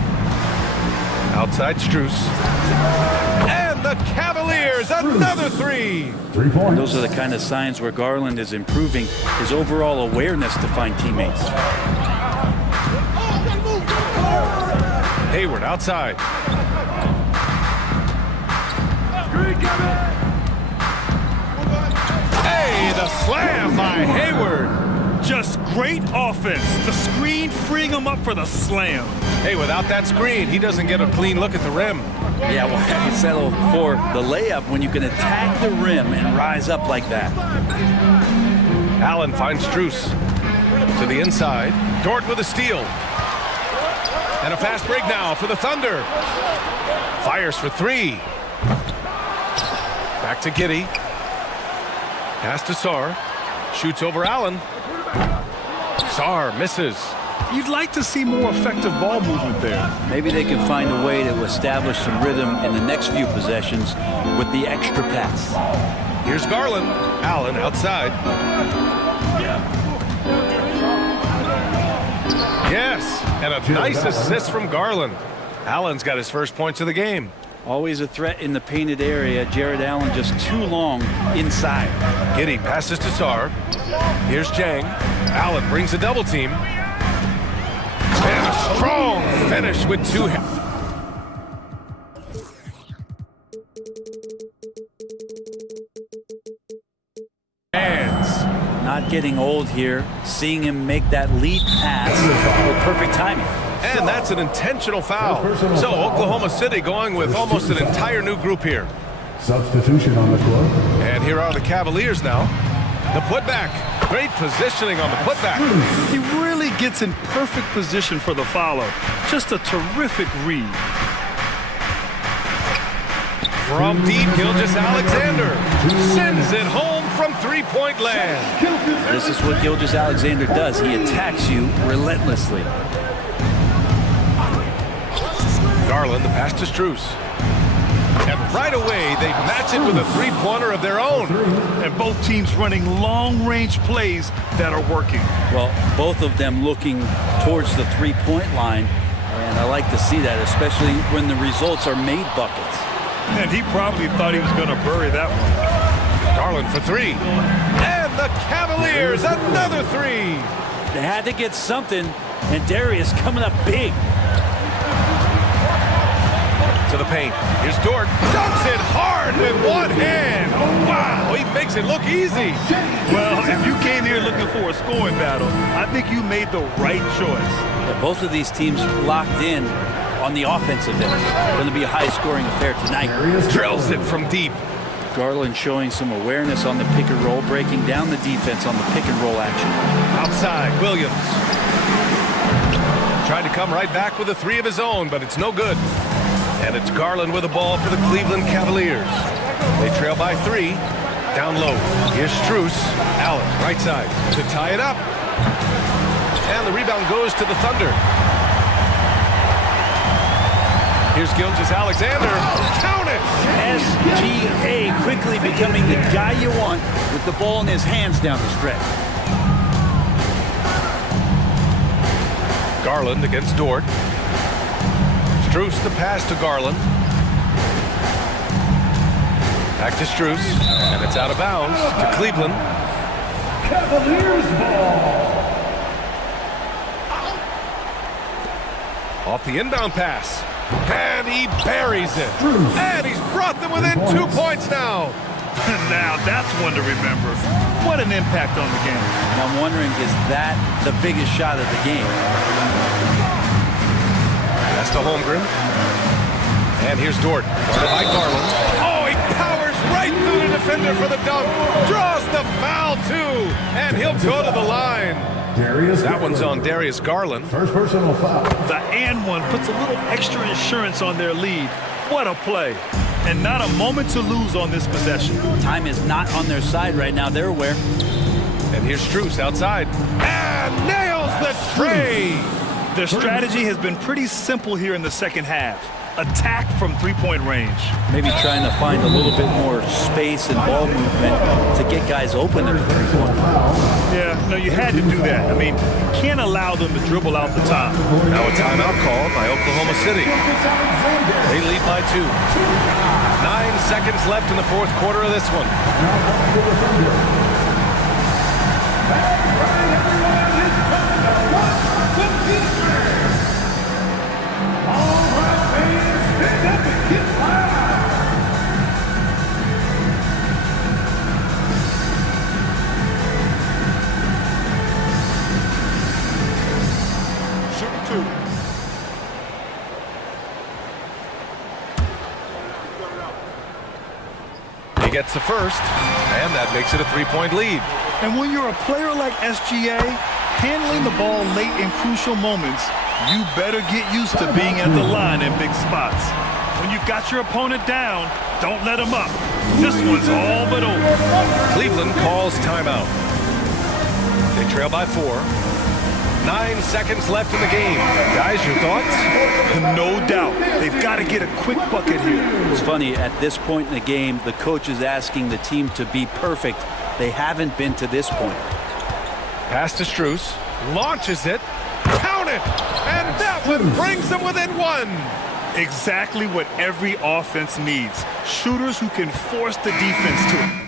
Outside Strus. And the Cavaliers, another three. 3 points. And those are the kind of signs where Garland is improving his overall awareness to find teammates. Hayward outside. Hey, the slam by Hayward. Just great offense. The screen freeing him up for the slam. Hey, without that screen, he doesn't get a clean look at the rim. Yeah, well, you settle for the layup when you can attack the rim and rise up like that. Allen finds Strus to the inside. Dort with a steal. And a fast break now for the Thunder. Fires for three. Back to Giddey. Pass to Sarr. Shoots over Allen. Sarr misses. You'd like to see more effective ball movement there. Maybe they can find a way to establish some rhythm in the next few possessions with the extra pass. Here's Garland. Allen outside. Yes, and a nice assist from Garland. Allen's got his first points of the game. Always a threat in the painted area. Jared Allen just too long inside. Giddey passes to Sarr. Here's Jang. Allen brings a double team. And a strong finish with two hands. Not getting old here. Seeing him make that lead pass with perfect timing. And that's an intentional foul. So Oklahoma City going with almost an entire new group here. Substitution on the court. And here are the Cavaliers now. The putback. Great positioning on the putback. He really gets in perfect position for the follow. Just a terrific read. From deep, Gilgeous-Alexander sends it home from three-point land. This is what Gilgeous-Alexander does. He attacks you relentlessly. Garland, the pass to Strus. And right away, they match it with a three-pointer of their own. And both teams running long-range plays that are working. Well, both of them looking towards the three-point line. And I like to see that, especially when the results are made buckets. And he probably thought he was going to bury that one. Garland for three. And the Cavaliers, another three. They had to get something, and Darius coming up big. To the paint. Here's Dort. Dunks it hard with one hand. Wow, he makes it look easy. Well, if you came here looking for a scoring battle, I think you made the right choice. Yeah, both of these teams locked in on the offensive end. Going to be a high-scoring affair tonight. Drills it from deep. Garland showing some awareness on the pick and roll, breaking down the defense on the pick and roll action. Outside, Williams. Tried to come right back with a three of his own, but it's no good. And it's Garland with the ball for the Cleveland Cavaliers. They trail by three. Down low. Here's Strus. Allen, right side, to tie it up. And the rebound goes to the Thunder. Here's Gilgeous-Alexander. Count it! SGA quickly becoming the guy you want with the ball in his hands down the stretch. Garland against Dort. Strus the pass to Garland. Back to Strus, and it's out of bounds to Cleveland. Cavaliers ball. Off the inbound pass. And he buries it. And he's brought them within 2 points now. Now that's one to remember. What an impact on the game. And I'm wondering, is that the biggest shot of the game? That's to Holmgren. And here's Dort. Guarded by Garland. Oh, he powers right through the defender for the dunk. Draws the foul, too. And he'll go to the line. That one's on Darius Garland. First personal foul. The and one puts a little extra insurance on their lead. What a play. And not a moment to lose on this possession. Time is not on their side right now. They're aware. And here's Strus outside. And nails the tray. Their strategy has been pretty simple here in the second half. Attack from three-point range. Maybe trying to find a little bit more space and ball movement to get guys open at the three-point. Yeah, no, you had to do that. I mean, you can't allow them to dribble out the top. Now a timeout called by Oklahoma City. They lead by 2. 9 seconds left in the fourth quarter of this one. He gets the first, and that makes it a 3-point lead. And when you're a player like SGA, handling the ball late in crucial moments, you better get used to being at the line in big spots. When you've got your opponent down, don't let him up. This one's all but over. Cleveland calls timeout. They trail by 4. 9 seconds left in the game. Guys, your thoughts? No doubt. They've got to get a quick bucket here. It's funny, at this point in the game, the coach is asking the team to be perfect. They haven't been to this point. Pass to Strus. Launches it. Count it! And that one brings them within 1. Exactly what every offense needs. Shooters who can force the defense to it.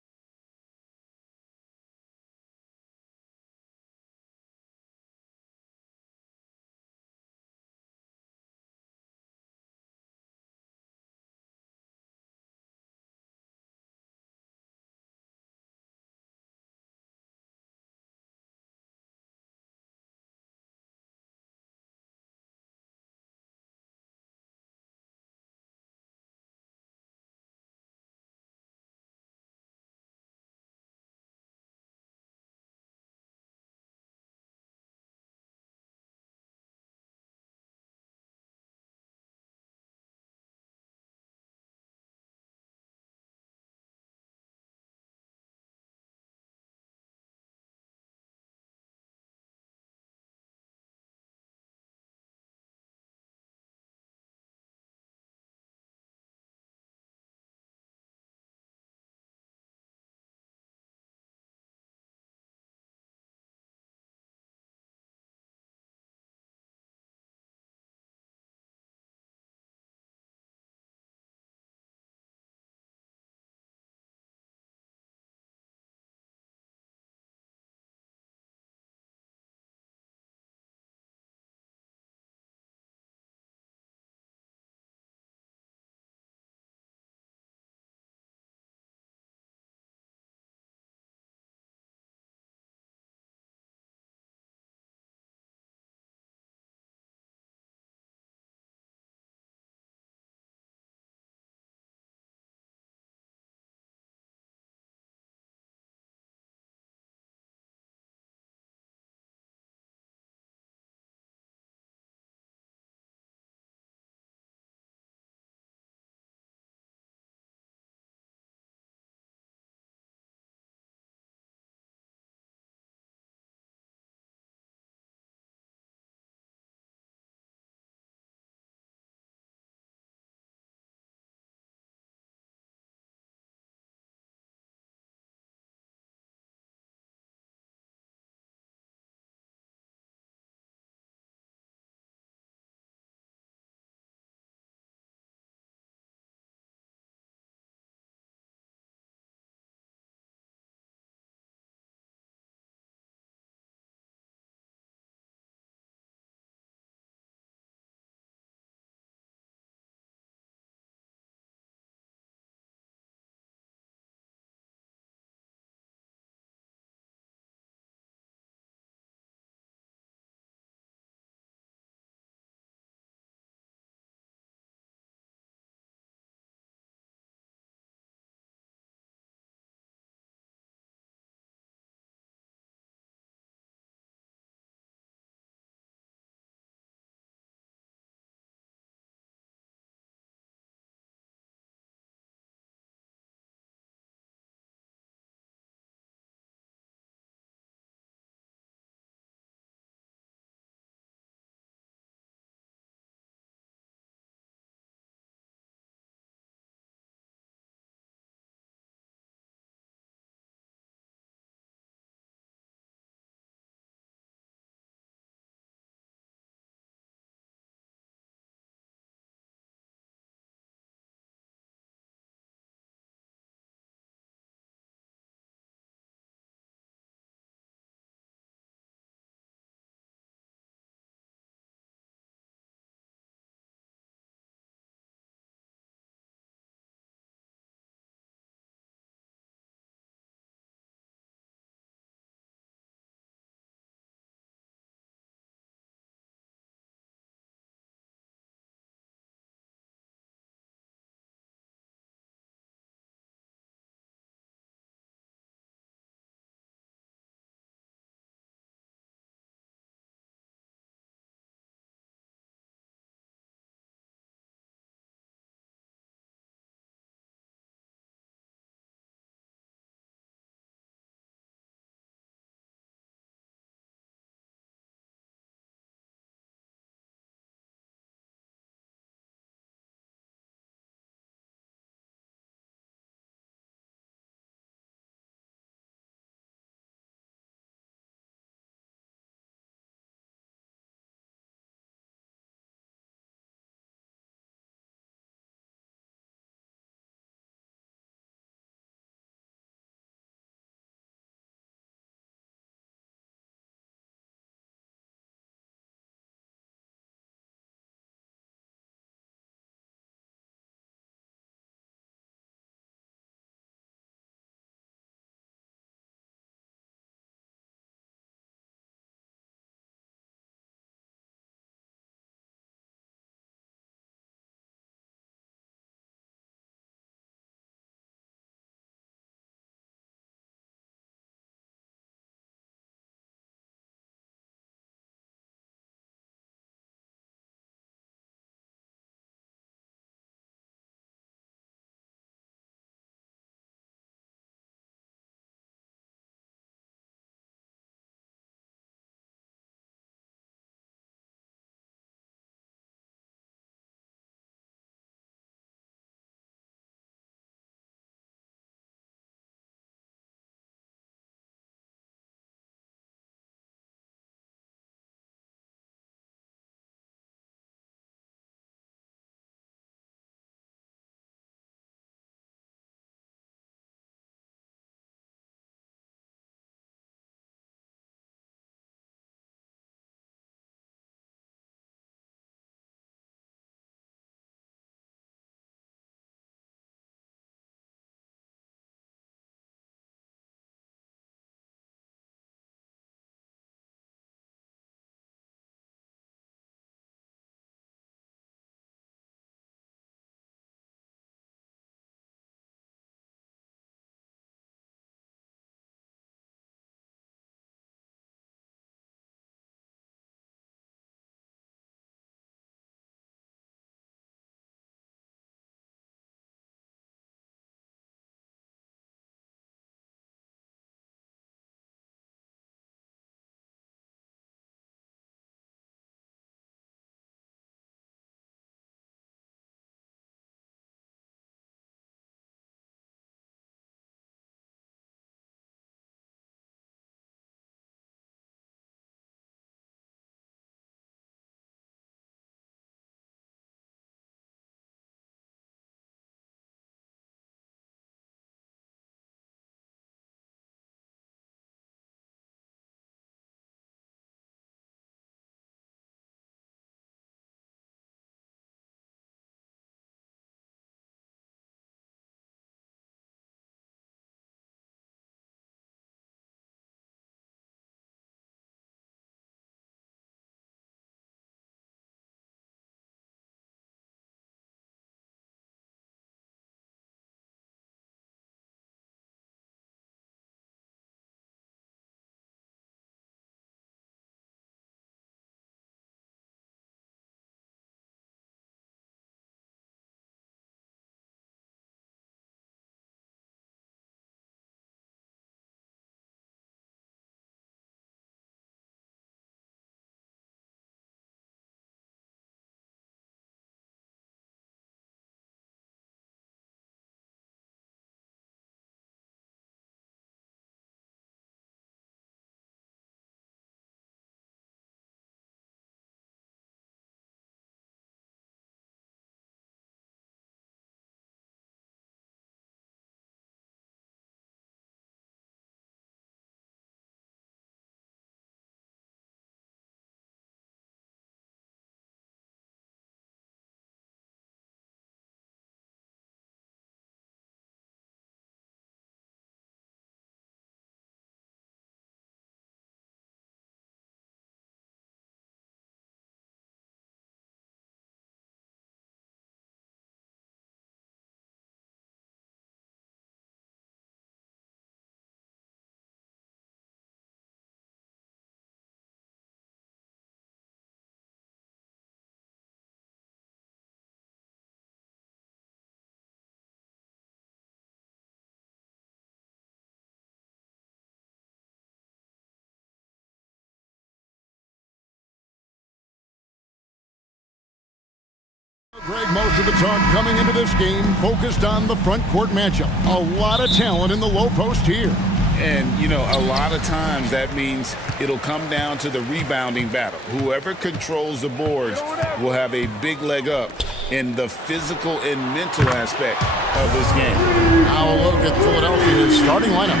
Greg, most of the talk coming into this game focused on the front court matchup. A lot of talent in the low post here. And, you know, a lot of times that means it'll come down to the rebounding battle. Whoever controls the boards will have a big leg up in the physical and mental aspect of this game. Now a look at Philadelphia's starting lineup.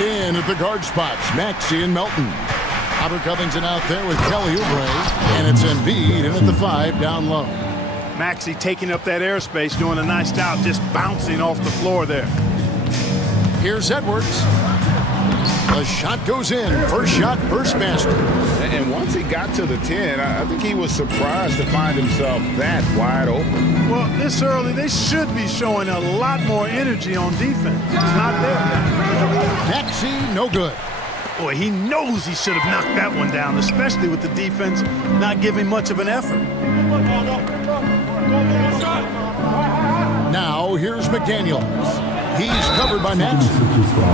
In at the guard spots, Maxey and Melton. Robert Covington out there with Kelly Oubre. And it's Embiid in at the 5 down low. Maxey taking up that airspace, doing a nice job just bouncing off the floor there. Here's Edwards. The shot goes in. First shot, first basket. And once he got to the 10, I think he was surprised to find himself that wide open. Well, this early, they should be showing a lot more energy on defense. It's not there. Maxey, no good. Boy, he knows he should have knocked that one down, especially with the defense not giving much of an effort. Now, here's McDaniels. He's covered by Maxey.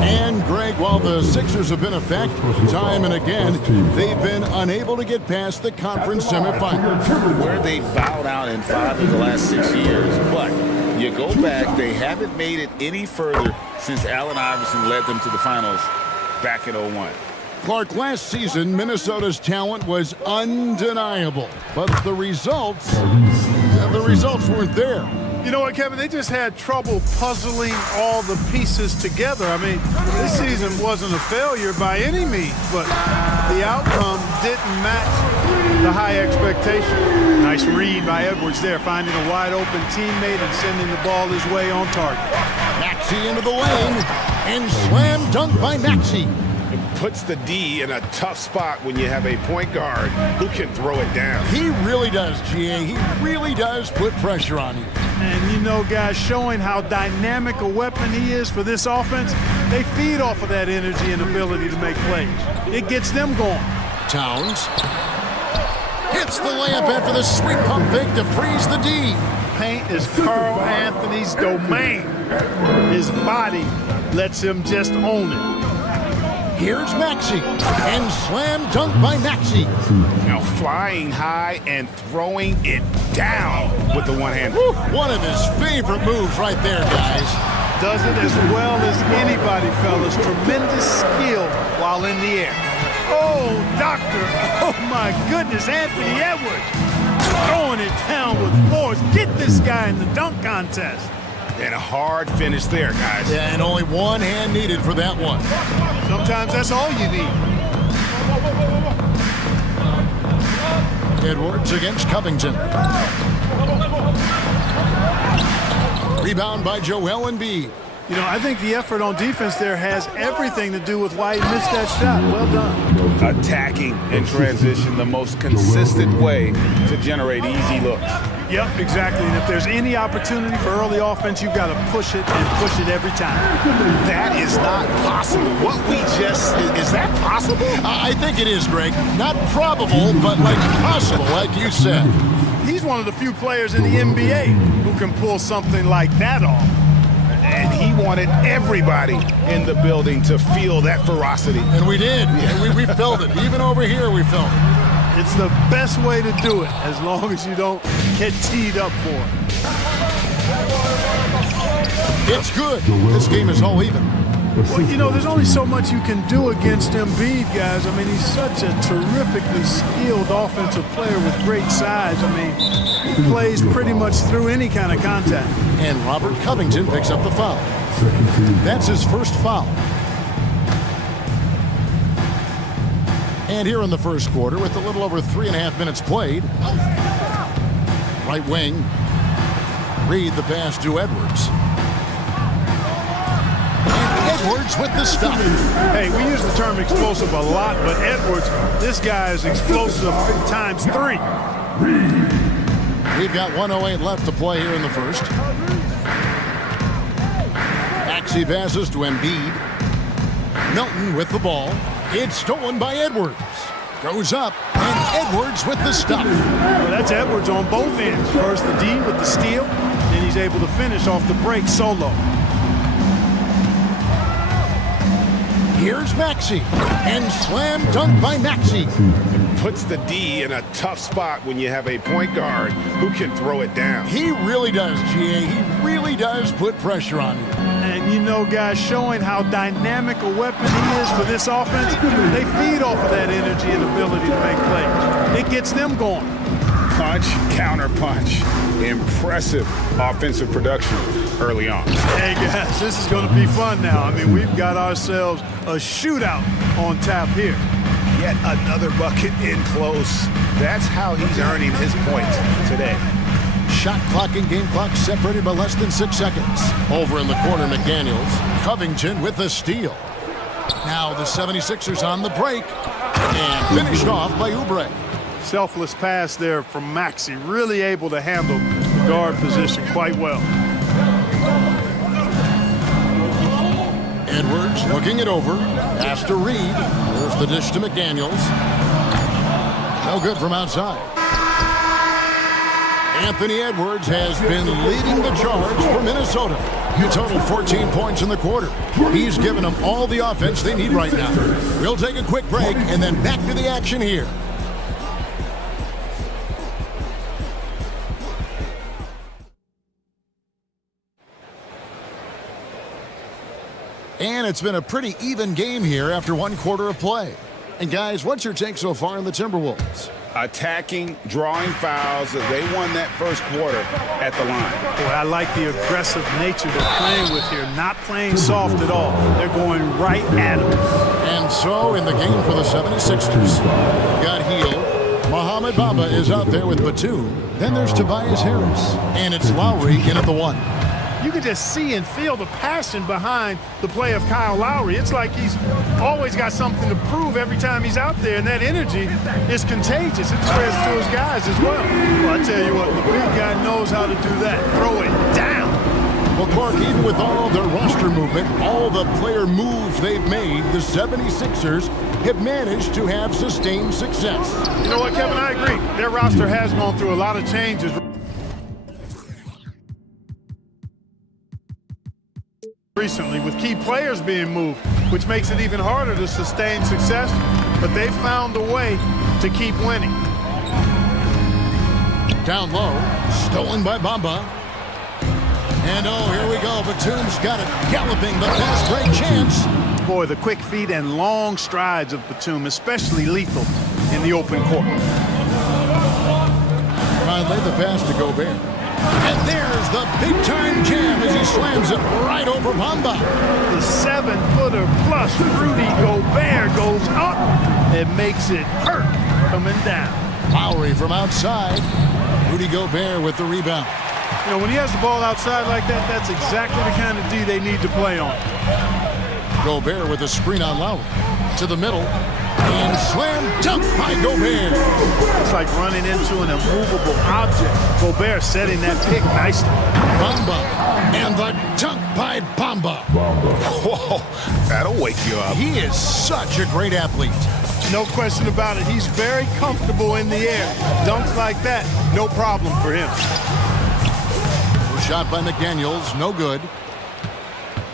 And Greg, while the Sixers have been a fact time and again, they've been unable to get past the conference semifinals. Where they bowed out in 5 of the last 6 years. But you go back, they haven't made it any further since Allen Iverson led them to the finals back in 01. Clark, last season, Minnesota's talent was undeniable. But the results weren't there. You know what, Kevin? They just had trouble puzzling all the pieces together. I mean, this season wasn't a failure by any means, but the outcome didn't match the high expectation. Nice read by Edwards there, finding a wide-open teammate and sending the ball his way on target. Maxey into the lane, and slam dunk by Maxey. It puts the D in a tough spot when you have a point guard who can throw it down. He really does, GA. He really does put pressure on you. And you know, guys, showing how dynamic a weapon he is for this offense, they feed off of that energy and ability to make plays. It gets them going. Towns hits the layup after the sweet pump fake to freeze the D. Paint is Carl Anthony's domain. His body lets him just own it. Here's Maxey, and slam dunk by Maxey. Now flying high and throwing it down with the one hand. One of his favorite moves right there, guys. Does it as well as anybody, fellas. Tremendous skill while in the air. Oh, doctor. Oh, my goodness. Anthony Edwards throwing it down with force. Get this guy in the dunk contest. And a hard finish there, guys. Yeah, and only one hand needed for that one. Sometimes that's all you need. Edwards against Covington. Rebound by Joel Embiid. You know, I think the effort on defense there has everything to do with why he missed that shot. Well done. Attacking in transition, the most consistent way to generate easy looks. Yep, exactly. And if there's any opportunity for early offense, you've got to push it and push it every time. That is not possible. What we just, is that possible? I think it is, Greg. Not probable, but like possible, like you said. He's one of the few players in the NBA who can pull something like that off. And he wanted everybody in the building to feel that ferocity. And we did. We felt it. Even over here, we felt it. It's the best way to do it, as long as you don't get teed up for it. It's good. This game is all even. Well, you know, there's only so much you can do against Embiid, guys. I mean, he's such a terrifically skilled offensive player with great size. I mean, he plays pretty much through any kind of contact. And Robert Covington picks up the foul. That's his first foul. And here in the first quarter, with a little over 3.5 minutes played, right wing, read the pass to Edwards. Edwards with the stuff. Hey, we use the term explosive a lot, but Edwards, this guy is explosive times 3. We've got 1:08 left to play here in the first. Maxey passes to Embiid. Melton with the ball. It's stolen by Edwards. Goes up, and Edwards with the stuff. Well, that's Edwards on both ends. First the D with the steal, then he's able to finish off the break solo. Here's Maxey, and slam dunk by Maxey. puts the D in a tough spot when you have a point guard who can throw it down. He really does, GA. He really does put pressure on you. And you know, guys, showing how dynamic a weapon he is for this offense, they feed off of that energy and ability to make plays. It gets them going. Punch, counter punch. Impressive offensive production early on. Hey, guys, this is going to be fun now. I mean, we've got ourselves a shootout on tap here. Yet another bucket in close. That's how he's earning his points today. Shot clock and game clock separated by less than 6 seconds. Over in the corner, McDaniels. Covington with the steal. Now the 76ers on the break. And finished off by Oubre. Selfless pass there from Maxey. Really able to handle the guard position quite well. Edwards looking it over. Pass to Reed. There's the dish to McDaniels. No good from outside. Anthony Edwards has been leading the charge for Minnesota. He totaled 14 points in the quarter. He's given them all the offense they need right now. We'll take a quick break and then back to the action here. And it's been a pretty even game here after 1 quarter of play. And guys, what's your take so far on the Timberwolves? Attacking, drawing fouls. They won that first quarter at the line. Boy, I like the aggressive nature they're playing with here. Not playing soft at all. They're going right at them. And so in the game for the 76ers, got Heel. Mohamed Bamba is out there with Batum. Then there's Tobias Harris. And it's Lowry in at the 1. You can just see and feel the passion behind the play of Kyle Lowry. It's like he's always got something to prove every time he's out there, and that energy is contagious. It spreads to his guys as well. Well, I tell you what, the big guy knows how to do that. Throw it down. Well, Clark, even with all their roster movement, all the player moves they've made, the 76ers have managed to have sustained success. You know what, Kevin, I agree. Their roster has gone through a lot of changes recently with key players being moved, which makes it even harder to sustain success, but they've found a way to keep winning. Down low, stolen by Bamba. And oh, here we go. Batum's got it galloping, the fast break chance. Boy, the quick feet and long strides of Batum, especially lethal in the open court. Finally, the pass to Gobert. And there's the big-time jam as he slams it right over Bamba. The 7-footer plus Rudy Gobert goes up and makes it hurt coming down. Lowry from outside. Rudy Gobert with the rebound. You know, when he has the ball outside like that, that's exactly the kind of D they need to play on. Gobert with a screen on Lowry. To the middle. And slam dunk by Gobert. It's like running into an immovable object. Gobert setting that pick nicely. Bamba. And the dunk by Bamba. Whoa, that'll wake you up. He is such a great athlete. No question about it. He's very comfortable in the air. Dunks like that, no problem for him. Shot by McDaniels, no good.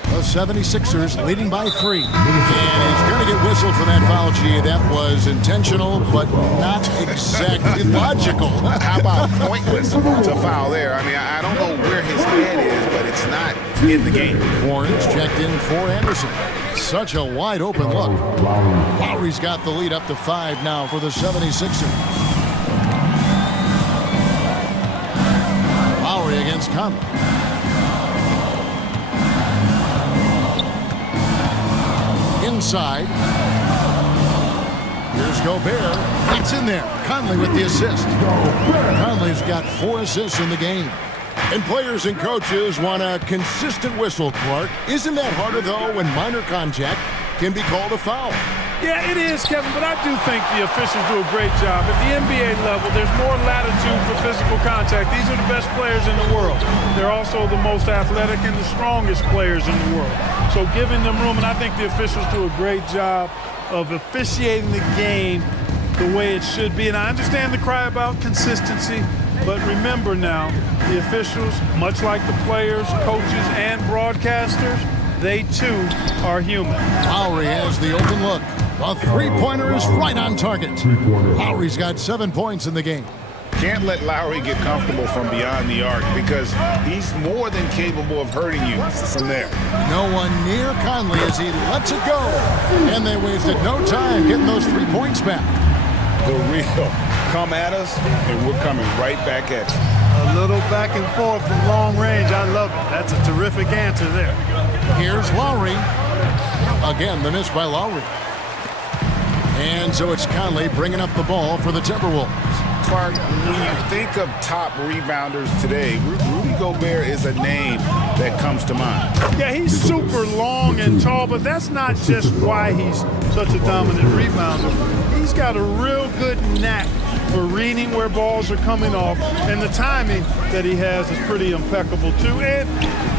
The 76ers leading by 3. And he's going to get whistled for that foul, G. That was intentional, but not exactly logical. How about pointless to foul there? I mean, I don't know where his head is, but it's not in the game. Warren's checked in for Anderson. Such a wide open look. Lowry's got the lead up to 5 now for the 76ers. Lowry against Conley. Inside. Here's Gobert. It's in there. Conley with the assist. Conley's got 4 assists in the game. And players and coaches want a consistent whistle, Clark. Isn't that harder, though, when minor contact can be called a foul? Yeah, it is, Kevin, but I do think the officials do a great job. At the NBA level, there's more latitude for physical contact. These are the best players in the world. They're also the most athletic and the strongest players in the world. So giving them room, and I think the officials do a great job of officiating the game the way it should be. And I understand the cry about consistency, but remember now, the officials, much like the players, coaches, and broadcasters, they too are human. Lowry has the open look. The three-pointer is right on target. Lowry's got 7 points in the game. Can't let Lowry get comfortable from beyond the arc because he's more than capable of hurting you from there. No one near Conley as he lets it go. And they wasted no time getting those 3 points back. The real come at us, and we're coming right back at you. A little back and forth from long range. I love it. That's a terrific answer there. Here's Lowry. Again, the miss by Lowry. And so it's Conley bringing up the ball for the Timberwolves. Clark, when you think of top rebounders today, Rudy Gobert is a name that comes to mind. Yeah, he's super long and tall, but that's not just why he's such a dominant rebounder. He's got a real good knack for reading where balls are coming off, and the timing that he has is pretty impeccable too. And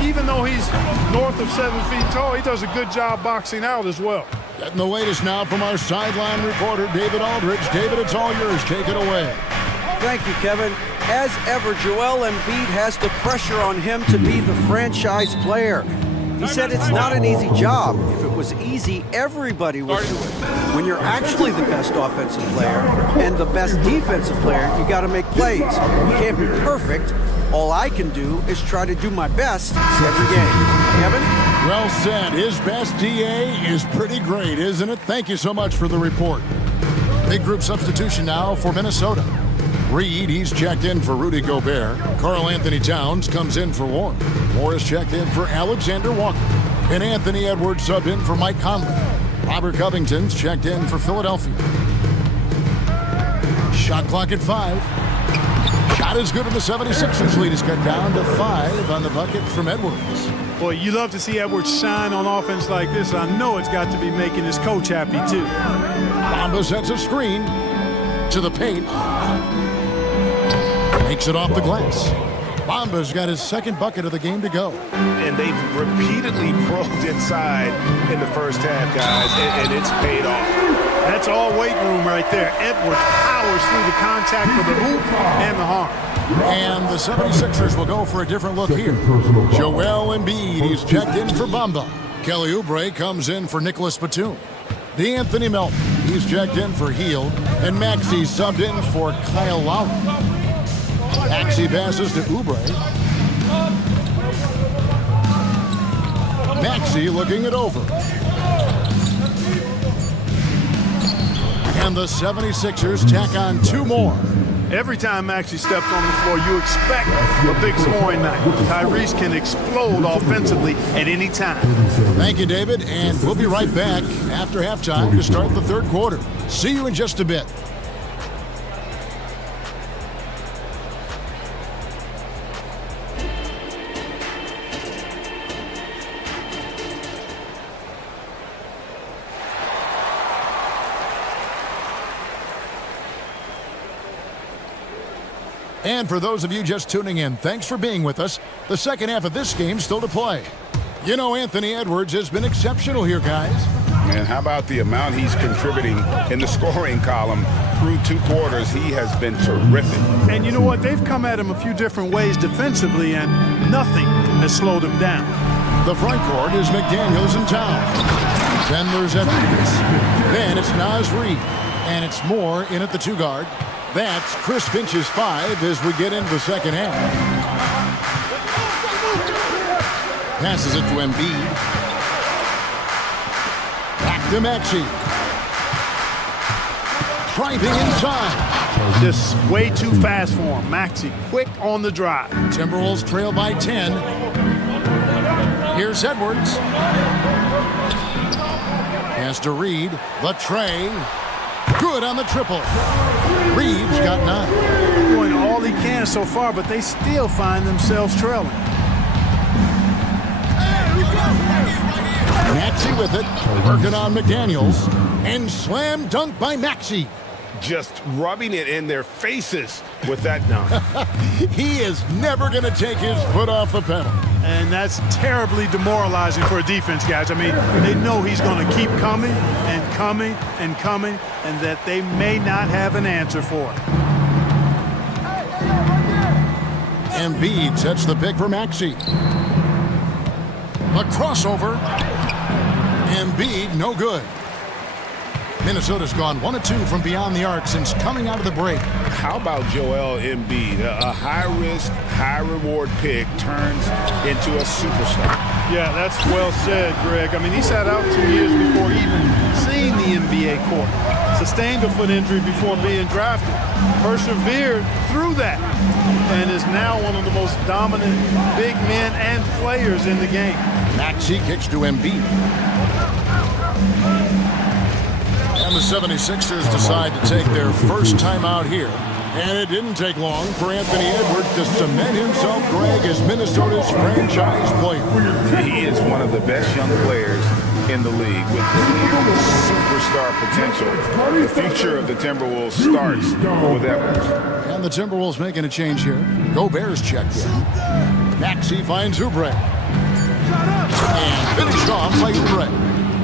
even though he's north of 7 feet tall, he does a good job boxing out as well. Getting the latest now from our sideline reporter, David Aldridge. David, it's all yours. Take it away. Thank you, Kevin. As ever, Joel Embiid has the pressure on him to be the franchise player. He said it's not an easy job. If it was easy, everybody would do it. When you're actually the best offensive player and the best defensive player, you got to make plays. You can't be perfect. All I can do is try to do my best every game. Kevin? Well said. His best DA is pretty great, isn't it? Thank you so much for the report. Big group substitution now for Minnesota. Reed, he's checked in for Rudy Gobert. Karl Anthony Towns comes in for Warren. Morris checked in for Alexander Walker. And Anthony Edwards subbed in for Mike Conley. Robert Covington's checked in for Philadelphia. Shot clock at 5. Shot is good, and the 76ers lead is cut down to 5 on the bucket from Edwards. Boy, you love to see Edwards shine on offense like this. I know it's got to be making his coach happy, too. Bamba sets a screen to the paint. Makes it off the glass. Bamba's got his second bucket of the game to go. And they've repeatedly probed inside in the first half, guys, and it's paid off. That's all weight room right there. Edwards powers through the contact with the hoop and the harm. And the 76ers will go for a different look here. Joel Embiid, he's checked in for Bamba. Kelly Oubre comes in for Nicholas Batum. DeAnthony Melton, he's checked in for Hield. And Maxey subbed in for Kyle Lowry. Maxey passes to Oubre. Maxey looking it over. And the 76ers tack on 2 more. Every time Maxey steps on the floor, you expect a big scoring night. Tyrese can explode offensively at any time. Thank you, David, and we'll be right back after halftime to start the third quarter. See you in just a bit. And for those of you just tuning in, thanks for being with us. The second half of this game still to play. You know, Anthony Edwards has been exceptional here, guys. And how about the amount he's contributing in the scoring column through 2 quarters? He has been terrific. And you know what? They've come at him a few different ways defensively, and nothing has slowed him down. The front court is McDaniels and Towns. Then there's Edwards. Then it's Naz Reid. And it's Moore in at the 2 guard. That's Chris Finch's 5 as we get into the second half. Passes it to Embiid. Back to Maxey. Driving inside. Just way too fast for him. Maxey quick on the drive. Timberwolves trail by 10. Here's Edwards. Pass to Reed. The tray. Good on the triple. Reed's got 9. Doing all he can so far, but they still find themselves trailing. Maxey with it, working on McDaniels, and slam dunk by Maxey. Just rubbing it in their faces with that dunk. He is never going to take his foot off the pedal. And that's terribly demoralizing for a defense, guys. I mean, they know he's going to keep coming and coming and coming, and that they may not have an answer for it. Embiid sets the pick for Maxey. A crossover. Embiid, no good. Minnesota's gone 1 of 2 from beyond the arc since coming out of the break. How about Joel Embiid? A high-risk, high-reward pick turns into a superstar. Yeah, that's well said, Greg. I mean, he sat out 2 years before even seeing the NBA court. Sustained a foot injury before being drafted. Persevered through that and is now one of the most dominant big men and players in the game. Maxey kicks to Embiid. And the 76ers decide to take their first time out here. And it didn't take long for Anthony Edwards to cement himself, Greg, as Minnesota's franchise player. He is one of the best young players in the league with clear superstar potential. The future of the Timberwolves starts with Edwards. And the Timberwolves making a change here. Gobert's checked in. Maxey finds Oubre. And finished off by Oubre.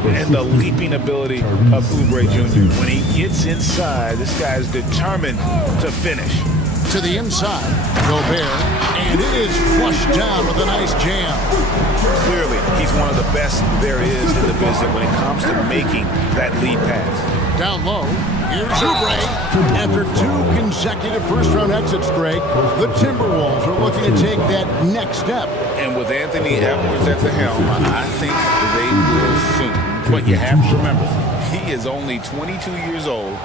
And the leaping ability of Oubre Jr. When he gets inside, this guy is determined to finish. To the inside, Gobert, and it is flushed down with a nice jam. Clearly, he's one of the best there is in the business when it comes to making that lead pass. Down low, here's Oubre. After 2 consecutive first-round exits, Greg, the Timberwolves are looking to take that next step. And with Anthony Edwards at the helm, I think they will soon. But you have to remember, he is only 22 years old,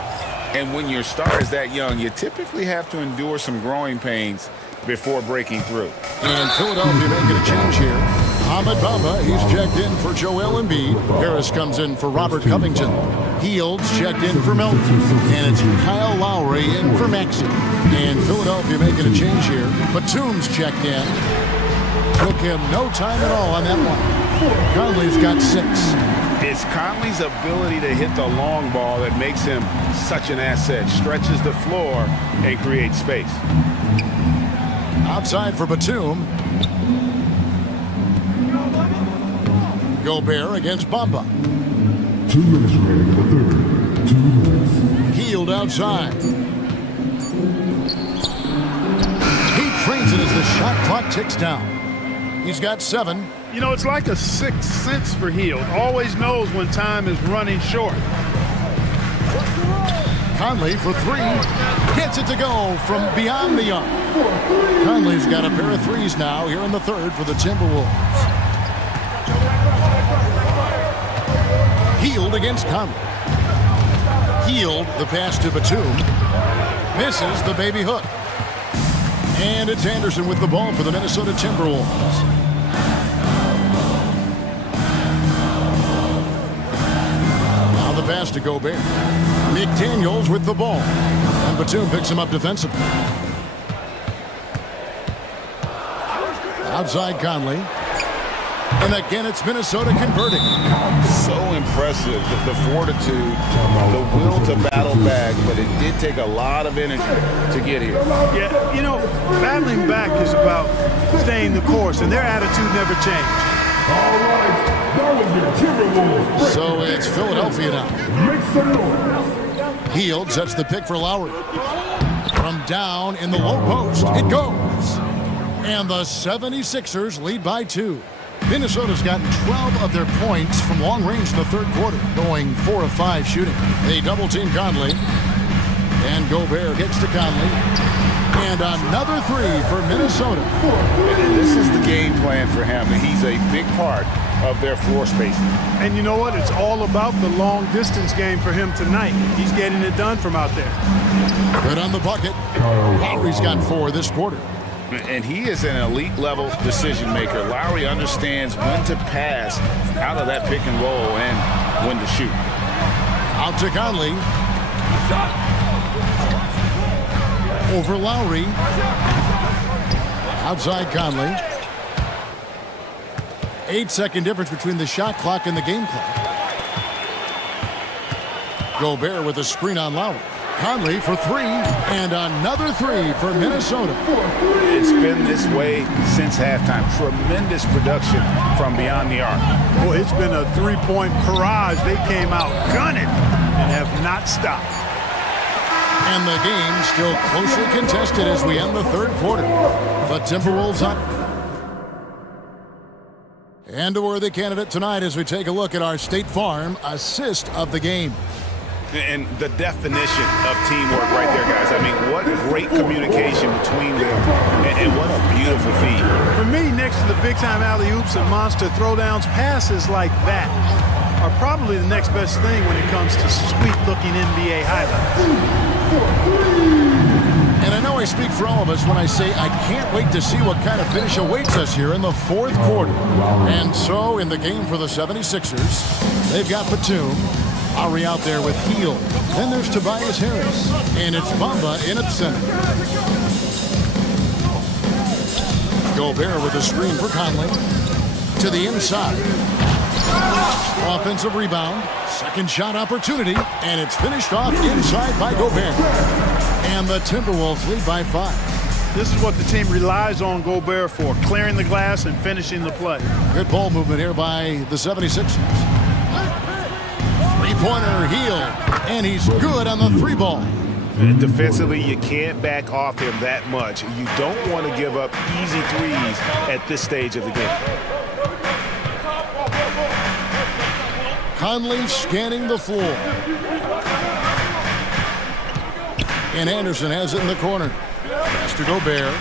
and when your star is that young, you typically have to endure some growing pains before breaking through. And Philadelphia making a change here. Ahmed Bamba, he's checked in for Joel Embiid. Harris comes in for Robert Covington. Heald's checked in for Milton. And it's Kyle Lowry in for Maxey. And Philadelphia making a change here. Batum's checked in. Took him no time at all on that one. Conley's got 6. It's Conley's ability to hit the long ball that makes him such an asset. Stretches the floor and creates space. Outside for Batum. Gobert against Bamba. 2 minutes remaining in the third. 2 minutes. Hield outside. He trains it as the shot clock ticks down. He's got 7. You know, it's like a sixth sense for Hield. Always knows when time is running short. Conley for 3. Gets it to go from beyond the arc. Conley's got a pair of 3s now here in the third for the Timberwolves. Hield against Conley. Hield the pass to Batum. Misses the baby hook. And it's Anderson with the ball for the Minnesota Timberwolves. Pass to Gobert. McDaniels with the ball. And Batum picks him up defensively. Outside Conley. And again, it's Minnesota converting. So impressive, the fortitude, the will to battle back, but it did take a lot of energy to get here. Yeah, you know, battling back is about staying the course, and their attitude never changed. All right, that was your Timberwolves. So it's Philadelphia now. Make some noise. Hield sets the pick for Lowry. From down in the low post, it goes. And the 76ers lead by 2. Minnesota's gotten 12 of their points from long range in the third quarter, going 4 of 5 shooting. They double-team Conley. And Gobert kicks to Conley. And another 3 for Minnesota. This is the game plan for him. He's a big part of their floor spacing. And you know what? It's all about the long-distance game for him tonight. He's getting it done from out there. Good on the bucket. Lowry's got 4 this quarter. And he is an elite-level decision maker. Lowry understands when to pass out of that pick and roll and when to shoot. Out to Conley. Over Lowry. Outside Conley. 8-second difference between the shot clock and the game clock. Gobert with a screen on Lowry. Conley for 3, and another 3 for Minnesota. It's been this way since halftime. Tremendous production from beyond the arc. Boy, it's been a 3-point barrage. They came out gunning and have not stopped. And the game still closely contested as we end the third quarter. The Timberwolves up. And a worthy candidate tonight as we take a look at our State Farm assist of the game. And the definition of teamwork right there, guys. I mean, what great communication between them, and what a beautiful feat. For me, next to the big-time alley-oops and monster throwdowns, passes like that are probably the next best thing when it comes to sweet-looking NBA highlights. And I know I speak for all of us when I say I can't wait to see what kind of finish awaits us here in the fourth quarter. And so, in the game for the 76ers, they've got Batum, Ari out there with Heel. Then there's Tobias Harris, and it's Bamba in at center. Gobert with a screen for Conley. To the inside. Offensive rebound, second shot opportunity, and it's finished off inside by Gobert. And the Timberwolves lead by 5. This is what the team relies on Gobert for, clearing the glass and finishing the play. Good ball movement here by the 76ers. Three-pointer, Heel, and he's good on the three ball. And defensively, you can't back off him that much. You don't want to give up easy threes at this stage of the game. Conley scanning the floor. And Anderson has it in the corner. Pass to Gobert.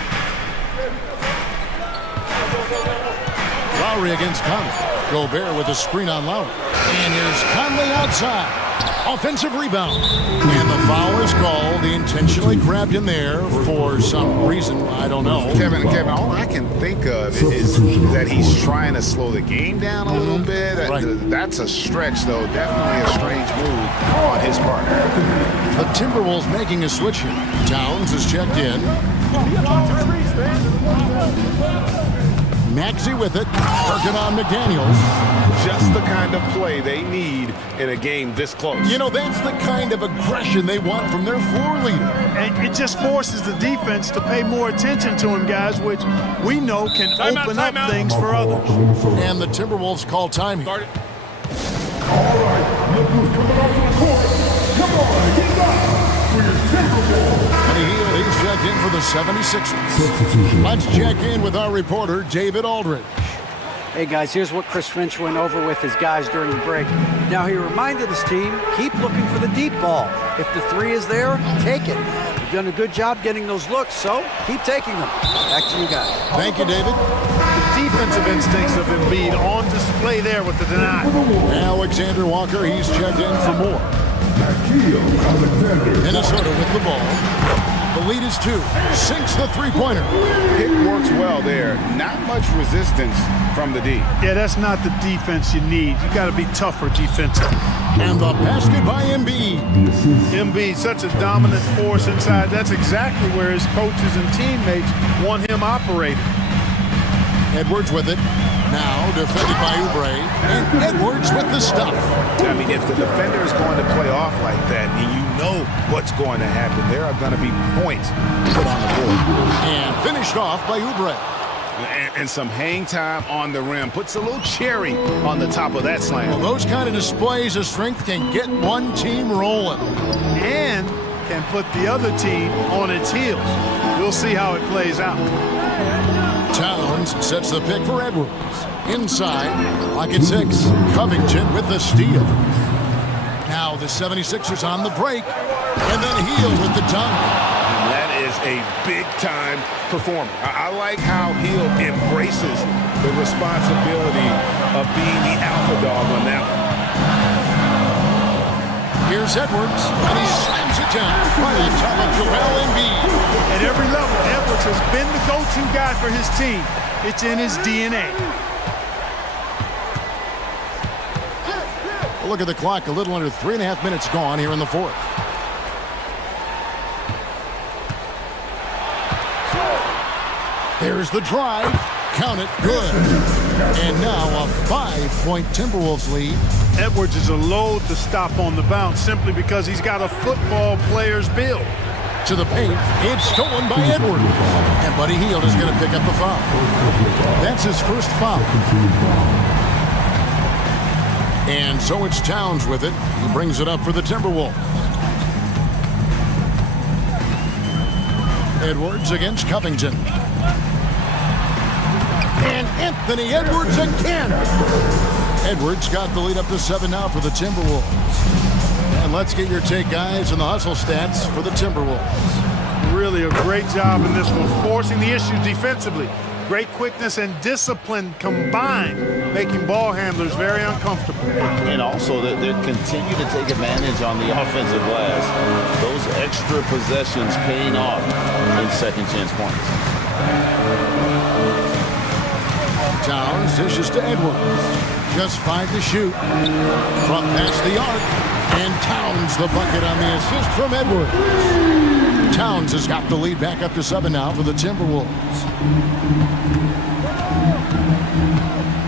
Lowry against Conley. Gobert with a screen on Lowry. And here's Conley outside. Offensive rebound. And the foul is called. He intentionally grabbed him there for some reason. I don't know. Kevin, all I can think of is that he's trying to slow the game down a little bit. Right. That's a stretch, though. Definitely a strange move on his part. The Timberwolves making a switch here. Towns is checked in. Maxey with it. Working on McDaniels. Just the kind of play they need in a game this close. You know, that's the kind of aggression they want from their floor leader. And it just forces the defense to pay more attention to him, guys, which we know can open up things for others. And the Timberwolves call time here. All right, look who's coming off the court. Come on, get back for your Timberwolves. He's checked in for the 76ers. Let's check in with our reporter, David Aldridge. Hey guys, here's what Chris Finch went over with his guys during the break. Now he reminded his team, keep looking for the deep ball. If the three is there, take it. You've done a good job getting those looks, so keep taking them. Back to you guys. Thank you, David. The defensive instincts of Embiid on display there with the deny. Alexander Walker, he's checked in for more. Minnesota with the ball. The lead is 2. Sinks the three-pointer. It works well there. Not much resistance from the D. Yeah, that's not the defense you need. You got to be tougher defensively. And the basket by Embiid. Embiid, such a dominant force inside. That's exactly where his coaches and teammates want him operating. Edwards with it. Now defended by Oubre. And Edwards with the stuff. I mean, if the defender is going to play off like that, and you know what's going to happen, there are going to be points put on the board. And finished off by Oubre. And some hang time on the rim. Puts a little cherry on the top of that slam. Well, those kind of displays of strength can get one team rolling. And can put the other team on its heels. We'll see how it plays out. Towns sets the pick for Edwards. Inside, pocket 6. Covington with the steal. Now the 76ers on the break. And then Heel with the dunk. And that is a big-time performer. I like how Heel embraces the responsibility of being the alpha dog on that one. Here's Edwards, and he slams it down right on top of Joel Embiid. At every level, Edwards has been the go-to guy for his team. It's in his DNA. Look at the clock, a little under 3.5 minutes gone here in the fourth. There's the drive. Count it, good. And now a 5-point Timberwolves lead. Edwards is a load to stop on the bounce simply because he's got a football player's build. To the paint, it's stolen by Edwards. And Buddy Hield is going to pick up the foul. That's his first foul. And so it's Towns with it. He brings it up for the Timberwolves. Edwards against Covington. And Anthony Edwards again. Edwards got the lead up to 7 now for the Timberwolves. And let's get your take, guys, on the hustle stats for the Timberwolves. Really a great job in this one, forcing the issue defensively. Great quickness and discipline combined, making ball handlers very uncomfortable. And also, they continue to take advantage on the offensive glass. Those extra possessions paying off in second chance points. Towns dishes to Edwards. Just 5 to shoot. From past the arc. And Towns the bucket on the assist from Edwards. Towns has got the lead back up to 7 now for the Timberwolves.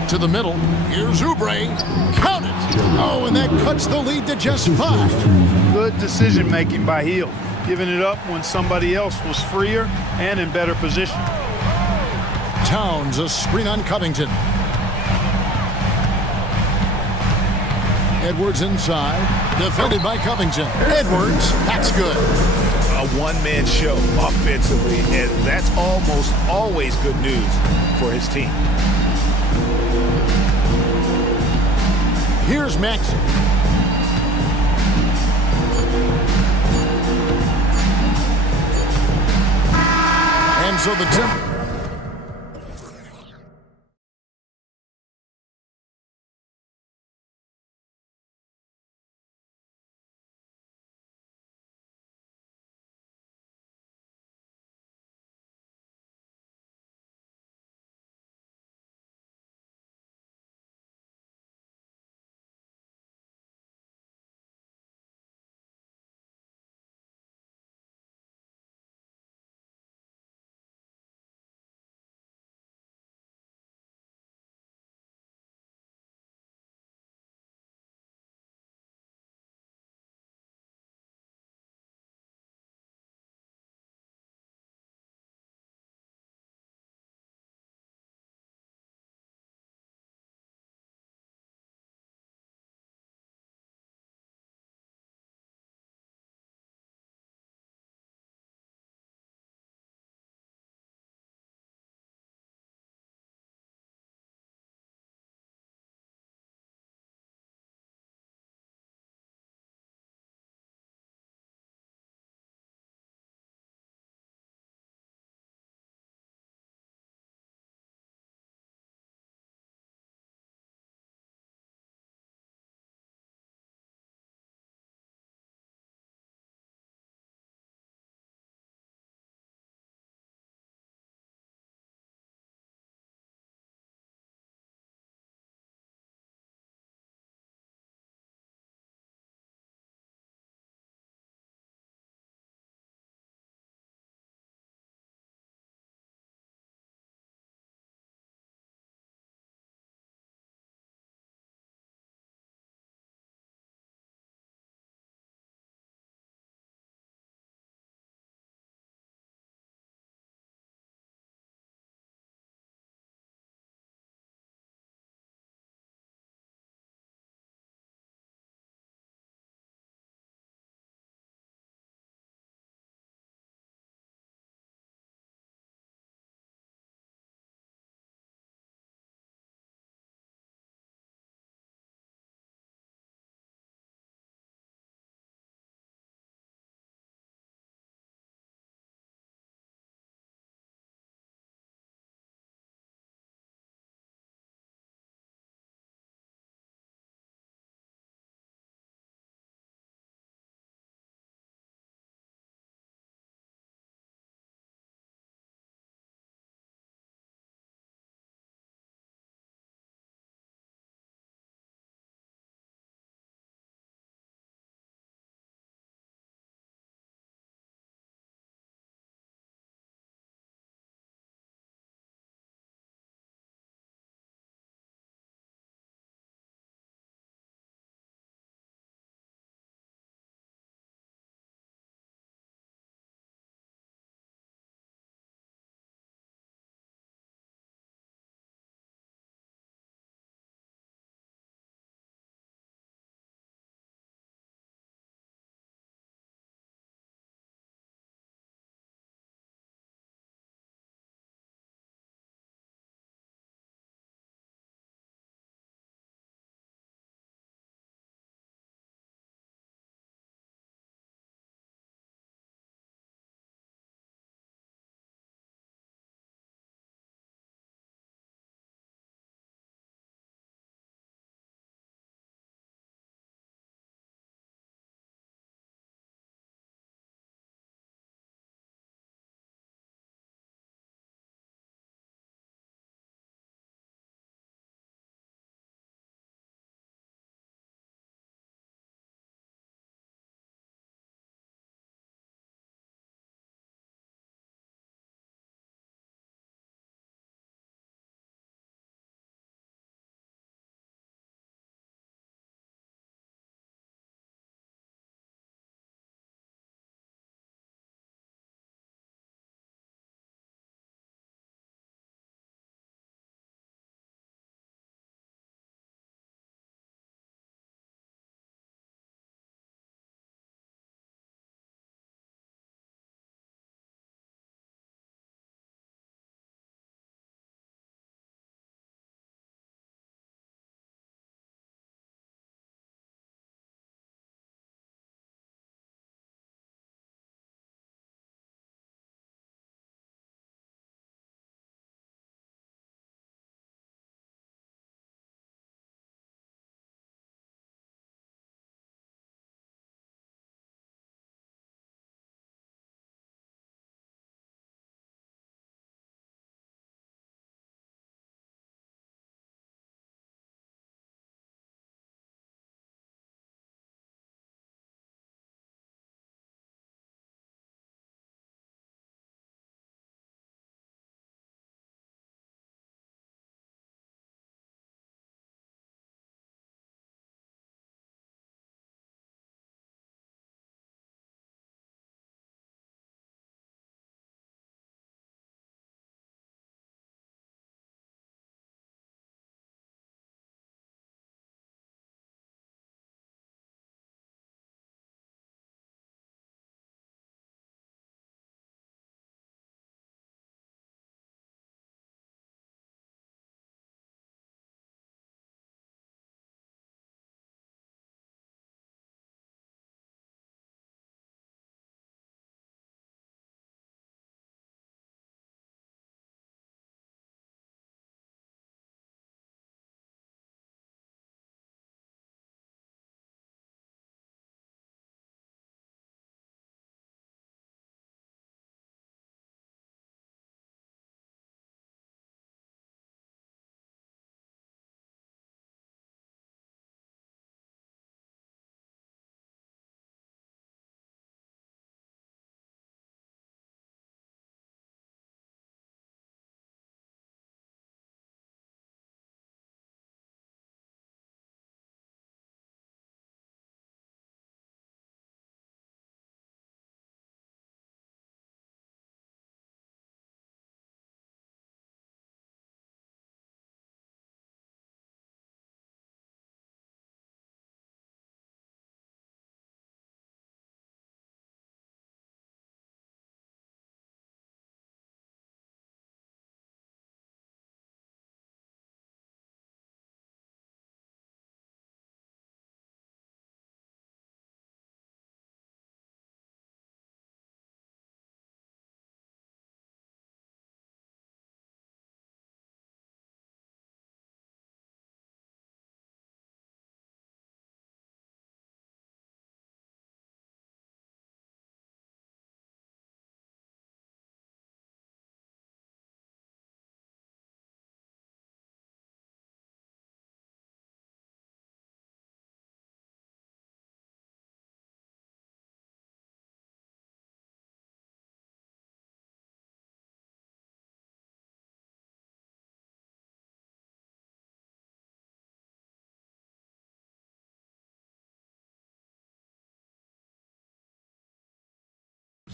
To the middle. Here's Oubre. Count it. Oh, and that cuts the lead to just 5. Good decision making by Hield, giving it up when somebody else was freer and in better position. Towns, a screen on Covington. Edwards inside, defended by Covington. Edwards, that's good. A one-man show offensively, and that's almost always good news for his team. Here's Maxey. And so the Timberwolves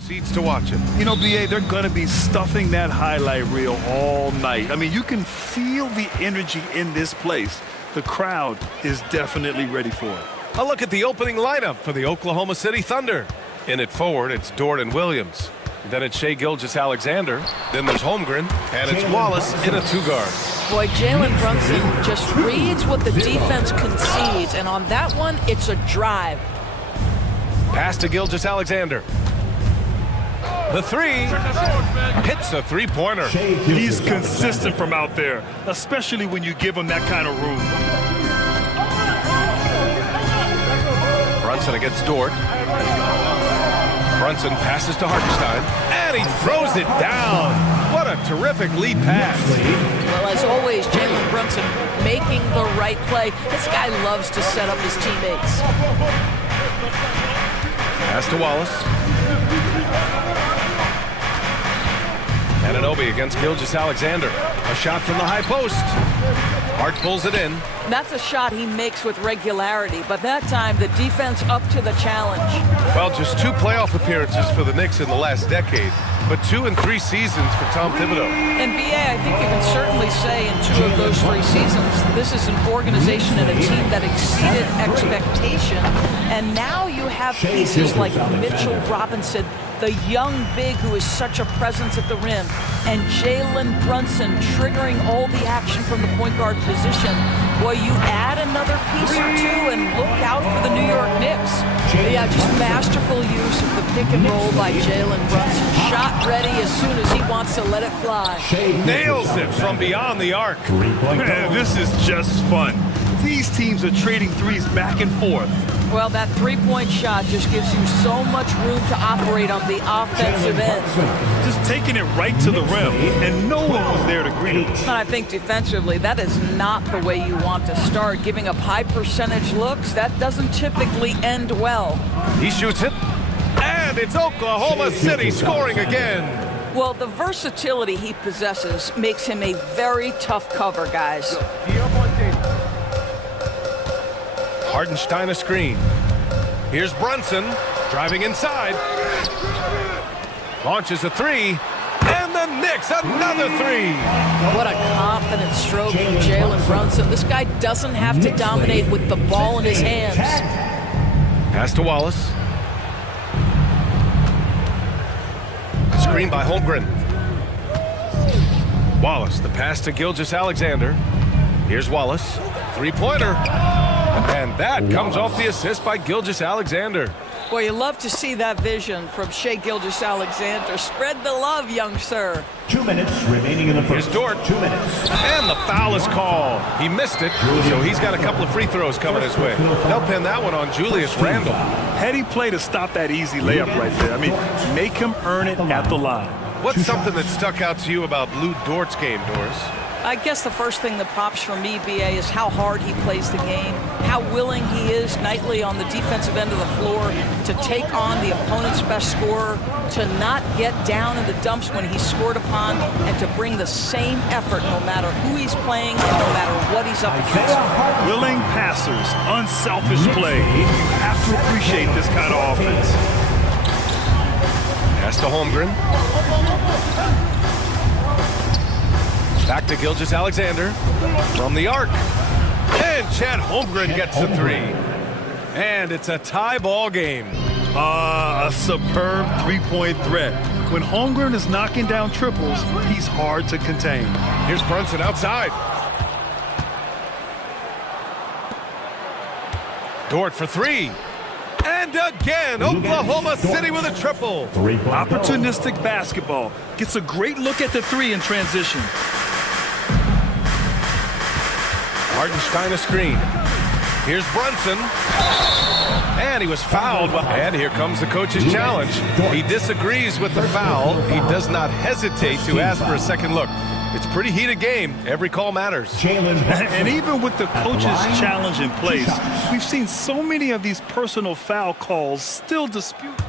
seats to watch it. You know, BA, they're going to be stuffing that highlight reel all night. I mean, you can feel the energy in this place. The crowd is definitely ready for it. A look at the opening lineup for the Oklahoma City Thunder. In at forward, it's Dort and Williams. Then it's Shai Gilgeous-Alexander. Then there's Holmgren. And it's Wallace in a two-guard. Boy, Jalen Brunson just reads what the defense concedes, and on that one, it's a drive. Pass to Gilgeous-Alexander. The three hits a three-pointer. He's consistent from out there, especially when you give him that kind of room. Brunson against Dort. Brunson passes to Hartenstein, and he throws it down. What a terrific lead pass. Well, as always, Jalen Brunson making the right play. This guy loves to set up his teammates. Pass to Wallace. Anunoby against Gilgeous-Alexander. A shot from the high post. Hart pulls it in. That's a shot he makes with regularity, but that time the defense up to the challenge. Well, just 2 playoff appearances for the Knicks in the last decade, but 2 and 3 seasons for Tom Thibodeau. And BA, I think you can certainly say in 2 of those 3 seasons, this is an organization and a team that exceeded expectation. And now you have pieces like Mitchell Robinson, the young big who is such a presence at the rim, and Jalen Brunson triggering all the action from the point guard position. Boy, you add another piece or 2 and look out for the New York Knicks. Yeah, just masterful use of the pick and roll by Jalen Brunson. Shot ready as soon as he wants to let it fly. Nails it from beyond the arc. Man, this is just fun. These teams are trading threes back and forth. Well, that three-point shot just gives you so much room to operate on the offensive end. Just taking it right to the rim, and no one was there to greet it. And I think defensively, that is not the way you want to start. Giving up high percentage looks, that doesn't typically end well. He shoots it, and it's Oklahoma City scoring again. Well, the versatility he possesses makes him a very tough cover, guys. Hartenstein a screen. Here's Brunson driving inside. Launches a 3. And the Knicks another 3. What a confident stroke from Jalen Brunson. This guy doesn't have to dominate with the ball in his hands. Pass to Wallace. Screen by Holmgren. Wallace, the pass to Gilgeous-Alexander. Here's Wallace. Three-pointer. And that comes off the assist by Gilgeous-Alexander. Boy, you love to see that vision from Shai Gilgeous-Alexander. Spread the love, young sir. 2 minutes remaining in the first. Here's Dort. 2 minutes. And the foul is called. He missed it, so he's got a couple of free throws coming his way. They'll pin that one on Julius Randle. Heady play to stop that easy layup right there. I mean, make him earn it at the line. What's something that stuck out to you about Lou Dort's game, Doris? I guess the first thing that pops for me, BA, is how hard he plays the game, how willing he is nightly on the defensive end of the floor to take on the opponent's best scorer, to not get down in the dumps when he's scored upon, and to bring the same effort no matter who he's playing and no matter what he's up against. Willing passers, unselfish play. You have to appreciate this kind of offense. Pass to Holmgren. Back to Gilgeous-Alexander from the arc. And Chad Holmgren gets the 3. And it's a tie ball game. A superb three-point threat. When Holmgren is knocking down triples, he's hard to contain. Here's Brunson outside. Dort for 3. And again, Oklahoma City with a triple. Opportunistic basketball. Gets a great look at the 3 in transition. Hartenstein a screen. Here's Brunson. And he was fouled. And here comes the coach's challenge. He disagrees with the foul. He does not hesitate to ask for a second look. It's a pretty heated game. Every call matters. And even with the coach's challenge in place, we've seen so many of these personal foul calls still disputed.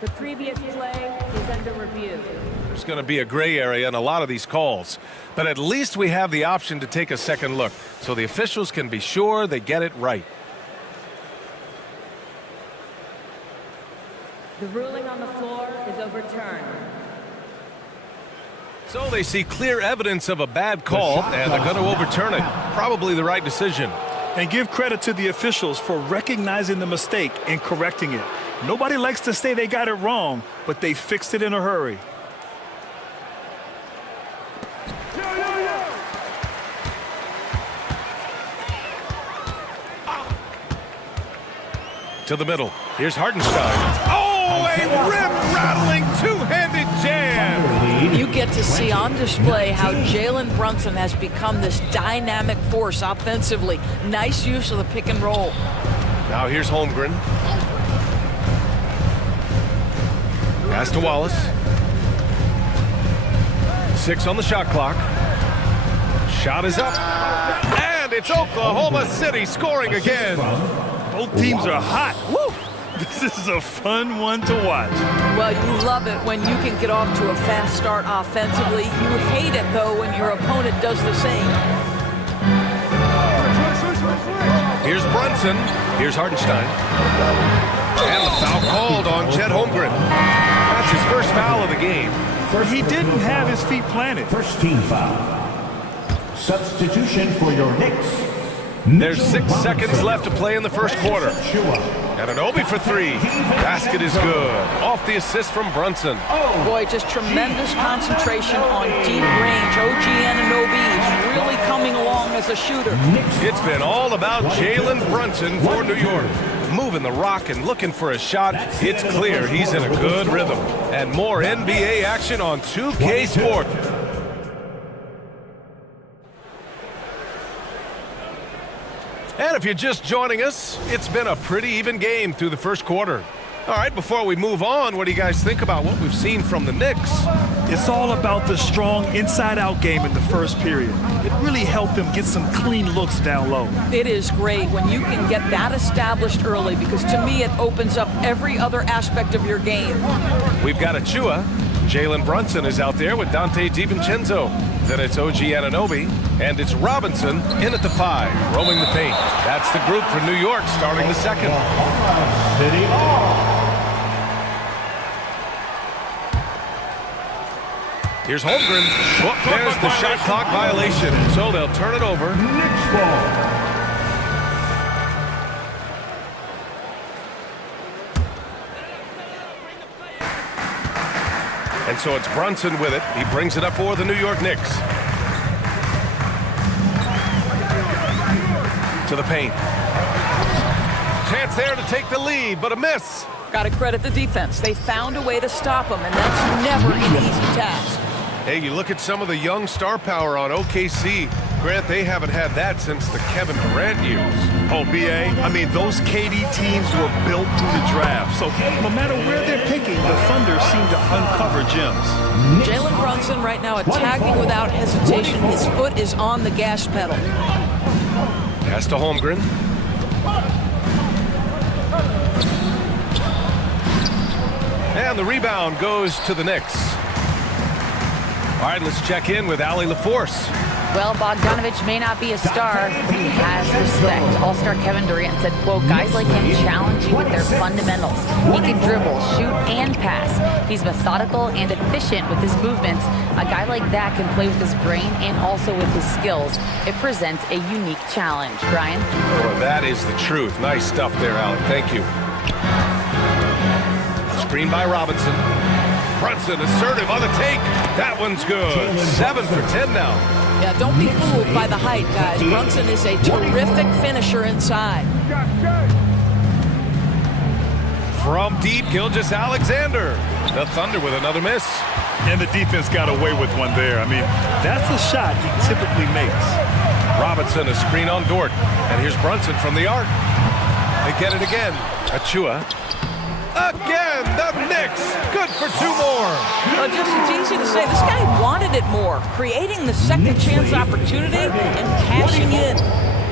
The previous play is under review. There's going to be a gray area in a lot of these calls, but at least we have the option to take a second look so the officials can be sure they get it right. The ruling on the floor is overturned. So they see clear evidence of a bad call, and they're going to overturn it. Probably the right decision. And give credit to the officials for recognizing the mistake and correcting it. Nobody likes to say they got it wrong, but they fixed it in a hurry. To the middle. Here's Hartenstein. Oh, a rim-rattling two-handed jam! You get to see on display how Jalen Brunson has become this dynamic force offensively. Nice use of the pick and roll. Now here's Holmgren. Pass to Wallace. 6 on the shot clock. Shot is up. And it's Oklahoma City scoring again. Both teams are hot. Woo! This is a fun one to watch. Well, you love it when you can get off to a fast start offensively. You hate it, though, when your opponent does the same. Here's Brunson. Here's Hartenstein. And the foul called on Chet Holmgren. That's his first foul of the game. He didn't have his feet planted. First team foul. Substitution for your Knicks. There's 6 seconds left to play in the first quarter. Anunoby for 3. Basket is good. Off the assist from Brunson. Boy, just tremendous concentration on deep range. OG Anunoby is really coming along as a shooter. It's been all about Jalen Brunson for New York. Moving the rock and looking for a shot. It's clear he's in a good rhythm. And more NBA action on 2K Sport. And if you're just joining us, it's been a pretty even game through the first quarter. All right, before we move on, what do you guys think about what we've seen from the Knicks? It's all about the strong inside-out game in the first period. It really helped them get some clean looks down low. It is great when you can get that established early because to me it opens up every other aspect of your game. We've got Achua. Jalen Brunson is out there with Dante DiVincenzo. Then it's OG Anunoby, and it's Robinson in at the 5, roaming the paint. That's the group for New York starting the second. Here's Holmgren. Oh, there's the shot clock violation, so they'll turn it over. Knicks ball. And so it's Brunson with it. He brings it up for the New York Knicks. To the paint. Chance there to take the lead, but a miss. Got to credit the defense. They found a way to stop him, and that's never an easy task. Hey, you look at some of the young star power on OKC. Grant, they haven't had that since the Kevin Durant years. Oh, B.A., I mean, those KD teams were built through the draft. So no matter where they're picking, the Thunder seem to uncover gems. Jalen Brunson right now attacking without hesitation. His foot is on the gas pedal. Pass to Holmgren. And the rebound goes to the Knicks. All right, let's check in with Allie LaForce. Well, Bogdanovich may not be a star, but he has respect. All-star Kevin Durant said, quote, guys like him challenge you with their fundamentals. He can dribble, shoot, and pass. He's methodical and efficient with his movements. A guy like that can play with his brain and also with his skills. It presents a unique challenge. Brian? Well, that is the truth. Nice stuff there, Allie. Thank you. Screen by Robinson. Brunson assertive on the take. That one's good. 7 for 10 now. Yeah, don't be fooled by the height, guys. Brunson is a terrific finisher inside. From deep, Gilgeous-Alexander. The Thunder with another miss. And the defense got away with one there. I mean, that's a shot he typically makes. Robinson, a screen on Dort. And here's Brunson from the arc. They get it again. Achua. Again, the Knicks. Good for 2 more. It's easy to say. This guy wanted it more. Creating the second chance opportunity and cashing in.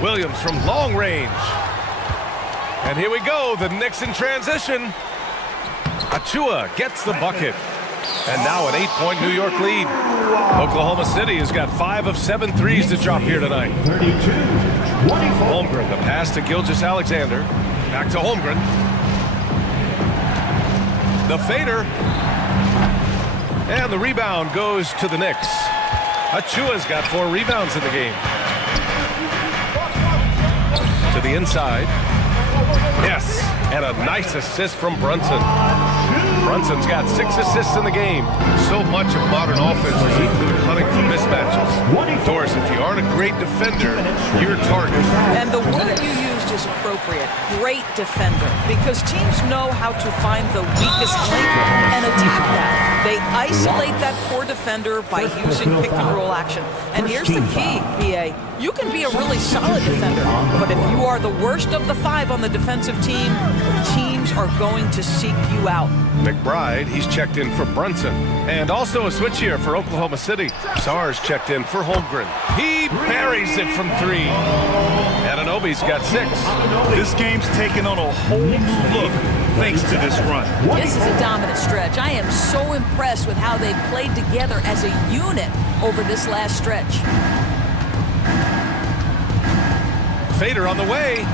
Williams from long range. And here we go. The Knicks in transition. Achua gets the bucket. And now an 8-point New York lead. Oklahoma City has got 5 of 7 threes to drop here tonight. 32-24. Holmgren, the pass to Gilgeous-Alexander. Back to Holmgren. The fader. And the rebound goes to the Knicks. Achua's got 4 rebounds in the game. To the inside. Yes, and a nice assist from Brunson. Brunson's got 6 assists in the game. So much of modern offenses include hunting for mismatches. Doris, if you aren't a great defender, you're a target. And the word you used is appropriate. Great defender. Because teams know how to find the weakest link and attack that. They isolate that poor defender by using pick-and-roll action. And here's the key, PA. You can be a really solid defender, but if you are the worst of the 5 on the defensive team, teams are going to seek you out. McBride, he's checked in for Brunson. And also a switch here for Oklahoma City. Sars checked in for Holmgren. He buries it from 3. Anunoby's got 6. This game's taken on a whole new look thanks to this run. This is a dominant stretch. I am so impressed with how they've played together as a unit over this last stretch. Fader on the way.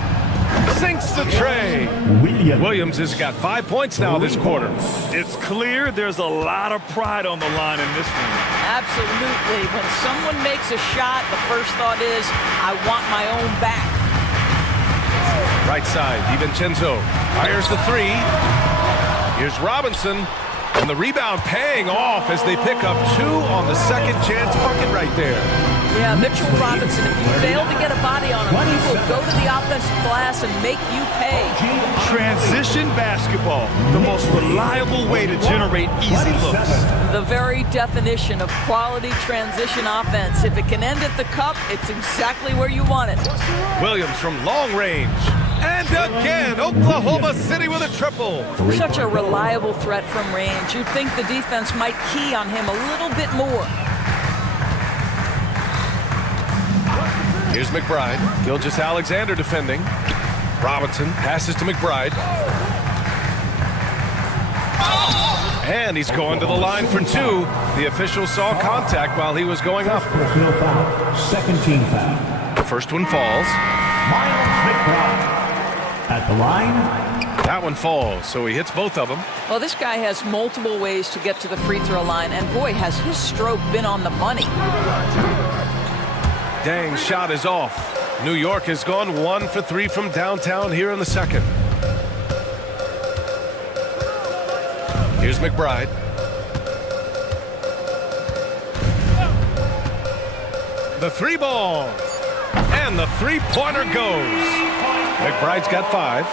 Sinks the tray. Williams has got 5 points now this quarter. It's clear there's a lot of pride on the line in this one. Absolutely. When someone makes a shot, the first thought is, I want my own back. Right side, DiVincenzo fires the 3. Here's Robinson. And the rebound paying off as they pick up 2 on the second chance bucket right there. Yeah, Mitchell Robinson, if you fail to get a body on him, he will go to the offensive glass and make you pay. Transition basketball, the most reliable way to generate easy looks. The very definition of quality transition offense. If it can end at the cup, it's exactly where you want it. Williams from long range. And again, Oklahoma City with a triple. Such a reliable threat from range. You'd think the defense might key on him a little bit more. Here's McBride. Gilgeous-Alexander defending. Robinson passes to McBride. And he's going to the line for 2. The official saw contact while he was going up. Personal foul. Second team foul. The first one falls. Miles McBride. At the line. That one falls, so he hits both of them. Well, this guy has multiple ways to get to the free throw line, and boy, has his stroke been on the money. Dang, shot is off. New York has gone 1 for 3 from downtown here in the second. Here's McBride. The 3 ball. And the 3-pointer goes. McBride's got 5.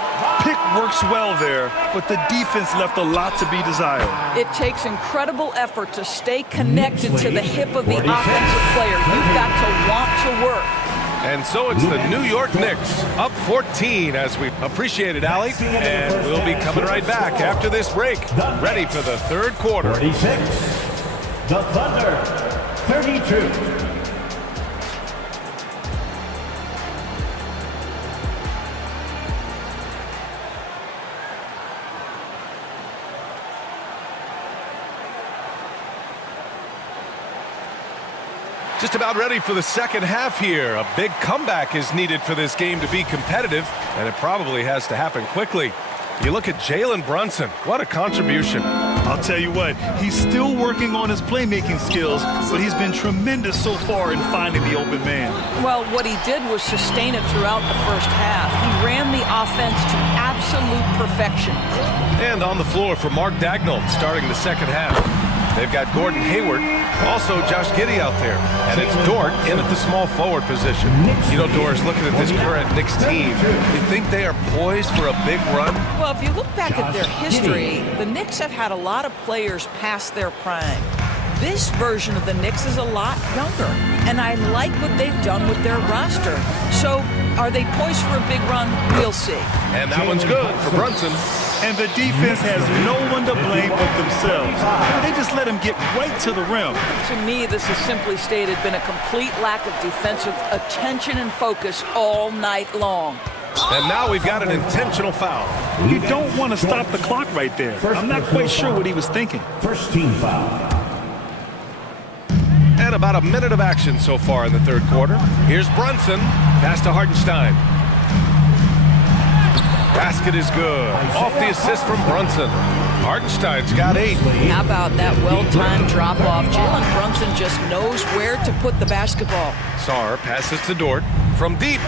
Pick works well there, but the defense left a lot to be desired. It takes incredible effort to stay connected to the hip of the offensive player. You've got to want to work. And so it's the New York Knicks up 14 as we appreciate it, Allie. And we'll be coming right back after this break, ready for the third quarter. 36. The Thunder. 32. Just about ready for the second half here. A big comeback is needed for this game to be competitive, and it probably has to happen quickly. You look at Jalen Brunson. What a contribution. I'll tell you what, he's still working on his playmaking skills, but he's been tremendous so far in finding the open man. Well, what he did was sustain it throughout the first half. He ran the offense to absolute perfection. And on the floor for Mark Dagnall starting the second half. They've got Gordon Hayward, also Josh Giddey out there. And it's Dort in at the small forward position. You know, Doris, looking at this current Knicks team, you think they are poised for a big run? Well, if you look back at their history, the Knicks have had a lot of players past their prime. This version of the Knicks is a lot younger, and I like what they've done with their roster. So, are they poised for a big run? We'll see. And that one's good for Brunson. And the defense has no one to blame but themselves. They just let him get right to the rim. To me, this has simply stated been a complete lack of defensive attention and focus all night long. And now we've got an intentional foul. You don't want to stop the clock right there. I'm not quite sure what he was thinking. First team foul. And about a minute of action so far in the third quarter. Here's Brunson. Pass to Hartenstein. Basket is good. Off the assist from Brunson. Hartenstein's got 8. How about that well-timed drop-off? Jalen Brunson just knows where to put the basketball. Sarr passes to Dort from deep.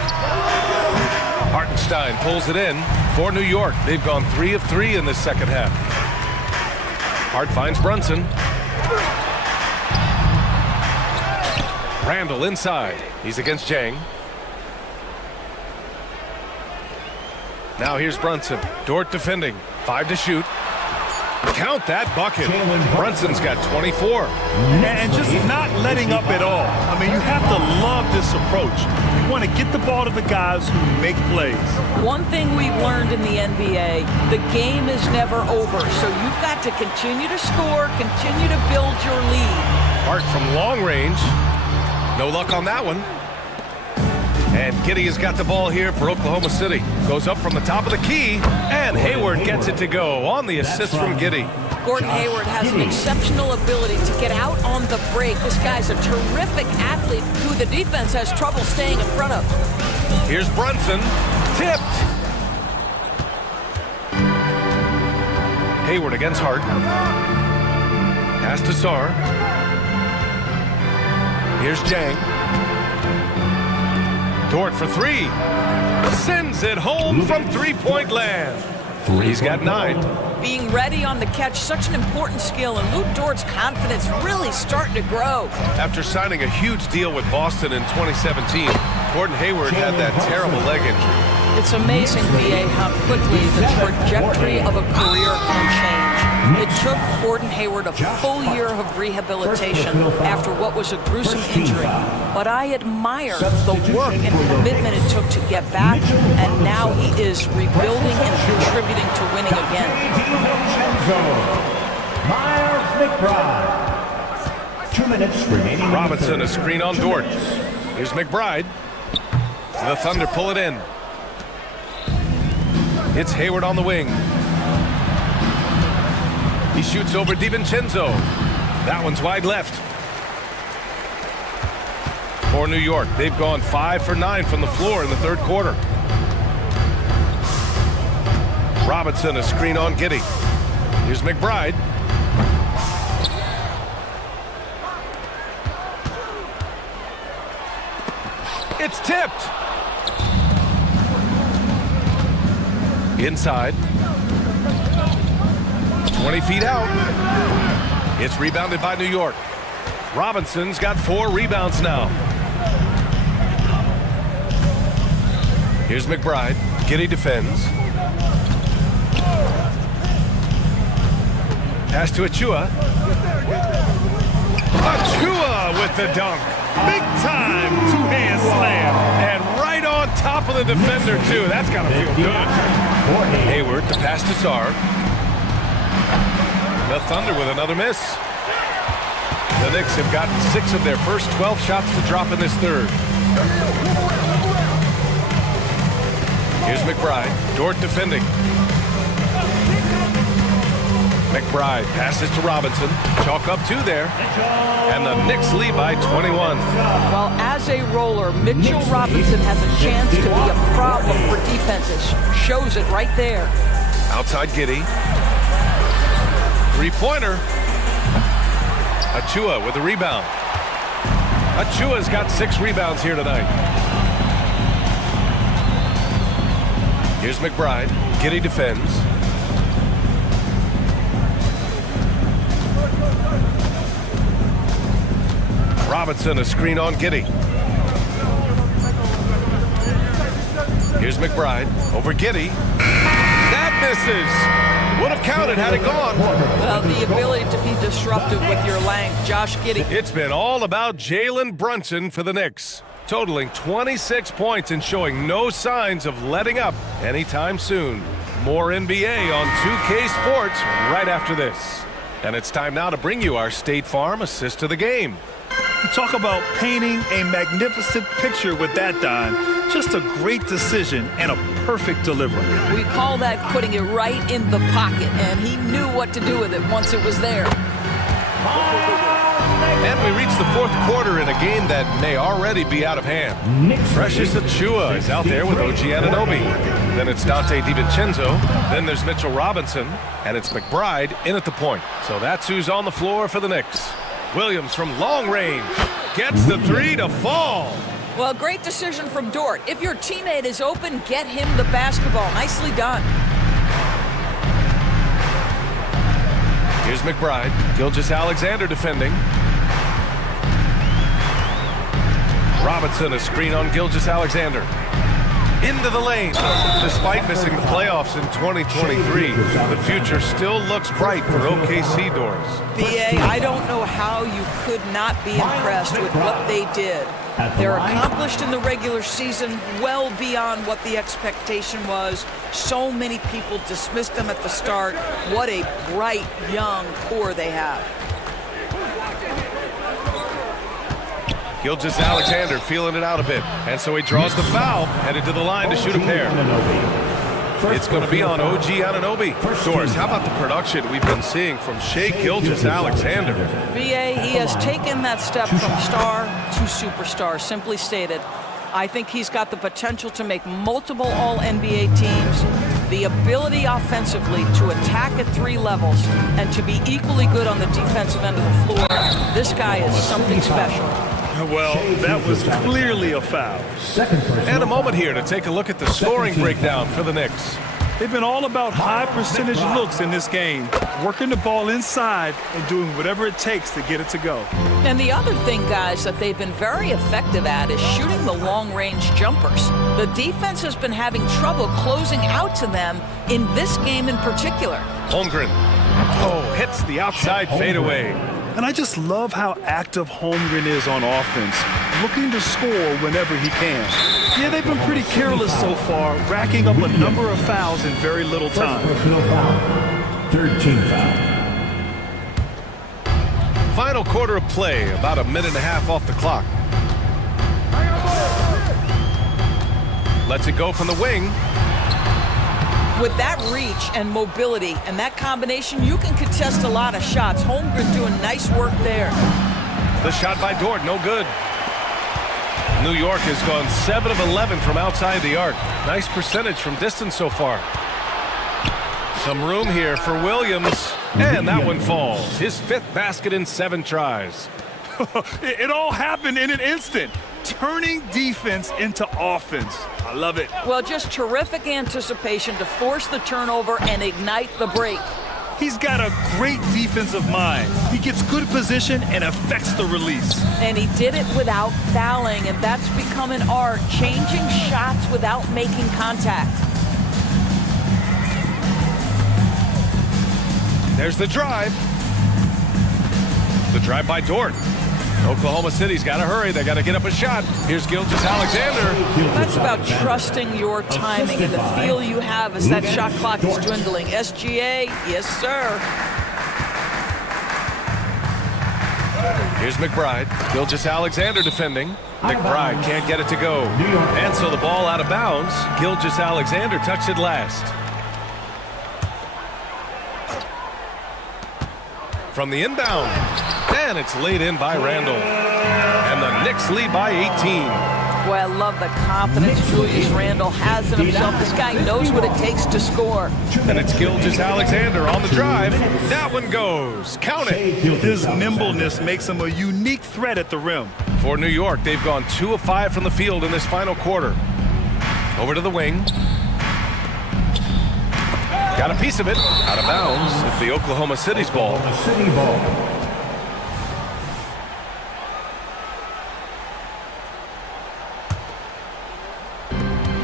Hartenstein pulls it in for New York. They've gone 3 of 3 in this second half. Hart finds Brunson. Randall inside. He's against Jang. Now here's Brunson. Dort defending. 5 to shoot. Count that bucket. Brunson's got 24. And just not letting up at all. I mean, you have to love this approach. You want to get the ball to the guys who make plays. One thing we've learned in the NBA, the game is never over. So you've got to continue to score, continue to build your lead. Hart from long range. No luck on that one. And Giddey has got the ball here for Oklahoma City. Goes up from the top of the key, and Hayward gets it to go on the assist from Giddey. Gordon Hayward has an exceptional ability to get out on the break. This guy's a terrific athlete who the defense has trouble staying in front of. Here's Brunson, tipped. Hayward against Hart. Pass to Sarr. Here's Jang. Dort for 3. Sends it home from three-point land. He's got 9. Being ready on the catch, such an important skill, and Luke Dort's confidence really starting to grow. After signing a huge deal with Boston in 2017, Gordon Hayward had that terrible leg injury. It's amazing, B.A., how quickly the trajectory of a career can change. It took Gordon Hayward a full year of rehabilitation after what was a gruesome injury. But I admire the work and commitment it took to get back, and now he is rebuilding and contributing to winning again. Miles McBride. 2 minutes remaining. Robinson, a screen on Dort. Here's McBride. The Thunder pull it in. It's Hayward on the wing. He shoots over DiVincenzo. That one's wide left. For New York, they've gone 5 for 9 from the floor in the third quarter. Robinson, a screen on Giddey. Here's McBride. It's tipped. Inside. 20 feet out. It's rebounded by New York. Robinson's got 4 rebounds now. Here's McBride. Giddey defends. Pass to Achua. Achua with the dunk. Big time two-hand slam. And right on top of the defender, too. That's got to feel good. Hayward, the pass to Sarr. The Thunder with another miss. The Knicks have gotten 6 of their first 12 shots to drop in this third. Here's McBride. Dort defending. McBride passes to Robinson. Chalk up 2 there. And the Knicks lead by 21. Well, as a roller, Mitchell Robinson has a chance to be a problem for defenses. Shows it right there. Outside Giddey. Three-pointer. Achua with the rebound. Achua's got 6 rebounds here tonight. Here's McBride. Giddey defends. Robinson, a screen on Giddey. Here's McBride. Over Giddey. That misses. Would have counted had it gone. Well, the ability to be disruptive with your length, Josh Giddey. It's been all about Jalen Brunson for the Knicks, totaling 26 points and showing no signs of letting up anytime soon. More NBA on 2K Sports right after this. And it's time now to bring you our State Farm assist to the game. You talk about painting a magnificent picture with that, Don. Just a great decision and a perfect delivery. We call that putting it right in the pocket, and he knew what to do with it once it was there. Miles And we reach the fourth quarter in a game that may already be out of hand. Precious Achiuwa is out there with OG Anunoby. Then it's Dante DiVincenzo. Then there's Mitchell Robinson. And it's McBride in at the point. So that's who's on the floor for the Knicks. Williams from long range gets the three to fall. Well, great decision from Dort. If your teammate is open, get him the basketball. Nicely done. Here's McBride. Gilgeous-Alexander defending. Robinson, a screen on Gilgeous-Alexander. Into the lane. Despite missing the playoffs in 2023, the future still looks bright for OKC doors. BA, I don't know how you could not be impressed with what they did. They're accomplished in the regular season, well beyond what the expectation was. So many people dismissed them at the start. What a bright, young core they have. Gilgeous-Alexander feeling it out a bit. And so he draws the foul, headed to the line to shoot a pair. It's going to be on OG Anunoby. Doris, how about the production we've been seeing from Shai Gilgeous-Alexander? BA, he has taken that step from star to superstar, simply stated. I think he's got the potential to make multiple All-NBA teams, the ability offensively to attack at three levels, and to be equally good on the defensive end of the floor. This guy is something special. Well, that was clearly a foul. And a moment here to take a look at the scoring breakdown for the Knicks. They've been all about high percentage looks in this game, working the ball inside and doing whatever it takes to get it to go. And the other thing, guys, that they've been very effective at is shooting the long-range jumpers. The defense has been having trouble closing out to them in this game in particular. Holmgren. Oh, hits the outside fadeaway. And I just love how active Holmgren is on offense, looking to score whenever he can. Yeah, they've been pretty careless so far, racking up a number of fouls in very little time. Third team foul. Final quarter of play, about a minute and a half off the clock. Lets it go from the wing. With that reach and mobility and that combination, you can contest a lot of shots. Holmgren doing nice work there. The shot by Dort, no good. New York has gone 7 of 11 from outside the arc. Nice percentage from distance so far. Some room here for Williams, and that one falls. His 5th basket in 7 tries. It all happened in an instant. Turning defense into offense. I love it. Well, just terrific anticipation to force the turnover and ignite the break. He's got a great defensive mind. He gets good position and affects the release. And he did it without fouling, and that's become an art, changing shots without making contact. There's the drive. The drive by Dort. Oklahoma City's got to hurry. They got to get up a shot. Here's Gilgeous-Alexander. That's about trusting your timing and the feel you have as that shot clock is dwindling. SGA, yes, sir. Here's McBride. Gilgeous-Alexander defending. McBride can't get it to go. And so the ball out of bounds. Gilgeous-Alexander touched it last. From the inbound. And it's laid in by Randall. And the Knicks lead by 18. Boy, I love the confidence Julius Randle has in himself. This guy knows what it takes to score. And it's Gilgeous-Alexander on the drive. That one goes. Count it. His nimbleness makes him a unique threat at the rim. For New York, they've gone 2 of 5 from the field in this final quarter. Over to the wing. Got a piece of it. Out of bounds. It's the Oklahoma City's ball.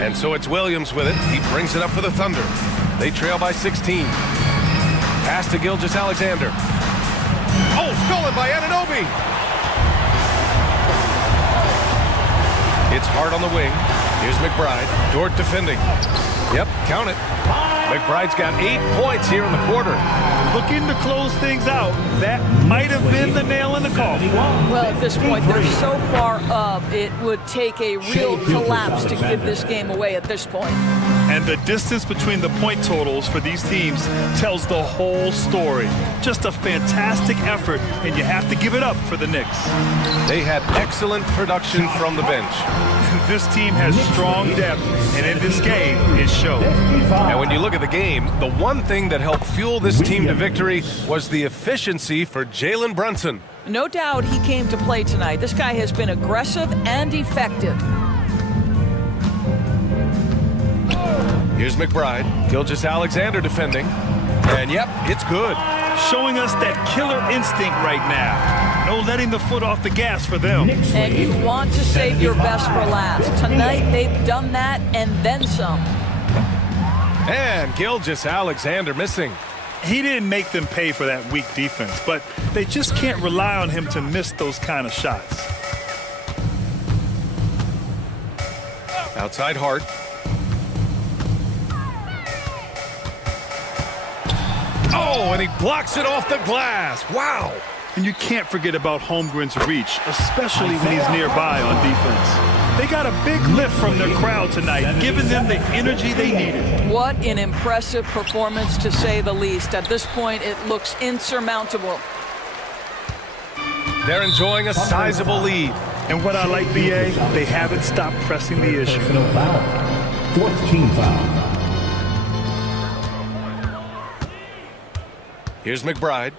And so it's Williams with it. He brings it up for the Thunder. They trail by 16. Pass to Gilgeous-Alexander. Oh, stolen by Anunoby. It's hard on the wing. Here's McBride. Dort defending. Yep, count it. McBride's got 8 points here in the quarter. Looking to close things out. That might have been the nail in the coffin. Well, at this point, they're so far up, it would take a real collapse to give this game away at this point. And the distance between the point totals for these teams tells the whole story. Just a fantastic effort, and you have to give it up for the Knicks. They had excellent production from the bench. This team has strong depth, and in this game, it shows. And when you look at the game, the one thing that helped fuel this team to victory was the efficiency for Jalen Brunson. No doubt he came to play tonight. This guy has been aggressive and effective. Here's McBride. Gilgeous-Alexander defending. And yep, it's good. Showing us that killer instinct right now. No letting the foot off the gas for them. And you want to save your best for last. Tonight, they've done that and then some. And Gilgeous-Alexander missing. He didn't make them pay for that weak defense, but they just can't rely on him to miss those kind of shots. Outside Hart. Oh, and he blocks it off the glass. Wow. And you can't forget about Holmgren's reach, especially when he's nearby on defense. They got a big lift from their crowd tonight, giving them the energy they needed. What an impressive performance, to say the least. At this point, it looks insurmountable. They're enjoying a sizable lead. And what I like, BA, they haven't stopped pressing the issue. Fourth team foul. Here's McBride.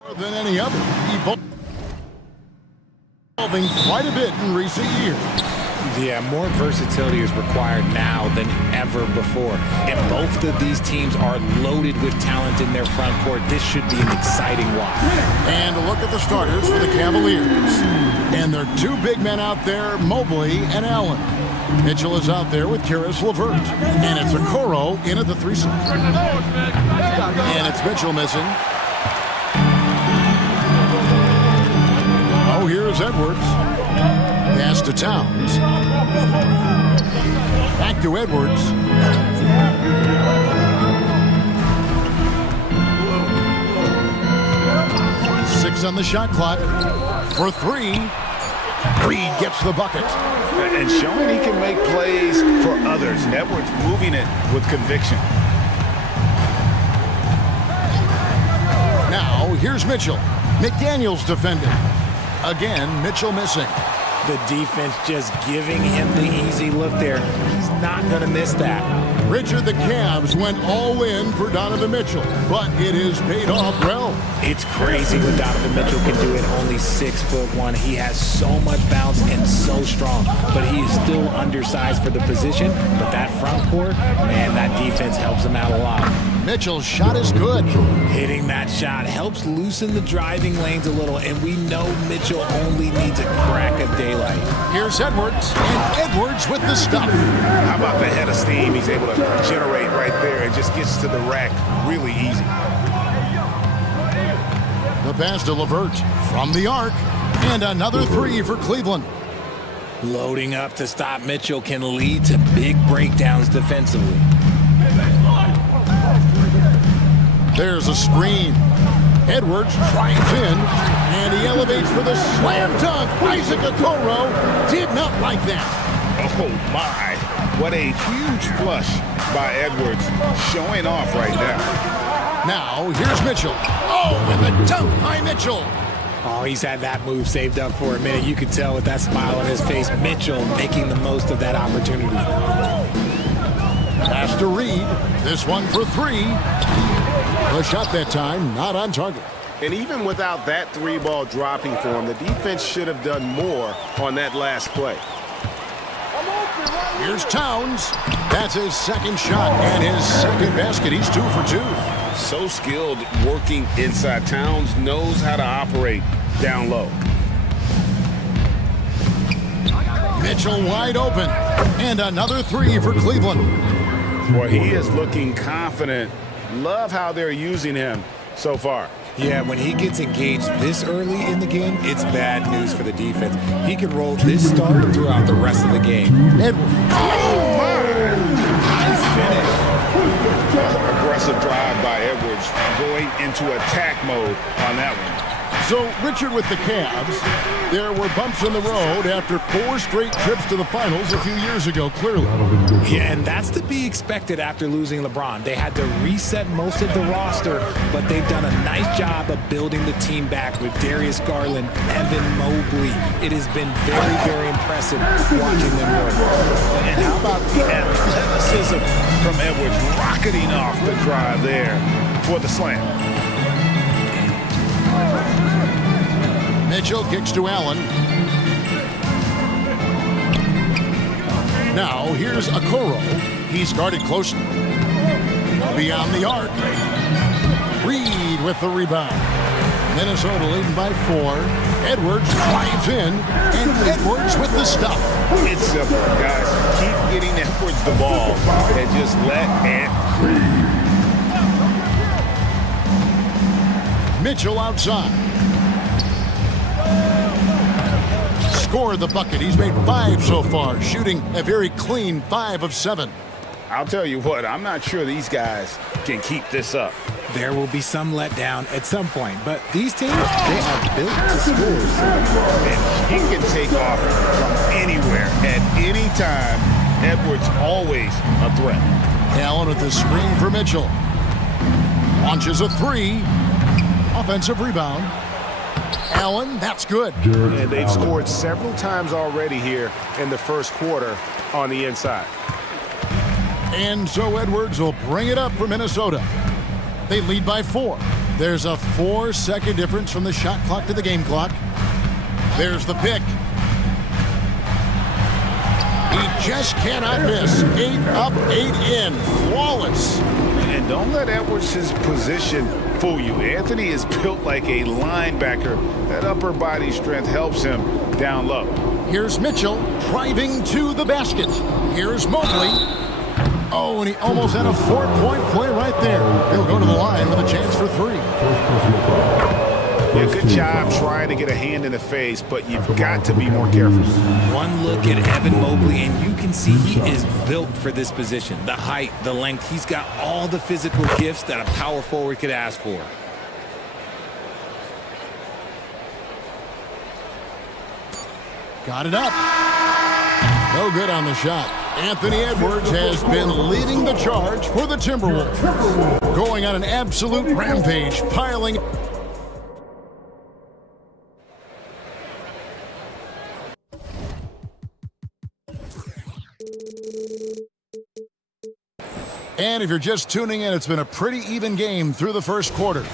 More than any other, evolving quite a bit in recent years. Yeah, more versatility is required now than ever before. And both of these teams are loaded with talent in their front court. This should be an exciting watch. And a look at the starters for the Cavaliers. And their two big men out there, Mobley and Allen. Mitchell is out there with Karis LeVert. And it's Okoro in at the 3 slot. And it's Mitchell missing. Oh, here's Edwards. Pass to Towns. Back to Edwards. Six on the shot clock. For 3. Reed gets the bucket. And showing he can make plays for others. Edwards moving it with conviction. Now, here's Mitchell. McDaniels defending. Again, Mitchell missing. The defense just giving him the easy look there. He's not going to miss that. Richard, the Cavs went all in for Donovan Mitchell, but it has paid off well. It's crazy what Donovan Mitchell can do at only 6'1". He has so much bounce and so strong, but he is still undersized for the position. But that front court, man, that defense helps him out a lot. Mitchell's shot is good. Hitting that shot helps loosen the driving lanes a little, and we know Mitchell only needs a crack of daylight. Here's Edwards, and Edwards with the stuff. How about the head of steam he's able to generate right there and just gets to the rack really easy. The pass to LeVert from the arc, and another 3 for Cleveland. Loading up to stop Mitchell can lead to big breakdowns defensively. There's a screen. Edwards drives in, and he elevates for the slam dunk. Isaac Okoro did not like that. Oh, my. What a huge flush by Edwards, showing off right now. Now, here's Mitchell. Oh, and the dunk by Mitchell. Oh, he's had that move saved up for a minute. You could tell with that smile on his face, Mitchell making the most of that opportunity. Pass to Reed. This one for 3. The shot that time, not on target. And even without that 3-ball dropping for him, the defense should have done more on that last play. Here's Towns. That's his second shot and his second basket. He's 2 for 2. So skilled working inside. Towns knows how to operate down low. Mitchell wide open. And another 3 for Cleveland. Boy, he is looking confident. Love how they're using him so far. Yeah, when he gets engaged this early in the game, it's bad news for the defense. He can roll this start throughout the rest of the game. Edwards. Oh, my! Nice finish. Aggressive drive by Edwards, going into attack mode on that one. So, Richard, with the Cavs, there were bumps in the road after 4 straight trips to the finals a few years ago, clearly. Yeah, and that's to be expected after losing LeBron. They had to reset most of the roster, but they've done a nice job of building the team back with Darius Garland, Evan Mobley. It has been very, very impressive watching them work. And how about the athleticism from Edwards rocketing off the drive there for the slam. Mitchell kicks to Allen. Now, here's Okoro. He's guarded closely. Beyond the arc. Reed with the rebound. Minnesota leading by 4. Edwards drives in, and Edwards with the stuff. It's simple, guys. Keep getting Edwards the ball and just let it breathe. Mitchell outside. Scored the bucket. He's made 5 so far, shooting a very clean 5 of 7. I'll tell you what, I'm not sure these guys can keep this up. There will be some letdown at some point, but these teams, they are built to score. And he can take off from anywhere at any time. Edwards always a threat. Allen with the screen for Mitchell. Launches a 3. Offensive rebound. Allen, that's good. And they've scored several times already here in the first quarter on the inside. And so Edwards will bring it up for Minnesota. They lead by 4. There's a 4-second difference from the shot clock to the game clock. There's the pick. He just cannot miss. 8 up, 8 in. Flawless. And don't let Edwards' position fool you. Anthony is built like a linebacker. That upper body strength helps him down low. Here's Mitchell driving to the basket. Here's Mobley. Oh, and he almost had a 4-point play right there. He'll go to the line with a chance for 3. Yeah, good job trying to get a hand in the face, but you've got to be more careful. One look at Evan Mobley, and you can see he is built for this position. The height, the length, he's got all the physical gifts that a power forward could ask for. Got it up. No good on the shot. Anthony Edwards has been leading the charge for the Timberwolves. Going on an absolute rampage, piling. And if you're just tuning in, it's been a pretty even game through the first quarter.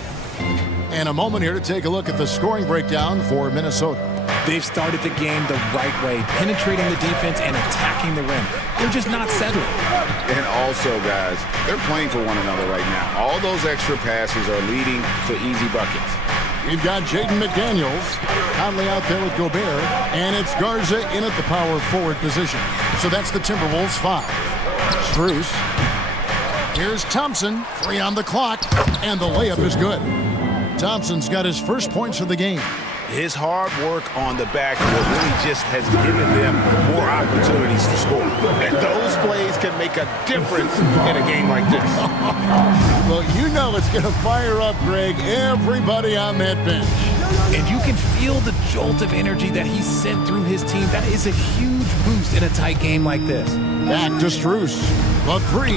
And a moment here to take a look at the scoring breakdown for Minnesota. They've started the game the right way, penetrating the defense and attacking the rim. They're just not settling. And also, guys, they're playing for one another right now. All those extra passes are leading to easy buckets. We've got Jaden McDaniels, Conley out there with Gobert, and it's Garza in at the power forward position. So that's the Timberwolves 5. Strus. Here's Thompson, 3 on the clock, and the layup is good. Thompson's got his first points of the game. His hard work on the backboard really just has given them more opportunities to score. And those plays can make a difference in a game like this. Well, you know it's going to fire up, Greg, everybody on that bench. And you can feel the jolt of energy that he sent through his team. That is a huge boost in a tight game like this. Back to Strus. The 3.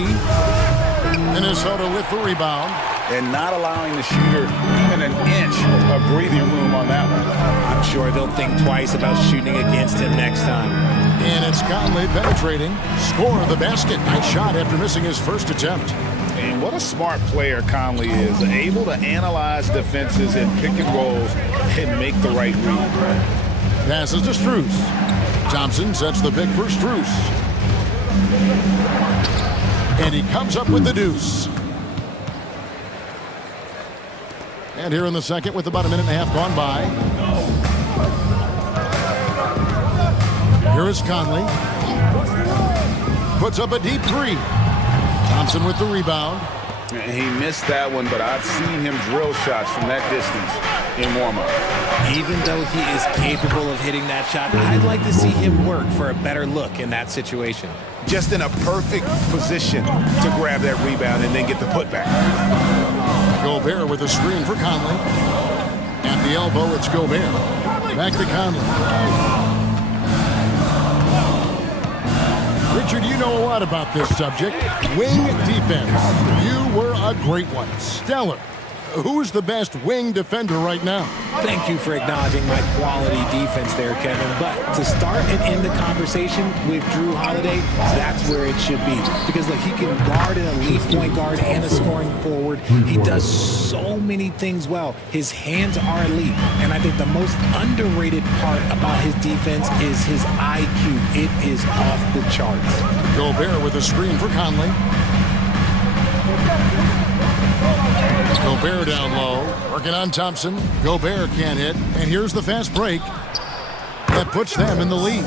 Minnesota with the rebound. And not allowing the shooter even an inch of breathing room on that one. I'm sure they'll think twice about shooting against him next time. And it's Conley penetrating. Score the basket. Nice shot after missing his first attempt. And what a smart player Conley is. Able to analyze defenses and pick and rolls and make the right read. Passes to Strus. Thompson sets the pick for Strus. And he comes up with the deuce. And here in the second with about a minute and a half gone by. Here is Conley. Puts up a deep 3. Thompson with the rebound. He missed that one, but I've seen him drill shots from that distance in warm-up. Even though he is capable of hitting that shot, I'd like to see him work for a better look in that situation. Just in a perfect position to grab that rebound and then get the putback. Gobert with a screen for Conley. At the elbow, it's Gobert. Back to Conley. Richard, you know a lot about this subject. Wing defense. You were a great one. Stellar. Who's the best wing defender right now? Thank you for acknowledging my quality defense there, Kevin. But to start and end the conversation with Drew Holiday, that's where it should be. Because look, he can guard an elite point guard and a scoring forward. He does so many things well. His hands are elite. And I think the most underrated part about his defense is his IQ. It is off the charts. Gobert with a screen for Conley. Gobert down low, working on Thompson. Gobert can't hit, and here's the fast break that puts them in the lead.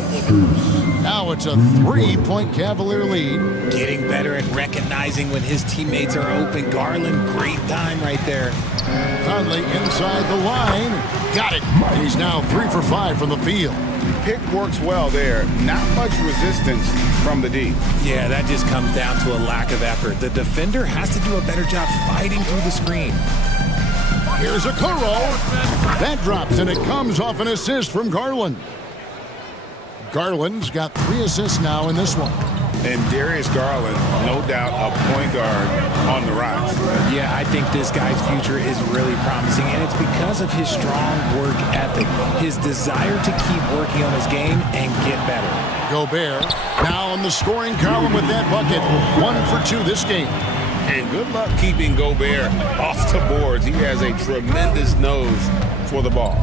Now it's a 3-point Cavalier lead. Getting better at recognizing when his teammates are open. Garland, great time right there. Conley inside the line. Got it. And he's now 3 for 5 from the field. Pick works well there. Not much resistance from the D. Yeah, that just comes down to a lack of effort. The defender has to do a better job fighting through the screen. Here's a Kuro. That drops, and it comes off an assist from Garland. Garland's got 3 assists now in this one. And Darius Garland, no doubt, a point guard on the rise. Yeah, I think this guy's future is really promising, and it's because of his strong work ethic, his desire to keep working on his game and get better. Gobert now on the scoring column with that bucket. 1 for 2 this game. And good luck keeping Gobert off the boards. He has a tremendous nose for the ball.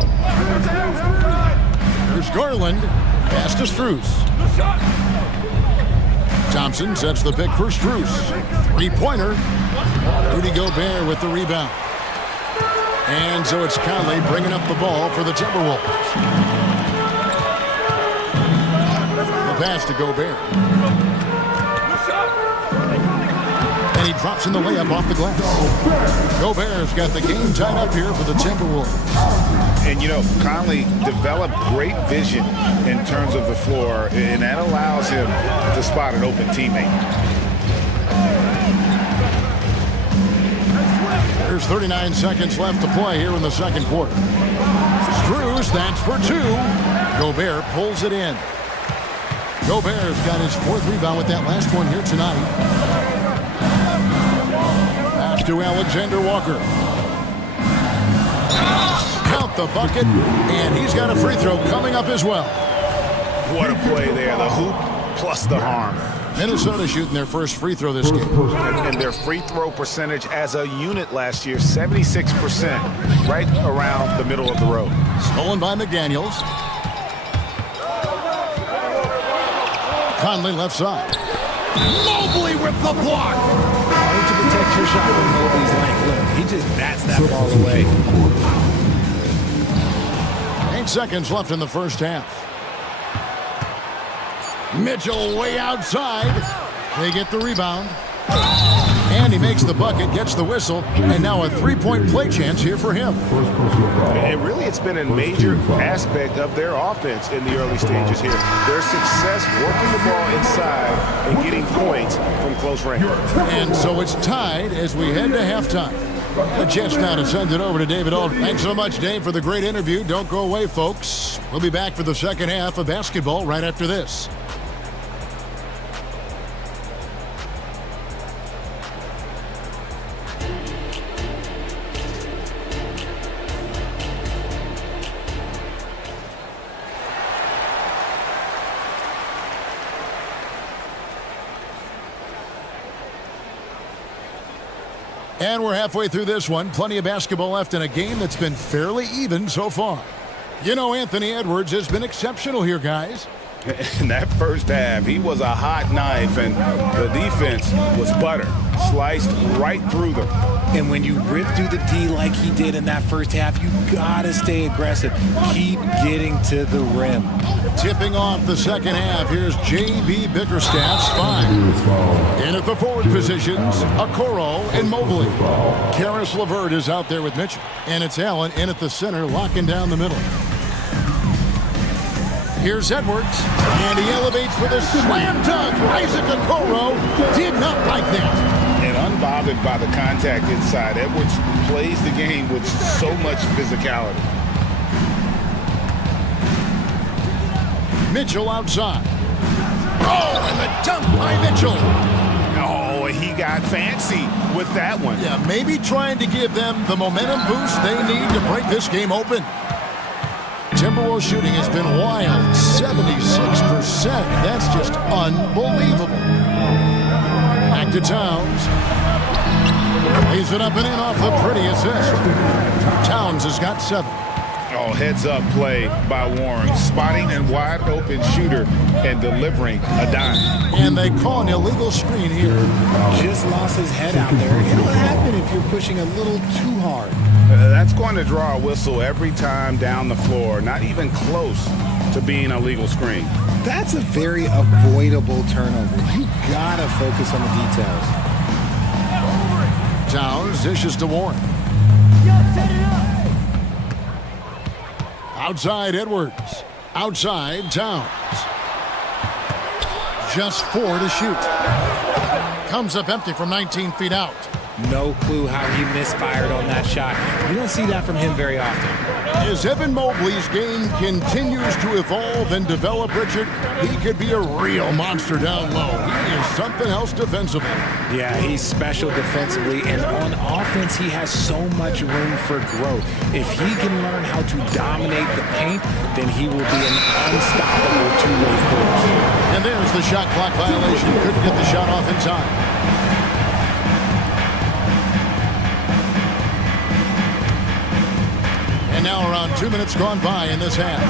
Here's Garland. Pass to Strus. Thompson sets the pick for Strus. Three-pointer. Rudy Gobert with the rebound. And so it's Conley bringing up the ball for the Timberwolves. The pass to Gobert. And he drops in the layup off the glass. Gobert's got the game tied up here for the Timberwolves. And, you know, Conley developed great vision in terms of the floor, and that allows him to spot an open teammate. There's 39 seconds left to play here in the second quarter. Strus, that's for two. Gobert pulls it in. Gobert's got his fourth rebound with that last one here tonight. Pass to Alexander Walker. Count the bucket, and he's got a free throw coming up as well. What a play there, the hoop plus the harm. Minnesota shooting their first free throw this game. And their free throw percentage as a unit last year, 76%, right around the middle of the road. Stolen by McDaniels. Conley left side. Mobley with the block. Hard to protect your shot from Mobley's length. Look, he just bats that ball away. 8 seconds left in the first half. Mitchell way outside. They get the rebound. And he makes the bucket, gets the whistle, and now a three-point play chance here for him. And really, it's been a major aspect of their offense in the early stages here. Their success working the ball inside and getting points from close range. And so it's tied as we head to halftime. A chance now to send it over to David Aldridge. Thanks so much, Dave, for the great interview. Don't go away, folks. We'll be back for the second half of basketball right after this. And we're halfway through this one. Plenty of basketball left in a game that's been fairly even so far. You know, Anthony Edwards has been exceptional here, guys. In that first half, he was a hot knife, and the defense was butter. Sliced right through them. And when you rip through the D like he did in that first half, you gotta stay aggressive. Keep getting to the rim. Tipping off the second half, here's J.B. Bickerstaff's five. In at the forward positions, Okoro and Mobley. Karis LeVert is out there with Mitchell. And it's Allen in at the center, locking down the middle. Here's Edwards, and he elevates for the slam dunk. Isaac Okoro did not like that. And unbothered by the contact inside, Edwards plays the game with so much physicality. Mitchell outside. Oh, and the dunk by Mitchell. Oh, he got fancy with that one. Yeah, maybe trying to give them the momentum boost they need to break this game open. Timberwolves shooting has been wild, 76%. That's just unbelievable. Back to Towns. Lays it up and in off the pretty assist. Towns has got 7. Oh, heads-up play by Warren. Spotting a wide-open shooter and delivering a dime. And they call an illegal screen here. Just lost his head out there. It'll happen if you're pushing a little too hard. That's going to draw a whistle every time down the floor. Not even close to being a legal screen. That's a very avoidable turnover. You gotta focus on the details. Towns dishes to Warren. Outside Edwards. Outside Towns. Just 4 to shoot. Comes up empty from 19 feet out. No clue how he misfired on that shot. You don't see that from him very often. As Evan Mobley's game continues to evolve and develop, Richard, he could be a real monster down low. He is something else defensively. Yeah, he's special defensively, and on offense, he has so much room for growth. If he can learn how to dominate the paint, then he will be an unstoppable two-way force. And there's the shot clock violation. Couldn't get the shot off in time. now around 2 minutes gone by in this half.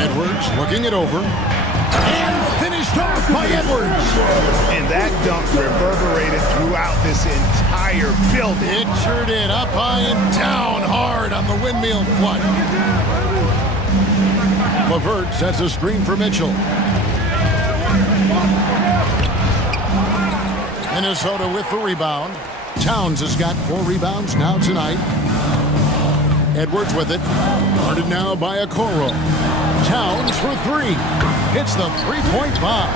Edwards looking it over. And finished off by Edwards. And that dunk reverberated throughout this entire building. It sure did. Up high and down hard on the windmill flush. LeVert sets a screen for Mitchell. Minnesota with the rebound. Towns has got 4 rebounds now tonight. Edwards with it. Guarded now by Okoro. Towns for 3. Hits the three-point bomb.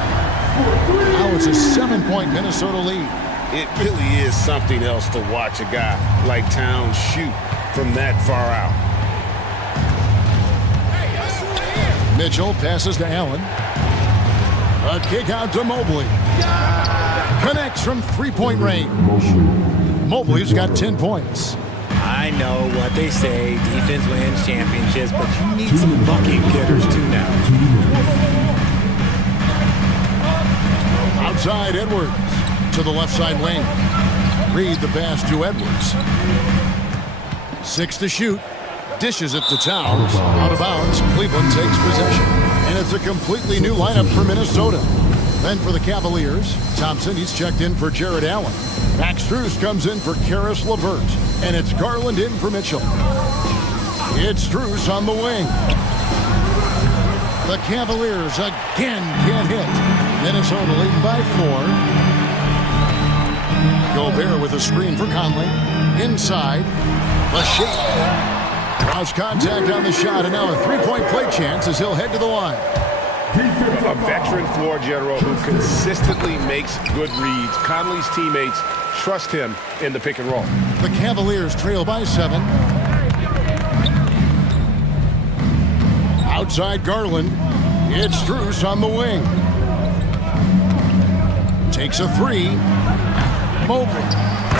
Now it's a 7-point Minnesota lead. It really is something else to watch a guy like Towns shoot from that far out. Mitchell passes to Allen. A kick out to Mobley. Connects from three-point range. Mobley's got 10 points. I know what they say, defense wins championships, but you need some bucket getters too now. Outside Edwards to the left side wing. Reed the pass to Edwards. 6 to shoot. Dishes it to Towns. Out of bounds. Cleveland takes possession. And it's a completely new lineup for Minnesota. Then for the Cavaliers, Thompson, he's checked in for Jared Allen. Max Strus comes in for Karis LeVert. And it's Garland in for Mitchell. It's Strus on the wing. The Cavaliers again can't hit. Minnesota leading by 4. Gobert with a screen for Conley. Inside. The shake. Lost contact on the shot, and now a three-point play chance as he'll head to the line. A veteran floor general who consistently makes good reads. Conley's teammates trust him in the pick and roll. The Cavaliers trail by 7. Outside Garland. It's Strus on the wing. Takes a 3. Mobley.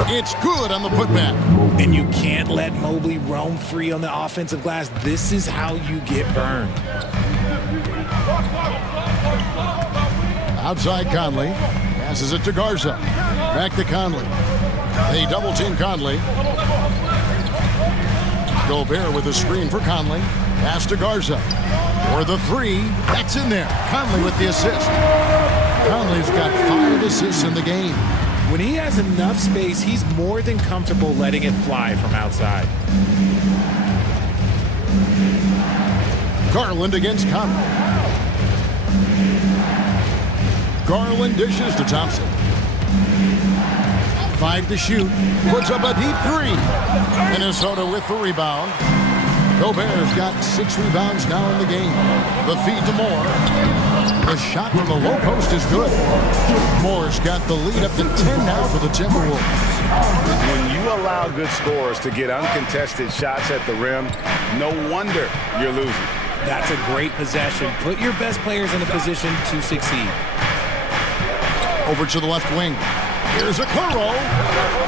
It's good on the putback. And you can't let Mobley roam free on the offensive glass. This is how you get burned. Outside Conley. Passes it to Garza. Back to Conley. They double-team Conley. Gobert with a screen for Conley. Pass to Garza. For the 3. That's in there. Conley with the assist. Conley's got 5 assists in the game. When he has enough space, he's more than comfortable letting it fly from outside. Garland against Conley. Garland dishes to Thompson. 5 to shoot. Puts up a deep 3. Minnesota with the rebound. Gobert's got 6 rebounds now in the game. The feed to Moore. The shot from the low post is good. Moore's got the lead up to 10 now for the Timberwolves. When you allow good scorers to get uncontested shots at the rim, no wonder you're losing. That's a great possession. Put your best players in a position to succeed. Over to the left wing. Here's a Okoro.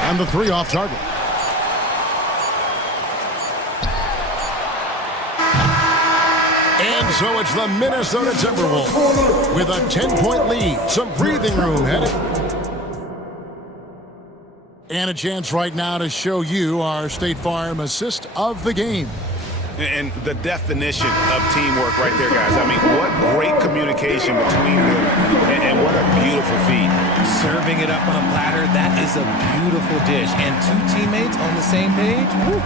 And the 3 off target. And so it's the Minnesota Timberwolves with a 10-point lead. Some breathing room headed. And a chance right now to show you our State Farm assist of the game. And the definition of teamwork right there, guys. I mean, what great communication between them, and what a beautiful feed. Serving it up on a platter, that is a beautiful dish. And 2 teammates on the same page, woo.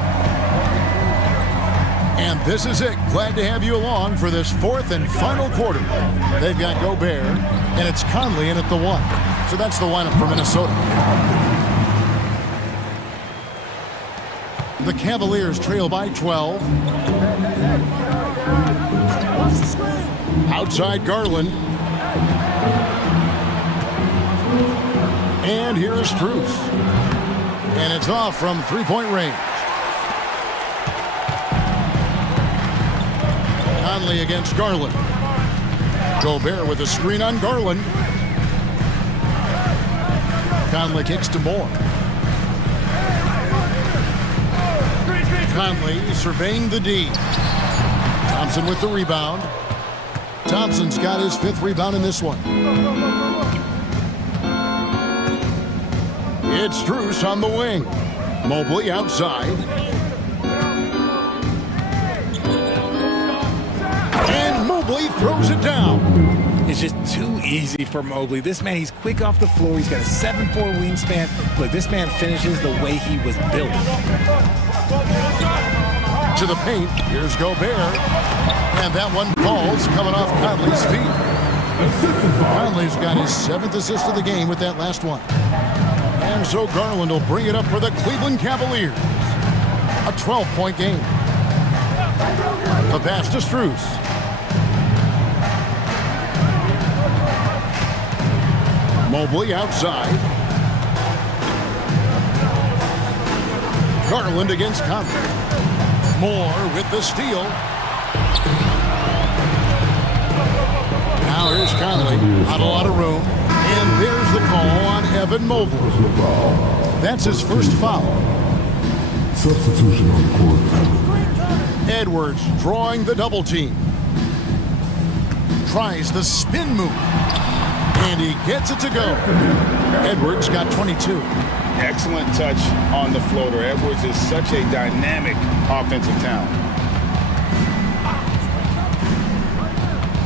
And this is it. Glad to have you along for this 4th and final quarter. They've got Gobert, and it's Conley in at the 1. So that's the lineup for Minnesota. The Cavaliers trail by 12. Outside Garland. And here is Strus. And it's off from three-point range. Conley against Garland. Gobert with a screen on Garland. Conley kicks to Moore. Conley surveying the D. Thompson with the rebound. Thompson's got his 5th rebound in this one. It's Strus on the wing. Mobley outside. And Mobley throws it down. It's just too easy for Mobley. This man, he's quick off the floor. He's got a 7'4" wingspan. Look, this man finishes the way he was built. To the paint. Here's Gobert. And that one falls coming off Conley's feet. Conley's got his 7th assist of the game with that last one. And so Garland will bring it up for the Cleveland Cavaliers. A 12-point game. The pass to Strus. Mobley outside. Garland against Conley. Moore with the steal. Now here's Conley. Not a lot of room. And there's the call on Evan Mobley. That's his first foul. Substitution on the court. Edwards drawing the double team. Tries the spin move. And he gets it to go. Edwards got 22. Excellent touch on the floater. Edwards is such a dynamic offensive talent.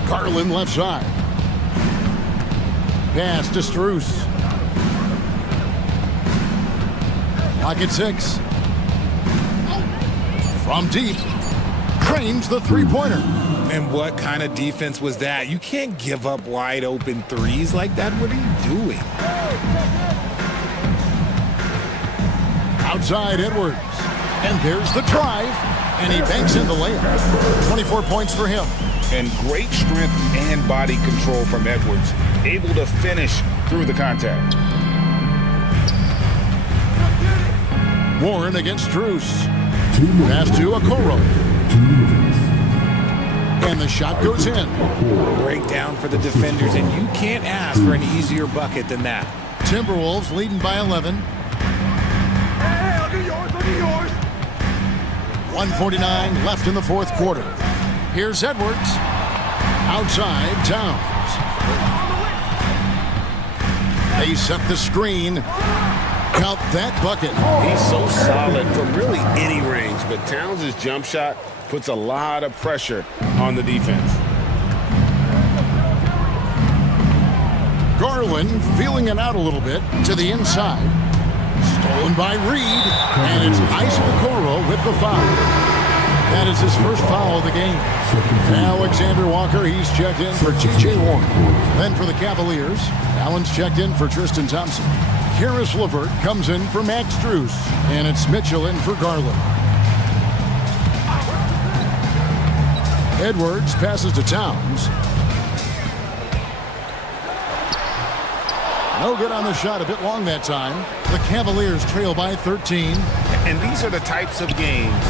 Garland left side. Pass to Strus. Lock at 6. From deep. Trains the three-pointer. And what kind of defense was that? You can't give up wide open threes like that. What are you doing? Outside Edwards. And there's the drive. And he banks in the layup. 24 points for him. And great strength and body control from Edwards. Able to finish through the contact. Warren against Strus. Pass to Okoro. And the shot goes in. Breakdown for the defenders, and you can't ask for an easier bucket than that. Timberwolves leading by 11. Hey, I'll get yours. 1:49 left in the fourth quarter. Here's Edwards. Outside, Towns. They set the screen. Count that bucket. He's so solid from really any range, but Towns' jump shot puts a lot of pressure on the defense. Garland feeling it out a little bit to the inside. Stolen by Reed, and it's Isaac Okoro with the foul. That is his first foul of the game. Alexander Walker, he's checked in for T.J. Warren. Then for the Cavaliers, Allen's checked in for Tristan Thompson. Karis LeVert comes in for Max Strus, and it's Mitchell in for Garland. Edwards passes to Towns. No good on the shot, a bit long that time. The Cavaliers trail by 13. And these are the types of games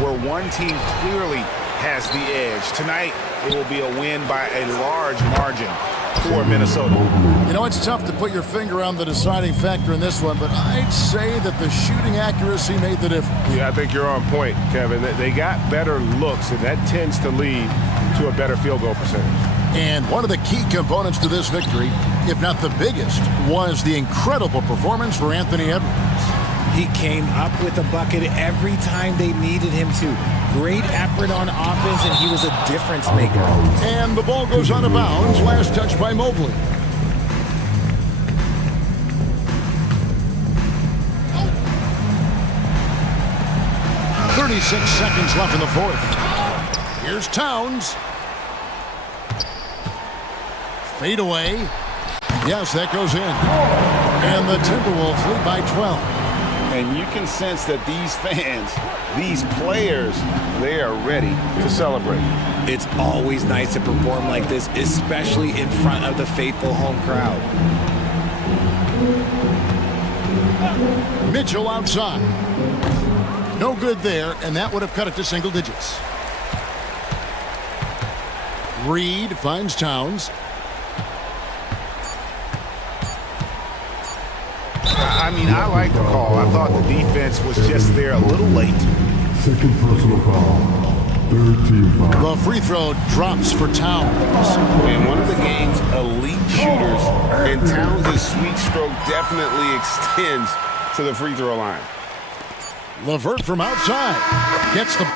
where one team clearly has the edge. Tonight, it will be a win by a large margin for Minnesota. You know, it's tough to put your finger on the deciding factor in this one, but I'd say that the shooting accuracy made the difference. Yeah, I think you're on point, Kevin. They got better looks, and that tends to lead to a better field goal percentage. And one of the key components to this victory, if not the biggest, was the incredible performance for Anthony Edwards. He came up with a bucket every time they needed him to. Great effort on offense, and he was a difference maker. And the ball goes out of bounds. Last touch by Mobley. .36 seconds left in the fourth. Here's Towns. Fade away. Yes, that goes in. And the Timberwolves lead by 12. And you can sense that these fans, these players, they are ready to celebrate. It's always nice to perform like this, especially in front of the faithful home crowd. Mitchell outside. No good there, and that would have cut it to single digits. Reed finds Towns. I mean, I like the call. I thought the defense was just there a little late. Second personal foul. Third team foul. The free throw drops for Towns. And one of the game's elite shooters, and Towns' sweet stroke definitely extends to the free throw line. Levert from outside gets the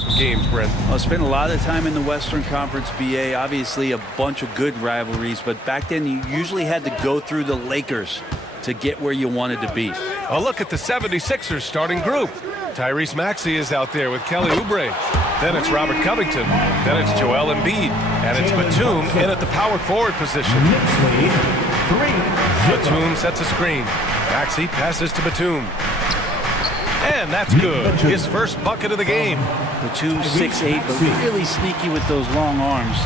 type of games, Brent? I spent a lot of time in the Western Conference, BA. Obviously, a bunch of good rivalries, but back then you usually had to go through the Lakers to get where you wanted to be. A look at the 76ers starting group. Tyrese Maxey is out there with Kelly Oubre. Then it's Robert Covington. Then it's Joel Embiid. And it's Batum in at the power forward position. Batum sets a screen. Maxey passes to Batum. And that's good. His first bucket of the game. Batum 6'8", but really sneaky with those long arms.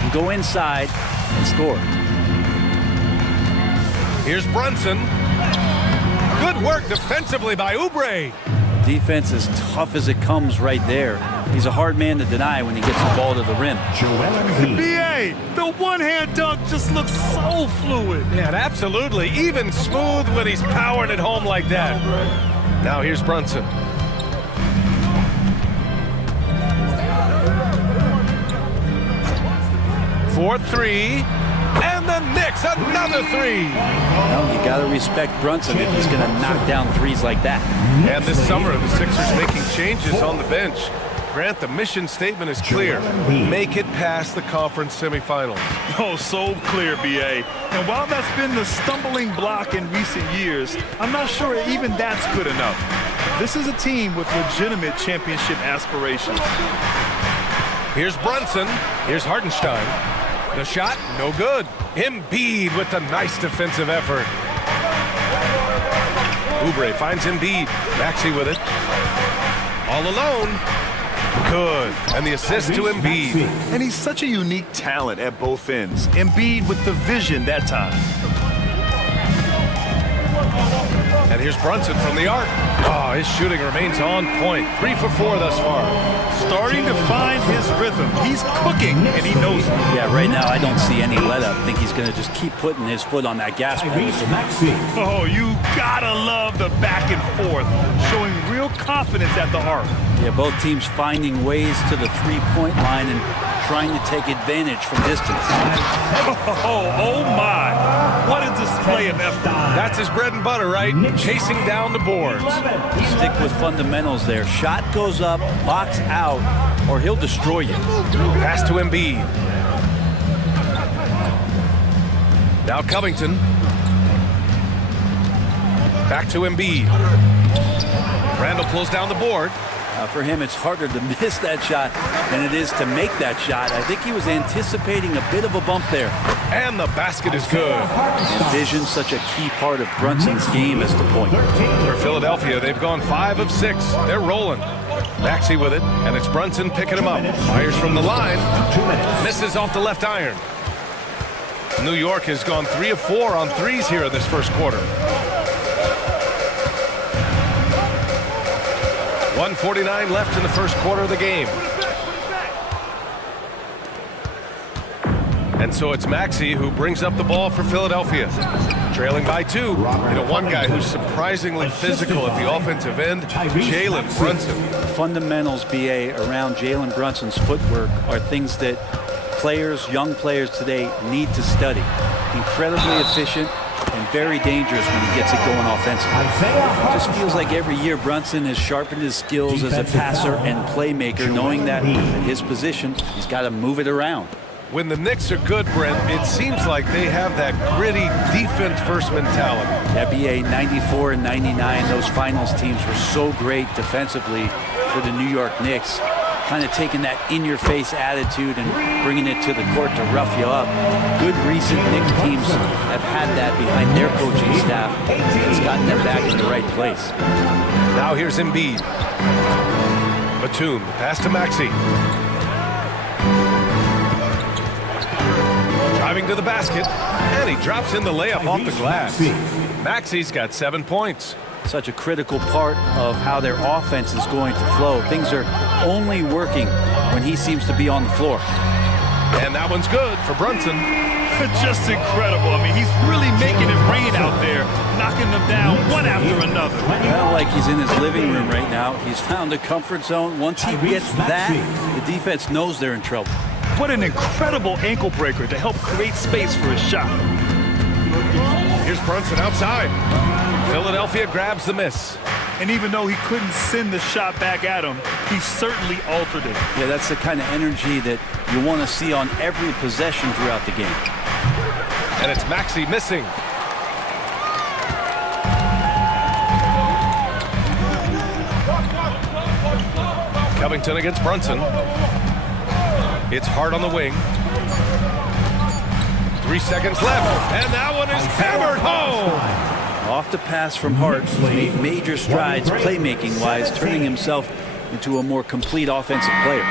Can go inside and score. Here's Brunson. Good work defensively by Oubre. Defense as tough as it comes right there. He's a hard man to deny when he gets the ball to the rim. BA, the one-hand dunk just looks so fluid. Yeah, absolutely. Even smooth when he's powering it home like that. Now here's Brunson. For three. And the Knicks, another three. Well, you got to respect Brunson if he's going to knock down threes like that. And this summer, the Sixers making changes on the bench. Grant, the mission statement is clear. Make it past the conference semifinals. Oh, so clear, BA. And while that's been the stumbling block in recent years, I'm not sure even that's good enough. This is a team with legitimate championship aspirations. Here's Brunson. Here's Hartenstein. The shot, no good. Embiid with the nice defensive effort. Oubre finds Embiid. Maxey with it. All alone. Good. And the assist to Embiid. And he's such a unique talent at both ends. Embiid with the vision that time. And here's Brunson from the arc. Oh, his shooting remains on point. 3 for 4 thus far. Starting to find his rhythm. He's cooking, and he knows it. Yeah, right now I don't see any let-up. I think he's going to just keep putting his foot on that gas pedal. Oh, you gotta love the back and forth, showing real confidence at the arc. Yeah, both teams finding ways to the three-point line and trying to take advantage from distance. Oh my. What a display of effort. That's his bread and butter, right? Chasing down the boards. Stick with fundamentals there. Shot goes up, box out, or he'll destroy you. Pass to Embiid. Now Covington. Back to Embiid. Randall pulls down the board. For him, it's harder to miss that shot than it is to make that shot. I think he was anticipating a bit of a bump there. And the basket is good. And vision's such a key part of Brunson's game as the point. For Philadelphia, they've gone 5 of 6. They're rolling. Maxey with it, and it's Brunson picking him up. Fires from the line. Misses off the left iron. New York has gone 3 of 4 on threes here in this first quarter. 1:49 left in the first quarter of the game. And so it's Maxey who brings up the ball for Philadelphia. Trailing by 2. You know, one guy who's surprisingly physical at the offensive end, Jalen Brunson. The fundamentals, BA, around Jalen Brunson's footwork are things that players, young players today need to study. Incredibly efficient and very dangerous when he gets it going offensively. It just feels like every year Brunson has sharpened his skills as a passer and playmaker, knowing that at his position, he's got to move it around. When the Knicks are good, Brent, it seems like they have that gritty defense-first mentality. That BA 94 and 99, those finals teams were so great defensively for the New York Knicks. Kind of taking that in-your-face attitude and bringing it to the court to rough you up. Good recent Knicks teams have had that behind their coaching staff. It's gotten them back in the right place. Now here's Embiid. Batum, pass to Maxey. Driving to the basket, and he drops in the layup off the glass. Maxey's got 7 points. Such a critical part of how their offense is going to flow. Things are only working when he seems to be on the floor. And that one's good for Brunson. Just incredible. I mean, he's really making it rain out there, knocking them down one after another. Kind of like he's in his living room right now. He's found a comfort zone. Once he gets that, the defense knows they're in trouble. What an incredible ankle breaker to help create space for his shot. Here's Brunson outside. Philadelphia grabs the miss. And even though he couldn't send the shot back at him, he certainly altered it. Yeah, that's the kind of energy that you want to see on every possession throughout the game. And it's Maxey missing. Covington against Brunson. It's Hart on the wing. 3 seconds left, and that one is hammered home. Off the pass from Hart, he's made major strides playmaking-wise, turning himself into a more complete offensive player.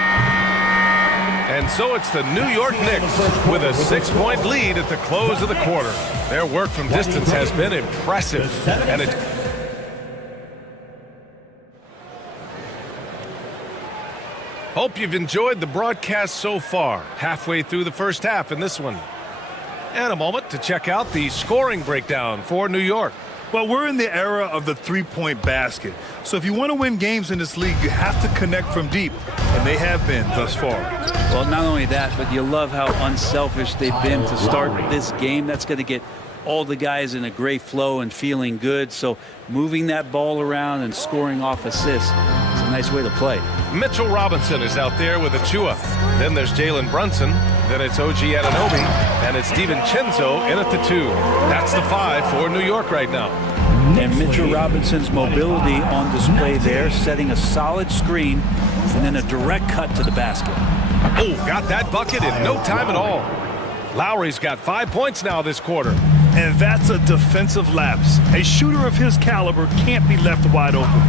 And so it's the New York Knicks with a 6-point lead at the close of the quarter. Their work from distance has been impressive, and it's hope you've enjoyed the broadcast so far, halfway through the first half in this one. And a moment to check out the scoring breakdown for New York. Well, we're in the era of the three-point basket. So if you want to win games in this league, you have to connect from deep, and they have been thus far. Well, not only that, but you love how unselfish they've been to start this game. That's going to get all the guys in a great flow and feeling good. So moving that ball around and scoring off assists is a nice way to play. Mitchell Robinson is out there with Achua. Then there's Jalen Brunson. Then it's OG Anunoby. And it's DiVincenzo in at the 2. That's the 5 for New York right now. And Mitchell Robinson's mobility on display there, setting a solid screen and then a direct cut to the basket. Oh, got that bucket in no time at all. Lowry's got 5 points now this quarter. And that's a defensive lapse. A shooter of his caliber can't be left wide open.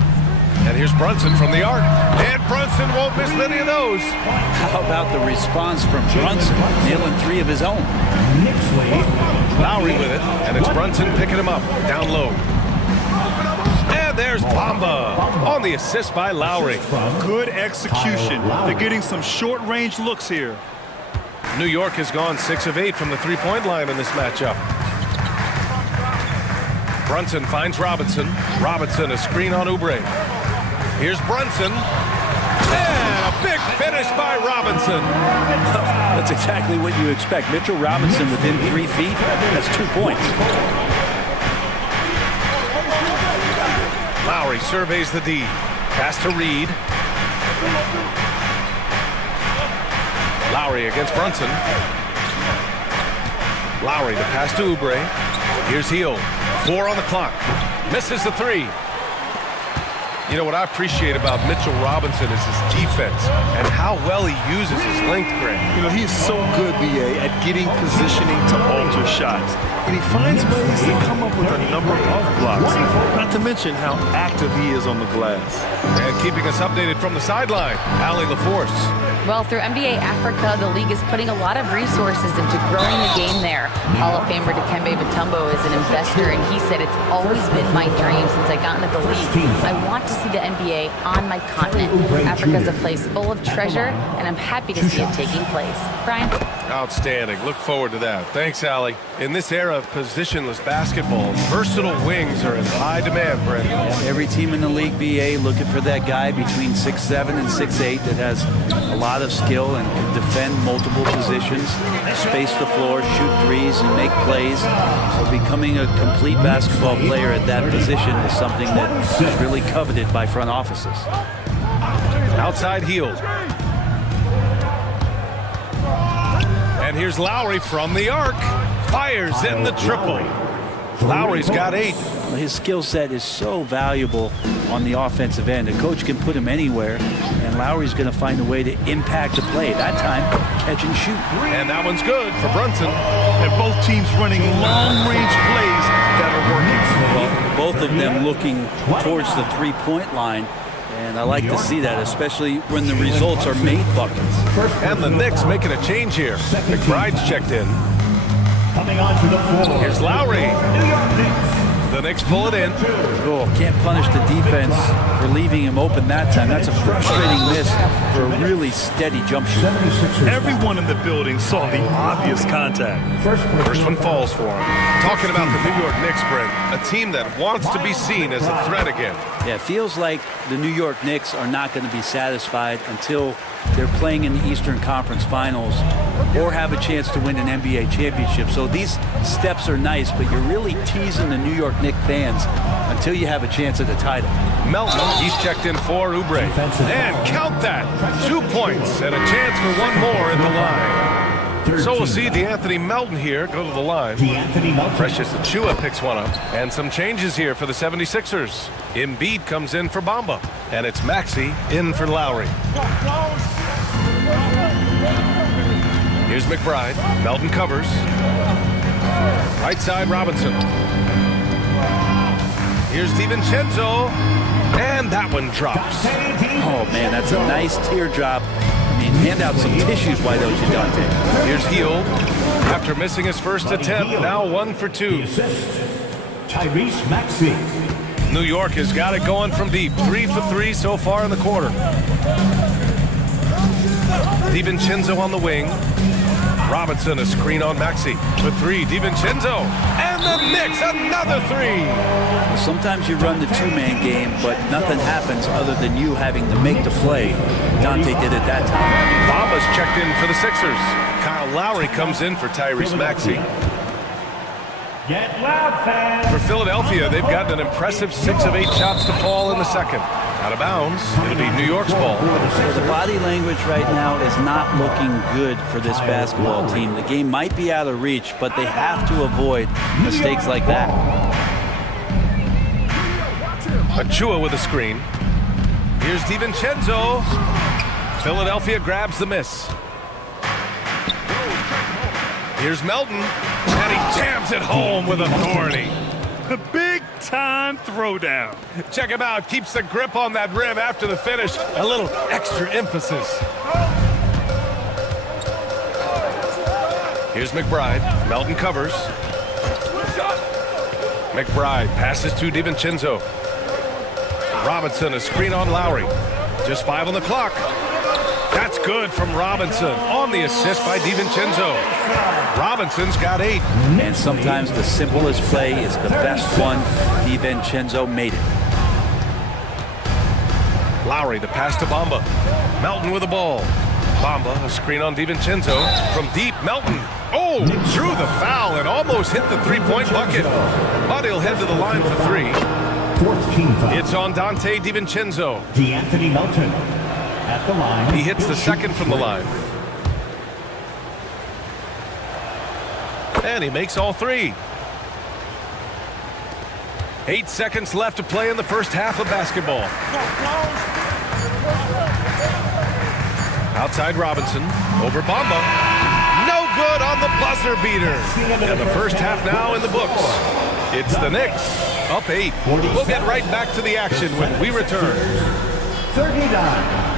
And here's Brunson from the arc. And Brunson won't miss many of those. How about the response from Brunson, nailing 3 of his own? Lowry with it, and it's Brunson picking him up, down low. And there's Bamba on the assist by Lowry. Good execution. They're getting some short-range looks here. New York has gone 6 of 8 from the three-point line in this matchup. Brunson finds Robinson. Robinson, a screen on Oubre. Here's Brunson. And a big finish by Robinson. That's exactly what you expect. Mitchell Robinson within 3 feet. That's 2 points. Lowry surveys the D. Pass to Reed. Lowry against Brunson. Lowry, the pass to Oubre. Here's Hield. 4 on the clock. Misses the 3. You know, what I appreciate about Mitchell Robinson is his defense and how well he uses his length, Greg. You know, he is so good, B.A., at getting positioning to alter shots. And he finds ways to come up with a number of blocks, not to mention how active he is on the glass. And keeping us updated from the sideline, Allie LaForce. Well, through NBA Africa, the league is putting a lot of resources into growing the game there. Hall of Famer Dikembe Mutombo is an investor, and he said, "It's always been my dream since I got into the league. I want to see the NBA on my continent. Africa's a place full of treasure, and I'm happy to see it taking place." Brian? Outstanding. Look forward to that. Thanks, Allie. In this era of positionless basketball, versatile wings are in high demand, Brent. Yeah, every team in the league, BA, looking for that guy between 6'7" and 6'8" that has a lot of skill and can defend multiple positions, space the floor, shoot threes, and make plays. So becoming a complete basketball player at that position is something that is really coveted by front offices. Outside Hield. And here's Lowry from the arc. Fires in the triple. Lowry's got 8. His skill set is so valuable on the offensive end. A coach can put him anywhere, and Lowry's going to find a way to impact the play. That time, catch and shoot. And that one's good for Brunson. And both teams running long-range plays that are working. Well, both of them looking towards the three-point line. And I like to see that, especially when the results are made buckets. And the Knicks making a change here. McBride's checked in. Coming onto the floor. Here's Lowry. New York Knicks. The Knicks pull it in. Oh, can't punish the defense for leaving him open that time. That's a frustrating miss for a really steady jump shot. Everyone in the building saw the obvious contact. First one falls for him. Talking about the New York Knicks, Brent, a team that wants to be seen as a threat again. Yeah, it feels like the New York Knicks are not going to be satisfied until they're playing in the Eastern Conference Finals or have a chance to win an NBA championship. So these steps are nice, but you're really teasing the New York Knicks Knicks fans until you have a chance at the title. Melton, he's checked in for Oubre. And count that! 2 points and a chance for one more at the line. So we'll see DeAnthony Melton here go to the line. Precious Achiuwa picks one up. And some changes here for the 76ers. Embiid comes in for Bamba. And it's Maxey in for Lowry. Here's McBride. Melton covers. Right side, Robinson. Here's DiVincenzo. And that one drops. Oh, man, that's a nice teardrop. I mean, hand out some tissues, why don't you, Dante? Here's Hield. After missing his first attempt, now 1 for 2. Tyrese Maxey. New York has got it going from deep. 3 for 3 so far in the quarter. DiVincenzo on the wing. Robinson, a screen on Maxey. For 3, DiVincenzo. And the Knicks, another 3. Well, sometimes you run the two-man game, but nothing happens other than you having to make the play. Dante did it that time. Bamba's checked in for the Sixers. Kyle Lowry comes in for Tyrese Maxey. Get loud, fans. For Philadelphia, they've gotten an impressive 6 of 8 shots to fall in the second. Out of bounds, it'll be New York's ball. So the body language right now is not looking good for this basketball team. The game might be out of reach, but they have to avoid mistakes like that. Achiuwa with a screen. Here's DiVincenzo. Philadelphia grabs the miss. Here's Melton, and he jams it home with authority. A big-time throwdown. Check him out. Keeps the grip on that rim after the finish. A little extra emphasis. Here's McBride. Melton covers. McBride passes to DiVincenzo. Robinson, a screen on Lowry. Just 5 on the clock. That's good from Robinson on the assist by DiVincenzo. Robinson's got 8. And sometimes the simplest play is the best one. DiVincenzo made it. Lowry, the pass to Bamba. Melton with the ball. Bamba, a screen on DiVincenzo. From deep, Melton. Oh, drew the foul and almost hit the three-point bucket. But he'll head to the line for 3. 14 foul. It's on Dante DiVincenzo. DeAnthony Melton at the line. He hits the second from the line. And he makes all 3. 8 seconds left to play in the first half of basketball. Outside Robinson, over Bamba. No good on the buzzer beater. And the first half now in the books. It's the Knicks, up 8. We'll get right back to the action when we return. 39.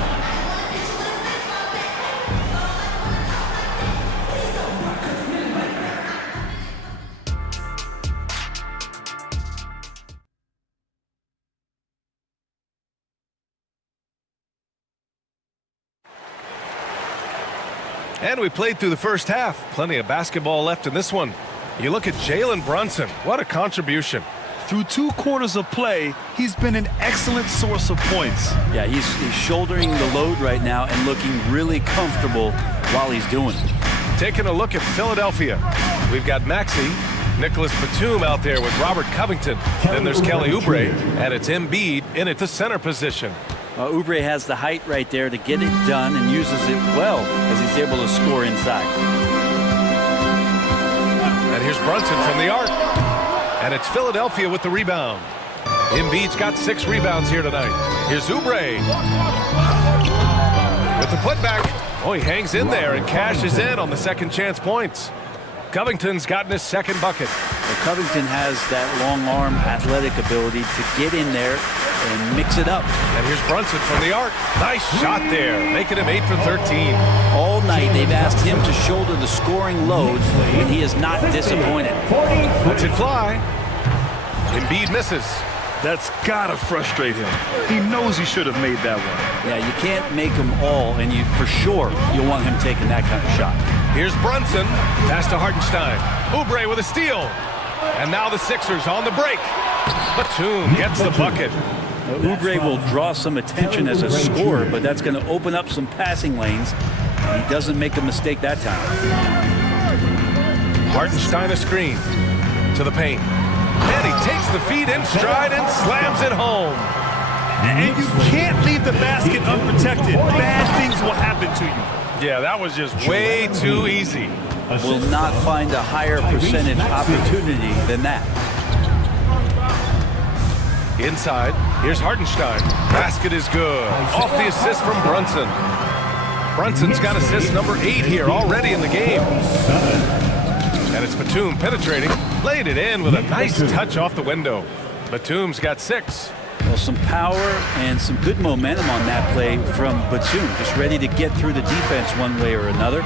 And we played through the first half. Plenty of basketball left in this one. You look at Jalen Brunson. What a contribution. Through 2 quarters of play, he's been an excellent source of points. Yeah, he's shouldering the load right now and looking really comfortable while he's doing it. Taking a look at Philadelphia. We've got Maxey, Nicholas Batum out there with Robert Covington. Then there's Kelly Oubre, and it's Embiid in at the center position. Oubre has the height right there to get it done and uses it well as he's able to score inside. And here's Brunson from the arc. And it's Philadelphia with the rebound. Embiid's got 6 rebounds here tonight. Here's Oubre with the putback. Oh, he hangs in there and cashes in on the second chance points. Covington's gotten his second bucket. Well, Covington has that long arm athletic ability to get in there and mix it up. And here's Brunson from the arc. Nice shot there, making him 8 for 13. All night they've asked him to shoulder the scoring load, and he is not disappointed. Lets it fly. Embiid misses. That's gotta frustrate him. He knows he should have made that one. Yeah, you can't make them all, and you for sure you'll want him taking that kind of shot. Here's Brunson. Pass to Hartenstein. Oubre with a steal. And now the Sixers on the break. Batum gets the bucket. Oubre will draw some attention as a scorer, but that's going to open up some passing lanes. And he doesn't make a mistake that time. Hartenstein a screen to the paint. And he takes the feed in stride and slams it home. And you can't leave the basket unprotected. Bad things will happen to you. Yeah, that was just way too easy. Will not find a higher percentage opportunity than that. Inside, here's Hartenstein. Basket is good. Off the assist from Brunson. Brunson's got assist number 8 here already in the game. And it's Batum penetrating. Laid it in with a nice touch off the window. Batum's got 6. Well, some power and some good momentum on that play from Batum. Just ready to get through the defense one way or another.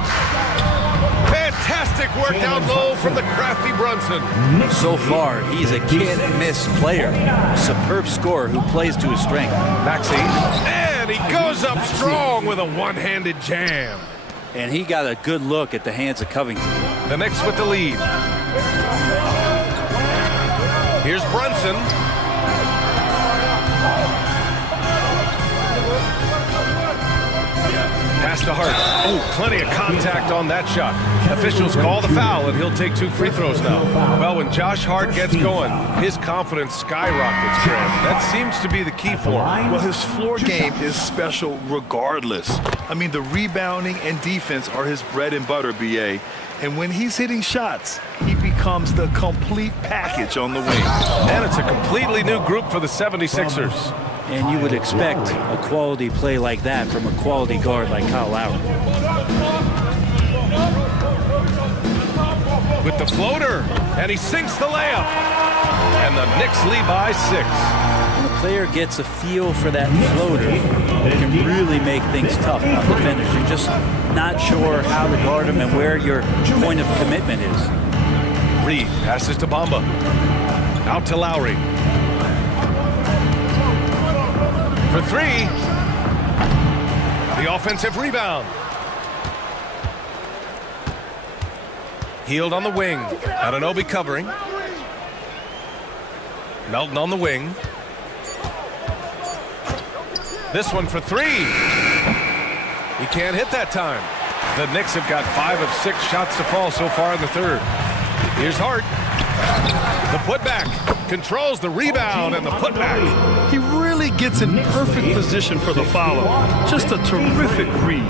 Fantastic work down low from the crafty Brunson. So far, he's a can't-miss player. Superb scorer who plays to his strength. Maxey, and he goes up strong with a one-handed jam. And he got a good look at the hands of Covington. The Knicks with the lead. Here's Brunson. Pass to Hart. Oh, plenty of contact on that shot. Officials call the foul, and he'll take 2 free throws now. Well, when Josh Hart gets going, his confidence skyrockets, Graham. That seems to be the key for him. Well, his floor game is special regardless. I mean, the rebounding and defense are his bread and butter, BA. And when he's hitting shots, he becomes the complete package on the wing. And it's a completely new group for the 76ers. And you would expect a quality play like that from a quality guard like Kyle Lowry. With the floater, and he sinks the layup. And the Knicks lead by 6. When a player gets a feel for that floater, it can really make things tough on defenders. You're just not sure how to guard them and where your point of commitment is. Reed passes to Bamba. Out to Lowry. For 3. The offensive rebound. Healed on the wing. Anunoby covering. Melton on the wing. This one for 3. He can't hit that time. The Knicks have got 5 of 6 shots to fall so far in the third. Here's Hart. The putback. Controls the rebound and the putback. He really gets in perfect position for the follow. Just a terrific read.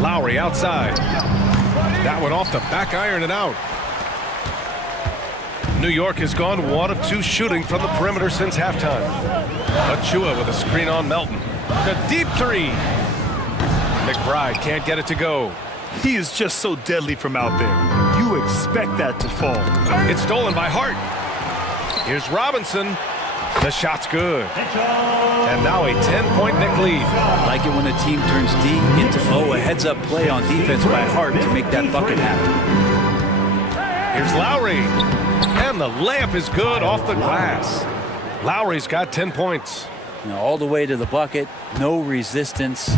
Lowry outside. That one off the back iron and out. New York has gone 1 of 2 shooting from the perimeter since halftime. Achua with a screen on Melton. The deep 3. McBride can't get it to go. He is just so deadly from out there. You expect that to fall. It's stolen by Hart. Here's Robinson. The shot's good. And now a 10-point Knick lead. Like it when a team turns D into O, a heads-up play on defense by Hart to make that bucket happen. Here's Lowry. And the layup is good off the glass. Lowry's got 10 points. Now, all the way to the bucket, no resistance.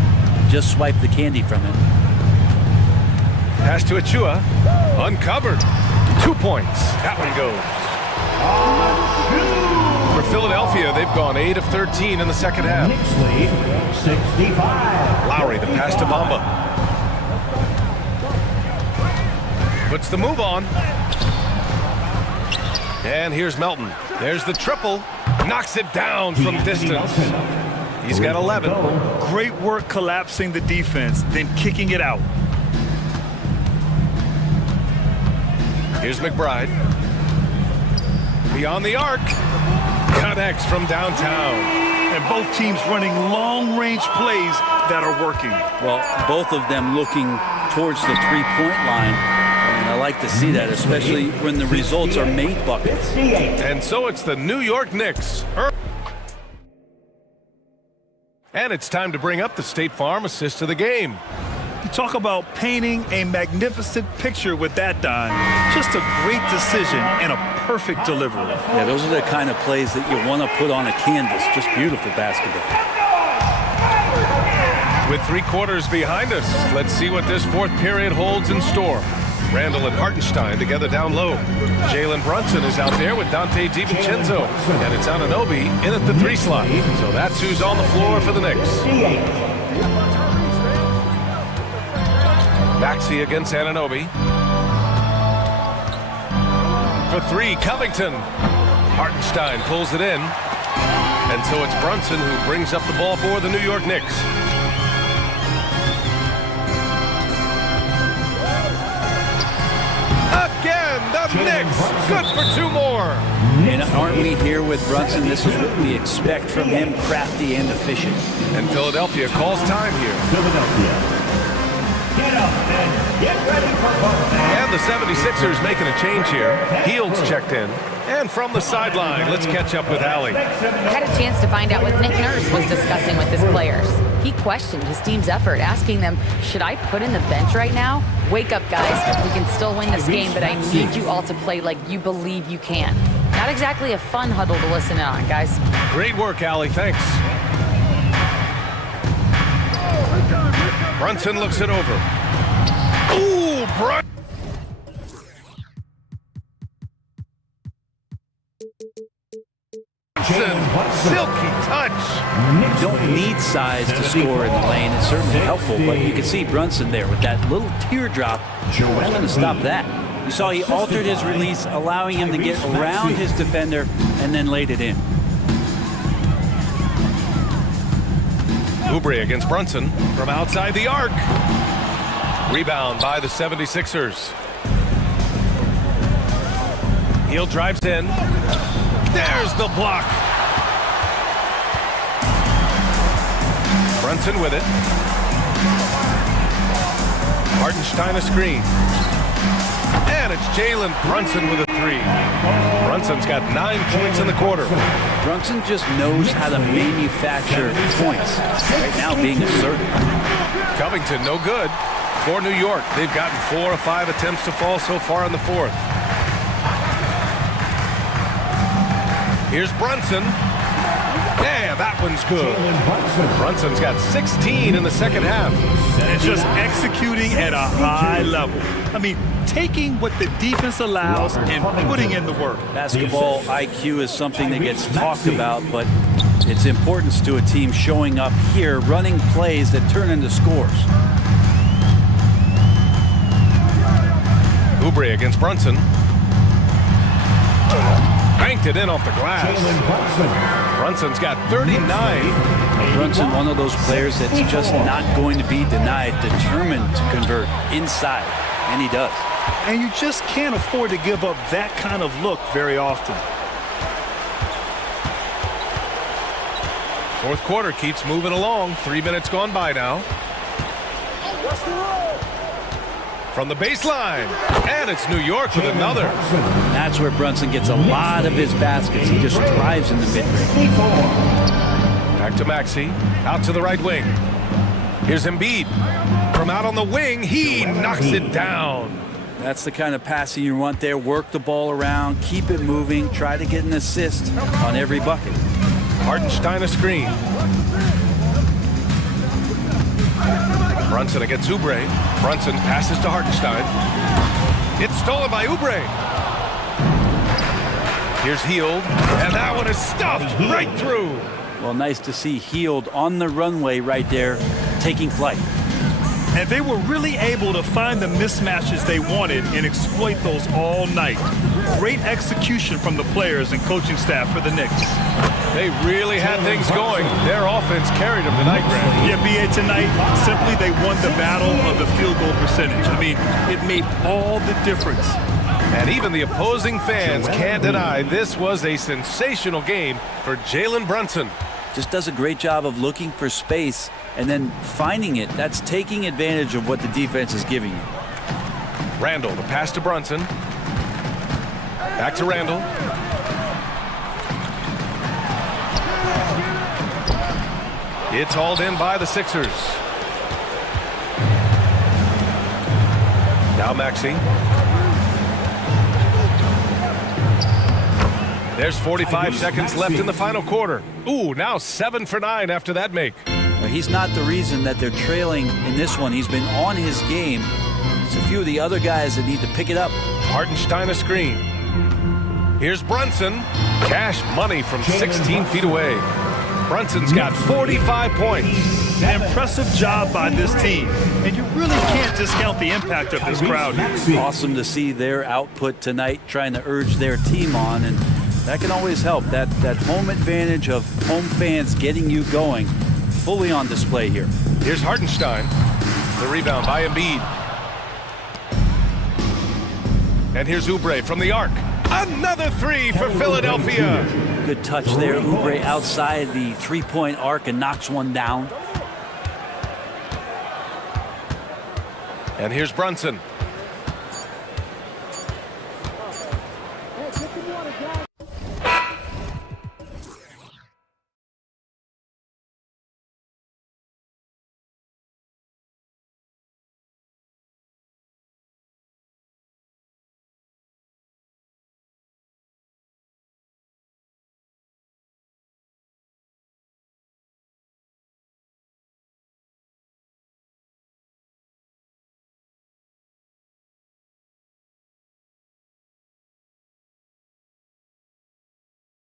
Just swipe the candy from him. Pass to Achua. Uncovered. 2 points. That one goes. For Philadelphia, they've gone 8 of 13 in the second half. Knicks lead 65. Lowry, the pass to Bamba. Puts the move on. And here's Melton. There's the triple. Knocks it down from distance. He's got 11. Great work collapsing the defense, then kicking it out. Here's McBride. Beyond the arc. Connects from downtown. And both teams running long-range plays that are working. Well, both of them looking towards the three-point line. And I like to see that, especially when the results are made buckets. And so it's the New York Knicks. And it's time to bring up the State Farm assist of the game. You talk about painting a magnificent picture with that, Don. Just a great decision and a perfect delivery. Yeah, those are the kind of plays that you want to put on a canvas. Just beautiful basketball. With 3 quarters behind us, let's see what this fourth period holds in store. Randall and Hartenstein together down low. Jalen Brunson is out there with Dante DiVincenzo. And it's Anunoby in at the 3 slot. So that's who's on the floor for the Knicks. Maxey against Anunoby. for three, Covington. Hartenstein pulls it in. And so it's Brunson who brings up the ball for the New York Knicks. Again, the Knicks, good for two more. And aren't we here with Brunson? This is what we expect from him, crafty and efficient. And Philadelphia calls time here. Philadelphia. Get up and get ready for both. And the 76ers making a change here. Hield's checked in. And from the sideline, let's catch up with Allie. Had a chance to find out what Nick Nurse was discussing with his players. He questioned his team's effort, asking them, should I put in the bench right now? Wake up, guys. We can still win this game, but I need you all to play like you believe you can. Not exactly a fun huddle to listen in on, guys. Great work, Allie. Thanks. Brunson looks it over. Ooh, Brunson! Silky touch. You don't need size to score in the lane. It's certainly helpful, but you can see Brunson there with that little teardrop. What's going to stop that? You saw he altered his release, allowing him to get around his defender and then laid it in. Oubre against Brunson from outside the arc. Rebound by the 76ers. Hield drives in. There's the block. Brunson with it. Hartenstein a screen. And it's Jalen Brunson with a three. Brunson's got 9 points in the quarter. Brunson just knows how to manufacture points. Right now being assertive. Covington no good for New York. They've gotten 4 of 5 attempts to fall so far in the fourth. Here's Brunson. Yeah, that one's good. Brunson's got 16 in the second half. And just executing at a high level. I mean, taking what the defense allows and putting in the work. Basketball IQ is something that gets talked about, but its importance to a team showing up here, running plays that turn into scores. Oubre against Brunson. Banked it in off the glass. Brunson's got 39. Brunson, one of those players that's just not going to be denied, determined to convert inside, and he does. And you just can't afford to give up that kind of look very often. Fourth quarter keeps moving along. 3 minutes gone by now. From the baseline, and it's New York with another. That's where Brunson gets a lot of his baskets. He just thrives in the mid-range. Back to Maxey, out to the right wing. Here's Embiid. From out on the wing, he knocks it down. That's the kind of passing you want there. Work the ball around, keep it moving, try to get an assist on every bucket. Hartenstein a screen. Brunson against Oubre. Brunson passes to Hartenstein. It's stolen by Oubre. Here's Hield, and that one is stuffed right through. Well, nice to see Hield on the runway right there, taking flight. And they were really able to find the mismatches they wanted and exploit those all night. Great execution from the players and coaching staff for the Knicks. They really had things going. Their offense carried them tonight, Brad. Yeah, BA, tonight, simply they won the battle of the field goal percentage. I mean, it made all the difference. And even the opposing fans can't deny this was a sensational game for Jalen Brunson. Just does a great job of looking for space and then finding it. That's taking advantage of what the defense is giving you. Randall, the pass to Brunson. Back to Randall. It's hauled in by the Sixers. Now Maxey. There's 45 seconds left in the final quarter. Ooh, now 7 for 9 after that make. He's not the reason that they're trailing in this one. He's been on his game. It's a few of the other guys that need to pick it up. Hartenstein a screen. Here's Brunson. Cash money from 16 feet away. Brunson's got 45 points. An impressive job by this team, and you really can't discount the impact of this crowd here. Awesome to see their output tonight, trying to urge their team on, and that can always help. That home advantage of home fans getting you going, fully on display here. Here's Hartenstein. The rebound by Embiid. And here's Oubre from the arc. Another three for Philadelphia. Good touch there. Oubre outside the three-point arc and knocks one down. And here's Brunson.